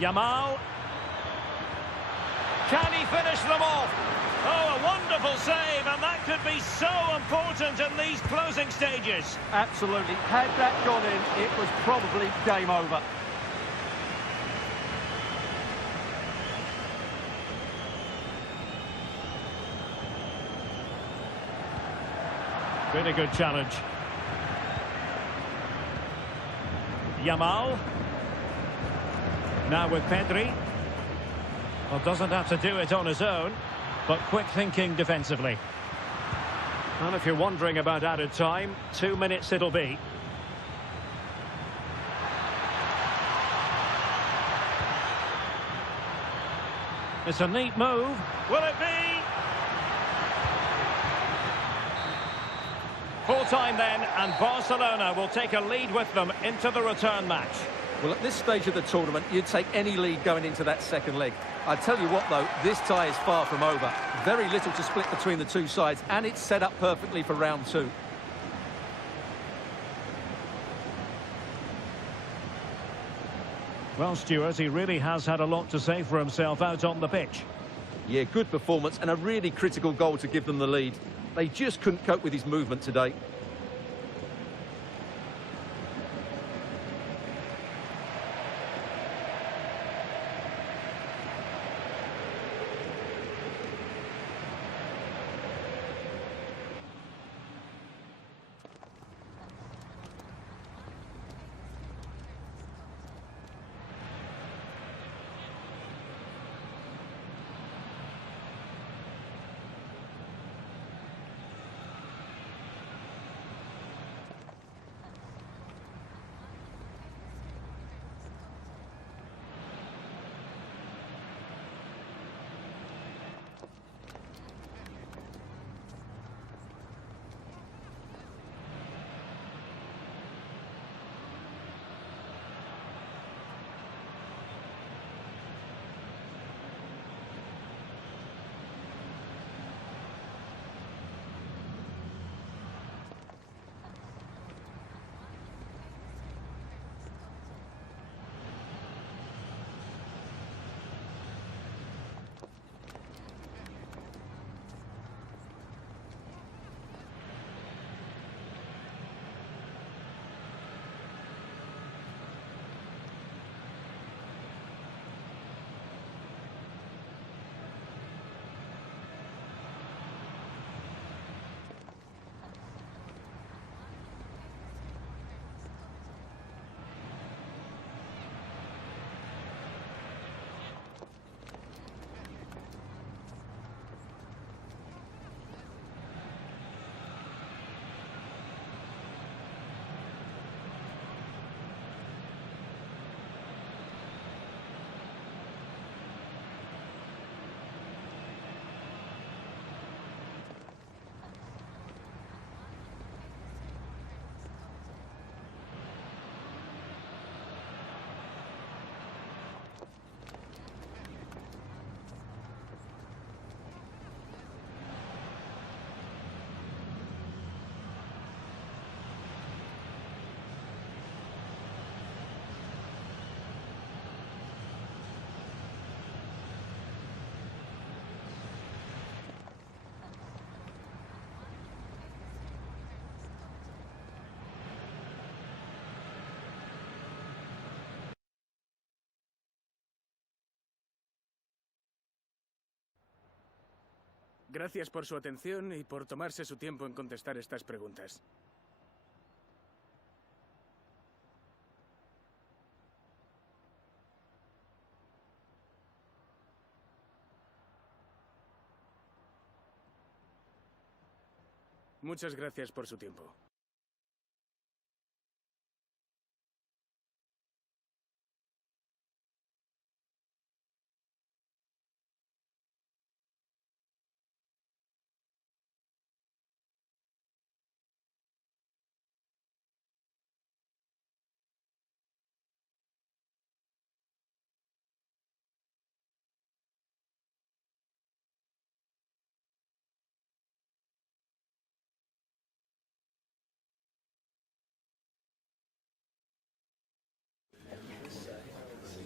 Yamal. Can he finish them off? Oh, a wonderful save, and that could be so important in these closing stages. Absolutely. Had that gone in, it was probably game over. Really good challenge. Yamal. Now with Pedri. Well, doesn't have to do it on his own, but quick thinking defensively. And if you're wondering about added time, 2 minutes it'll be. It's a neat move. Will it be? Full time then, and Barcelona will take a lead with them into the return match. Well, at this stage of the tournament, you'd take any lead going into that second leg. I tell you what, though, this tie is far from over. Very little to split between the two sides, and it's set up perfectly for round two. Well, Stuart, he really has had a lot to say for himself out on the pitch. Yeah, good performance and a really critical goal to give them the lead. They just couldn't cope with his movement today. Gracias por su atención y por tomarse su tiempo en contestar estas preguntas. Muchas gracias por su tiempo.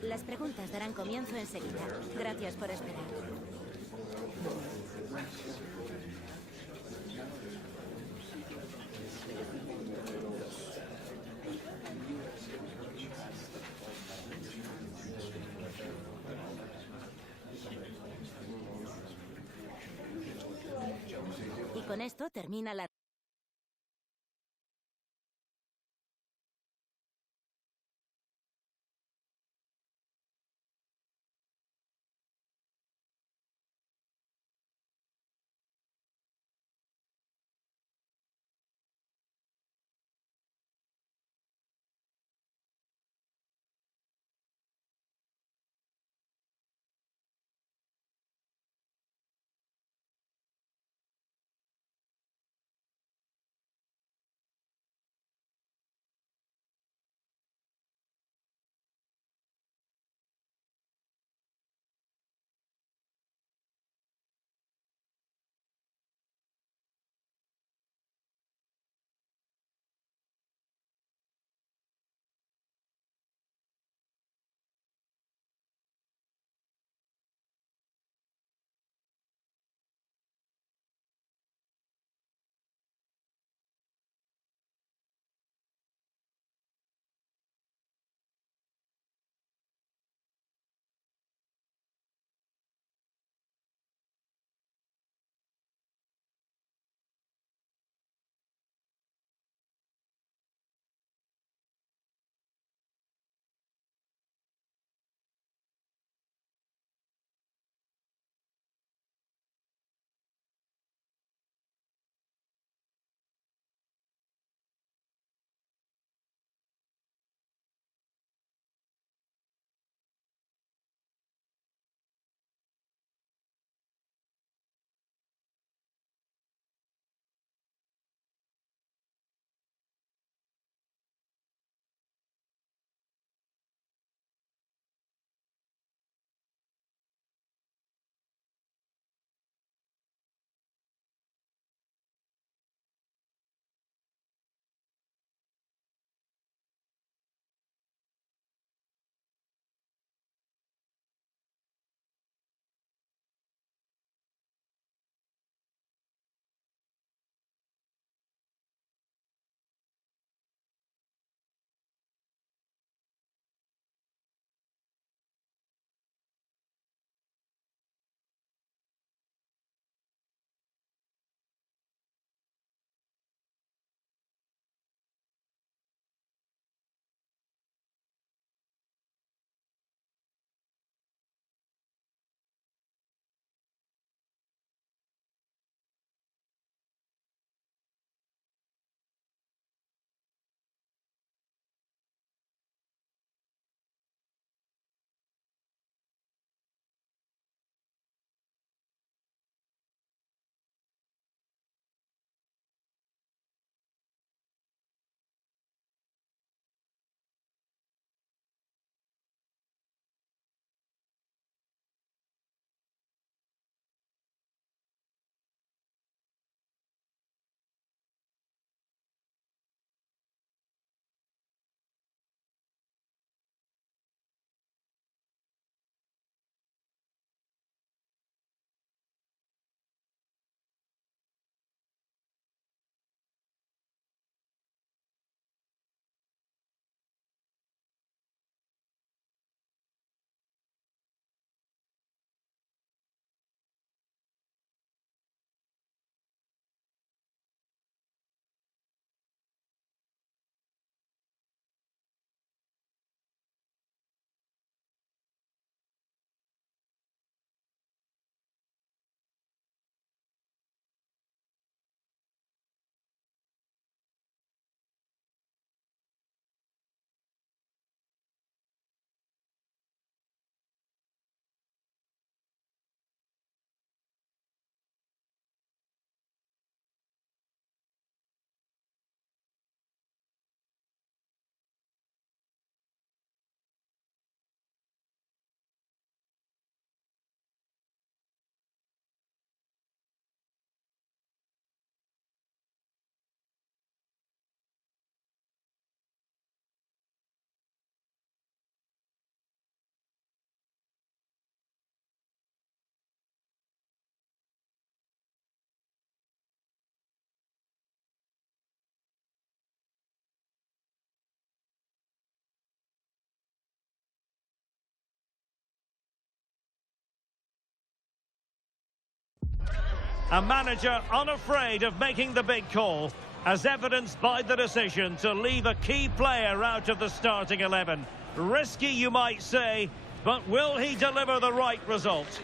Las preguntas darán comienzo enseguida. Gracias por esperar. Y con esto termina la A manager unafraid of making the big call, as evidenced by the decision to leave a key player out of the starting 11. Risky, you might say, but will he deliver the right result?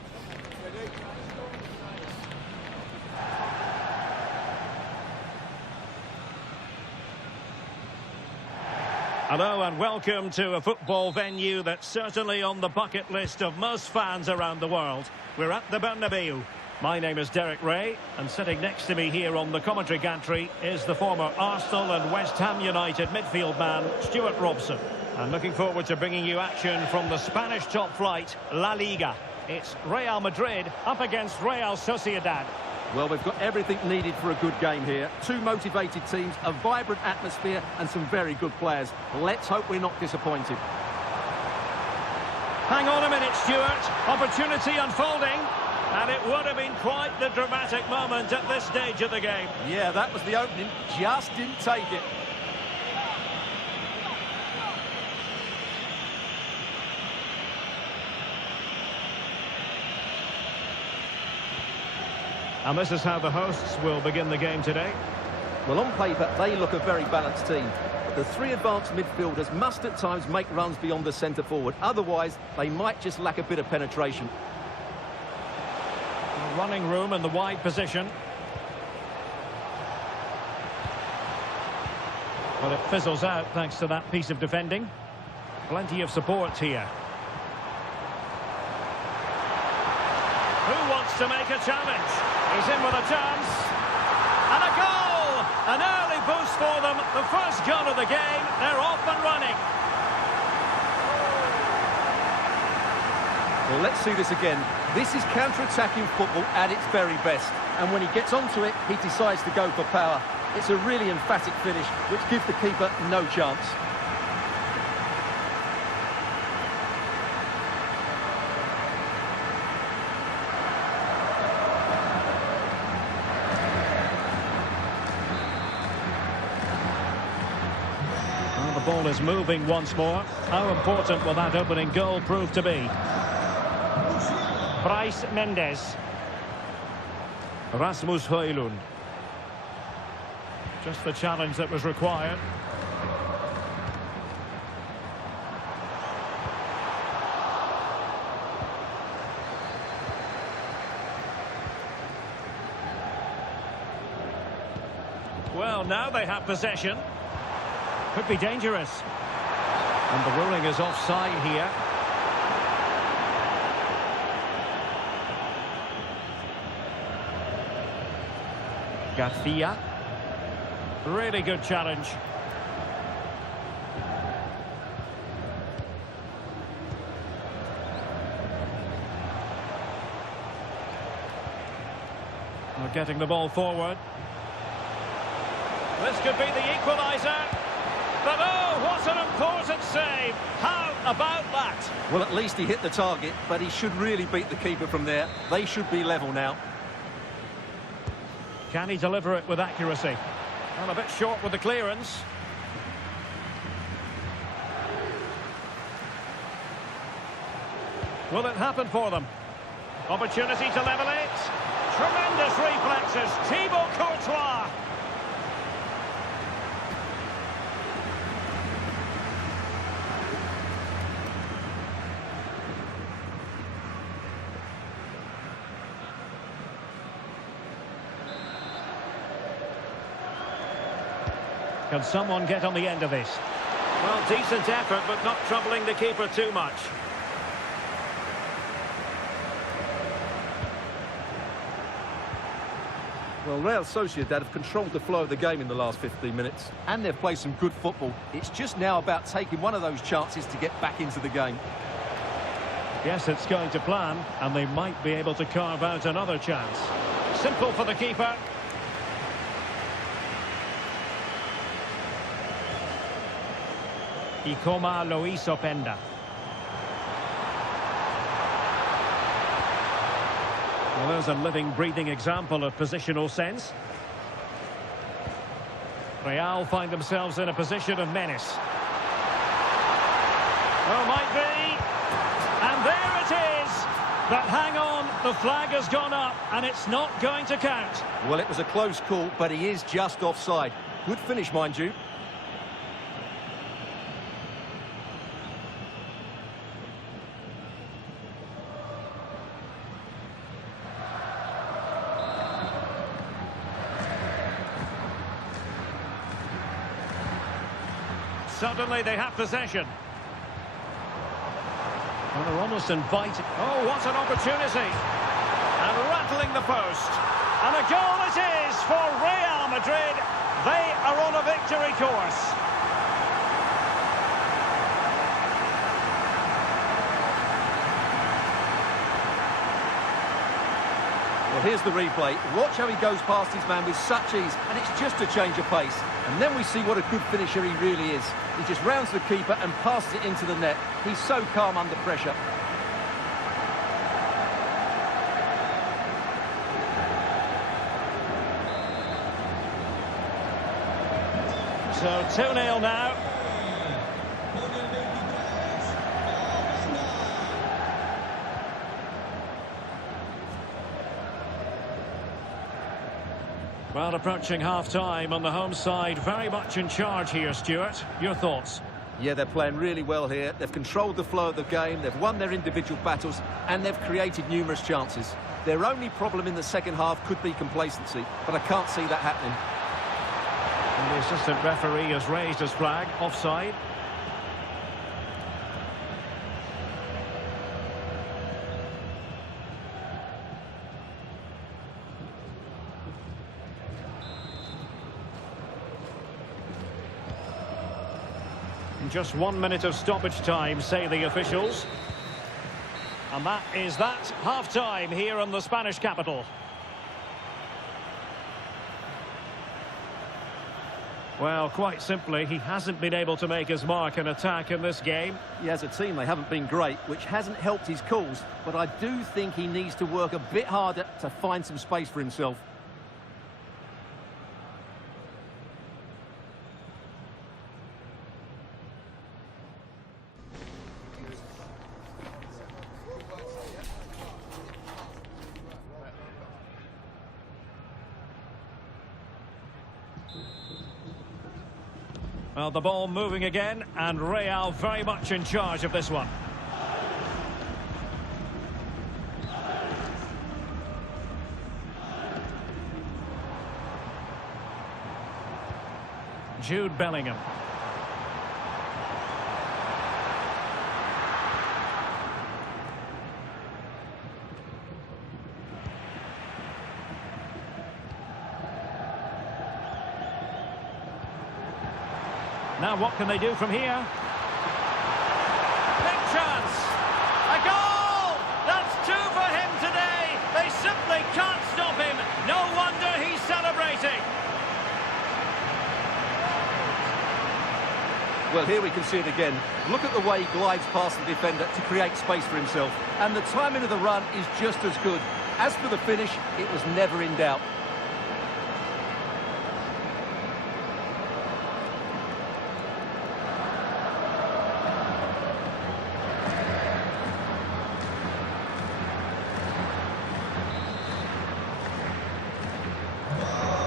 Hello and welcome to a football venue that's certainly on the bucket list of most fans around the world. We're at the Bernabeu. My name is Derek Ray, and sitting next to me here on the commentary gantry is the former Arsenal and West Ham United midfield man, Stuart Robson. I'm looking forward to bringing you action from the Spanish top flight, La Liga. It's Real Madrid up against Real Sociedad. Well, we've got everything needed for a good game here. Two motivated teams, a vibrant atmosphere and some very good players. Let's hope we're not disappointed. Hang on a minute, Stuart. Opportunity unfolding. And it would have been quite the dramatic moment at this stage of the game. Yeah, that was the opening. Just didn't take it. And this is how the hosts will begin the game today. Well, on paper, they look a very balanced team. But the three advanced midfielders must at times make runs beyond the centre forward. Otherwise, they might just lack a bit of penetration. Running room in the wide position. Well, it fizzles out thanks to that piece of defending. Plenty of support here. Who wants to make a challenge? He's in with a chance. And a goal! An early boost for them. The first goal of the game. They're off and running. Well, let's see this again. This is counter-attacking football at its very best. And when he gets onto it, he decides to go for power. It's a really emphatic finish, which gives the keeper no chance. Well, the ball is moving once more. How important will that opening goal prove to be? Bryce Mendes. Rasmus Højlund. Just the challenge that was required. Well, now they have possession. Could be dangerous. And the ruling is offside here. Garcia. Really good challenge. We're getting the ball forward. This could be the equaliser. But oh, what an important save. How about that? Well, at least he hit the target, but he should really beat the keeper from there. They should be level now. Can he deliver it with accuracy? Well, a bit short with the clearance. Will it happen for them? Opportunity to level it. Tremendous reflexes. Thibaut Courtois. Can someone get on the end of this? Well, decent effort, but not troubling the keeper too much. Well, Real Sociedad have controlled the flow of the game in the last 15 minutes, and they've played some good football. It's just now about taking one of those chances to get back into the game. Yes, it's going to plan, and they might be able to carve out another chance. Simple for the keeper. Ikoma Lois Openda. Well, there's a living, breathing example of positional sense. Real find themselves in a position of menace. Oh, might be. And there it is. But hang on, the flag has gone up and it's not going to count. Well, it was a close call, but he is just offside. Good finish, mind you. Suddenly they have possession. Well, they're almost invited. Oh, what an opportunity. And rattling the post. And a goal it is for Real Madrid. They are on a victory course. Well, here's the replay. Watch how he goes past his man with such ease, and it's just a change of pace. And then we see what a good finisher he really is. He just rounds the keeper and passes it into the net. He's so calm under pressure. So 2-0 now. Well, approaching half-time on the home side, very much in charge here, Stuart. Your thoughts? Yeah, they're playing really well here. They've controlled the flow of the game, they've won their individual battles, and they've created numerous chances. Their only problem in the second half could be complacency, but I can't see that happening. And the assistant referee has raised his flag, offside. Just 1 minute of stoppage time, say the officials. And that is that, half-time here in the Spanish capital. Well, quite simply, he hasn't been able to make his mark in attack in this game. Yeah, as a team, they haven't been great, which hasn't helped his cause. But I do think he needs to work a bit harder to find some space for himself. Well, the ball moving again, and Real very much in charge of this one. Jude Bellingham. Now what can they do from here? Big chance! A goal! That's two for him today! They simply can't stop him! No wonder he's celebrating! Well, here we can see it again. Look at the way he glides past the defender to create space for himself. And the timing of the run is just as good. As for the finish, it was never in doubt.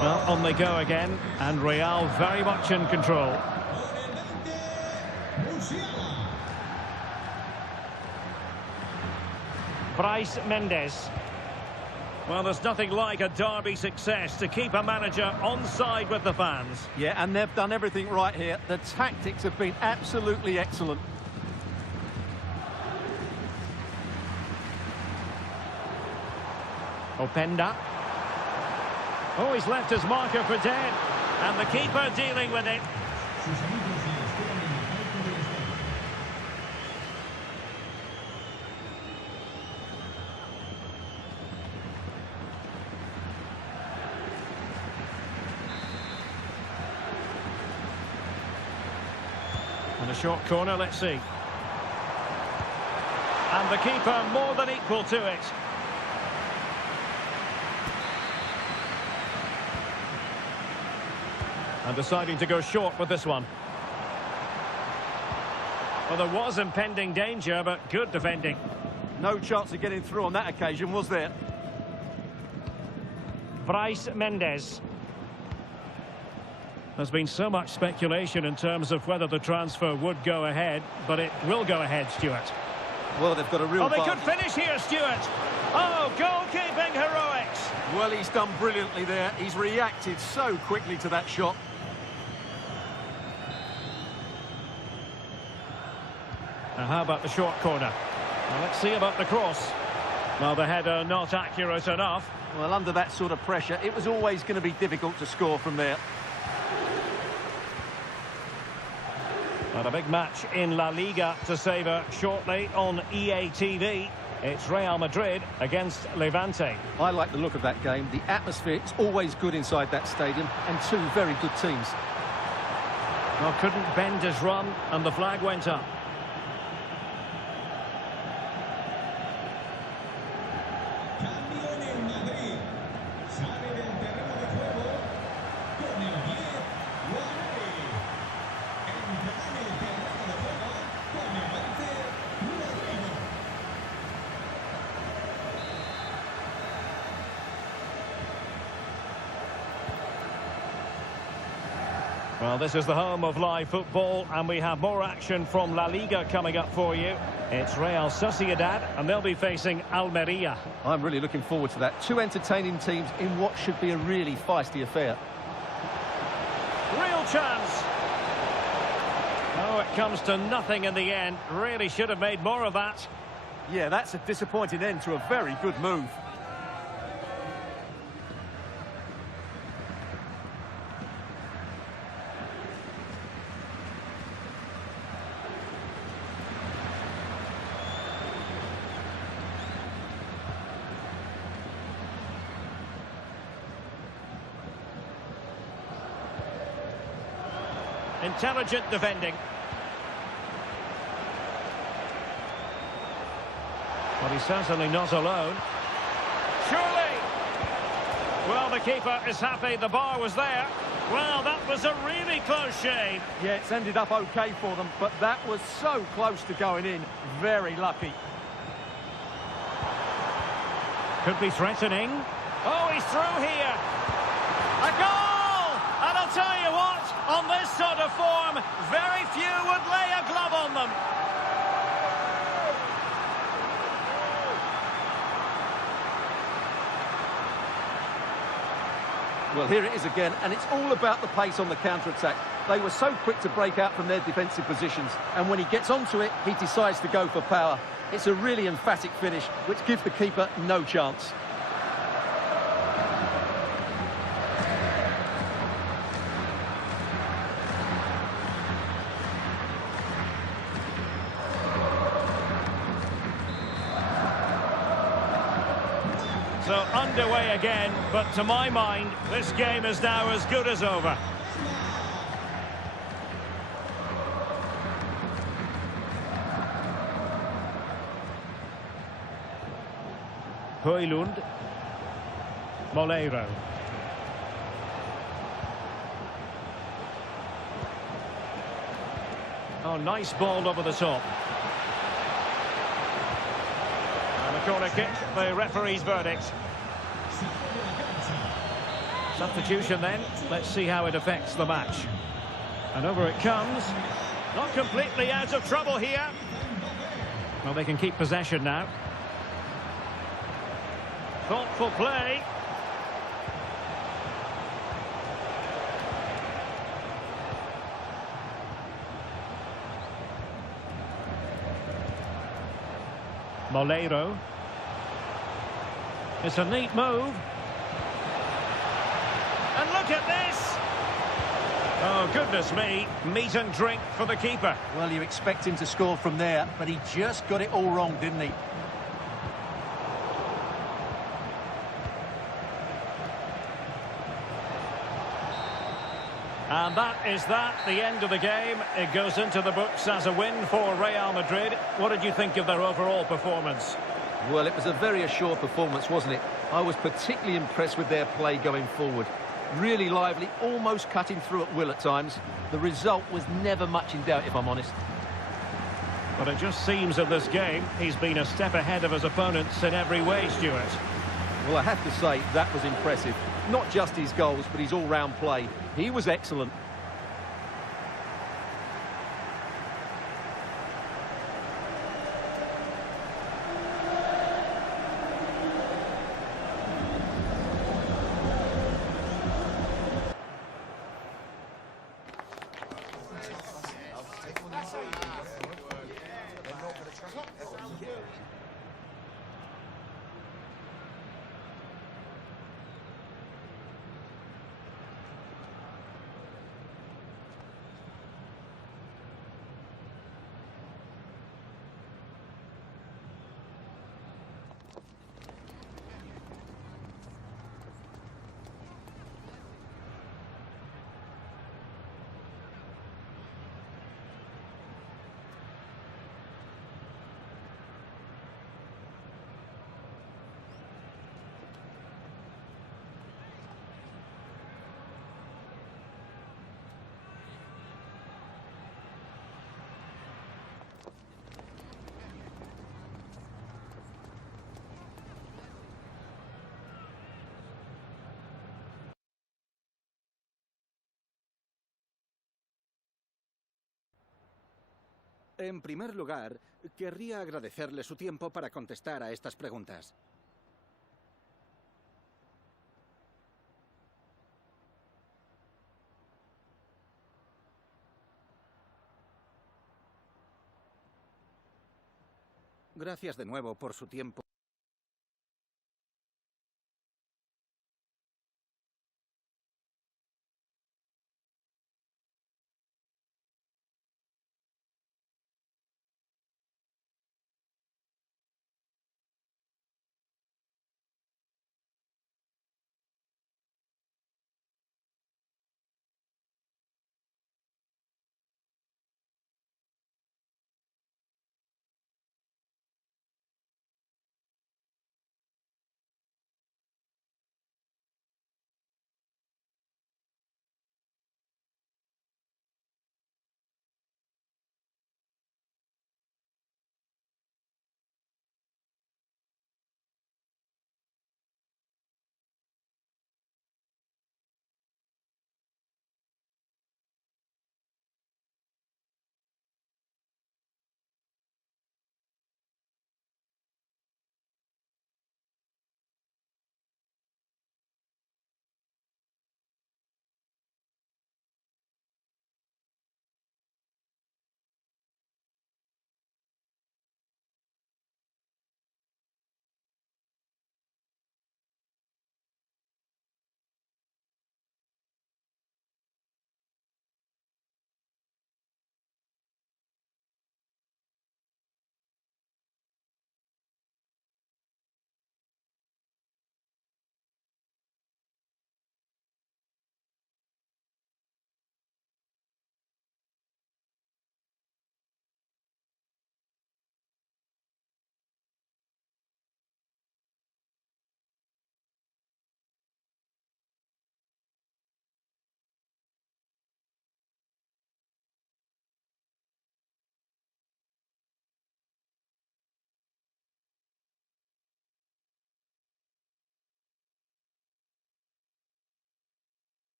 Well, on they go again, and Real very much in control. Bryce Mendes. Well, there's nothing like a derby success to keep a manager on side with the fans. Yeah, and they've done everything right here. The tactics have been absolutely excellent. Openda. Oh, he's left his marker for dead. And the keeper dealing with it. And a short corner, let's see. And the keeper more than equal to it. And deciding to go short with this one. Well, there was impending danger, but good defending. No chance of getting through on that occasion, was there? Bryce Mendes. There's been so much speculation in terms of whether the transfer would go ahead, but it will go ahead, Stuart. Well, they've got a real... Oh, they could finish here, Stuart. Oh, goalkeeping heroics. Well, he's done brilliantly there. He's reacted so quickly to that shot. Now, how about the short corner? Well, let's see about the cross. Well, the header not accurate enough. Well, under that sort of pressure, it was always going to be difficult to score from there. And a big match in La Liga to savour shortly on EA TV. It's Real Madrid against Levante. I like the look of that game. The atmosphere is always good inside that stadium, and two very good teams. Well, couldn't bend his run, and the flag went up. Cambio en el Madrid. Sale del terreno de juego con el 10, Guardiola. Entrará en el terreno de juego con el 11, Rodrigo. Well, this is the home of live football, and we have more action from La Liga coming up for you. It's Real Sociedad, and they'll be facing Almeria. I'm really looking forward to that. Two entertaining teams in what should be a really feisty affair. Real chance. Oh, it comes to nothing in the end. Really should have made more of that. Yeah, that's a disappointing end to a very good move. Intelligent defending. Well, he's certainly not alone. Surely! Well, the keeper is happy the bar was there. Well, that was a really close shave. Yeah, it's ended up okay for them, but that was so close to going in. Very lucky. Could be threatening. Oh, he's through here. A goal! And I'll tell you what, on this sort of form, very few would lay a glove on them. Well, here it is again, and it's all about the pace on the counter-attack. They were so quick to break out from their defensive positions, and when he gets onto it, he decides to go for power. It's a really emphatic finish, which gives the keeper no chance. So underway again, but to my mind, this game is now as good as over. Højlund. Moleiro. Oh, nice ball over the top. And a corner kick, the referee's verdict. Substitution then. Let's see how it affects the match. And over it comes. Not completely out of trouble here. Well, they can keep possession now. Thoughtful play. Moleiro. It's a neat move. And look at this! Oh, goodness me. Meat and drink for the keeper. Well, you expect him to score from there, but he just got it all wrong, didn't he? And that is the end of the game. It goes into the books as a win for Real Madrid. What did you think of their overall performance? Well, it was a very assured performance, wasn't it? I was particularly impressed with their play going forward. Really lively, almost cutting through at will at times. The result was never much in doubt, if I'm honest. But it just seems in this game he's been a step ahead of his opponents in every way, Stuart. Well, I have to say, that was impressive. Not just his goals, but his all-round play. He was excellent. En primer lugar, querría agradecerle su tiempo para contestar a estas preguntas. Gracias de nuevo por su tiempo.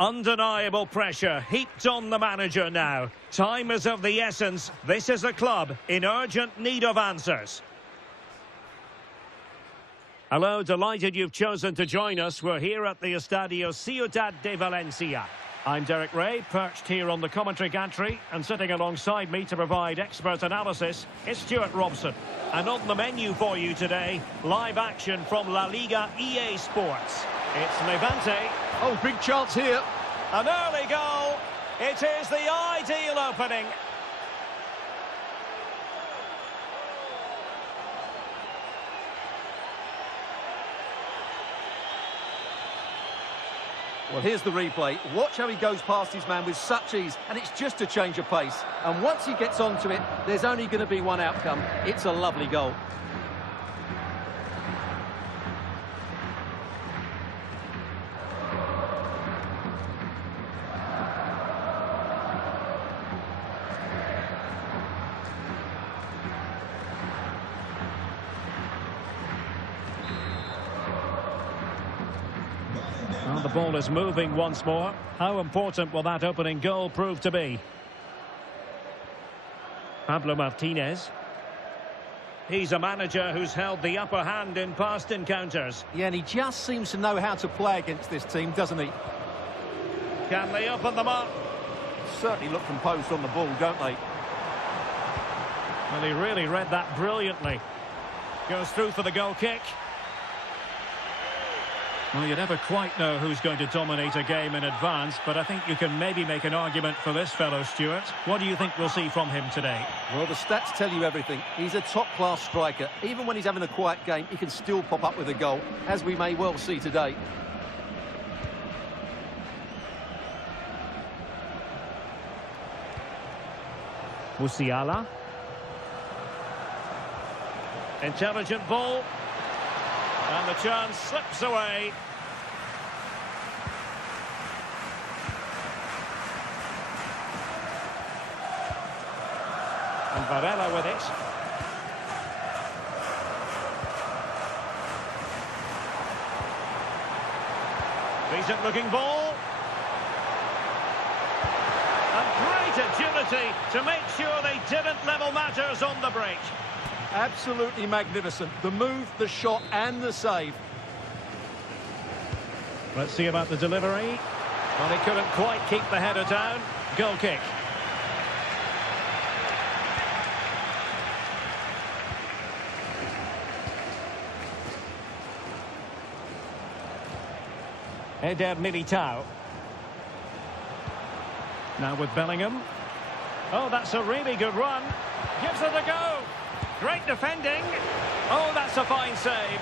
Undeniable pressure heaped on the manager now. Time is of the essence. This is a club in urgent need of answers. Hello, delighted you've chosen to join us. We're here at the Estadio Ciudad de Valencia. I'm Derek Ray, perched here on the commentary gantry, and sitting alongside me to provide expert analysis is Stuart Robson. And on the menu for you today, live action from La Liga EA Sports. It's Levante. Oh, big chance here. An early goal. It is the ideal opening. Well, here's the replay. Watch how he goes past his man with such ease, and it's just a change of pace. And once he gets onto it, there's only going to be one outcome. It's a lovely goal. Well, the ball is moving once more. How important will that opening goal prove to be? Pablo Martinez. He's a manager who's held the upper hand in past encounters. Yeah, and he just seems to know how to play against this team, doesn't he? Can they open them up? Certainly look composed on the ball, don't they? Well, he really read that brilliantly. Goes through for the goal kick. Well, you never quite know who's going to dominate a game in advance, but I think you can maybe make an argument for this fellow, Stuart. What do you think we'll see from him today? Well, the stats tell you everything. He's a top-class striker. Even when he's having a quiet game, he can still pop up with a goal, as we may well see today. Musiala. Intelligent ball. And the chance slips away. And Varela with it. Decent looking ball. And great agility to make sure they didn't level matters on the break. Absolutely magnificent. The move, the shot and the save. Let's see about the delivery. Well, he couldn't quite keep the header down. Goal kick. Eder Militao. Now with Bellingham. Oh, that's a really good run. Gives it a go. Great defending. Oh, that's a fine save.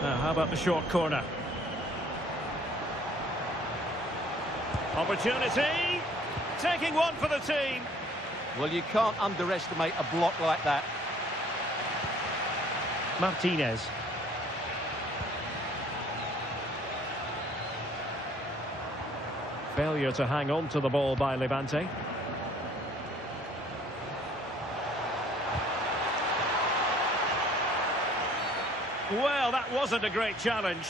Now, how about the short corner? Opportunity. Taking one for the team. Well, you can't underestimate a block like that. Martinez. Failure to hang on to the ball by Levante. Well, that wasn't a great challenge.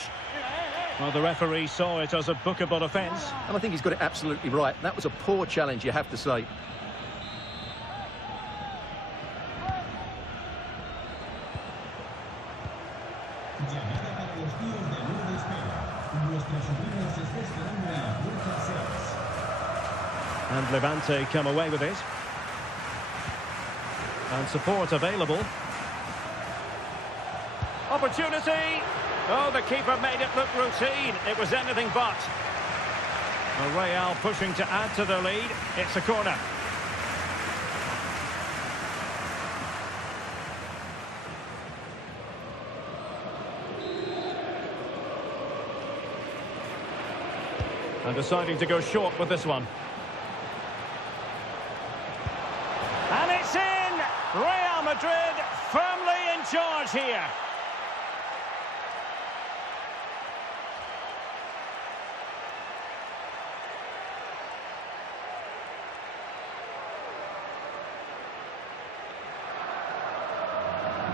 Well, the referee saw it as a bookable offence. And I think he's got it absolutely right. That was a poor challenge, you have to say. Llamada para los tíos de luz de espera. Nuestras opiniones está esperando en la puerta 6. And Levante come away with it. And support available. Opportunity. Oh, the keeper made it look routine. It was anything but. Real pushing to add to the lead. It's a corner. And deciding to go short with this one. And it's in! Real Madrid firmly in charge here.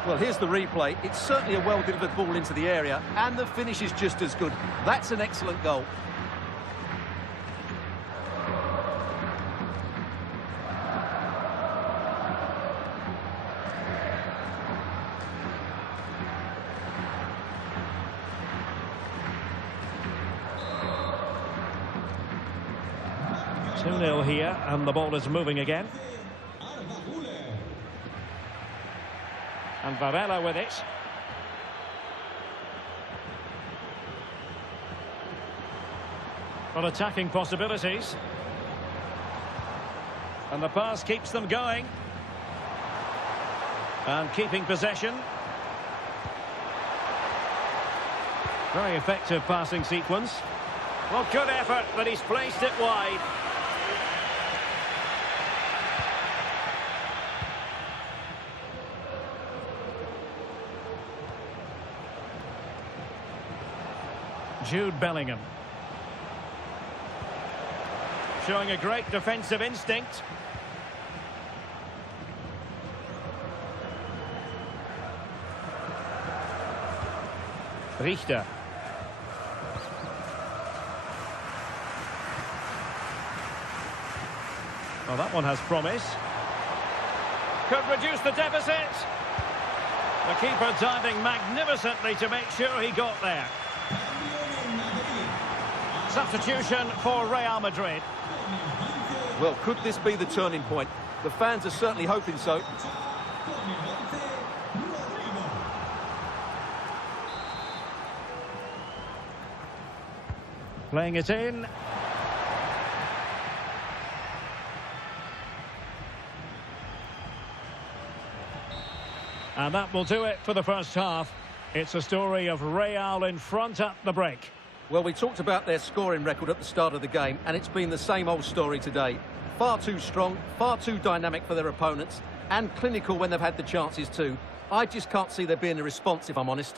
Well, here's the replay. It's certainly a well-delivered ball into the area, and the finish is just as good. That's an excellent goal. Two-nil here, and the ball is moving again. And Varela with it. For attacking possibilities. And the pass keeps them going. And keeping possession. Very effective passing sequence. Well, good effort, but he's placed it wide. Jude Bellingham. Showing a great defensive instinct. Richter. Well, that one has promise. Could reduce the deficit. The keeper diving magnificently to make sure he got there. Substitution for Real Madrid. Well, could this be the turning point? The fans are certainly hoping so. Playing it in. And that will do it for the first half. It's a story of Real in front at the break. Well, we talked about their scoring record at the start of the game, and it's been the same old story today. Far too strong, far too dynamic for their opponents, and clinical when they've had the chances too. I just can't see there being a response, if I'm honest.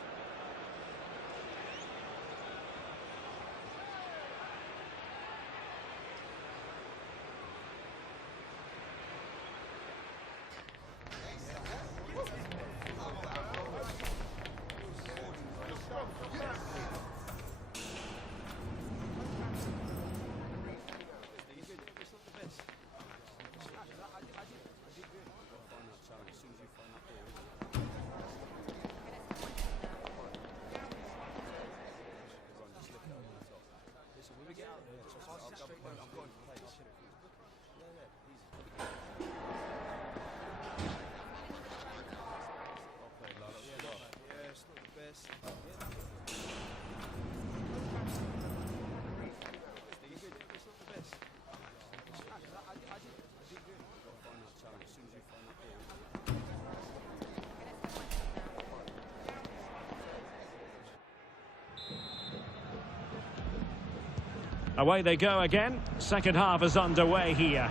Away they go again. Second half is underway here.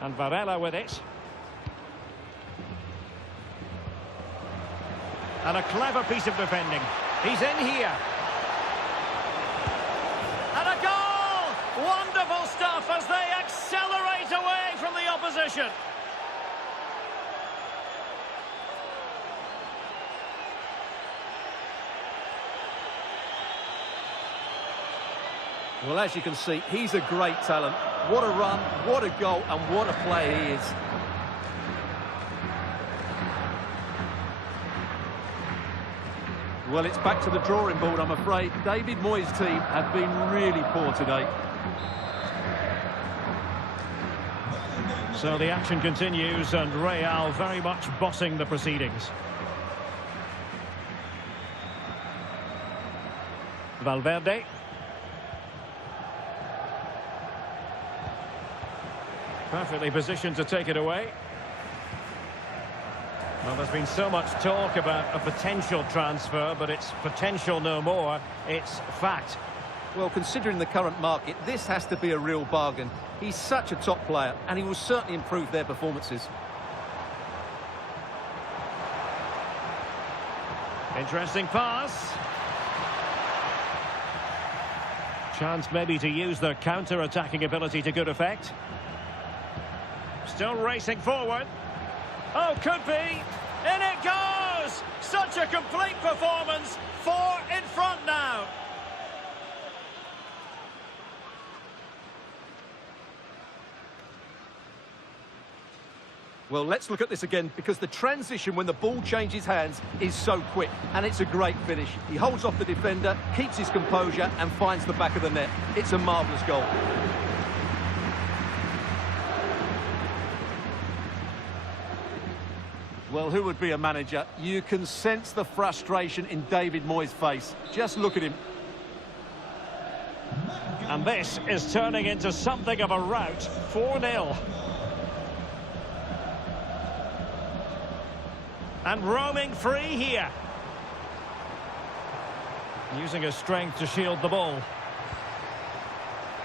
And Varela with it. And a clever piece of defending. He's in here. And a goal! Wonderful stuff as they accelerate away from the opposition. Well, as you can see, he's a great talent. What a run, what a goal, and what a player he is. Well, it's back to the drawing board, I'm afraid. David Moyes' team have been really poor today. So the action continues, and Real very much bossing the proceedings. Valverde. Perfectly positioned to take it away. Well, there's been so much talk about a potential transfer, but it's potential no more. It's fact. Well, considering the current market, this has to be a real bargain. He's such a top player, and he will certainly improve their performances. Interesting pass. Chance maybe to use their counter-attacking ability to good effect. Still racing forward. Oh, could be. In it goes! Such a complete performance. 4 in front now. Well, let's look at this again, because the transition when the ball changes hands is so quick, and it's a great finish. He holds off the defender, keeps his composure, and finds the back of the net. It's a marvellous goal. Well, who would be a manager? You can sense the frustration in David Moyes' face. Just look at him. And this is turning into something of a rout. 4-0. And roaming free here. Using his strength to shield the ball.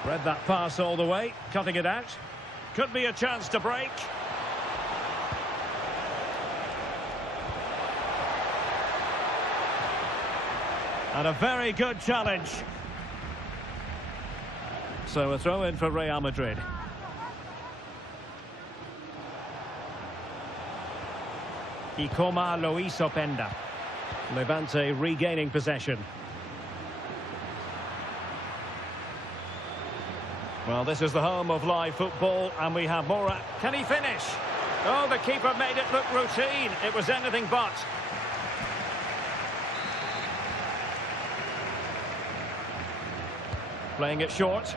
Read that pass all the way, cutting it out. Could be a chance to break. And a very good challenge. So a throw in for Real Madrid. Ikoma Luis Openda. Levante regaining possession. Well, this is the home of live football, and we have Mora. Can he finish? Oh, the keeper made it look routine. It was anything but. Playing it short.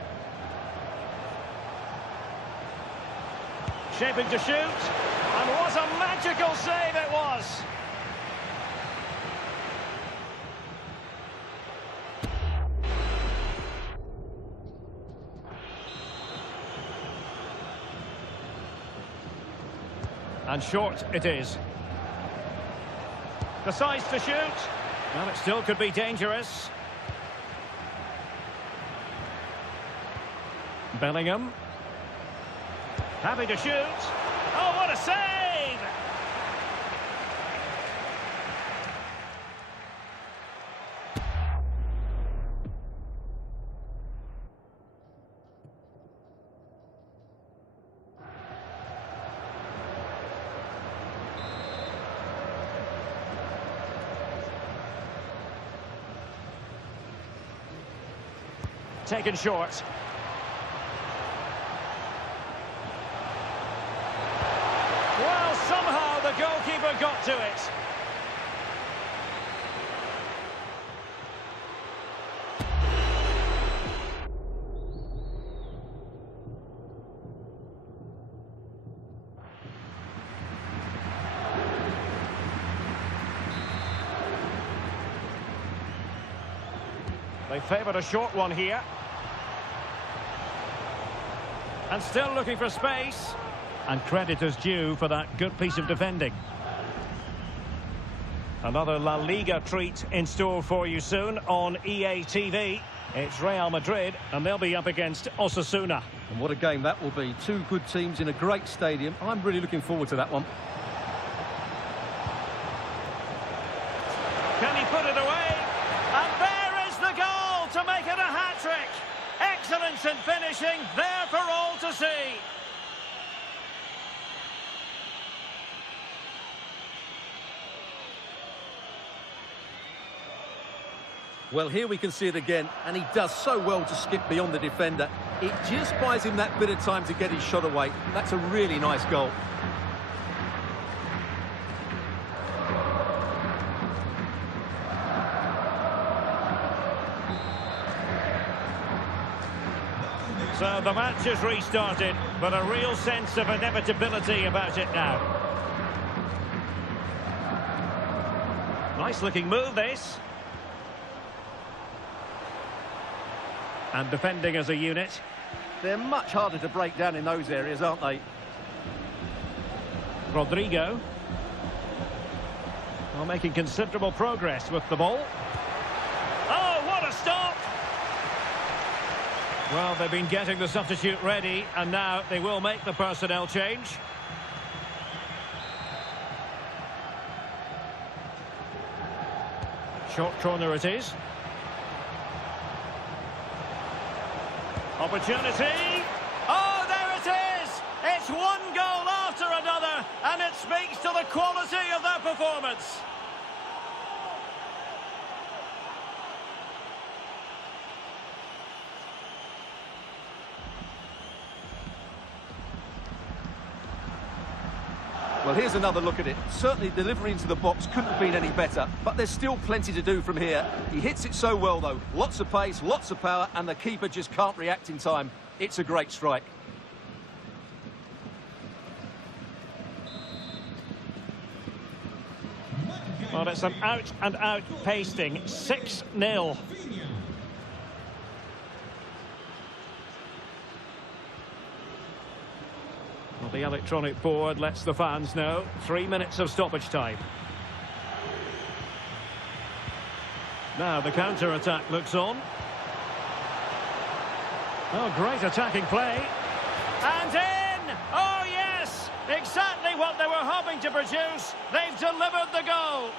Shaping to shoot. And what a magical save it was! And short it is. Decides to shoot. Well, it still could be dangerous. Bellingham. Happy to shoot. Oh, what a save! Taken short. Well, somehow the goalkeeper got to it. They favoured a short one here. And still looking for space. And credit is due for that good piece of defending. Another La Liga treat in store for you soon on EA TV. It's Real Madrid, and they'll be up against Osasuna. And what a game that will be. Two good teams in a great stadium. I'm really looking forward to that one. Can he put it away? And there is the goal to make it a hat-trick. Excellence in finishing, there for all to see. Well, here we can see it again, and he does so well to skip beyond the defender. It just buys him that bit of time to get his shot away. That's a really nice goal. So the match has restarted, but a real sense of inevitability about it now. Nice looking move, this. And defending as a unit. They're much harder to break down in those areas, aren't they? Rodrigo. Well, making considerable progress with the ball. Oh, what a stop! Well, they've been getting the substitute ready, and now they will make the personnel change. Short corner it is. Opportunity. Oh, there it is! It's one goal after another, and it speaks to the quality of their performance. Well, here's another look at it. Certainly delivery into the box couldn't have been any better, but there's still plenty to do from here. He hits it so well, though. Lots of pace, lots of power, and the keeper just can't react in time. It's a great strike. Well, it's an out-and-out pasting. 6-0. Well, the electronic board lets the fans know. 3 minutes of stoppage time. Now the counter-attack looks on. Oh, great attacking play. And in! Oh, yes! Exactly what they were hoping to produce. They've delivered the goal.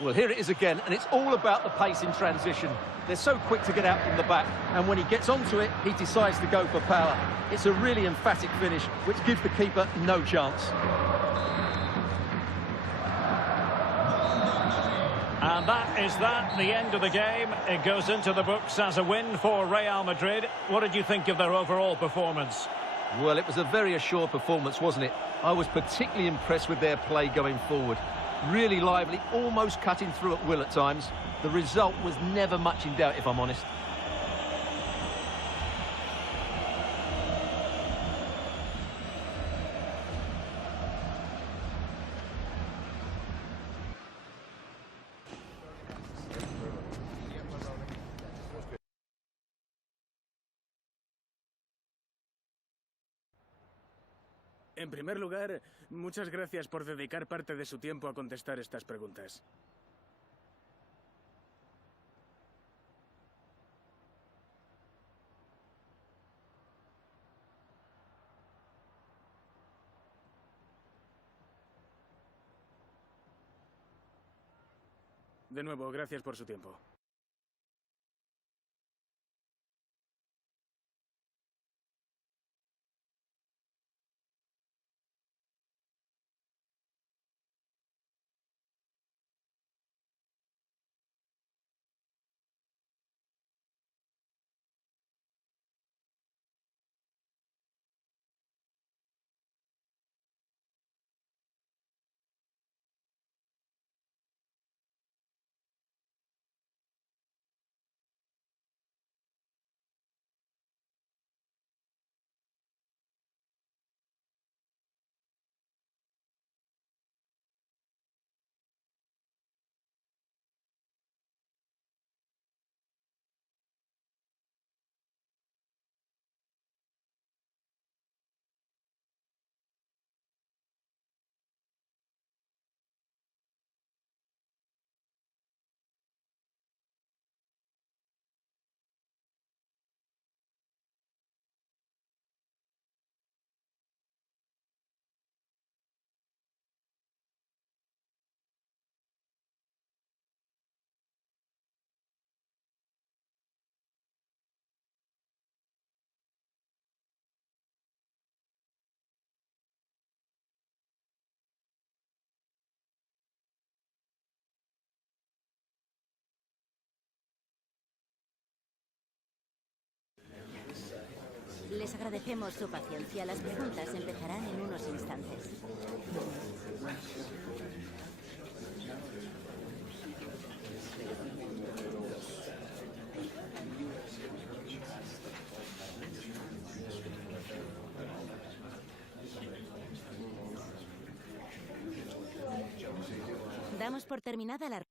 Well, here it is again, and it's all about the pace in transition. They're so quick to get out from the back, and when he gets onto it, he decides to go for power. It's a really emphatic finish, which gives the keeper no chance. And that is the end of the game. It goes into the books as a win for Real Madrid. What did you think of their overall performance? Well, it was a very assured performance, wasn't it? I was particularly impressed with their play going forward. Really lively, almost cutting through at will at times. The result was never much in doubt, if I'm honest. En primer lugar, muchas gracias por dedicar parte de su tiempo a contestar estas preguntas. De nuevo, gracias por su tiempo. Les agradecemos su paciencia. Las preguntas empezarán en unos instantes. Damos por terminada la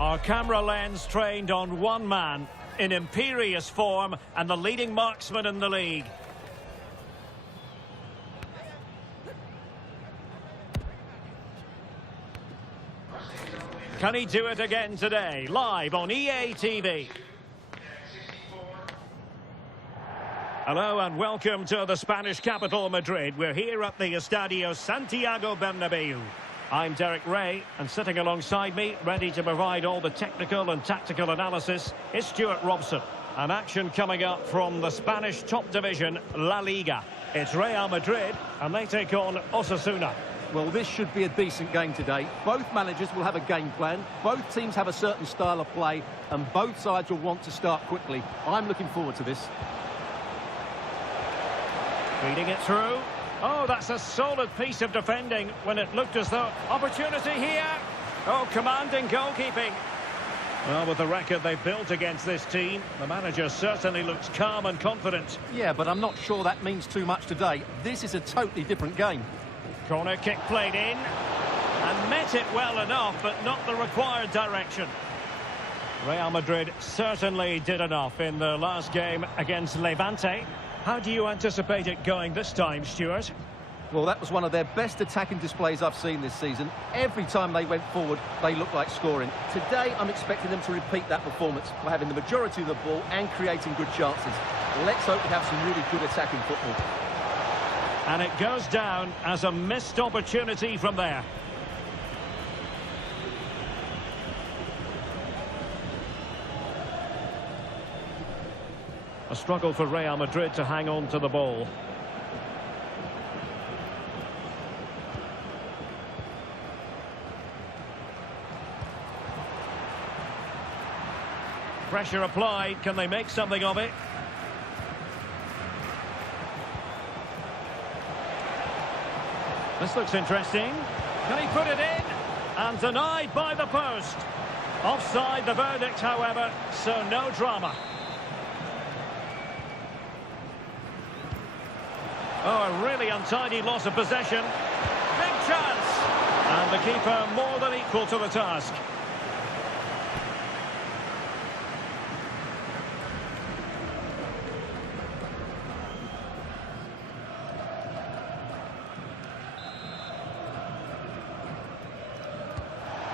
Our camera lens trained on one man in imperious form and the leading marksman in the league. Can he do it again today? Live on EA TV. Hello and welcome to the Spanish capital, Madrid. We're here at the Estadio Santiago Bernabéu. I'm Derek Ray, and sitting alongside me, ready to provide all the technical and tactical analysis, is Stuart Robson. An action coming up from the Spanish top division, La Liga. It's Real Madrid, and they take on Osasuna. Well, this should be a decent game today. Both managers will have a game plan. Both teams have a certain style of play, and both sides will want to start quickly. I'm looking forward to this. Feeding it through. Oh, that's a solid piece of defending when it looked as though... Opportunity here. Oh, commanding goalkeeping. Well, with the record they've built against this team, the manager certainly looks calm and confident. Yeah, but I'm not sure that means too much today. This is a totally different game. Corner kick played in. And met it well enough, but not the required direction. Real Madrid certainly did enough in the last game against Levante. How do you anticipate it going this time, Stuart? Well, that was one of their best attacking displays I've seen this season. Every time they went forward, they looked like scoring. Today, I'm expecting them to repeat that performance by having the majority of the ball and creating good chances. Let's hope we have some really good attacking football. And it goes down as a missed opportunity from there. A struggle for Real Madrid to hang on to the ball. Pressure applied. Can they make something of it? This looks interesting. Can he put it in? And denied by the post. Offside the verdict, however, so no drama. Oh, a really untidy loss of possession. Big chance. And the keeper more than equal to the task.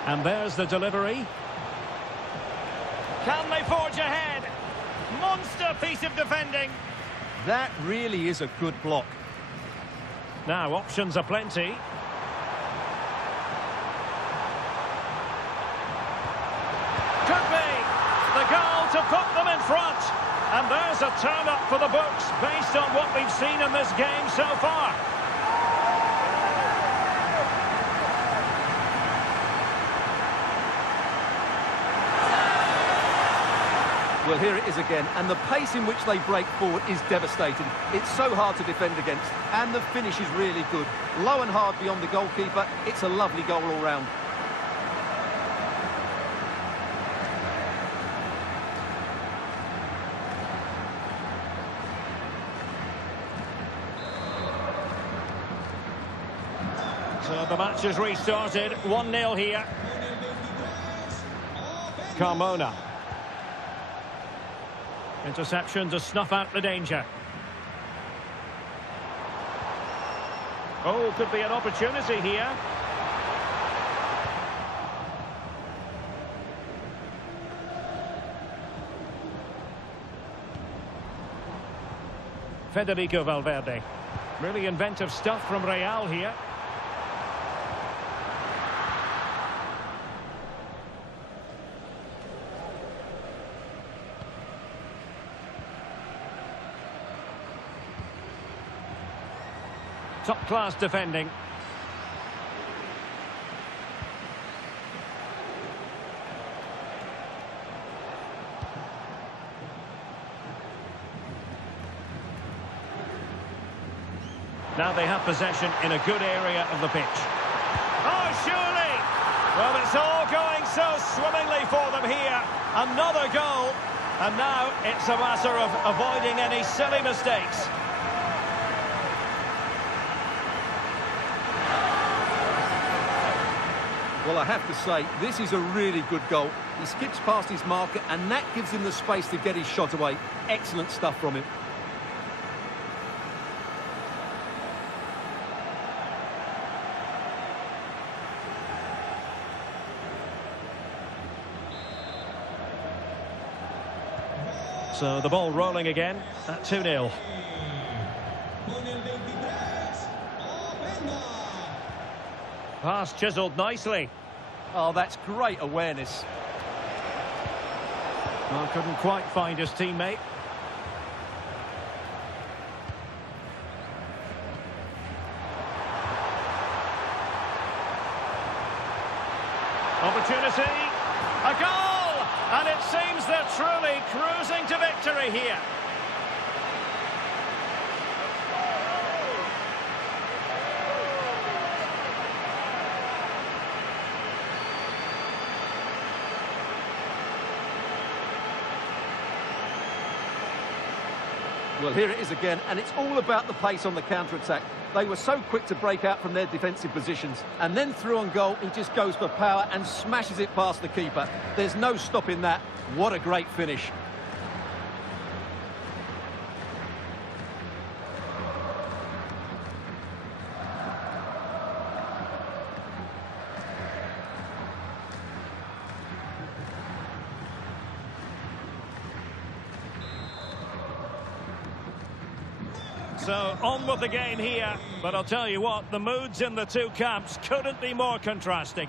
And there's the delivery. Can they forge ahead? Monster piece of defending. That really is a good block. Now, options are plenty. Could be the goal to put them in front. And there's a turn-up for the books based on what we've seen in this game so far. Well, here it is again, and the pace in which they break forward is devastating. It's so hard to defend against, and the finish is really good. Low and hard beyond the goalkeeper. It's a lovely goal all round. So the match has restarted. 1-0 here. Carmona. Interception to snuff out the danger. Oh, could be an opportunity here. Federico Valverde. Really inventive stuff from Real here. Top-class defending. Now they have possession in a good area of the pitch. Oh, surely! Well, it's all going so swimmingly for them here. Another goal. And now it's a matter of avoiding any silly mistakes. Well, I have to say, this is a really good goal. He skips past his marker, and that gives him the space to get his shot away. Excellent stuff from him. So the ball rolling again at 2-0. Pass chiselled nicely. Oh, that's great awareness. Well, couldn't quite find his teammate. Opportunity. A goal! And it seems they're truly cruising to victory here. Well, here it is again, and it's all about the pace on the counter-attack. They were so quick to break out from their defensive positions, and then through on goal, he just goes for power and smashes it past the keeper. There's no stopping that. What a great finish. So, on with the game here, but I'll tell you what, the moods in the two camps couldn't be more contrasting.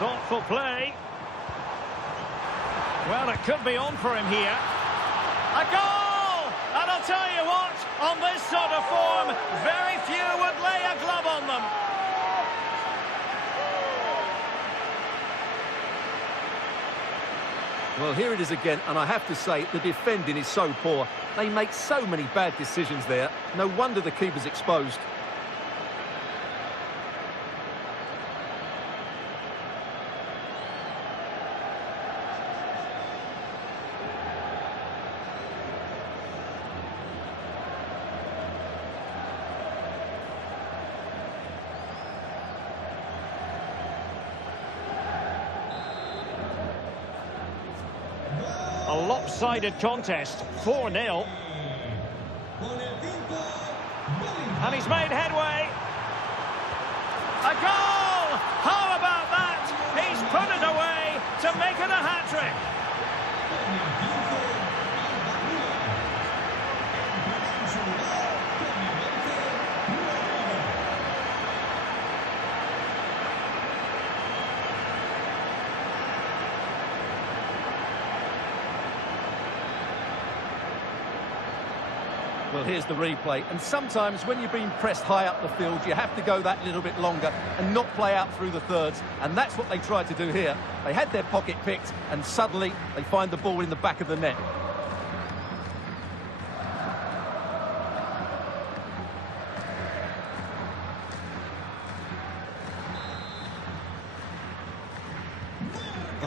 Thoughtful play. Well, it could be on for him here. A goal! And I'll tell you what, on this sort of form, very few would lay a glove on them. Well, here it is again, and I have to say, the defending is so poor. They make so many bad decisions there. No wonder the keeper's exposed. A lopsided contest, 4-0. And he's made headway. A goal! How about that? He's put it away to make it a hat-trick. Well, here's the replay, and sometimes when you're being pressed high up the field, you have to go that little bit longer and not play out through the thirds, and that's what they tried to do here. They had their pocket picked, and suddenly they find the ball in the back of the net.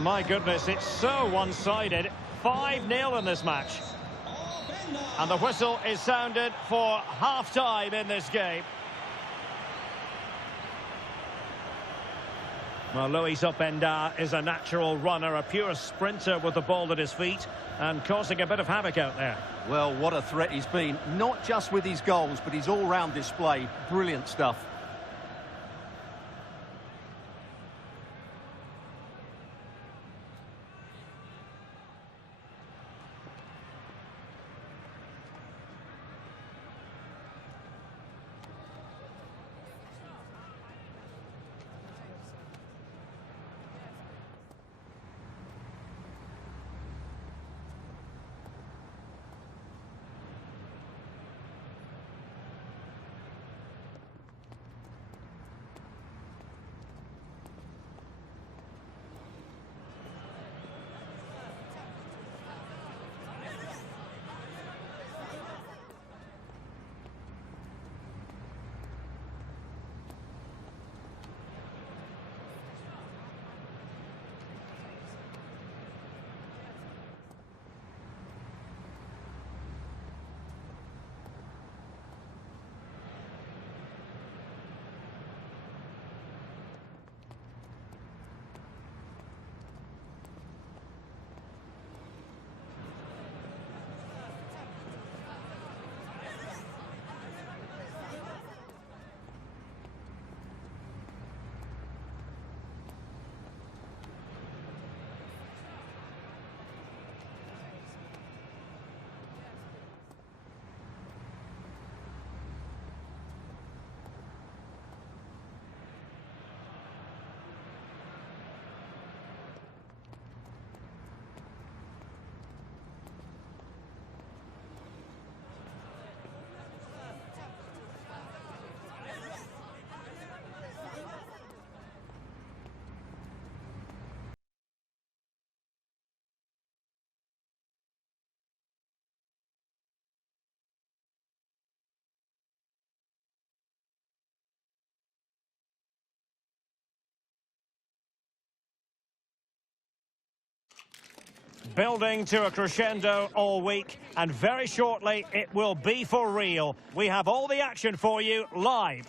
My goodness, it's so one-sided. 5-0 in this match. And the whistle is sounded for half-time in this game. Well, Luis Openda is a natural runner, a pure sprinter with the ball at his feet and causing a bit of havoc out there. Well, what a threat he's been, not just with his goals, but his all-round display. Brilliant stuff. building to a crescendo all week, and very shortly it will be for real. We have all the action for you live.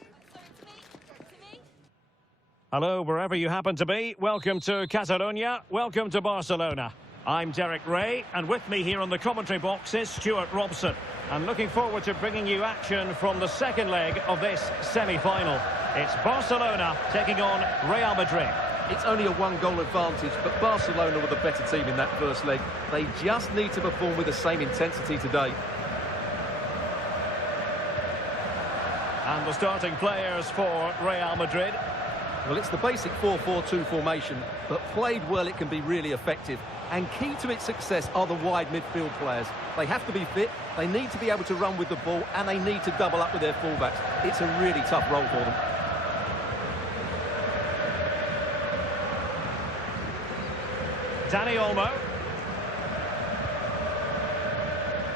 Hello, wherever you happen to be. Welcome to Catalonia. Welcome to Barcelona. I'm Derek Ray, and with me here on the commentary box is Stuart Robson. And looking forward to bringing you action from the second leg of this semi-final. It's Barcelona taking on Real Madrid. It's only a one-goal advantage, but Barcelona were the better team in that first leg. They just need to perform with the same intensity today. And the starting players for Real Madrid. Well, it's the basic 4-4-2 formation, but played well it can be really effective. And key to its success are the wide midfield players. They have to be fit, they need to be able to run with the ball, and they need to double up with their fullbacks. It's a really tough role for them. Dani Olmo.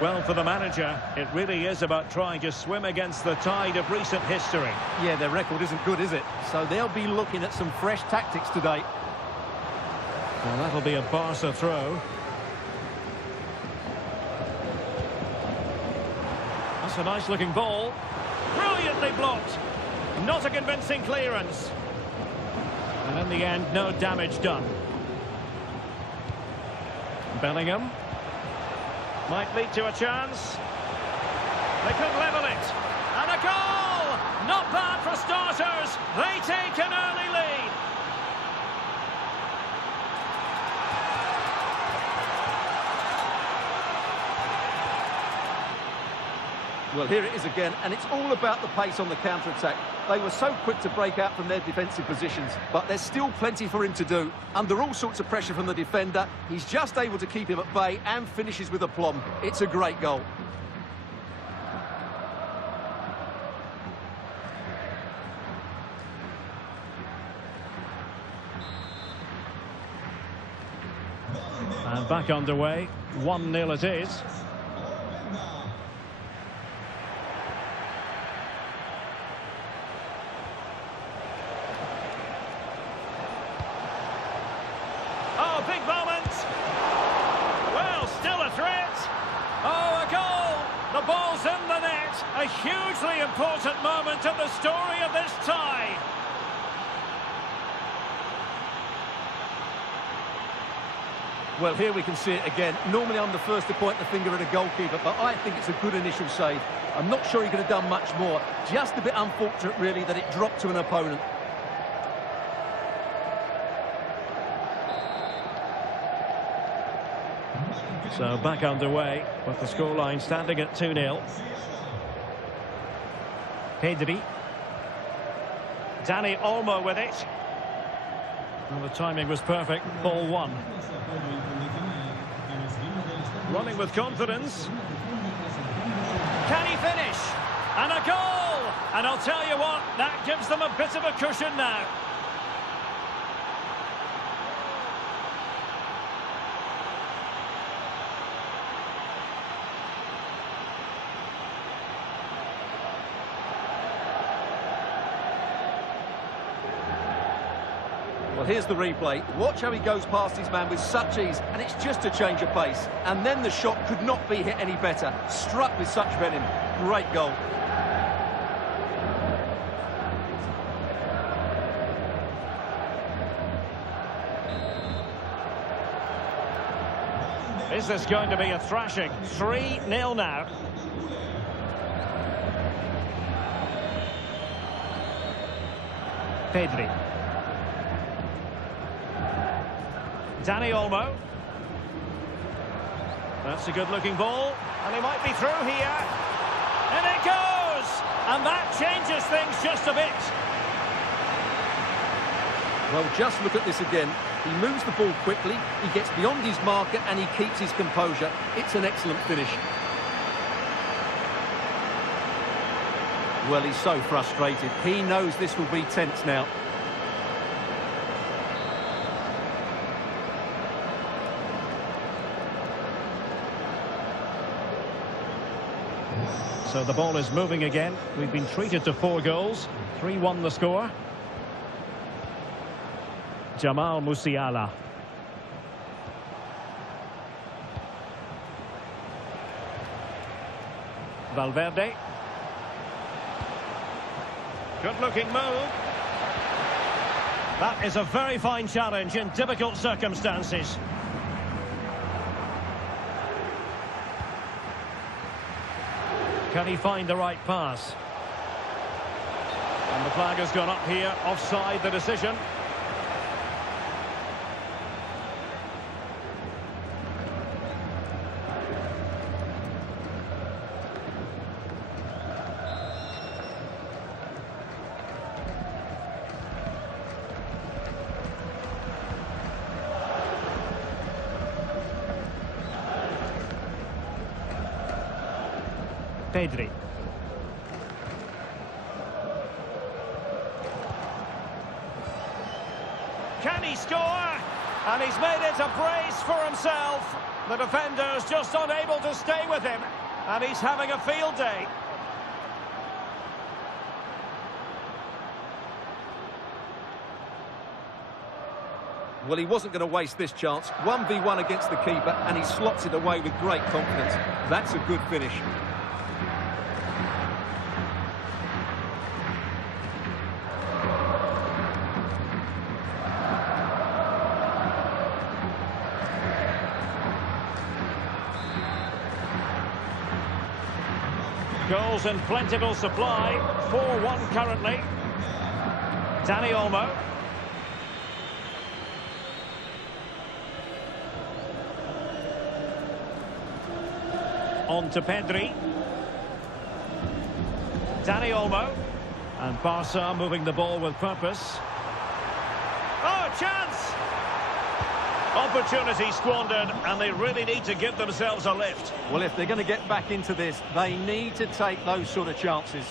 Well, for the manager, it really is about trying to swim against the tide of recent history. Yeah, their record isn't good, is it? So they'll be looking at some fresh tactics today. Well, that'll be a Barca throw. That's a nice-looking ball. Brilliantly blocked. Not a convincing clearance. And in the end, no damage done. Bellingham. Might lead to a chance. They could level it. And a goal! Not bad for starters. They take an early lead. Well, here it is again, and it's all about the pace on the counter-attack. They were so quick to break out from their defensive positions, but there's still plenty for him to do. Under all sorts of pressure from the defender, he's just able to keep him at bay and finishes with aplomb. It's a great goal. And back underway, 1-0 it is. Oh, big moment. Well, still a threat. Oh, a goal. The ball's in the net. A hugely important moment in the story of this tie. Well, here we can see it again. Normally I'm the first to point the finger at a goalkeeper, but I think it's a good initial save. I'm not sure he could have done much more. Just a bit unfortunate, really, that it dropped to an opponent. So back underway with the scoreline standing at 2-0. Pedri. Dani Olmo with it. Well, the timing was perfect. Ball one. Running with confidence. Can he finish? And a goal! And I'll tell you what, that gives them a bit of a cushion now. Well, here's the replay. Watch how he goes past his man with such ease, and it's just a change of pace. And then the shot could not be hit any better. Struck with such venom. Great goal. Is this going to be a thrashing? 3-0 now. Pedri. Dani Olmo. That's a good-looking ball, and he might be through here. And it goes! And that changes things just a bit. Well, just look at this again. He moves the ball quickly, he gets beyond his marker, and he keeps his composure. It's an excellent finish. Well, he's so frustrated. He knows this will be tense now. So the ball is moving again. We've been treated to 4 goals. 3-1 the score. Jamal Musiala. Valverde. Good-looking move. That is a very fine challenge in difficult circumstances. Can he find the right pass? And the flag has gone up here, offside the decision. Pedri. Can he score? And he's made it a brace for himself. The defender's just unable to stay with him. And he's having a field day. Well, he wasn't going to waste this chance. 1v1 against the keeper, and he slots it away with great confidence. That's a good finish. Goals in plentiful supply. 4-1 currently. Dani Olmo. On to Pedri. Dani Olmo. And Barca moving the ball with purpose. Oh, chance! Opportunity squandered, and they really need to give themselves a lift. Well, if they're going to get back into this, they need to take those sort of chances.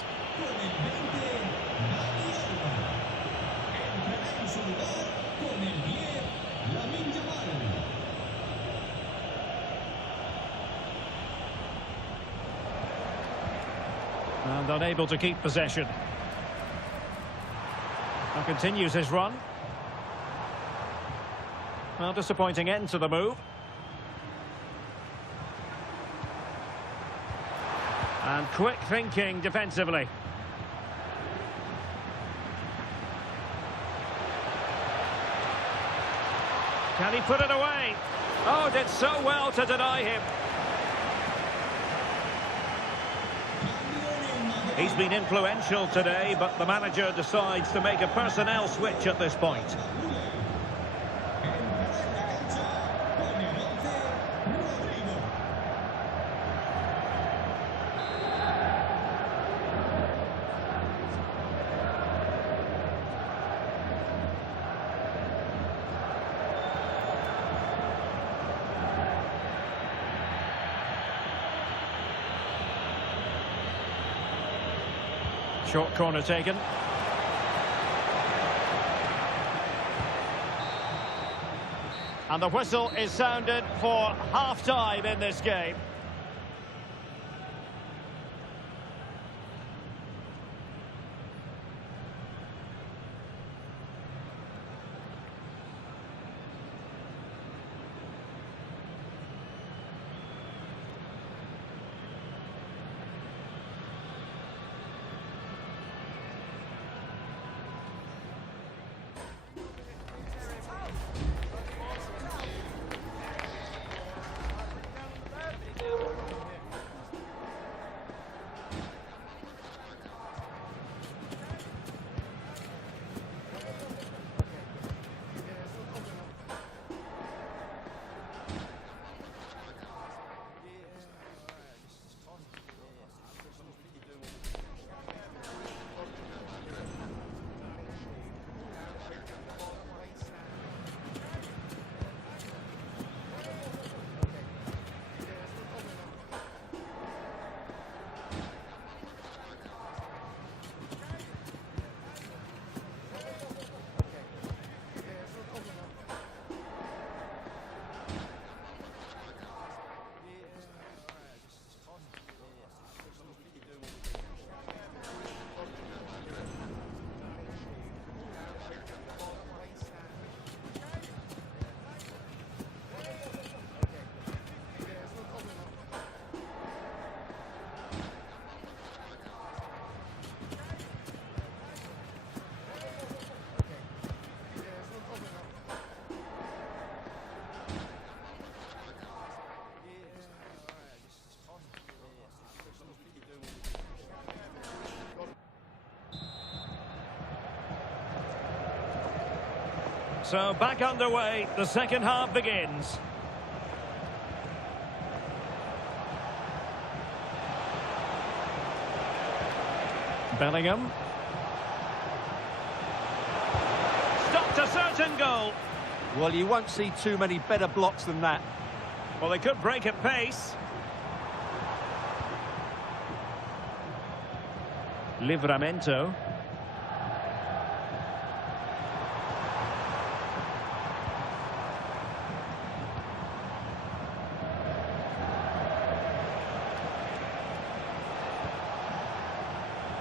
And unable to keep possession. And continues his run. Well, disappointing end to the move. And quick thinking defensively. Can he put it away? Oh, did so well to deny him. He's been influential today, but the manager decides to make a personnel switch at this point. Short corner taken. And the whistle is sounded for half-time in this game. So back underway, the second half begins. Bellingham. Stopped a certain goal. Well, you won't see too many better blocks than that. Well, they could break at pace. Livramento.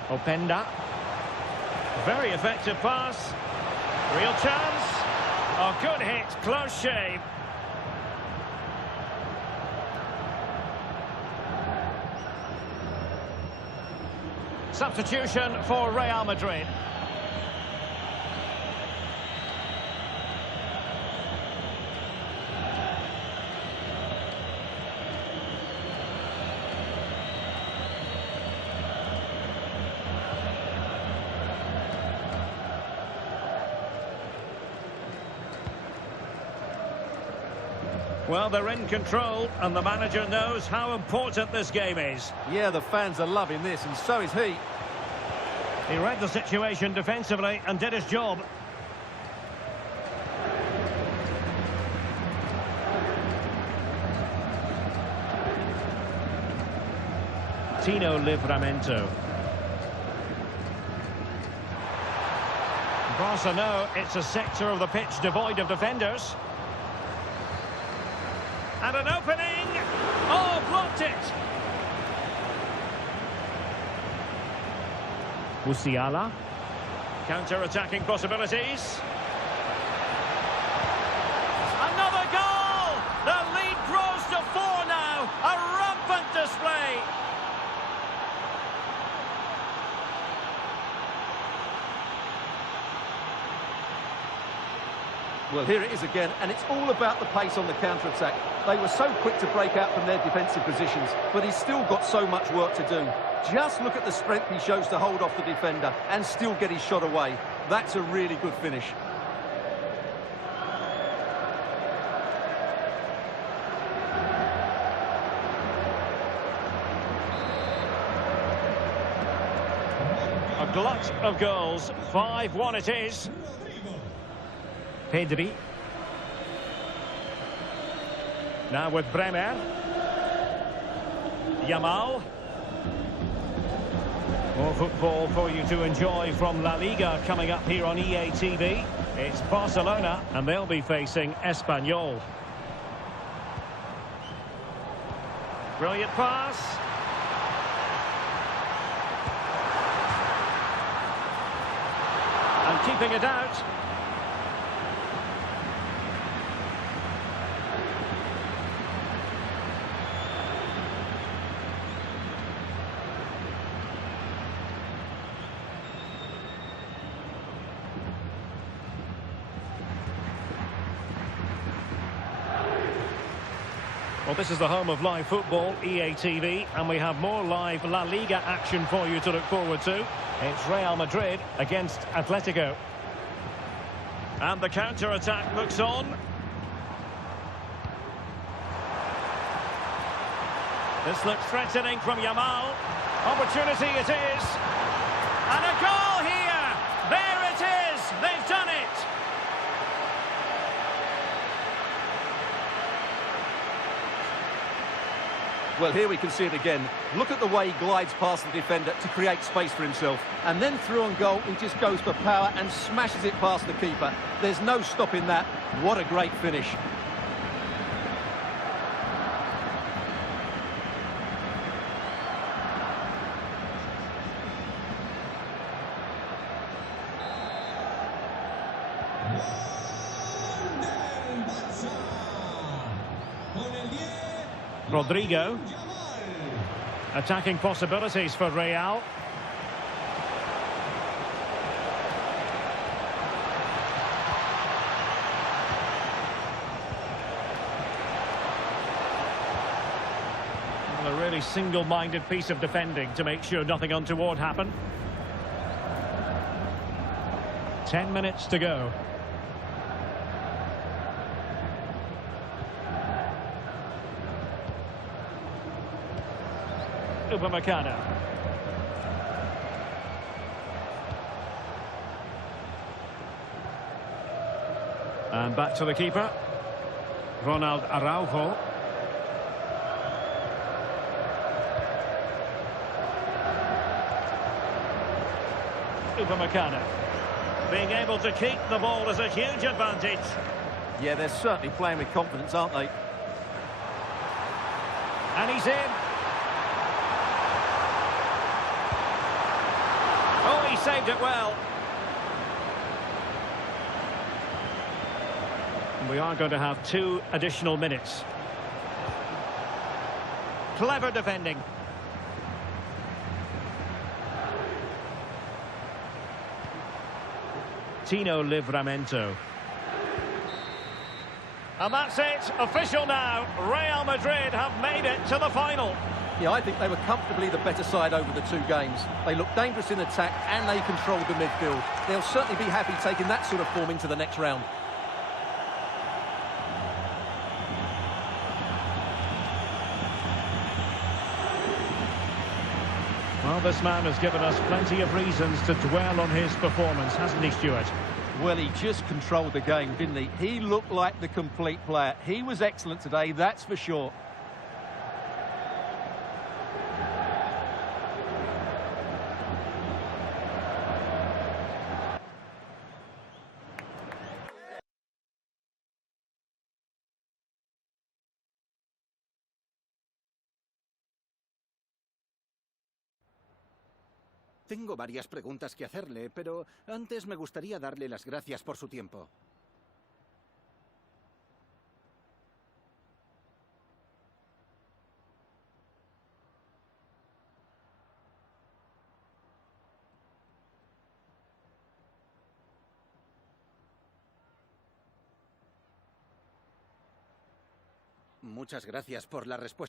Openda. Very effective pass. Real chance. Oh, good hit. Close shave. Substitution for Real Madrid. Well, they're in control, and the manager knows how important this game is. Yeah, the fans are loving this, and so is he. He read the situation defensively and did his job. Tino Livramento. Barca know it's a sector of the pitch devoid of defenders. And an opening! Oh, blocked it! Musiala. Counter-attacking possibilities. Another goal! The lead grows to 4 now. A rampant display. Well, here it is again, and it's all about the pace on the counter-attack. They were so quick to break out from their defensive positions, but he's still got so much work to do. Just look at the strength he shows to hold off the defender and still get his shot away. That's a really good finish. A glut of goals. 5-1 it is. Pedri. Now with Bremer. Yamal. More football for you to enjoy from La Liga coming up here on EA TV. It's Barcelona, and they'll be facing Espanyol. Brilliant pass. And keeping it out. Well, this is the home of live football, EA TV, and we have more live La Liga action for you to look forward to. It's Real Madrid against Atletico. And the counter-attack looks on. This looks threatening from Yamal. Opportunity it is. And a goal here! There it is! They've done it! Well, here we can see it again. Look at the way he glides past the defender to create space for himself. And then through on goal, he just goes for power and smashes it past the keeper. There's no stopping that. What a great finish. Rodrigo. Attacking possibilities for Real. Well, a really single-minded piece of defending to make sure nothing untoward happened. 10 minutes to go. Upamecano. And back to the keeper. Ronald Araujo. Upamecano. Being able to keep the ball is a huge advantage. Yeah, they're certainly playing with confidence, aren't they? And he's in. Oh, he saved it well. And we are going to have 2 additional minutes. Clever defending. Tino Livramento. And that's it, official now. Real Madrid have made it to the final. Yeah, I think they were comfortably the better side over the 2 games. They looked dangerous in attack and they controlled the midfield. They'll certainly be happy taking that sort of form into the next round. Well, this man has given us plenty of reasons to dwell on his performance, hasn't he, Stuart? Well, he just controlled the game, didn't he? He looked like the complete player. He was excellent today, that's for sure. Tengo varias preguntas que hacerle, pero antes me gustaría darle las gracias por su tiempo. Muchas gracias por la respuesta.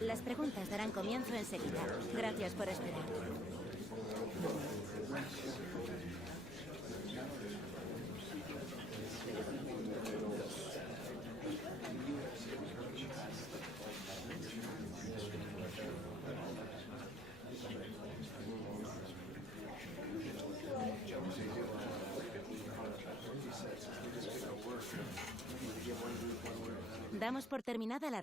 Las preguntas darán comienzo enseguida. Gracias por esperar. Damos por terminada la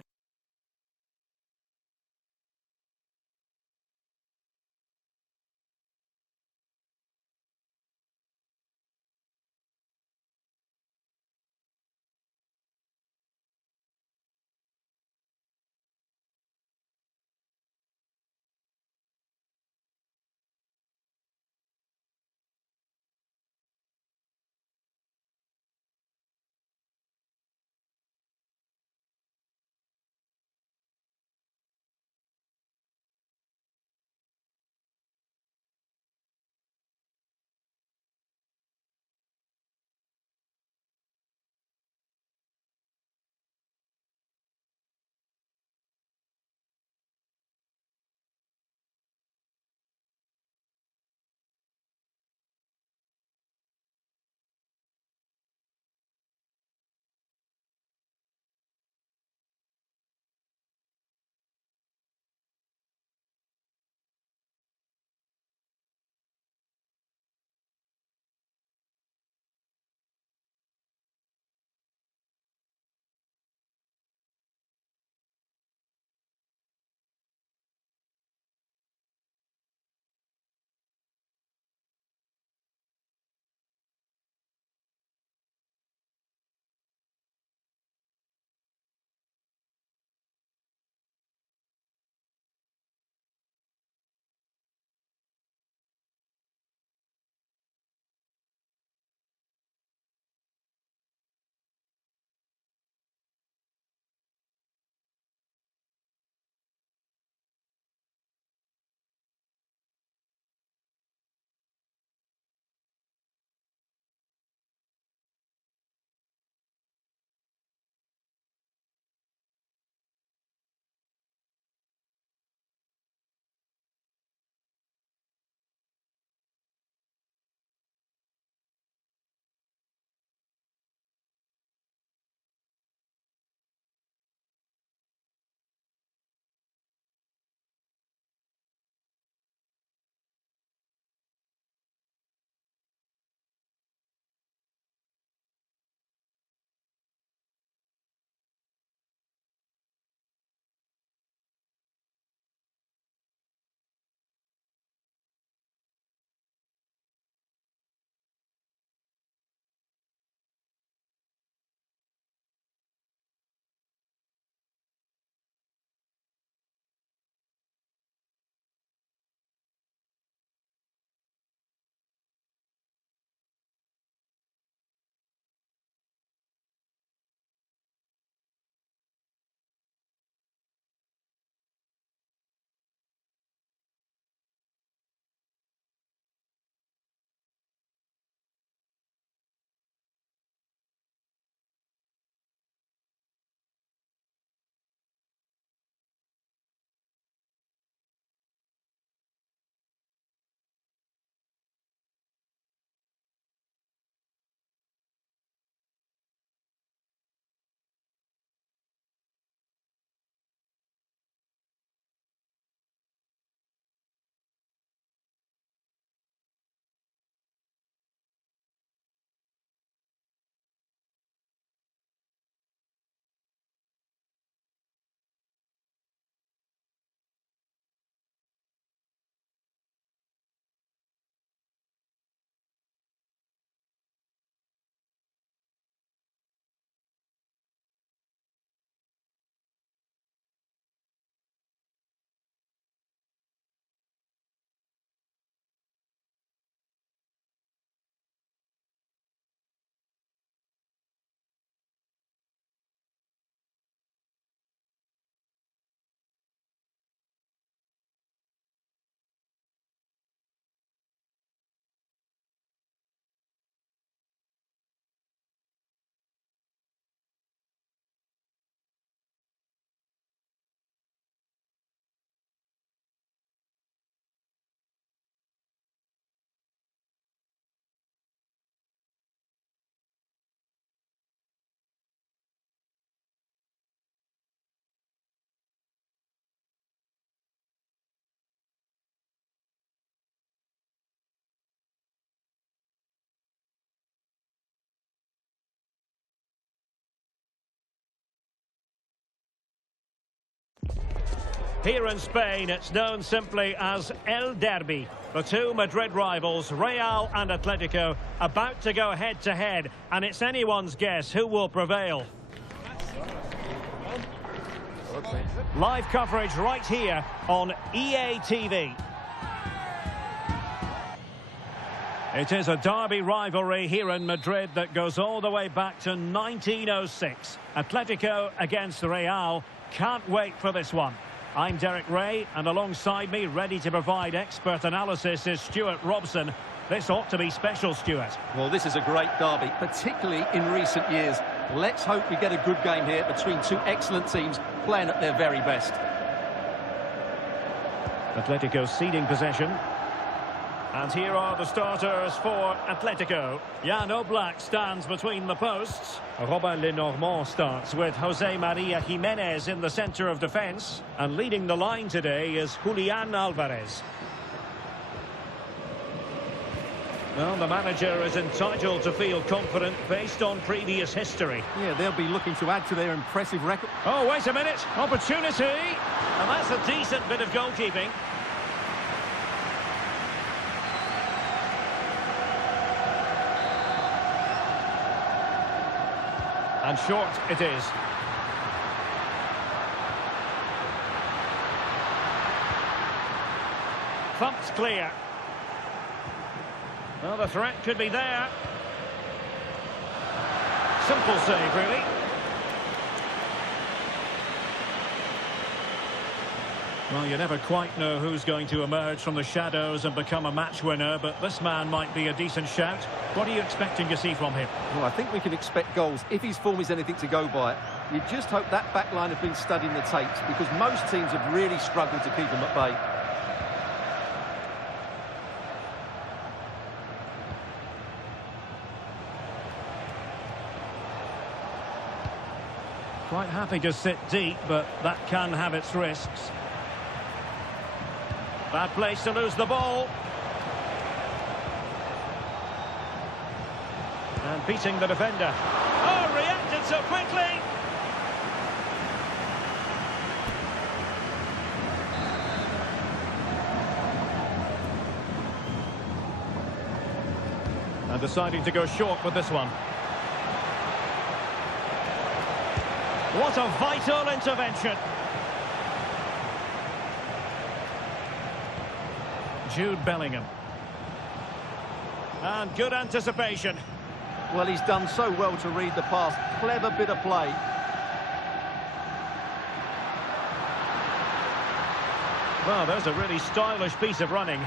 Here in Spain, it's known simply as El Derby. The two Madrid rivals, Real and Atletico, about to go head-to-head, and it's anyone's guess who will prevail. Live coverage right here on EA-TV. It is a derby rivalry here in Madrid that goes all the way back to 1906. Atletico against Real. Can't wait for this one. I'm Derek Ray, and alongside me, ready to provide expert analysis, is Stuart Robson. This ought to be special, Stuart. Well, this is a great derby, particularly in recent years. Let's hope we get a good game here between two excellent teams playing at their very best. Atletico ceding possession. And here are the starters for Atletico. Jan Oblak stands between the posts. Robin Lenormand starts with Jose Maria Jimenez in the centre of defence. And leading the line today is Julian Alvarez. Well, the manager is entitled to feel confident based on previous history. Yeah, they'll be looking to add to their impressive record. Oh, wait a minute. Opportunity. And that's a decent bit of goalkeeping. And short it is. Thumped clear. Well, the threat could be there. Simple save, really. Well, you never quite know who's going to emerge from the shadows and become a match winner, but this man might be a decent shout. What are you expecting to see from him? Well, I think we can expect goals if his form is anything to go by. You just hope that back line have been studying the tapes, because most teams have really struggled to keep him at bay. Quite happy to sit deep, but that can have its risks. Bad place to lose the ball. And beating the defender. Oh, reacted so quickly! And deciding to go short with this one. What a vital intervention. Jude Bellingham. And good anticipation. Well, he's done so well to read the pass. Clever bit of play. Well, there's a really stylish piece of running.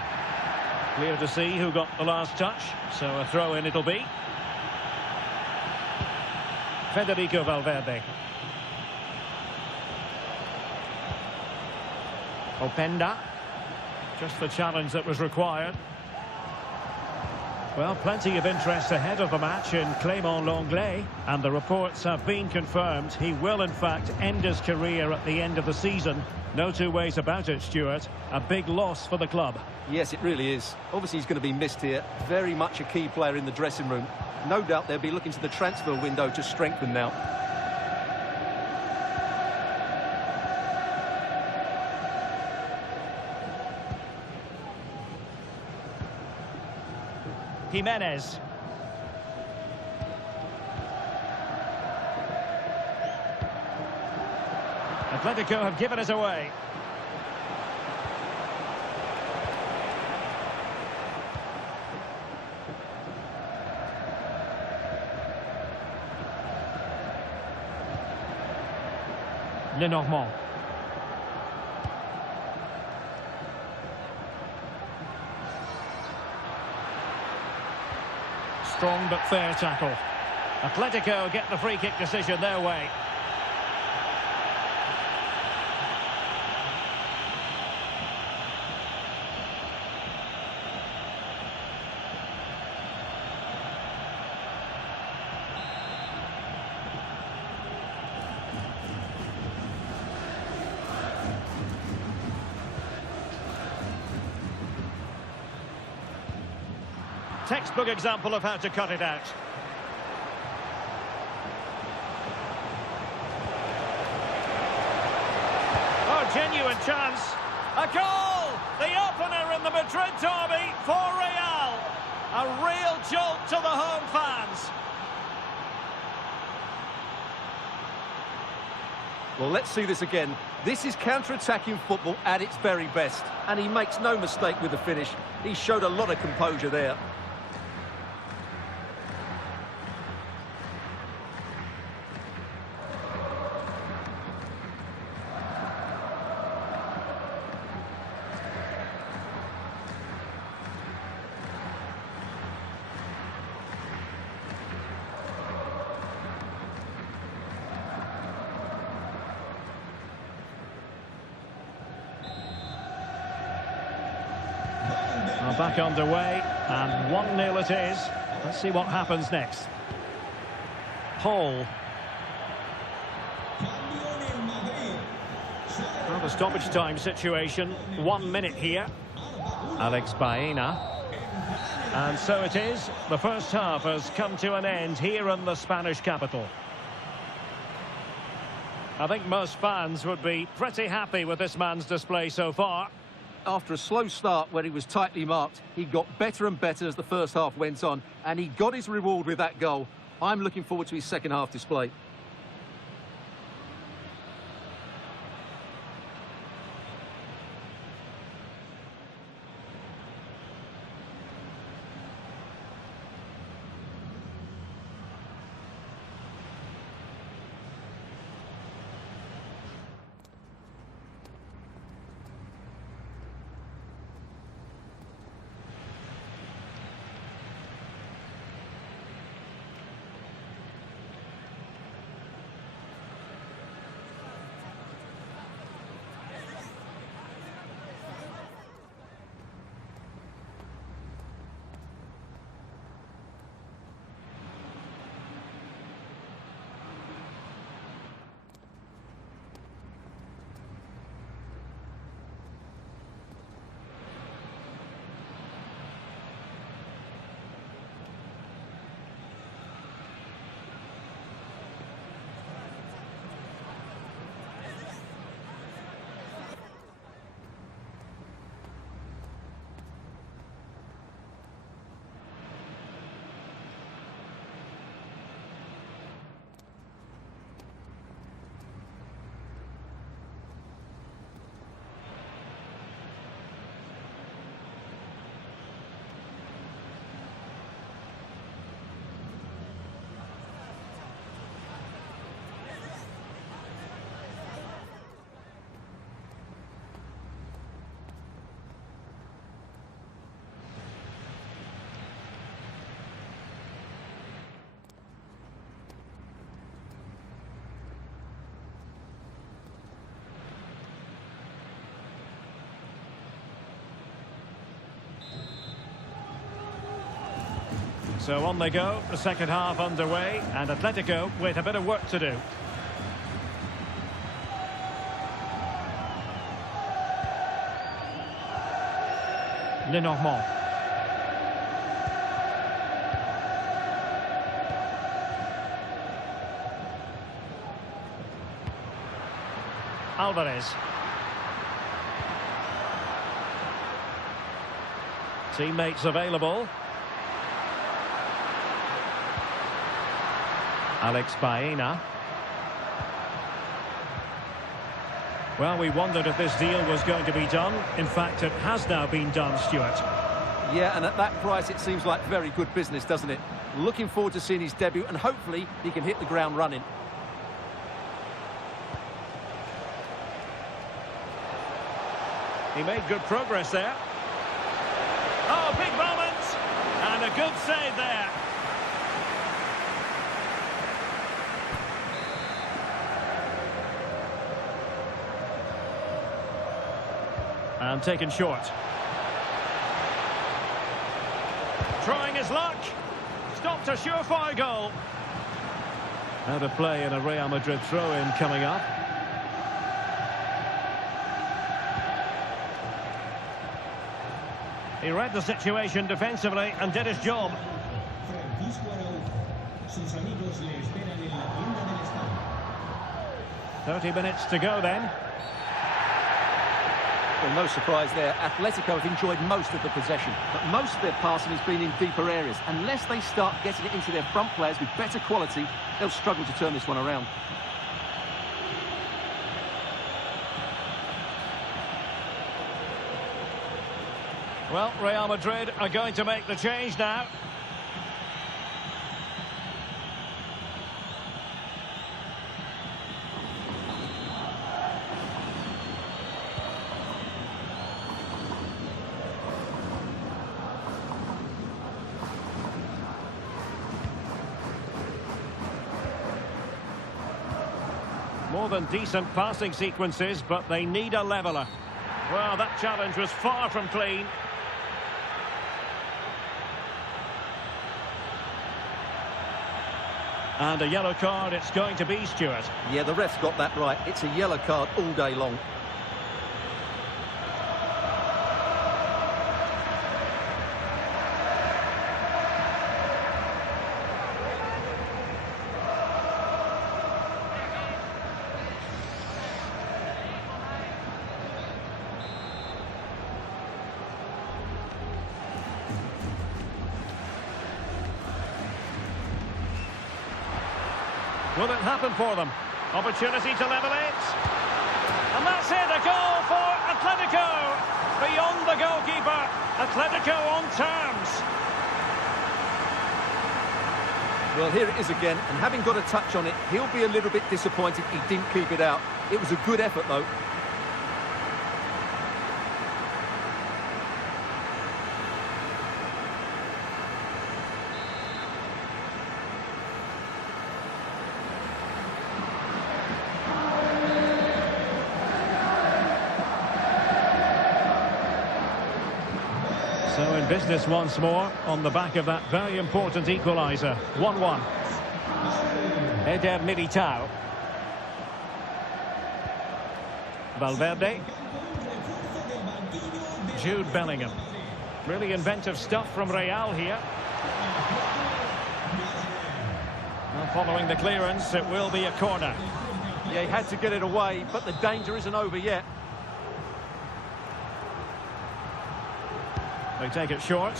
Clear to see who got the last touch. So a throw-in it'll be. Federico Valverde. Openda. Just the challenge that was required. Well, plenty of interest ahead of the match in Clément-Lenglet, and the reports have been confirmed. He will, in fact, end his career at the end of the season. No two ways about it, Stuart. A big loss for the club. Yes, it really is. Obviously, he's going to be missed here. Very much a key player in the dressing room. No doubt they'll be looking to the transfer window to strengthen now. Jimenez. Atletico have given us away. Lenormand. Strong but fair tackle. Atletico get the free kick decision their way. Textbook example of how to cut it out. Oh, genuine chance. A goal! The opener in the Madrid derby for Real. A real jolt to the home fans. Well, let's see this again. This is counter-attacking football at its very best. And he makes no mistake with the finish. He showed a lot of composure there. Back underway, and 1-0 it is. Let's see what happens next. Paul. Well, the stoppage time situation, 1 minute here. Alex Baena. And so it is. The first half has come to an end here in the Spanish capital. I think most fans would be pretty happy with this man's display so far. After a slow start where he was tightly marked, he got better and better as the first half went on, and he got his reward with that goal. I'm looking forward to his second half display. So on they go, the second half underway, and Atletico with a bit of work to do. Lenormand. Alvarez. Teammates available. Alex Baena. Well, we wondered if this deal was going to be done. In fact, it has now been done, Stuart. Yeah, and at that price, it seems like very good business, doesn't it? Looking forward to seeing his debut, and hopefully he can hit the ground running. He made good progress there. Oh, big moment! And a good save there. And taken short. Trying his luck. Stopped a surefire goal. Out of play in a Real Madrid throw-in coming up. He read the situation defensively and did his job. 30 minutes to go then. Well, no surprise there. Atletico have enjoyed most of the possession, but most of their passing has been in deeper areas. Unless they start getting it into their front players with better quality, they'll struggle to turn this one around. Well, Real Madrid are going to make the change now. More than decent passing sequences, but they need a leveller. Well, that challenge was far from clean. And a yellow card it's going to be, Stuart. Yeah, the ref's got that right. It's a yellow card all day long. Will it happen for them? Opportunity to level it. And that's it, a goal for Atletico. Beyond the goalkeeper. Atletico on terms. Well, here it is again, and having got a touch on it, he'll be a little bit disappointed he didn't keep it out. It was a good effort, though. So in business once more on the back of that very important equaliser. 1-1. Eder Militao. Valverde. Jude Bellingham. Really inventive stuff from Real here. Well, following the clearance, it will be a corner. Yeah, he had to get it away, but the danger isn't over yet. They take it short.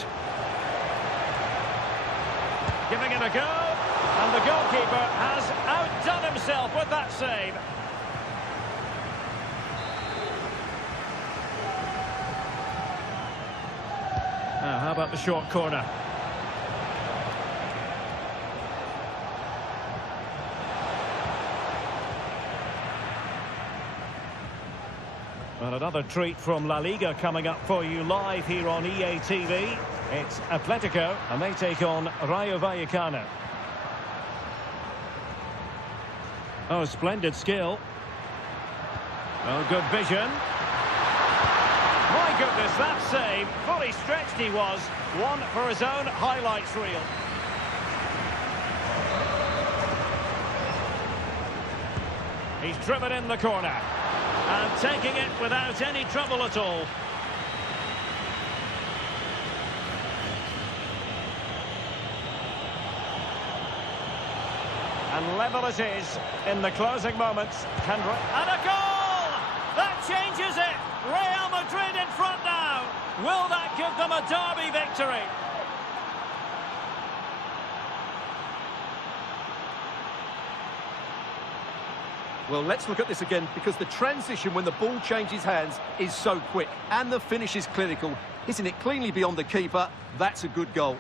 Giving it a go. And the goalkeeper has outdone himself with that save. Now, how about the short corner? Well, another treat from La Liga coming up for you live here on EA TV. It's Atletico, and they take on Rayo Vallecano. Oh, splendid skill. Oh, good vision. My goodness, that save. Fully stretched he was. One for his own highlights reel. He's driven in the corner. And taking it without any trouble at all. And level it is in the closing moments. And a goal! That changes it! Real Madrid in front now. Will that give them a derby victory? Well, let's look at this again, because the transition when the ball changes hands is so quick, and the finish is clinical. Hitting it cleanly beyond the keeper, that's a good goal.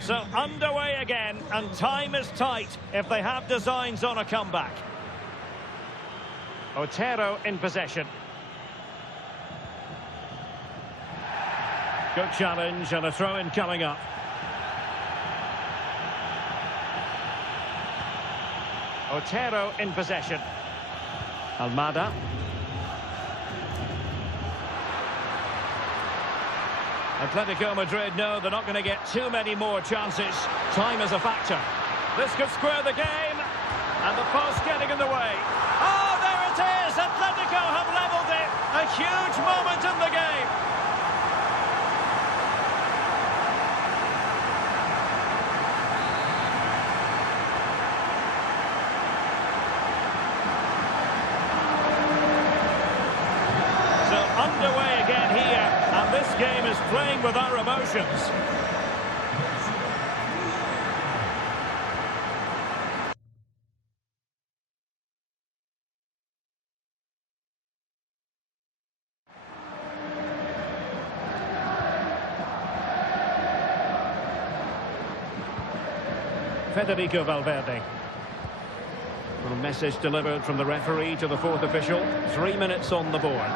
So underway again, and time is tight if they have designs on a comeback. Otero in possession. Good challenge and a throw-in coming up. Otero in possession. Almada. Atletico Madrid know they're not going to get too many more chances. Time is a factor. This could square the game. And the post getting in the way. Oh, there it is! Atletico have levelled it. A huge moment in the game. underway again here, and this game is playing with our emotions. Federico Valverde. A message delivered from the referee to the fourth official. 3 minutes on the board.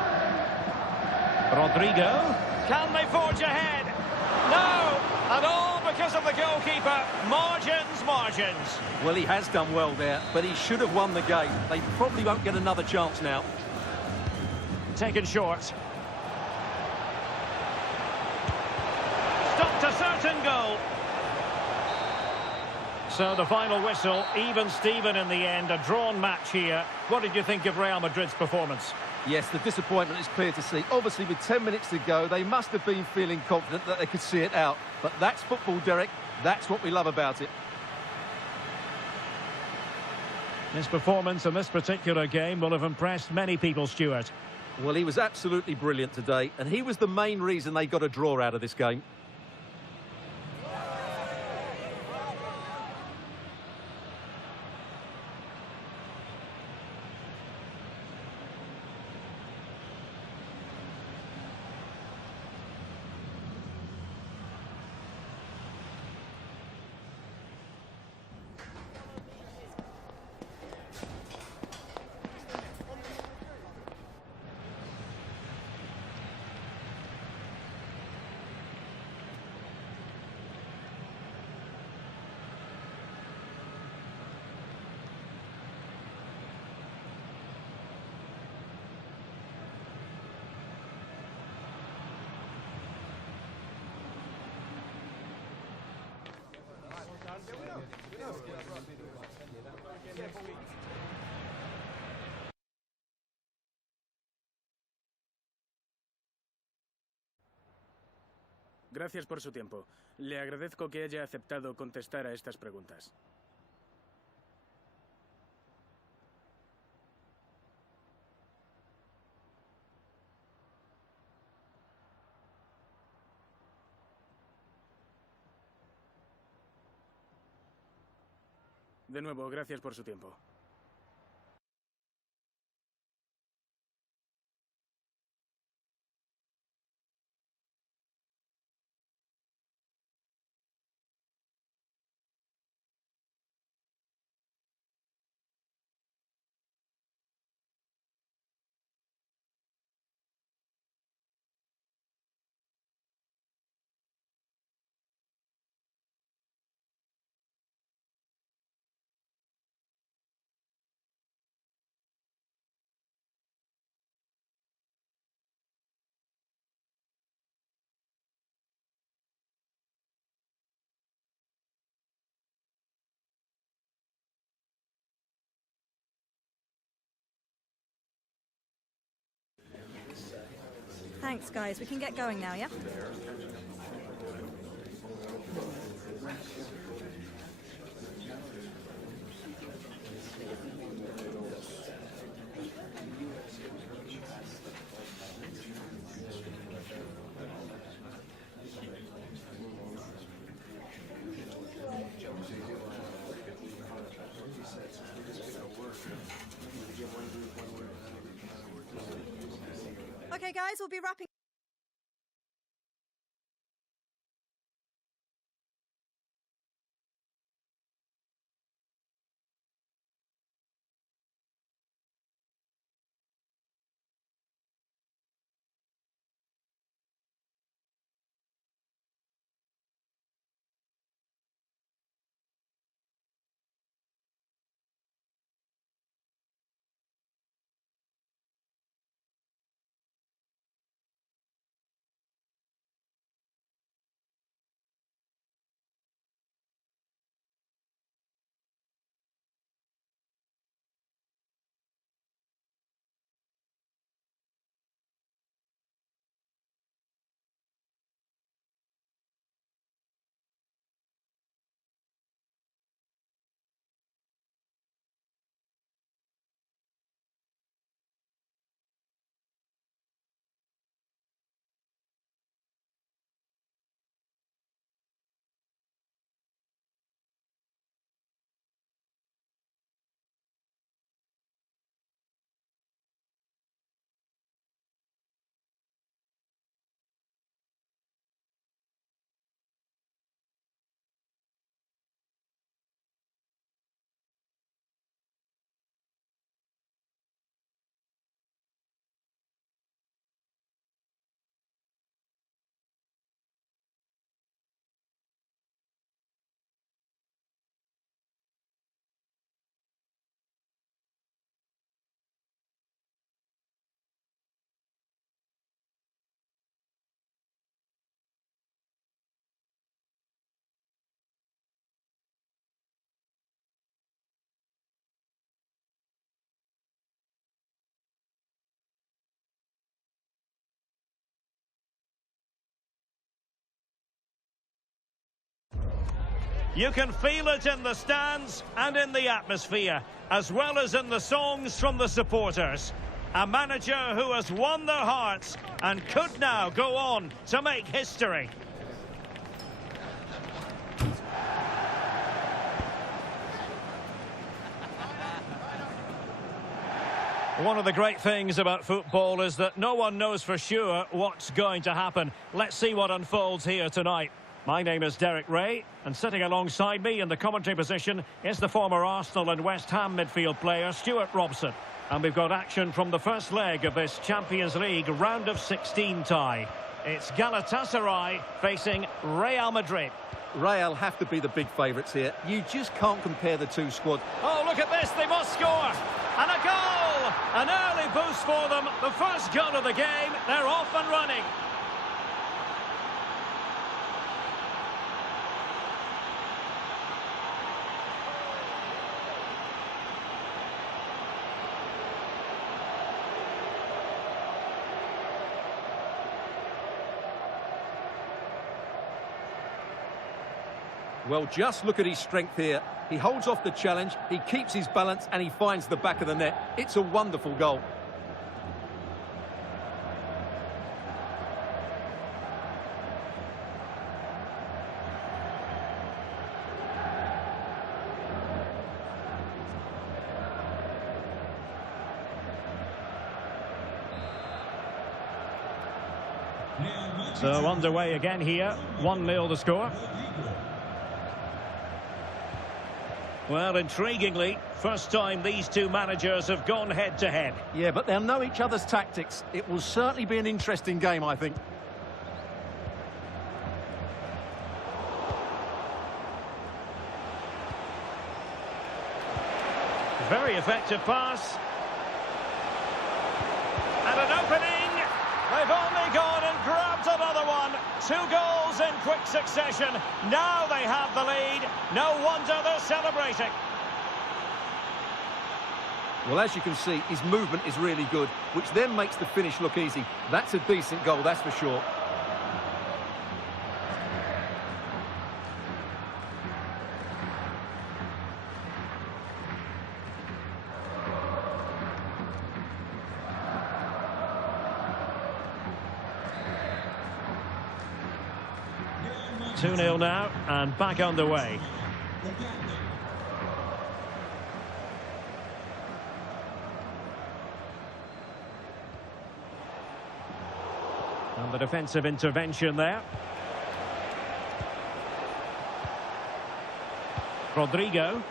Rodrigo. Can they forge ahead? No! And all because of the goalkeeper. Margins. Well, he has done well there, but he should have won the game. They probably won't get another chance now. Taken short. Stopped a certain goal. So the final whistle, even Steven in the end, a drawn match here. What did you think of Real Madrid's performance? Yes, the disappointment is clear to see. Obviously, with 10 minutes to go, they must have been feeling confident that they could see it out. But that's football, Derek. That's what we love about it. His performance in this particular game will have impressed many people, Stuart. Well, he was absolutely brilliant today, and he was the main reason they got a draw out of this game. Gracias por su tiempo. Le agradezco que haya aceptado contestar a estas preguntas. De nuevo, gracias por su tiempo. Thanks, guys. We can get going now, yeah? Okay, guys, we'll be wrapping You can feel it in the stands and in the atmosphere, as well as in the songs from the supporters. A manager who has won their hearts and could now go on to make history. One of the great things about football is that no one knows for sure what's going to happen. Let's see what unfolds here tonight. My name is Derek Ray, and sitting alongside me in the commentary position is the former Arsenal and West Ham midfield player Stuart Robson. And we've got action from the first leg of this Champions League round of 16 tie. It's Galatasaray facing Real Madrid. Real have to be the big favourites here. You just can't compare the two squads. Oh, look at this, they must score! And a goal! An early boost for them, the first goal of the game, they're off and running. Well, just look at his strength here. He holds off the challenge, he keeps his balance, and he finds the back of the net. It's a wonderful goal. So underway again here, 1-0 the score. Well, intriguingly, first time these two managers have gone head-to-head. Yeah, but they'll know each other's tactics. It will certainly be an interesting game, I think. Very effective pass. And an opening. They've only gone and grabbed another one. 2 goals in quick succession. Now they have the lead. No wonder they're celebrating. Well, as you can see, his movement is really good, which then makes the finish look easy. That's a decent goal, that's for sure. Two 2-0 now, and back underway. And the defensive intervention there. Rodrigo.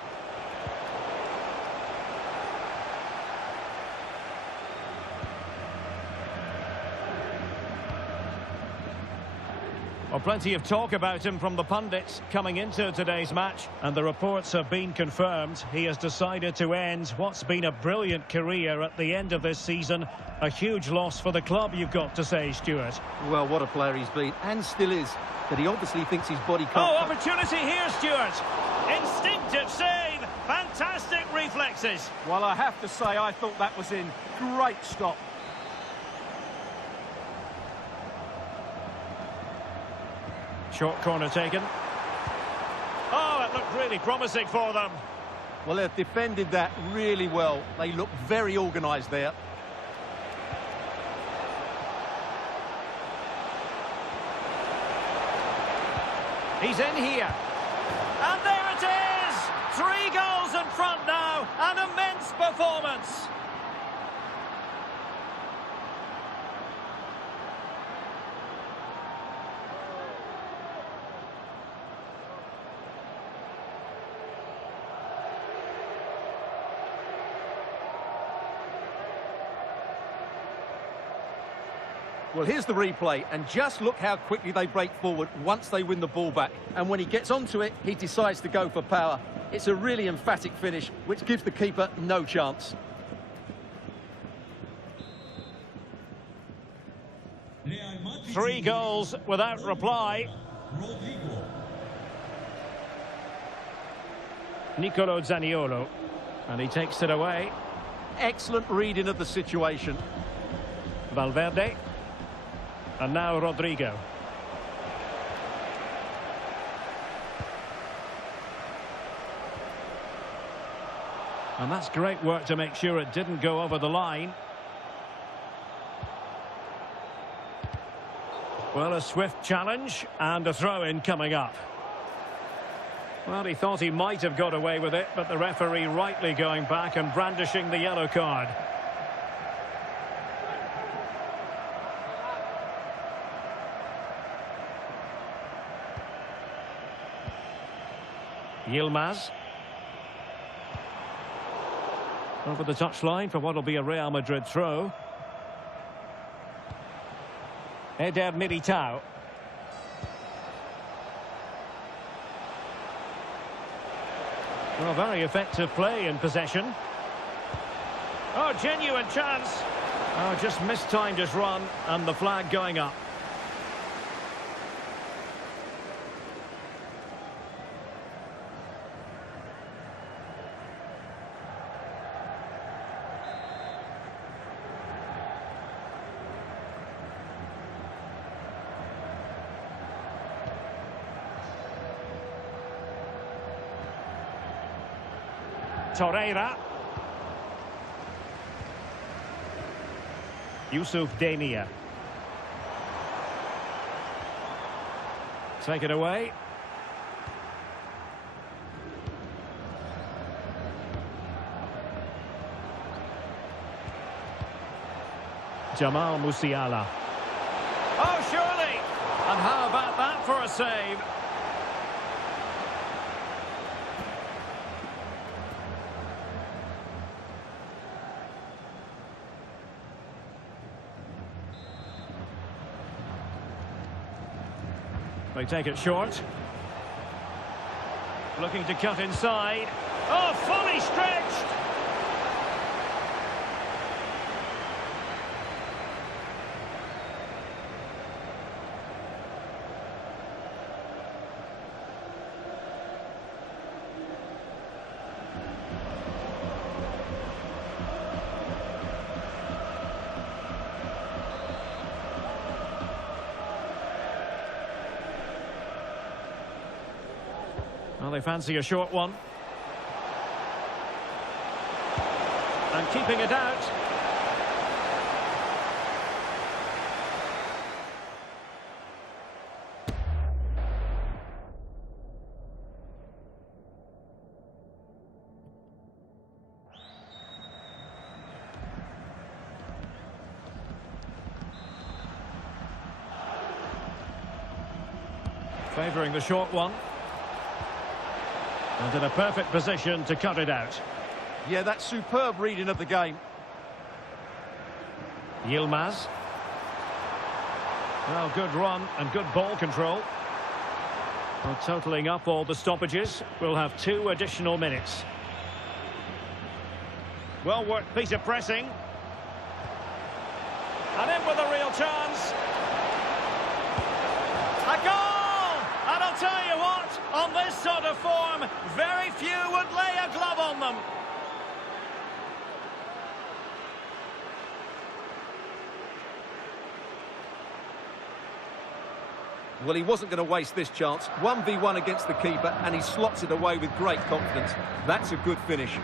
Well, plenty of talk about him from the pundits coming into today's match, and the reports have been confirmed. He has decided to end what's been a brilliant career at the end of this season. A huge loss for the club, you've got to say, Stuart. Well, what a player he's been, and still is. But he obviously thinks his body can't... Oh, opportunity here, Stuart. Instinctive save. Fantastic reflexes. Well, I have to say, I thought that was in. Great stop. Short corner taken. Oh, it looked really promising for them. Well, they've defended that really well. They look very organised there. He's in here. And there it is! 3 goals in front now. An immense performance. Well, here's the replay, and just look how quickly they break forward once they win the ball back. And when he gets onto it, he decides to go for power. It's a really emphatic finish, which gives the keeper no chance. Three goals without reply. Nicolo Zaniolo, and he takes it away. Excellent reading of the situation. Valverde. And now Rodrigo. And that's great work to make sure it didn't go over the line. Well, a swift challenge and a throw-in coming up. Well, he thought he might have got away with it, but the referee rightly going back and brandishing the yellow card. Yilmaz. Over the touchline for what will be a Real Madrid throw. Eder Militao. Well, very effective play in possession. Oh, genuine chance. Oh, just mistimed his run and the flag going up. Torreira. Yusuf Demir. Take it away. Jamal Musiala. Oh, surely! And how about that for a save? They take it short. Looking to cut inside. Oh, fully stretched! Well, they fancy a short one. And keeping it out. Favouring the short one. And in a perfect position to cut it out. Yeah, that's superb reading of the game. Yilmaz. Well, good run and good ball control. Well, totalling up all the stoppages, we'll have 2 additional minutes. Well worked piece of pressing. And in with a real chance. A goal! And I'll tell you what, on this sort of form, very few would lay a glove on them. Well, he wasn't going to waste this chance. 1v1 against the keeper, and he slots it away with great confidence. That's a good finish.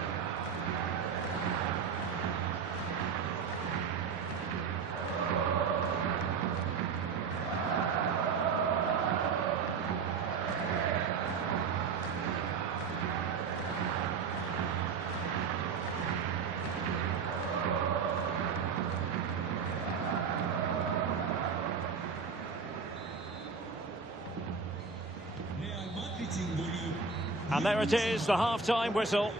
And there it is, the half-time whistle.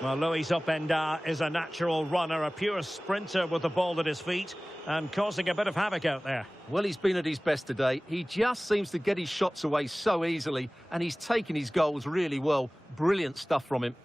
Well, Luis Openda is a natural runner, a pure sprinter with the ball at his feet and causing a bit of havoc out there. Well, he's been at his best today. He just seems to get his shots away so easily, and he's taken his goals really well. Brilliant stuff from him.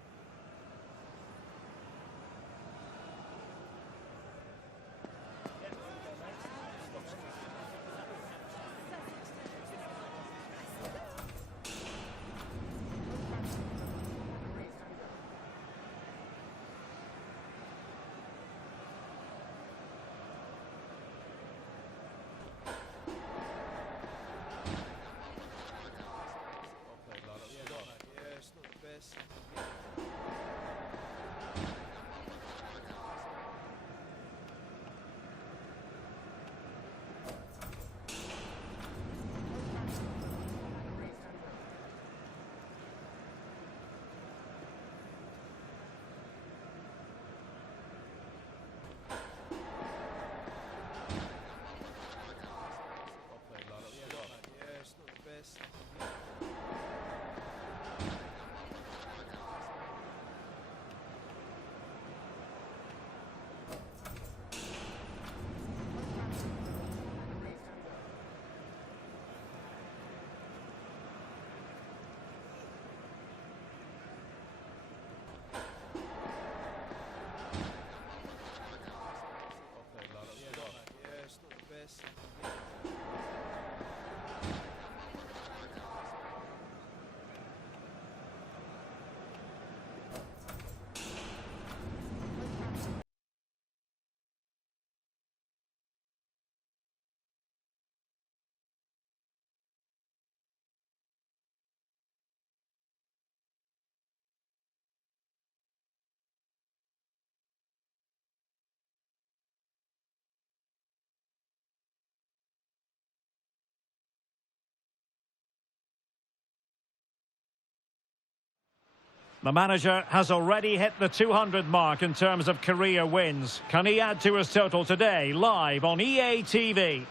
The manager has already hit the 200 mark in terms of career wins. Can he add to his total today? Live on EA TV.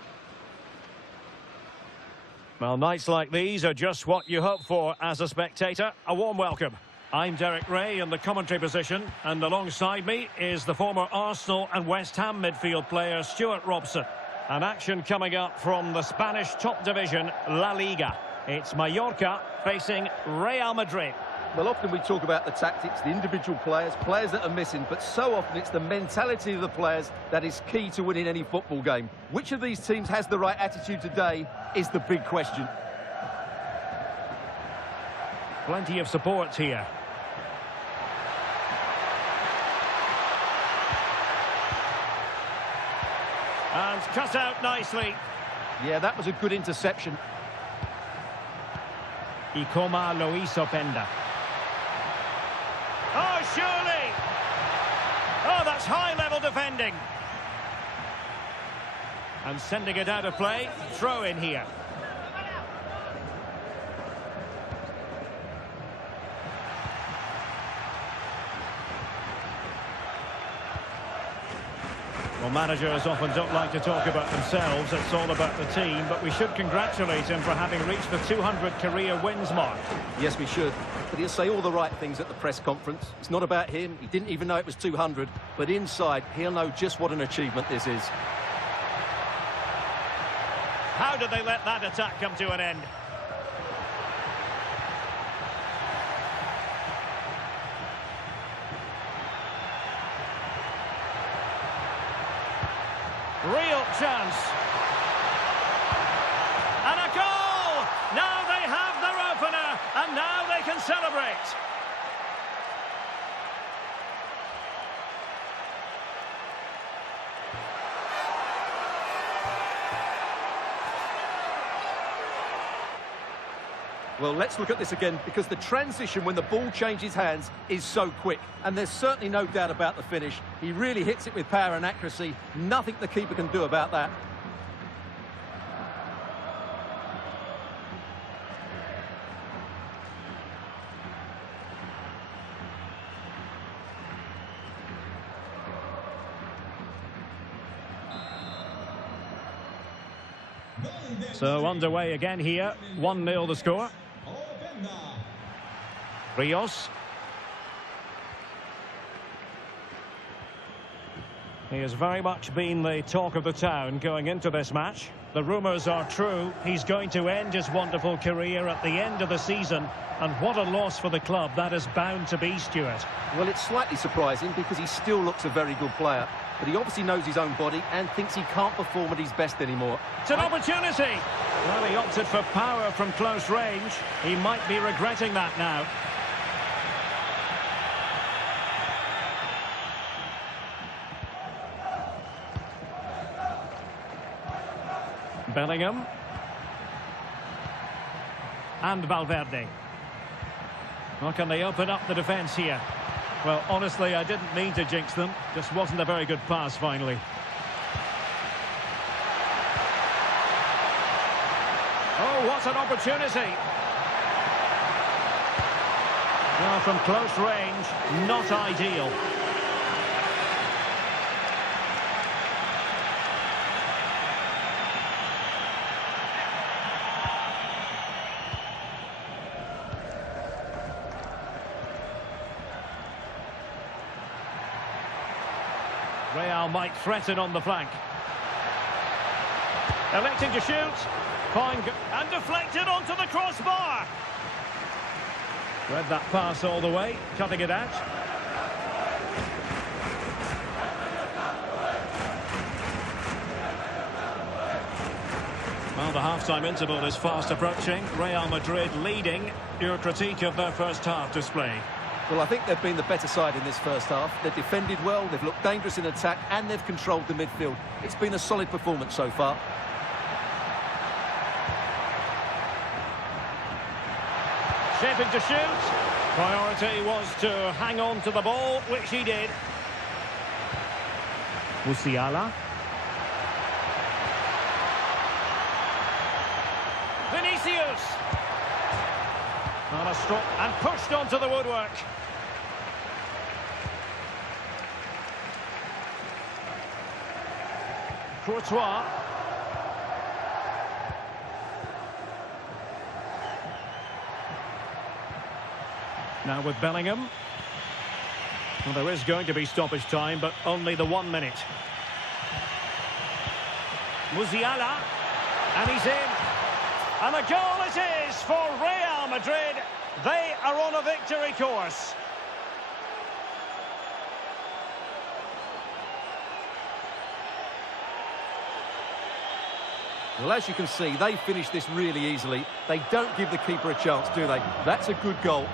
Well, nights like these are just what you hope for as a spectator. A warm welcome. I'm Derek Ray in the commentary position, and alongside me is the former Arsenal and West Ham midfield player Stuart Robson. An action coming up from the Spanish top division, La Liga. It's Mallorca facing Real Madrid. Well, often we talk about the tactics, the individual players that are missing, but so often it's the mentality of the players that is key to winning any football game. Which of these teams has the right attitude today is the big question. Plenty of support here. And cut out nicely. Yeah, that was a good interception. Y como lo hizo Penda. Oh, surely! Oh, that's high-level defending. And sending it out of play. Throw in here. Well, managers often don't like to talk about themselves. It's all about the team. But we should congratulate him for having reached the 200 career wins mark. Yes, we should. But he'll say all the right things at the press conference. It's not about him. He didn't even know it was 200. But inside, he'll know just what an achievement this is. How did they let that attack come to an end? Real chance. And a goal! Now they have their opener, and now they can celebrate. Well, let's look at this again, because the transition when the ball changes hands is so quick. And there's certainly no doubt about the finish. He really hits it with power and accuracy. Nothing the keeper can do about that. So underway again here. 1-0 the score. Rios. He has very much been the talk of the town going into this match. The rumours are true. He's going to end his wonderful career at the end of the season. And what a loss for the club that is bound to be, Stuart. Well, it's slightly surprising because he still looks a very good player. But he obviously knows his own body and thinks he can't perform at his best anymore. It's an opportunity. Well, he opted for power from close range. He might be regretting that now. Bellingham. And Valverde. Well, can they open up the defence here? Well, honestly, I didn't mean to jinx them. Just wasn't a very good pass, finally. Oh, what an opportunity. Well, from close range, not ideal. Real might threaten on the flank. Electing to shoot. Fine, and deflected onto the crossbar. Read that pass all the way, cutting it out. Well, the half-time interval is fast approaching. Real Madrid leading. Your critique of their first half display? Well, I think they've been the better side in this first half. They've defended well, they've looked dangerous in attack, and they've controlled the midfield. It's been a solid performance so far. Shaping to shoot. Priority was to hang on to the ball, which he did. Musiala. Vinicius. On a strop and pushed onto the woodwork. Courtois. Now with Bellingham. Well, there is going to be stoppage time, but only the 1 minute. Musiala. And he's in. And a goal it is for Real Madrid. They are on a victory course. Well, as you can see, they finish this really easily. They don't give the keeper a chance, do they? That's a good goal.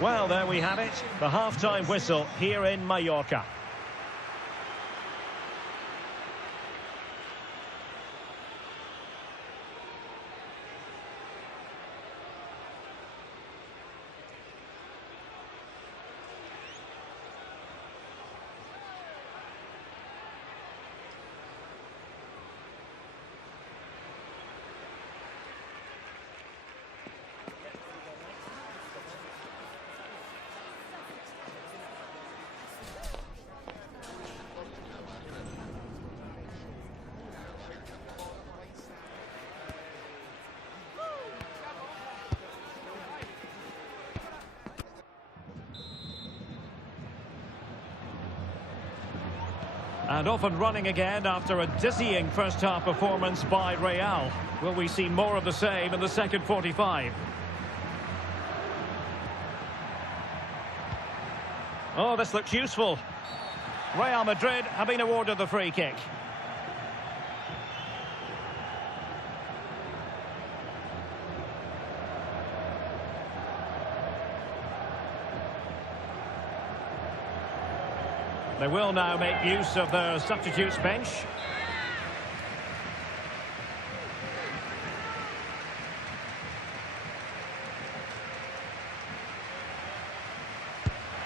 Well, there we have it, the half-time whistle here in Mallorca. And off and running again after a dizzying first-half performance by Real. Will we see more of the same in the second 45? Oh, this looks useful. Real Madrid have been awarded the free kick. They will now make use of their substitutes bench.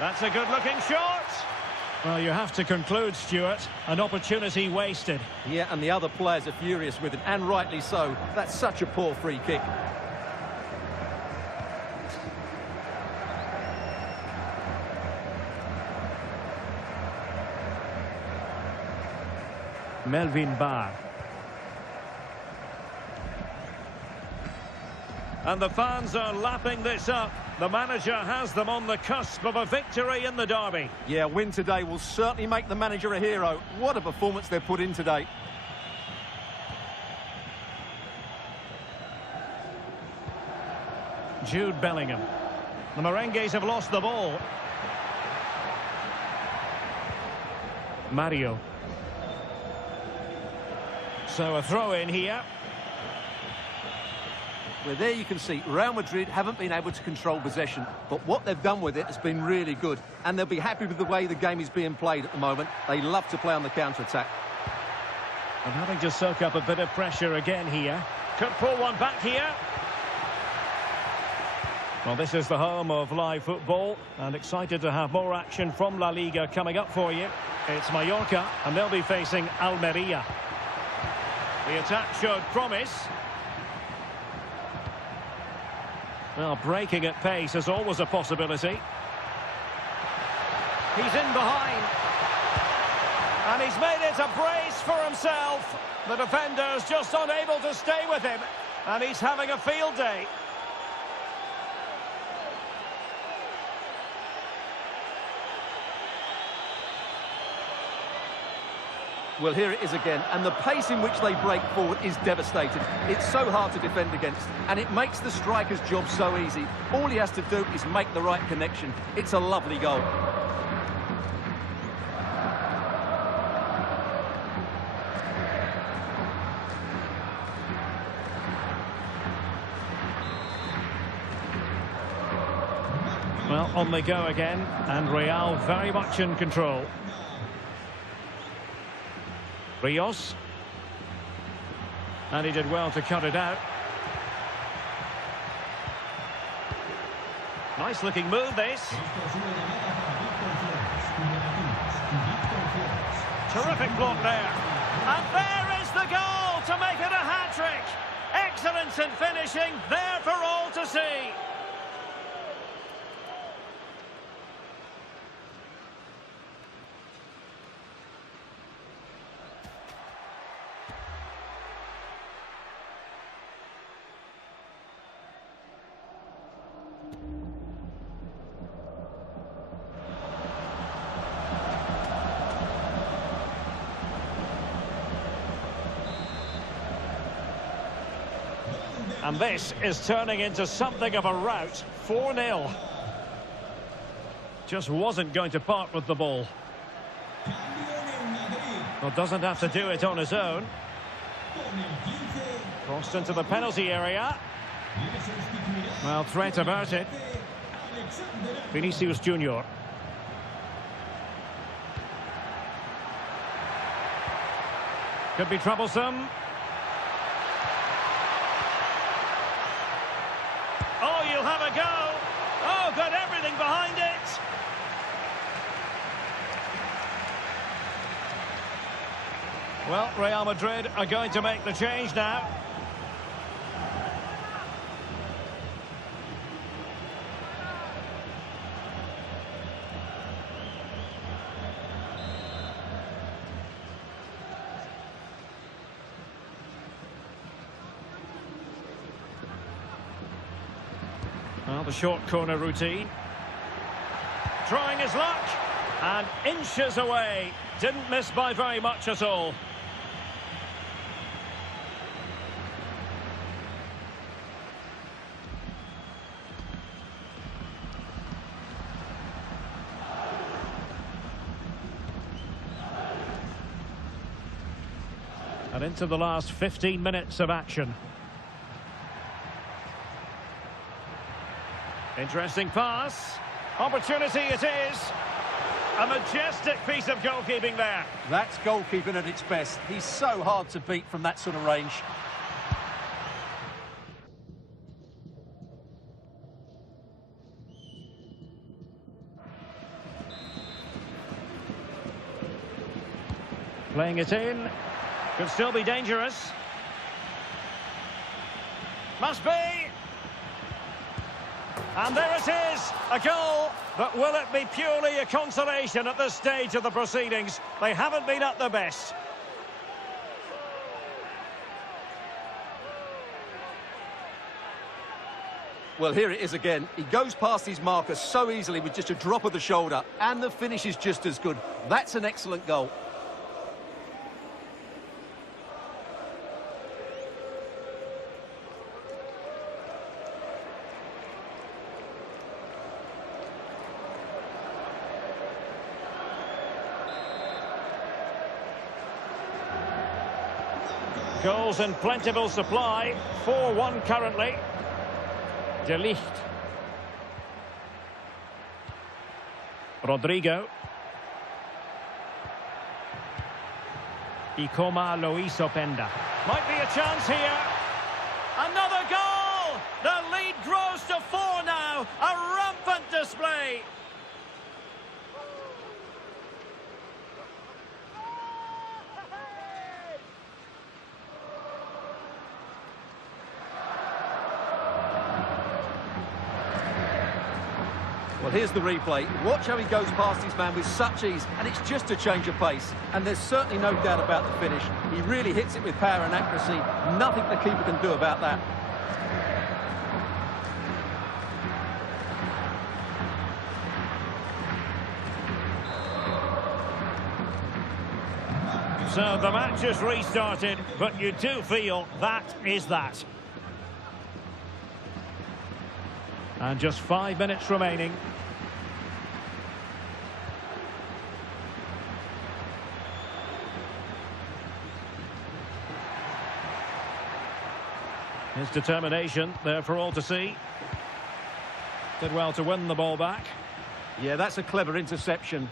That's a good-looking shot. Well, you have to conclude, Stuart, an opportunity wasted. Yeah, and the other players are furious with it, and rightly so. That's such a poor free kick. Melvin Barr. And the fans are lapping this up. The manager has them on the cusp of a victory in the derby. Yeah, win today will certainly make the manager a hero. What a performance they've put in today. Jude Bellingham. The Merengues have lost the ball. Mario. So a throw in here. Well, there you can see Real Madrid haven't been able to control possession, but what they've done with it has been really good, and they'll be happy with the way the game is being played at the moment. They love to play on the counter-attack. And having to soak up a bit of pressure again here. Could pull one back here. Well, this is the home of live football, and excited to have more action from La Liga coming up for you. It's Mallorca, and they'll be facing Almeria. The attack showed promise. Well, breaking at pace is always a possibility. He's in behind. And he's made it a brace for himself. The defender's just unable to stay with him. And he's having a field day. Well, here it is again, and the pace in which they break forward is devastating. It's so hard to defend against, and it makes the striker's job so easy. All he has to do is make the right connection. It's a lovely goal. Well, on they go again, and Real very much in control. Rios. And he did well to cut it out. Nice looking move, this. Terrific block there. And there is the goal to make it a hat-trick. Excellence in finishing, there for all to see. And this is turning into something of a rout. 4-0. Just wasn't going to part with the ball. Well, doesn't have to do it on his own. Crossed into the penalty area. Well, threat about it. Vinicius Junior. Could be troublesome. Oh, you'll have a go. Oh, got everything behind it. Well, Real Madrid are going to make the change now. Well, the short corner routine. Trying his luck. And inches away. Didn't miss by very much at all. And into the last 15 minutes of action. Interesting pass. Opportunity it is. A majestic piece of goalkeeping there. That's goalkeeping at its best. He's so hard to beat from that sort of range. Playing it in. Could still be dangerous. Must be. And there it is, a goal. But will it be purely a consolation at this stage of the proceedings? They haven't been at their best. Well, here it is again. He goes past his marker so easily with just a drop of the shoulder. And the finish is just as good. That's an excellent goal. Goals in plentiful supply. 4-1 currently. De Ligt. Rodrigo. Ikoma lo hizo Penda. Might be a chance here. Another goal! The lead grows to 4 now. A rampant display. Well, here's the replay. Watch how he goes past his man with such ease, and it's just a change of pace. And there's certainly no doubt about the finish. He really hits it with power and accuracy. Nothing the keeper can do about that. So the match has restarted, but you do feel that is that. And just 5 minutes remaining. His determination there for all to see. Did well to win the ball back. Yeah, that's a clever interception.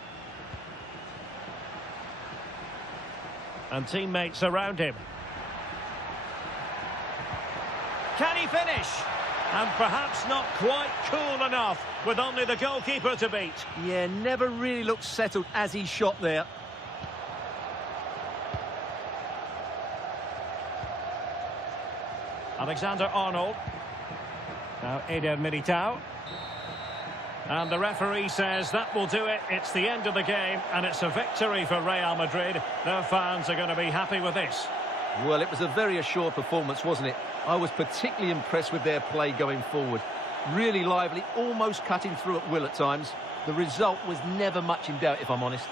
And teammates around him. Can he finish? And perhaps not quite cool enough with only the goalkeeper to beat. Yeah, never really looked settled as he shot there. Alexander-Arnold. Now Eder Militao. And the referee says that will do it. It's the end of the game, and it's a victory for Real Madrid. Their fans are going to be happy with this. Well, it was a very assured performance, wasn't it? I was particularly impressed with their play going forward. Really lively, almost cutting through at will at times. The result was never much in doubt, if I'm honest.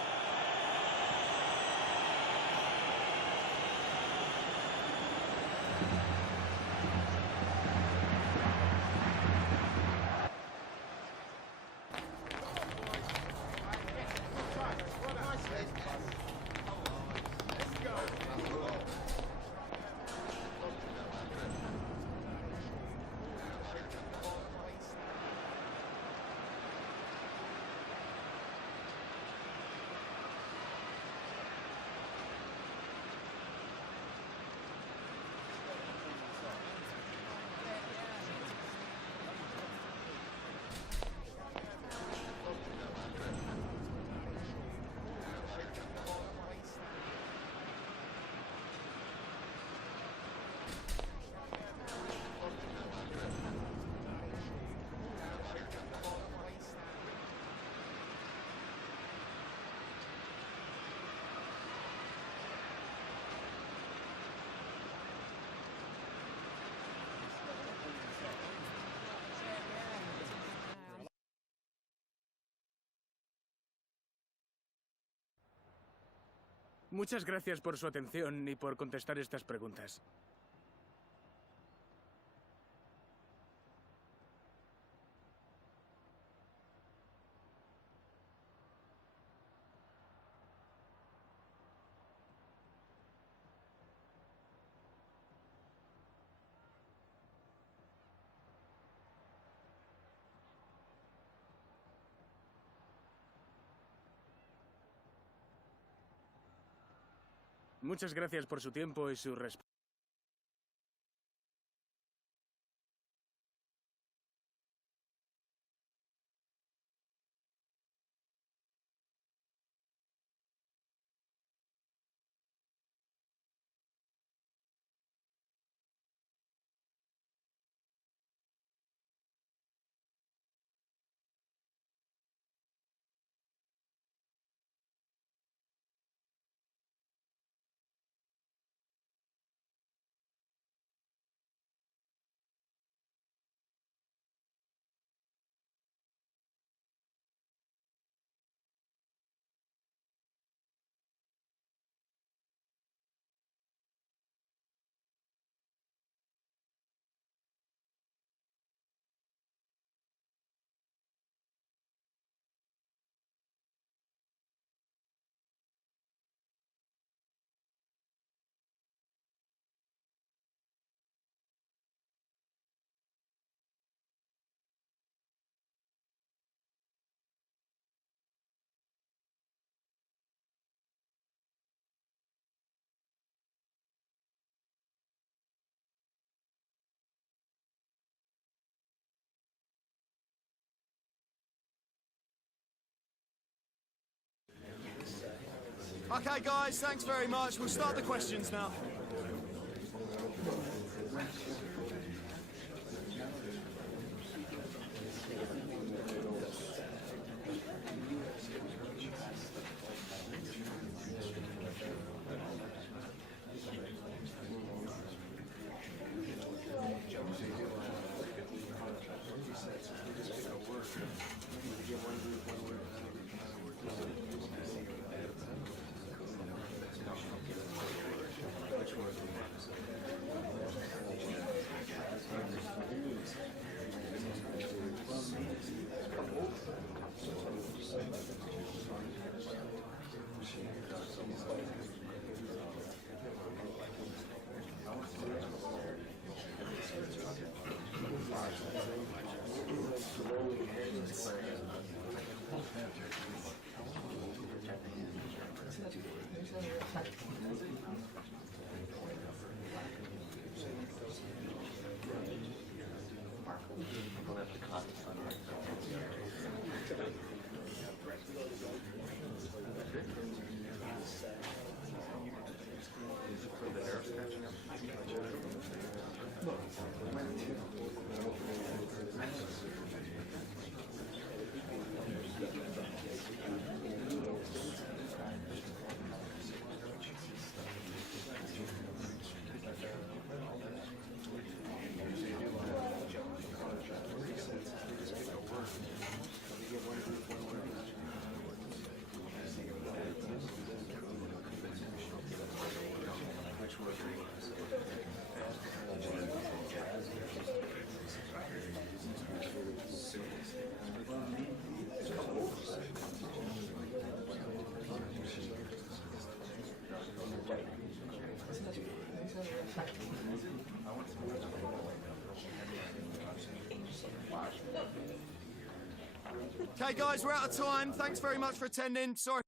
Muchas gracias por su atención y por contestar estas preguntas. Muchas gracias por su tiempo y su respuesta. Okay, guys, thanks very much. We'll start the questions now. Okay, guys, we're out of time. Thanks very much for attending. Sorry.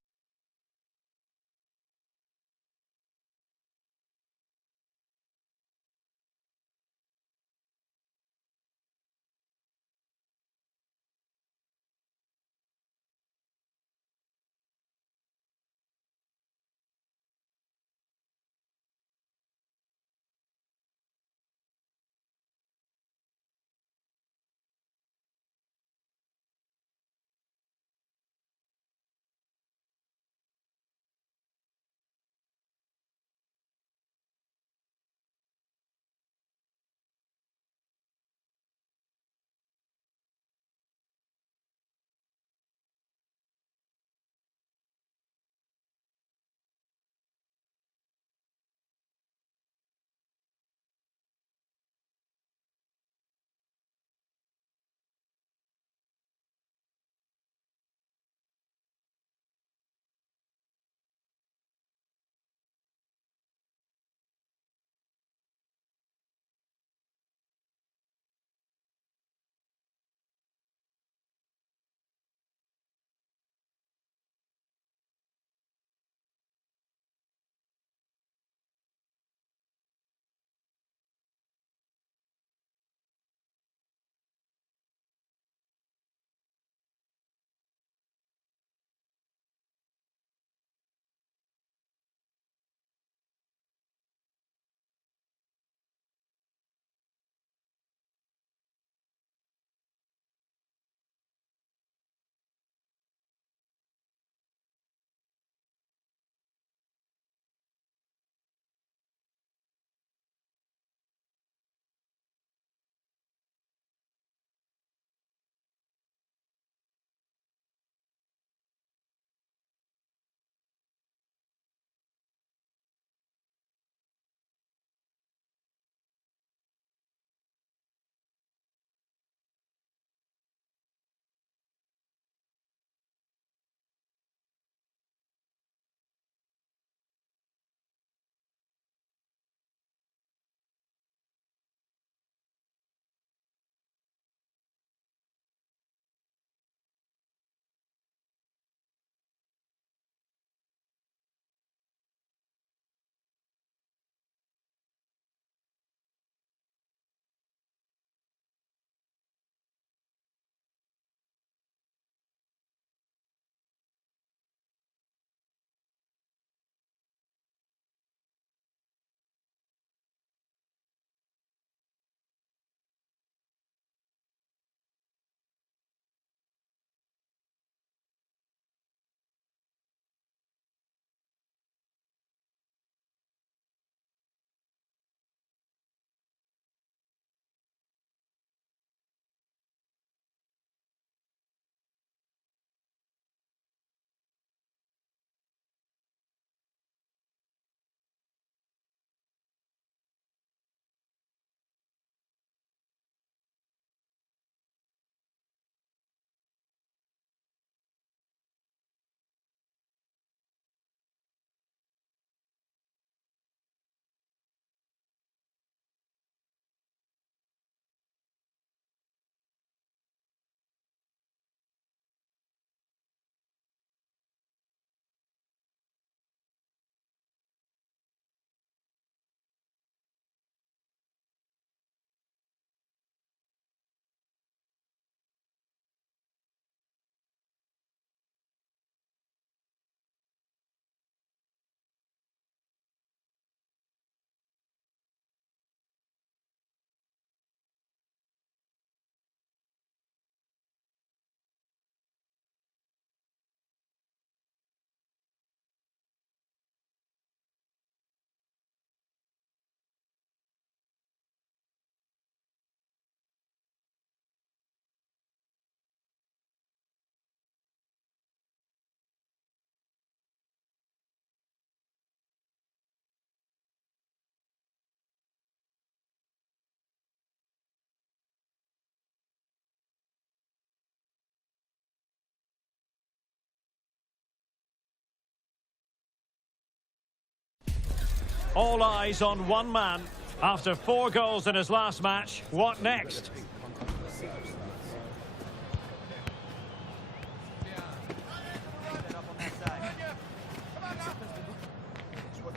All eyes on one man. After 4 goals in his last match, what next?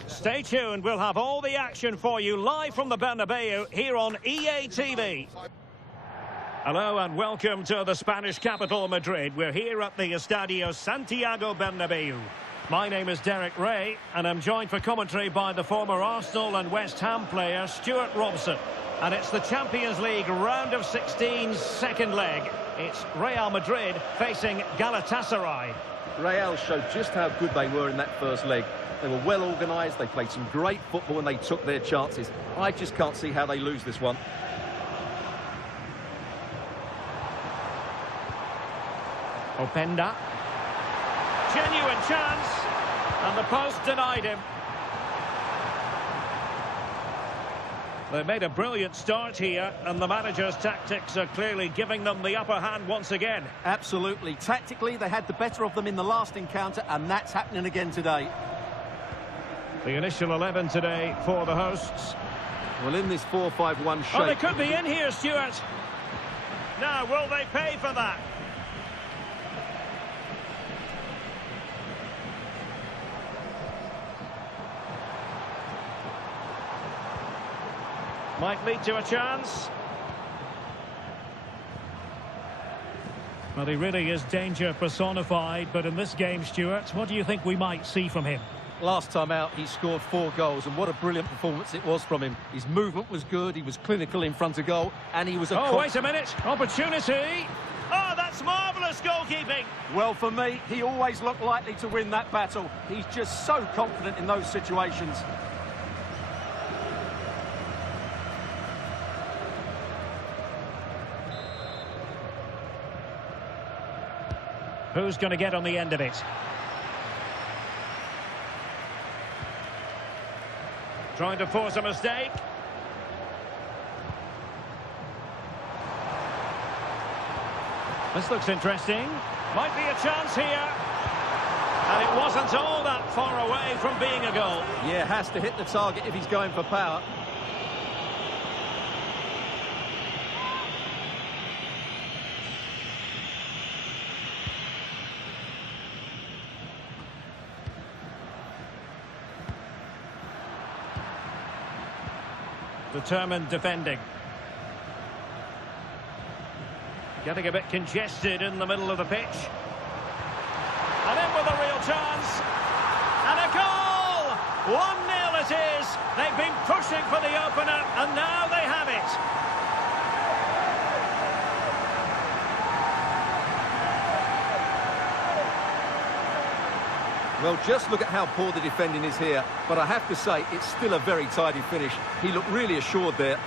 Stay tuned, we'll have all the action for you live from the Bernabeu here on EA TV. Hello and welcome to the Spanish capital, Madrid. We're here at the Estadio Santiago Bernabeu. My name is Derek Ray, and I'm joined for commentary by the former Arsenal and West Ham player Stuart Robson. And it's the Champions League round of 16's second leg. It's Real Madrid facing Galatasaray. Real showed just how good they were in that first leg. They were well organised, they played some great football and they took their chances. I just can't see how they lose this one. Openda. Genuine chance. And the post denied him. They made a brilliant start here, and the manager's tactics are clearly giving them the upper hand once again. Absolutely. Tactically, they had the better of them in the last encounter, and that's happening again today. The initial 11 today for the hosts. Well, in this 4-5-1 shape... Oh, they could be in here, Stuart. Now, will they pay for that? Might lead to a chance. Well, he really is danger personified, but in this game, Stuart, what do you think we might see from him? Last time out, he scored 4 goals, and what a brilliant performance it was from him. His movement was good, he was clinical in front of goal, and he was a... Oh, wait a minute. Opportunity. Oh, that's marvellous goalkeeping. Well, for me, he always looked likely to win that battle. He's just so confident in those situations. Who's going to get on the end of it? Trying to force a mistake. This looks interesting. Might be a chance here. And it wasn't all that far away from being a goal. Yeah, has to hit the target if he's going for power. Determined defending. Getting a bit congested in the middle of the pitch. And in with a real chance. And a goal! 1-0 it is. They've been pushing for the opener, and now they have it. Well, just look at how poor the defending is here. But I have to say, it's still a very tidy finish. He looked really assured there.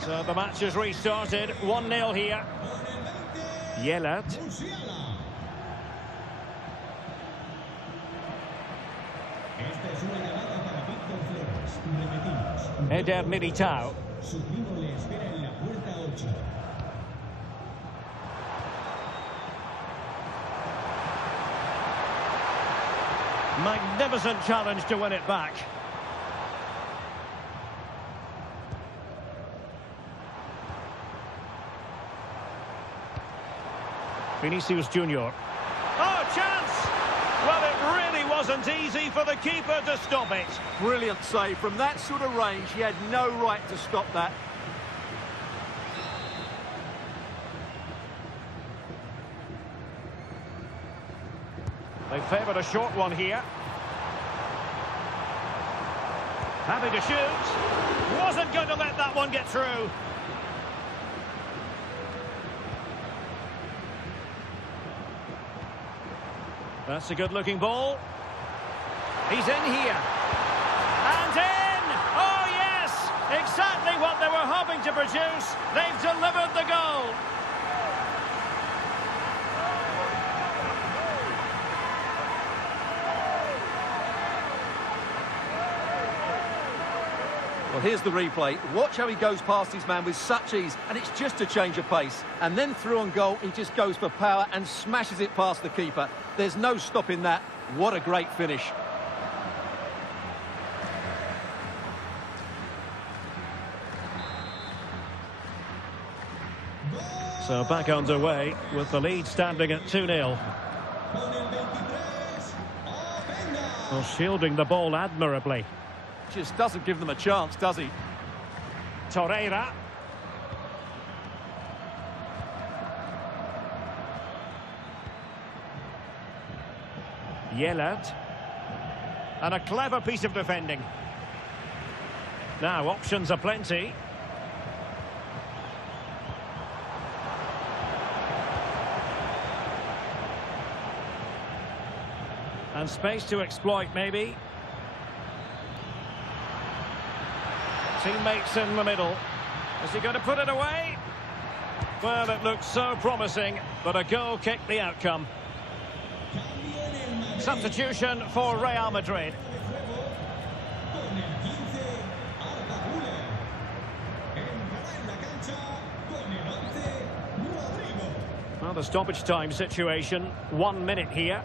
So the match has restarted. 1-0 here. Yellert. Eder Militao. Magnificent challenge to win it back. Vinicius Junior. Oh, chance! Well, it really wasn't easy for the keeper to stop it. Brilliant save. From that sort of range, he had no right to stop that. They favoured a short one here. Happy to shoot. Wasn't going to let that one get through. That's a good-looking ball. He's in here. And in! Oh, yes! exactly what they were hoping to produce. They've delivered the goal. Well, here's the replay. Watch how he goes past his man with such ease, and it's just a change of pace. And then through on goal, he just goes for power and smashes it past the keeper. There's no stopping that. What a great finish. So back underway with the lead standing at 2-0. Well, shielding the ball admirably. Just doesn't give them a chance, does he? Torreira. Yellert. And a clever piece of defending. Now, options are plenty. And space to exploit, maybe. Teammates in the middle. Is he going to put it away? Well, it looked so promising, but a goal kicked the outcome. Substitution for Real Madrid. Well, the stoppage time situation, 1 minute here.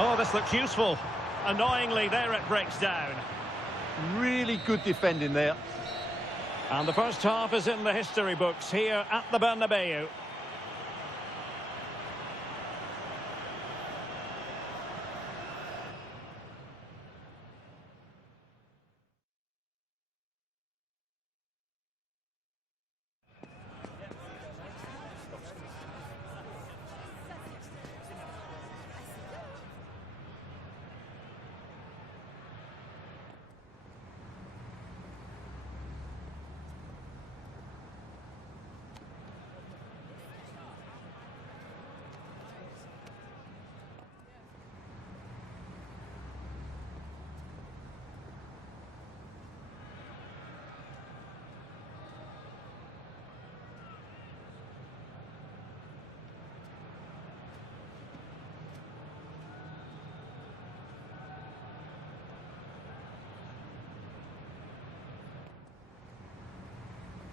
Oh, this looks useful. Annoyingly, there it breaks down. Really good defending there. And the first half is in the history books here at the Bernabeu.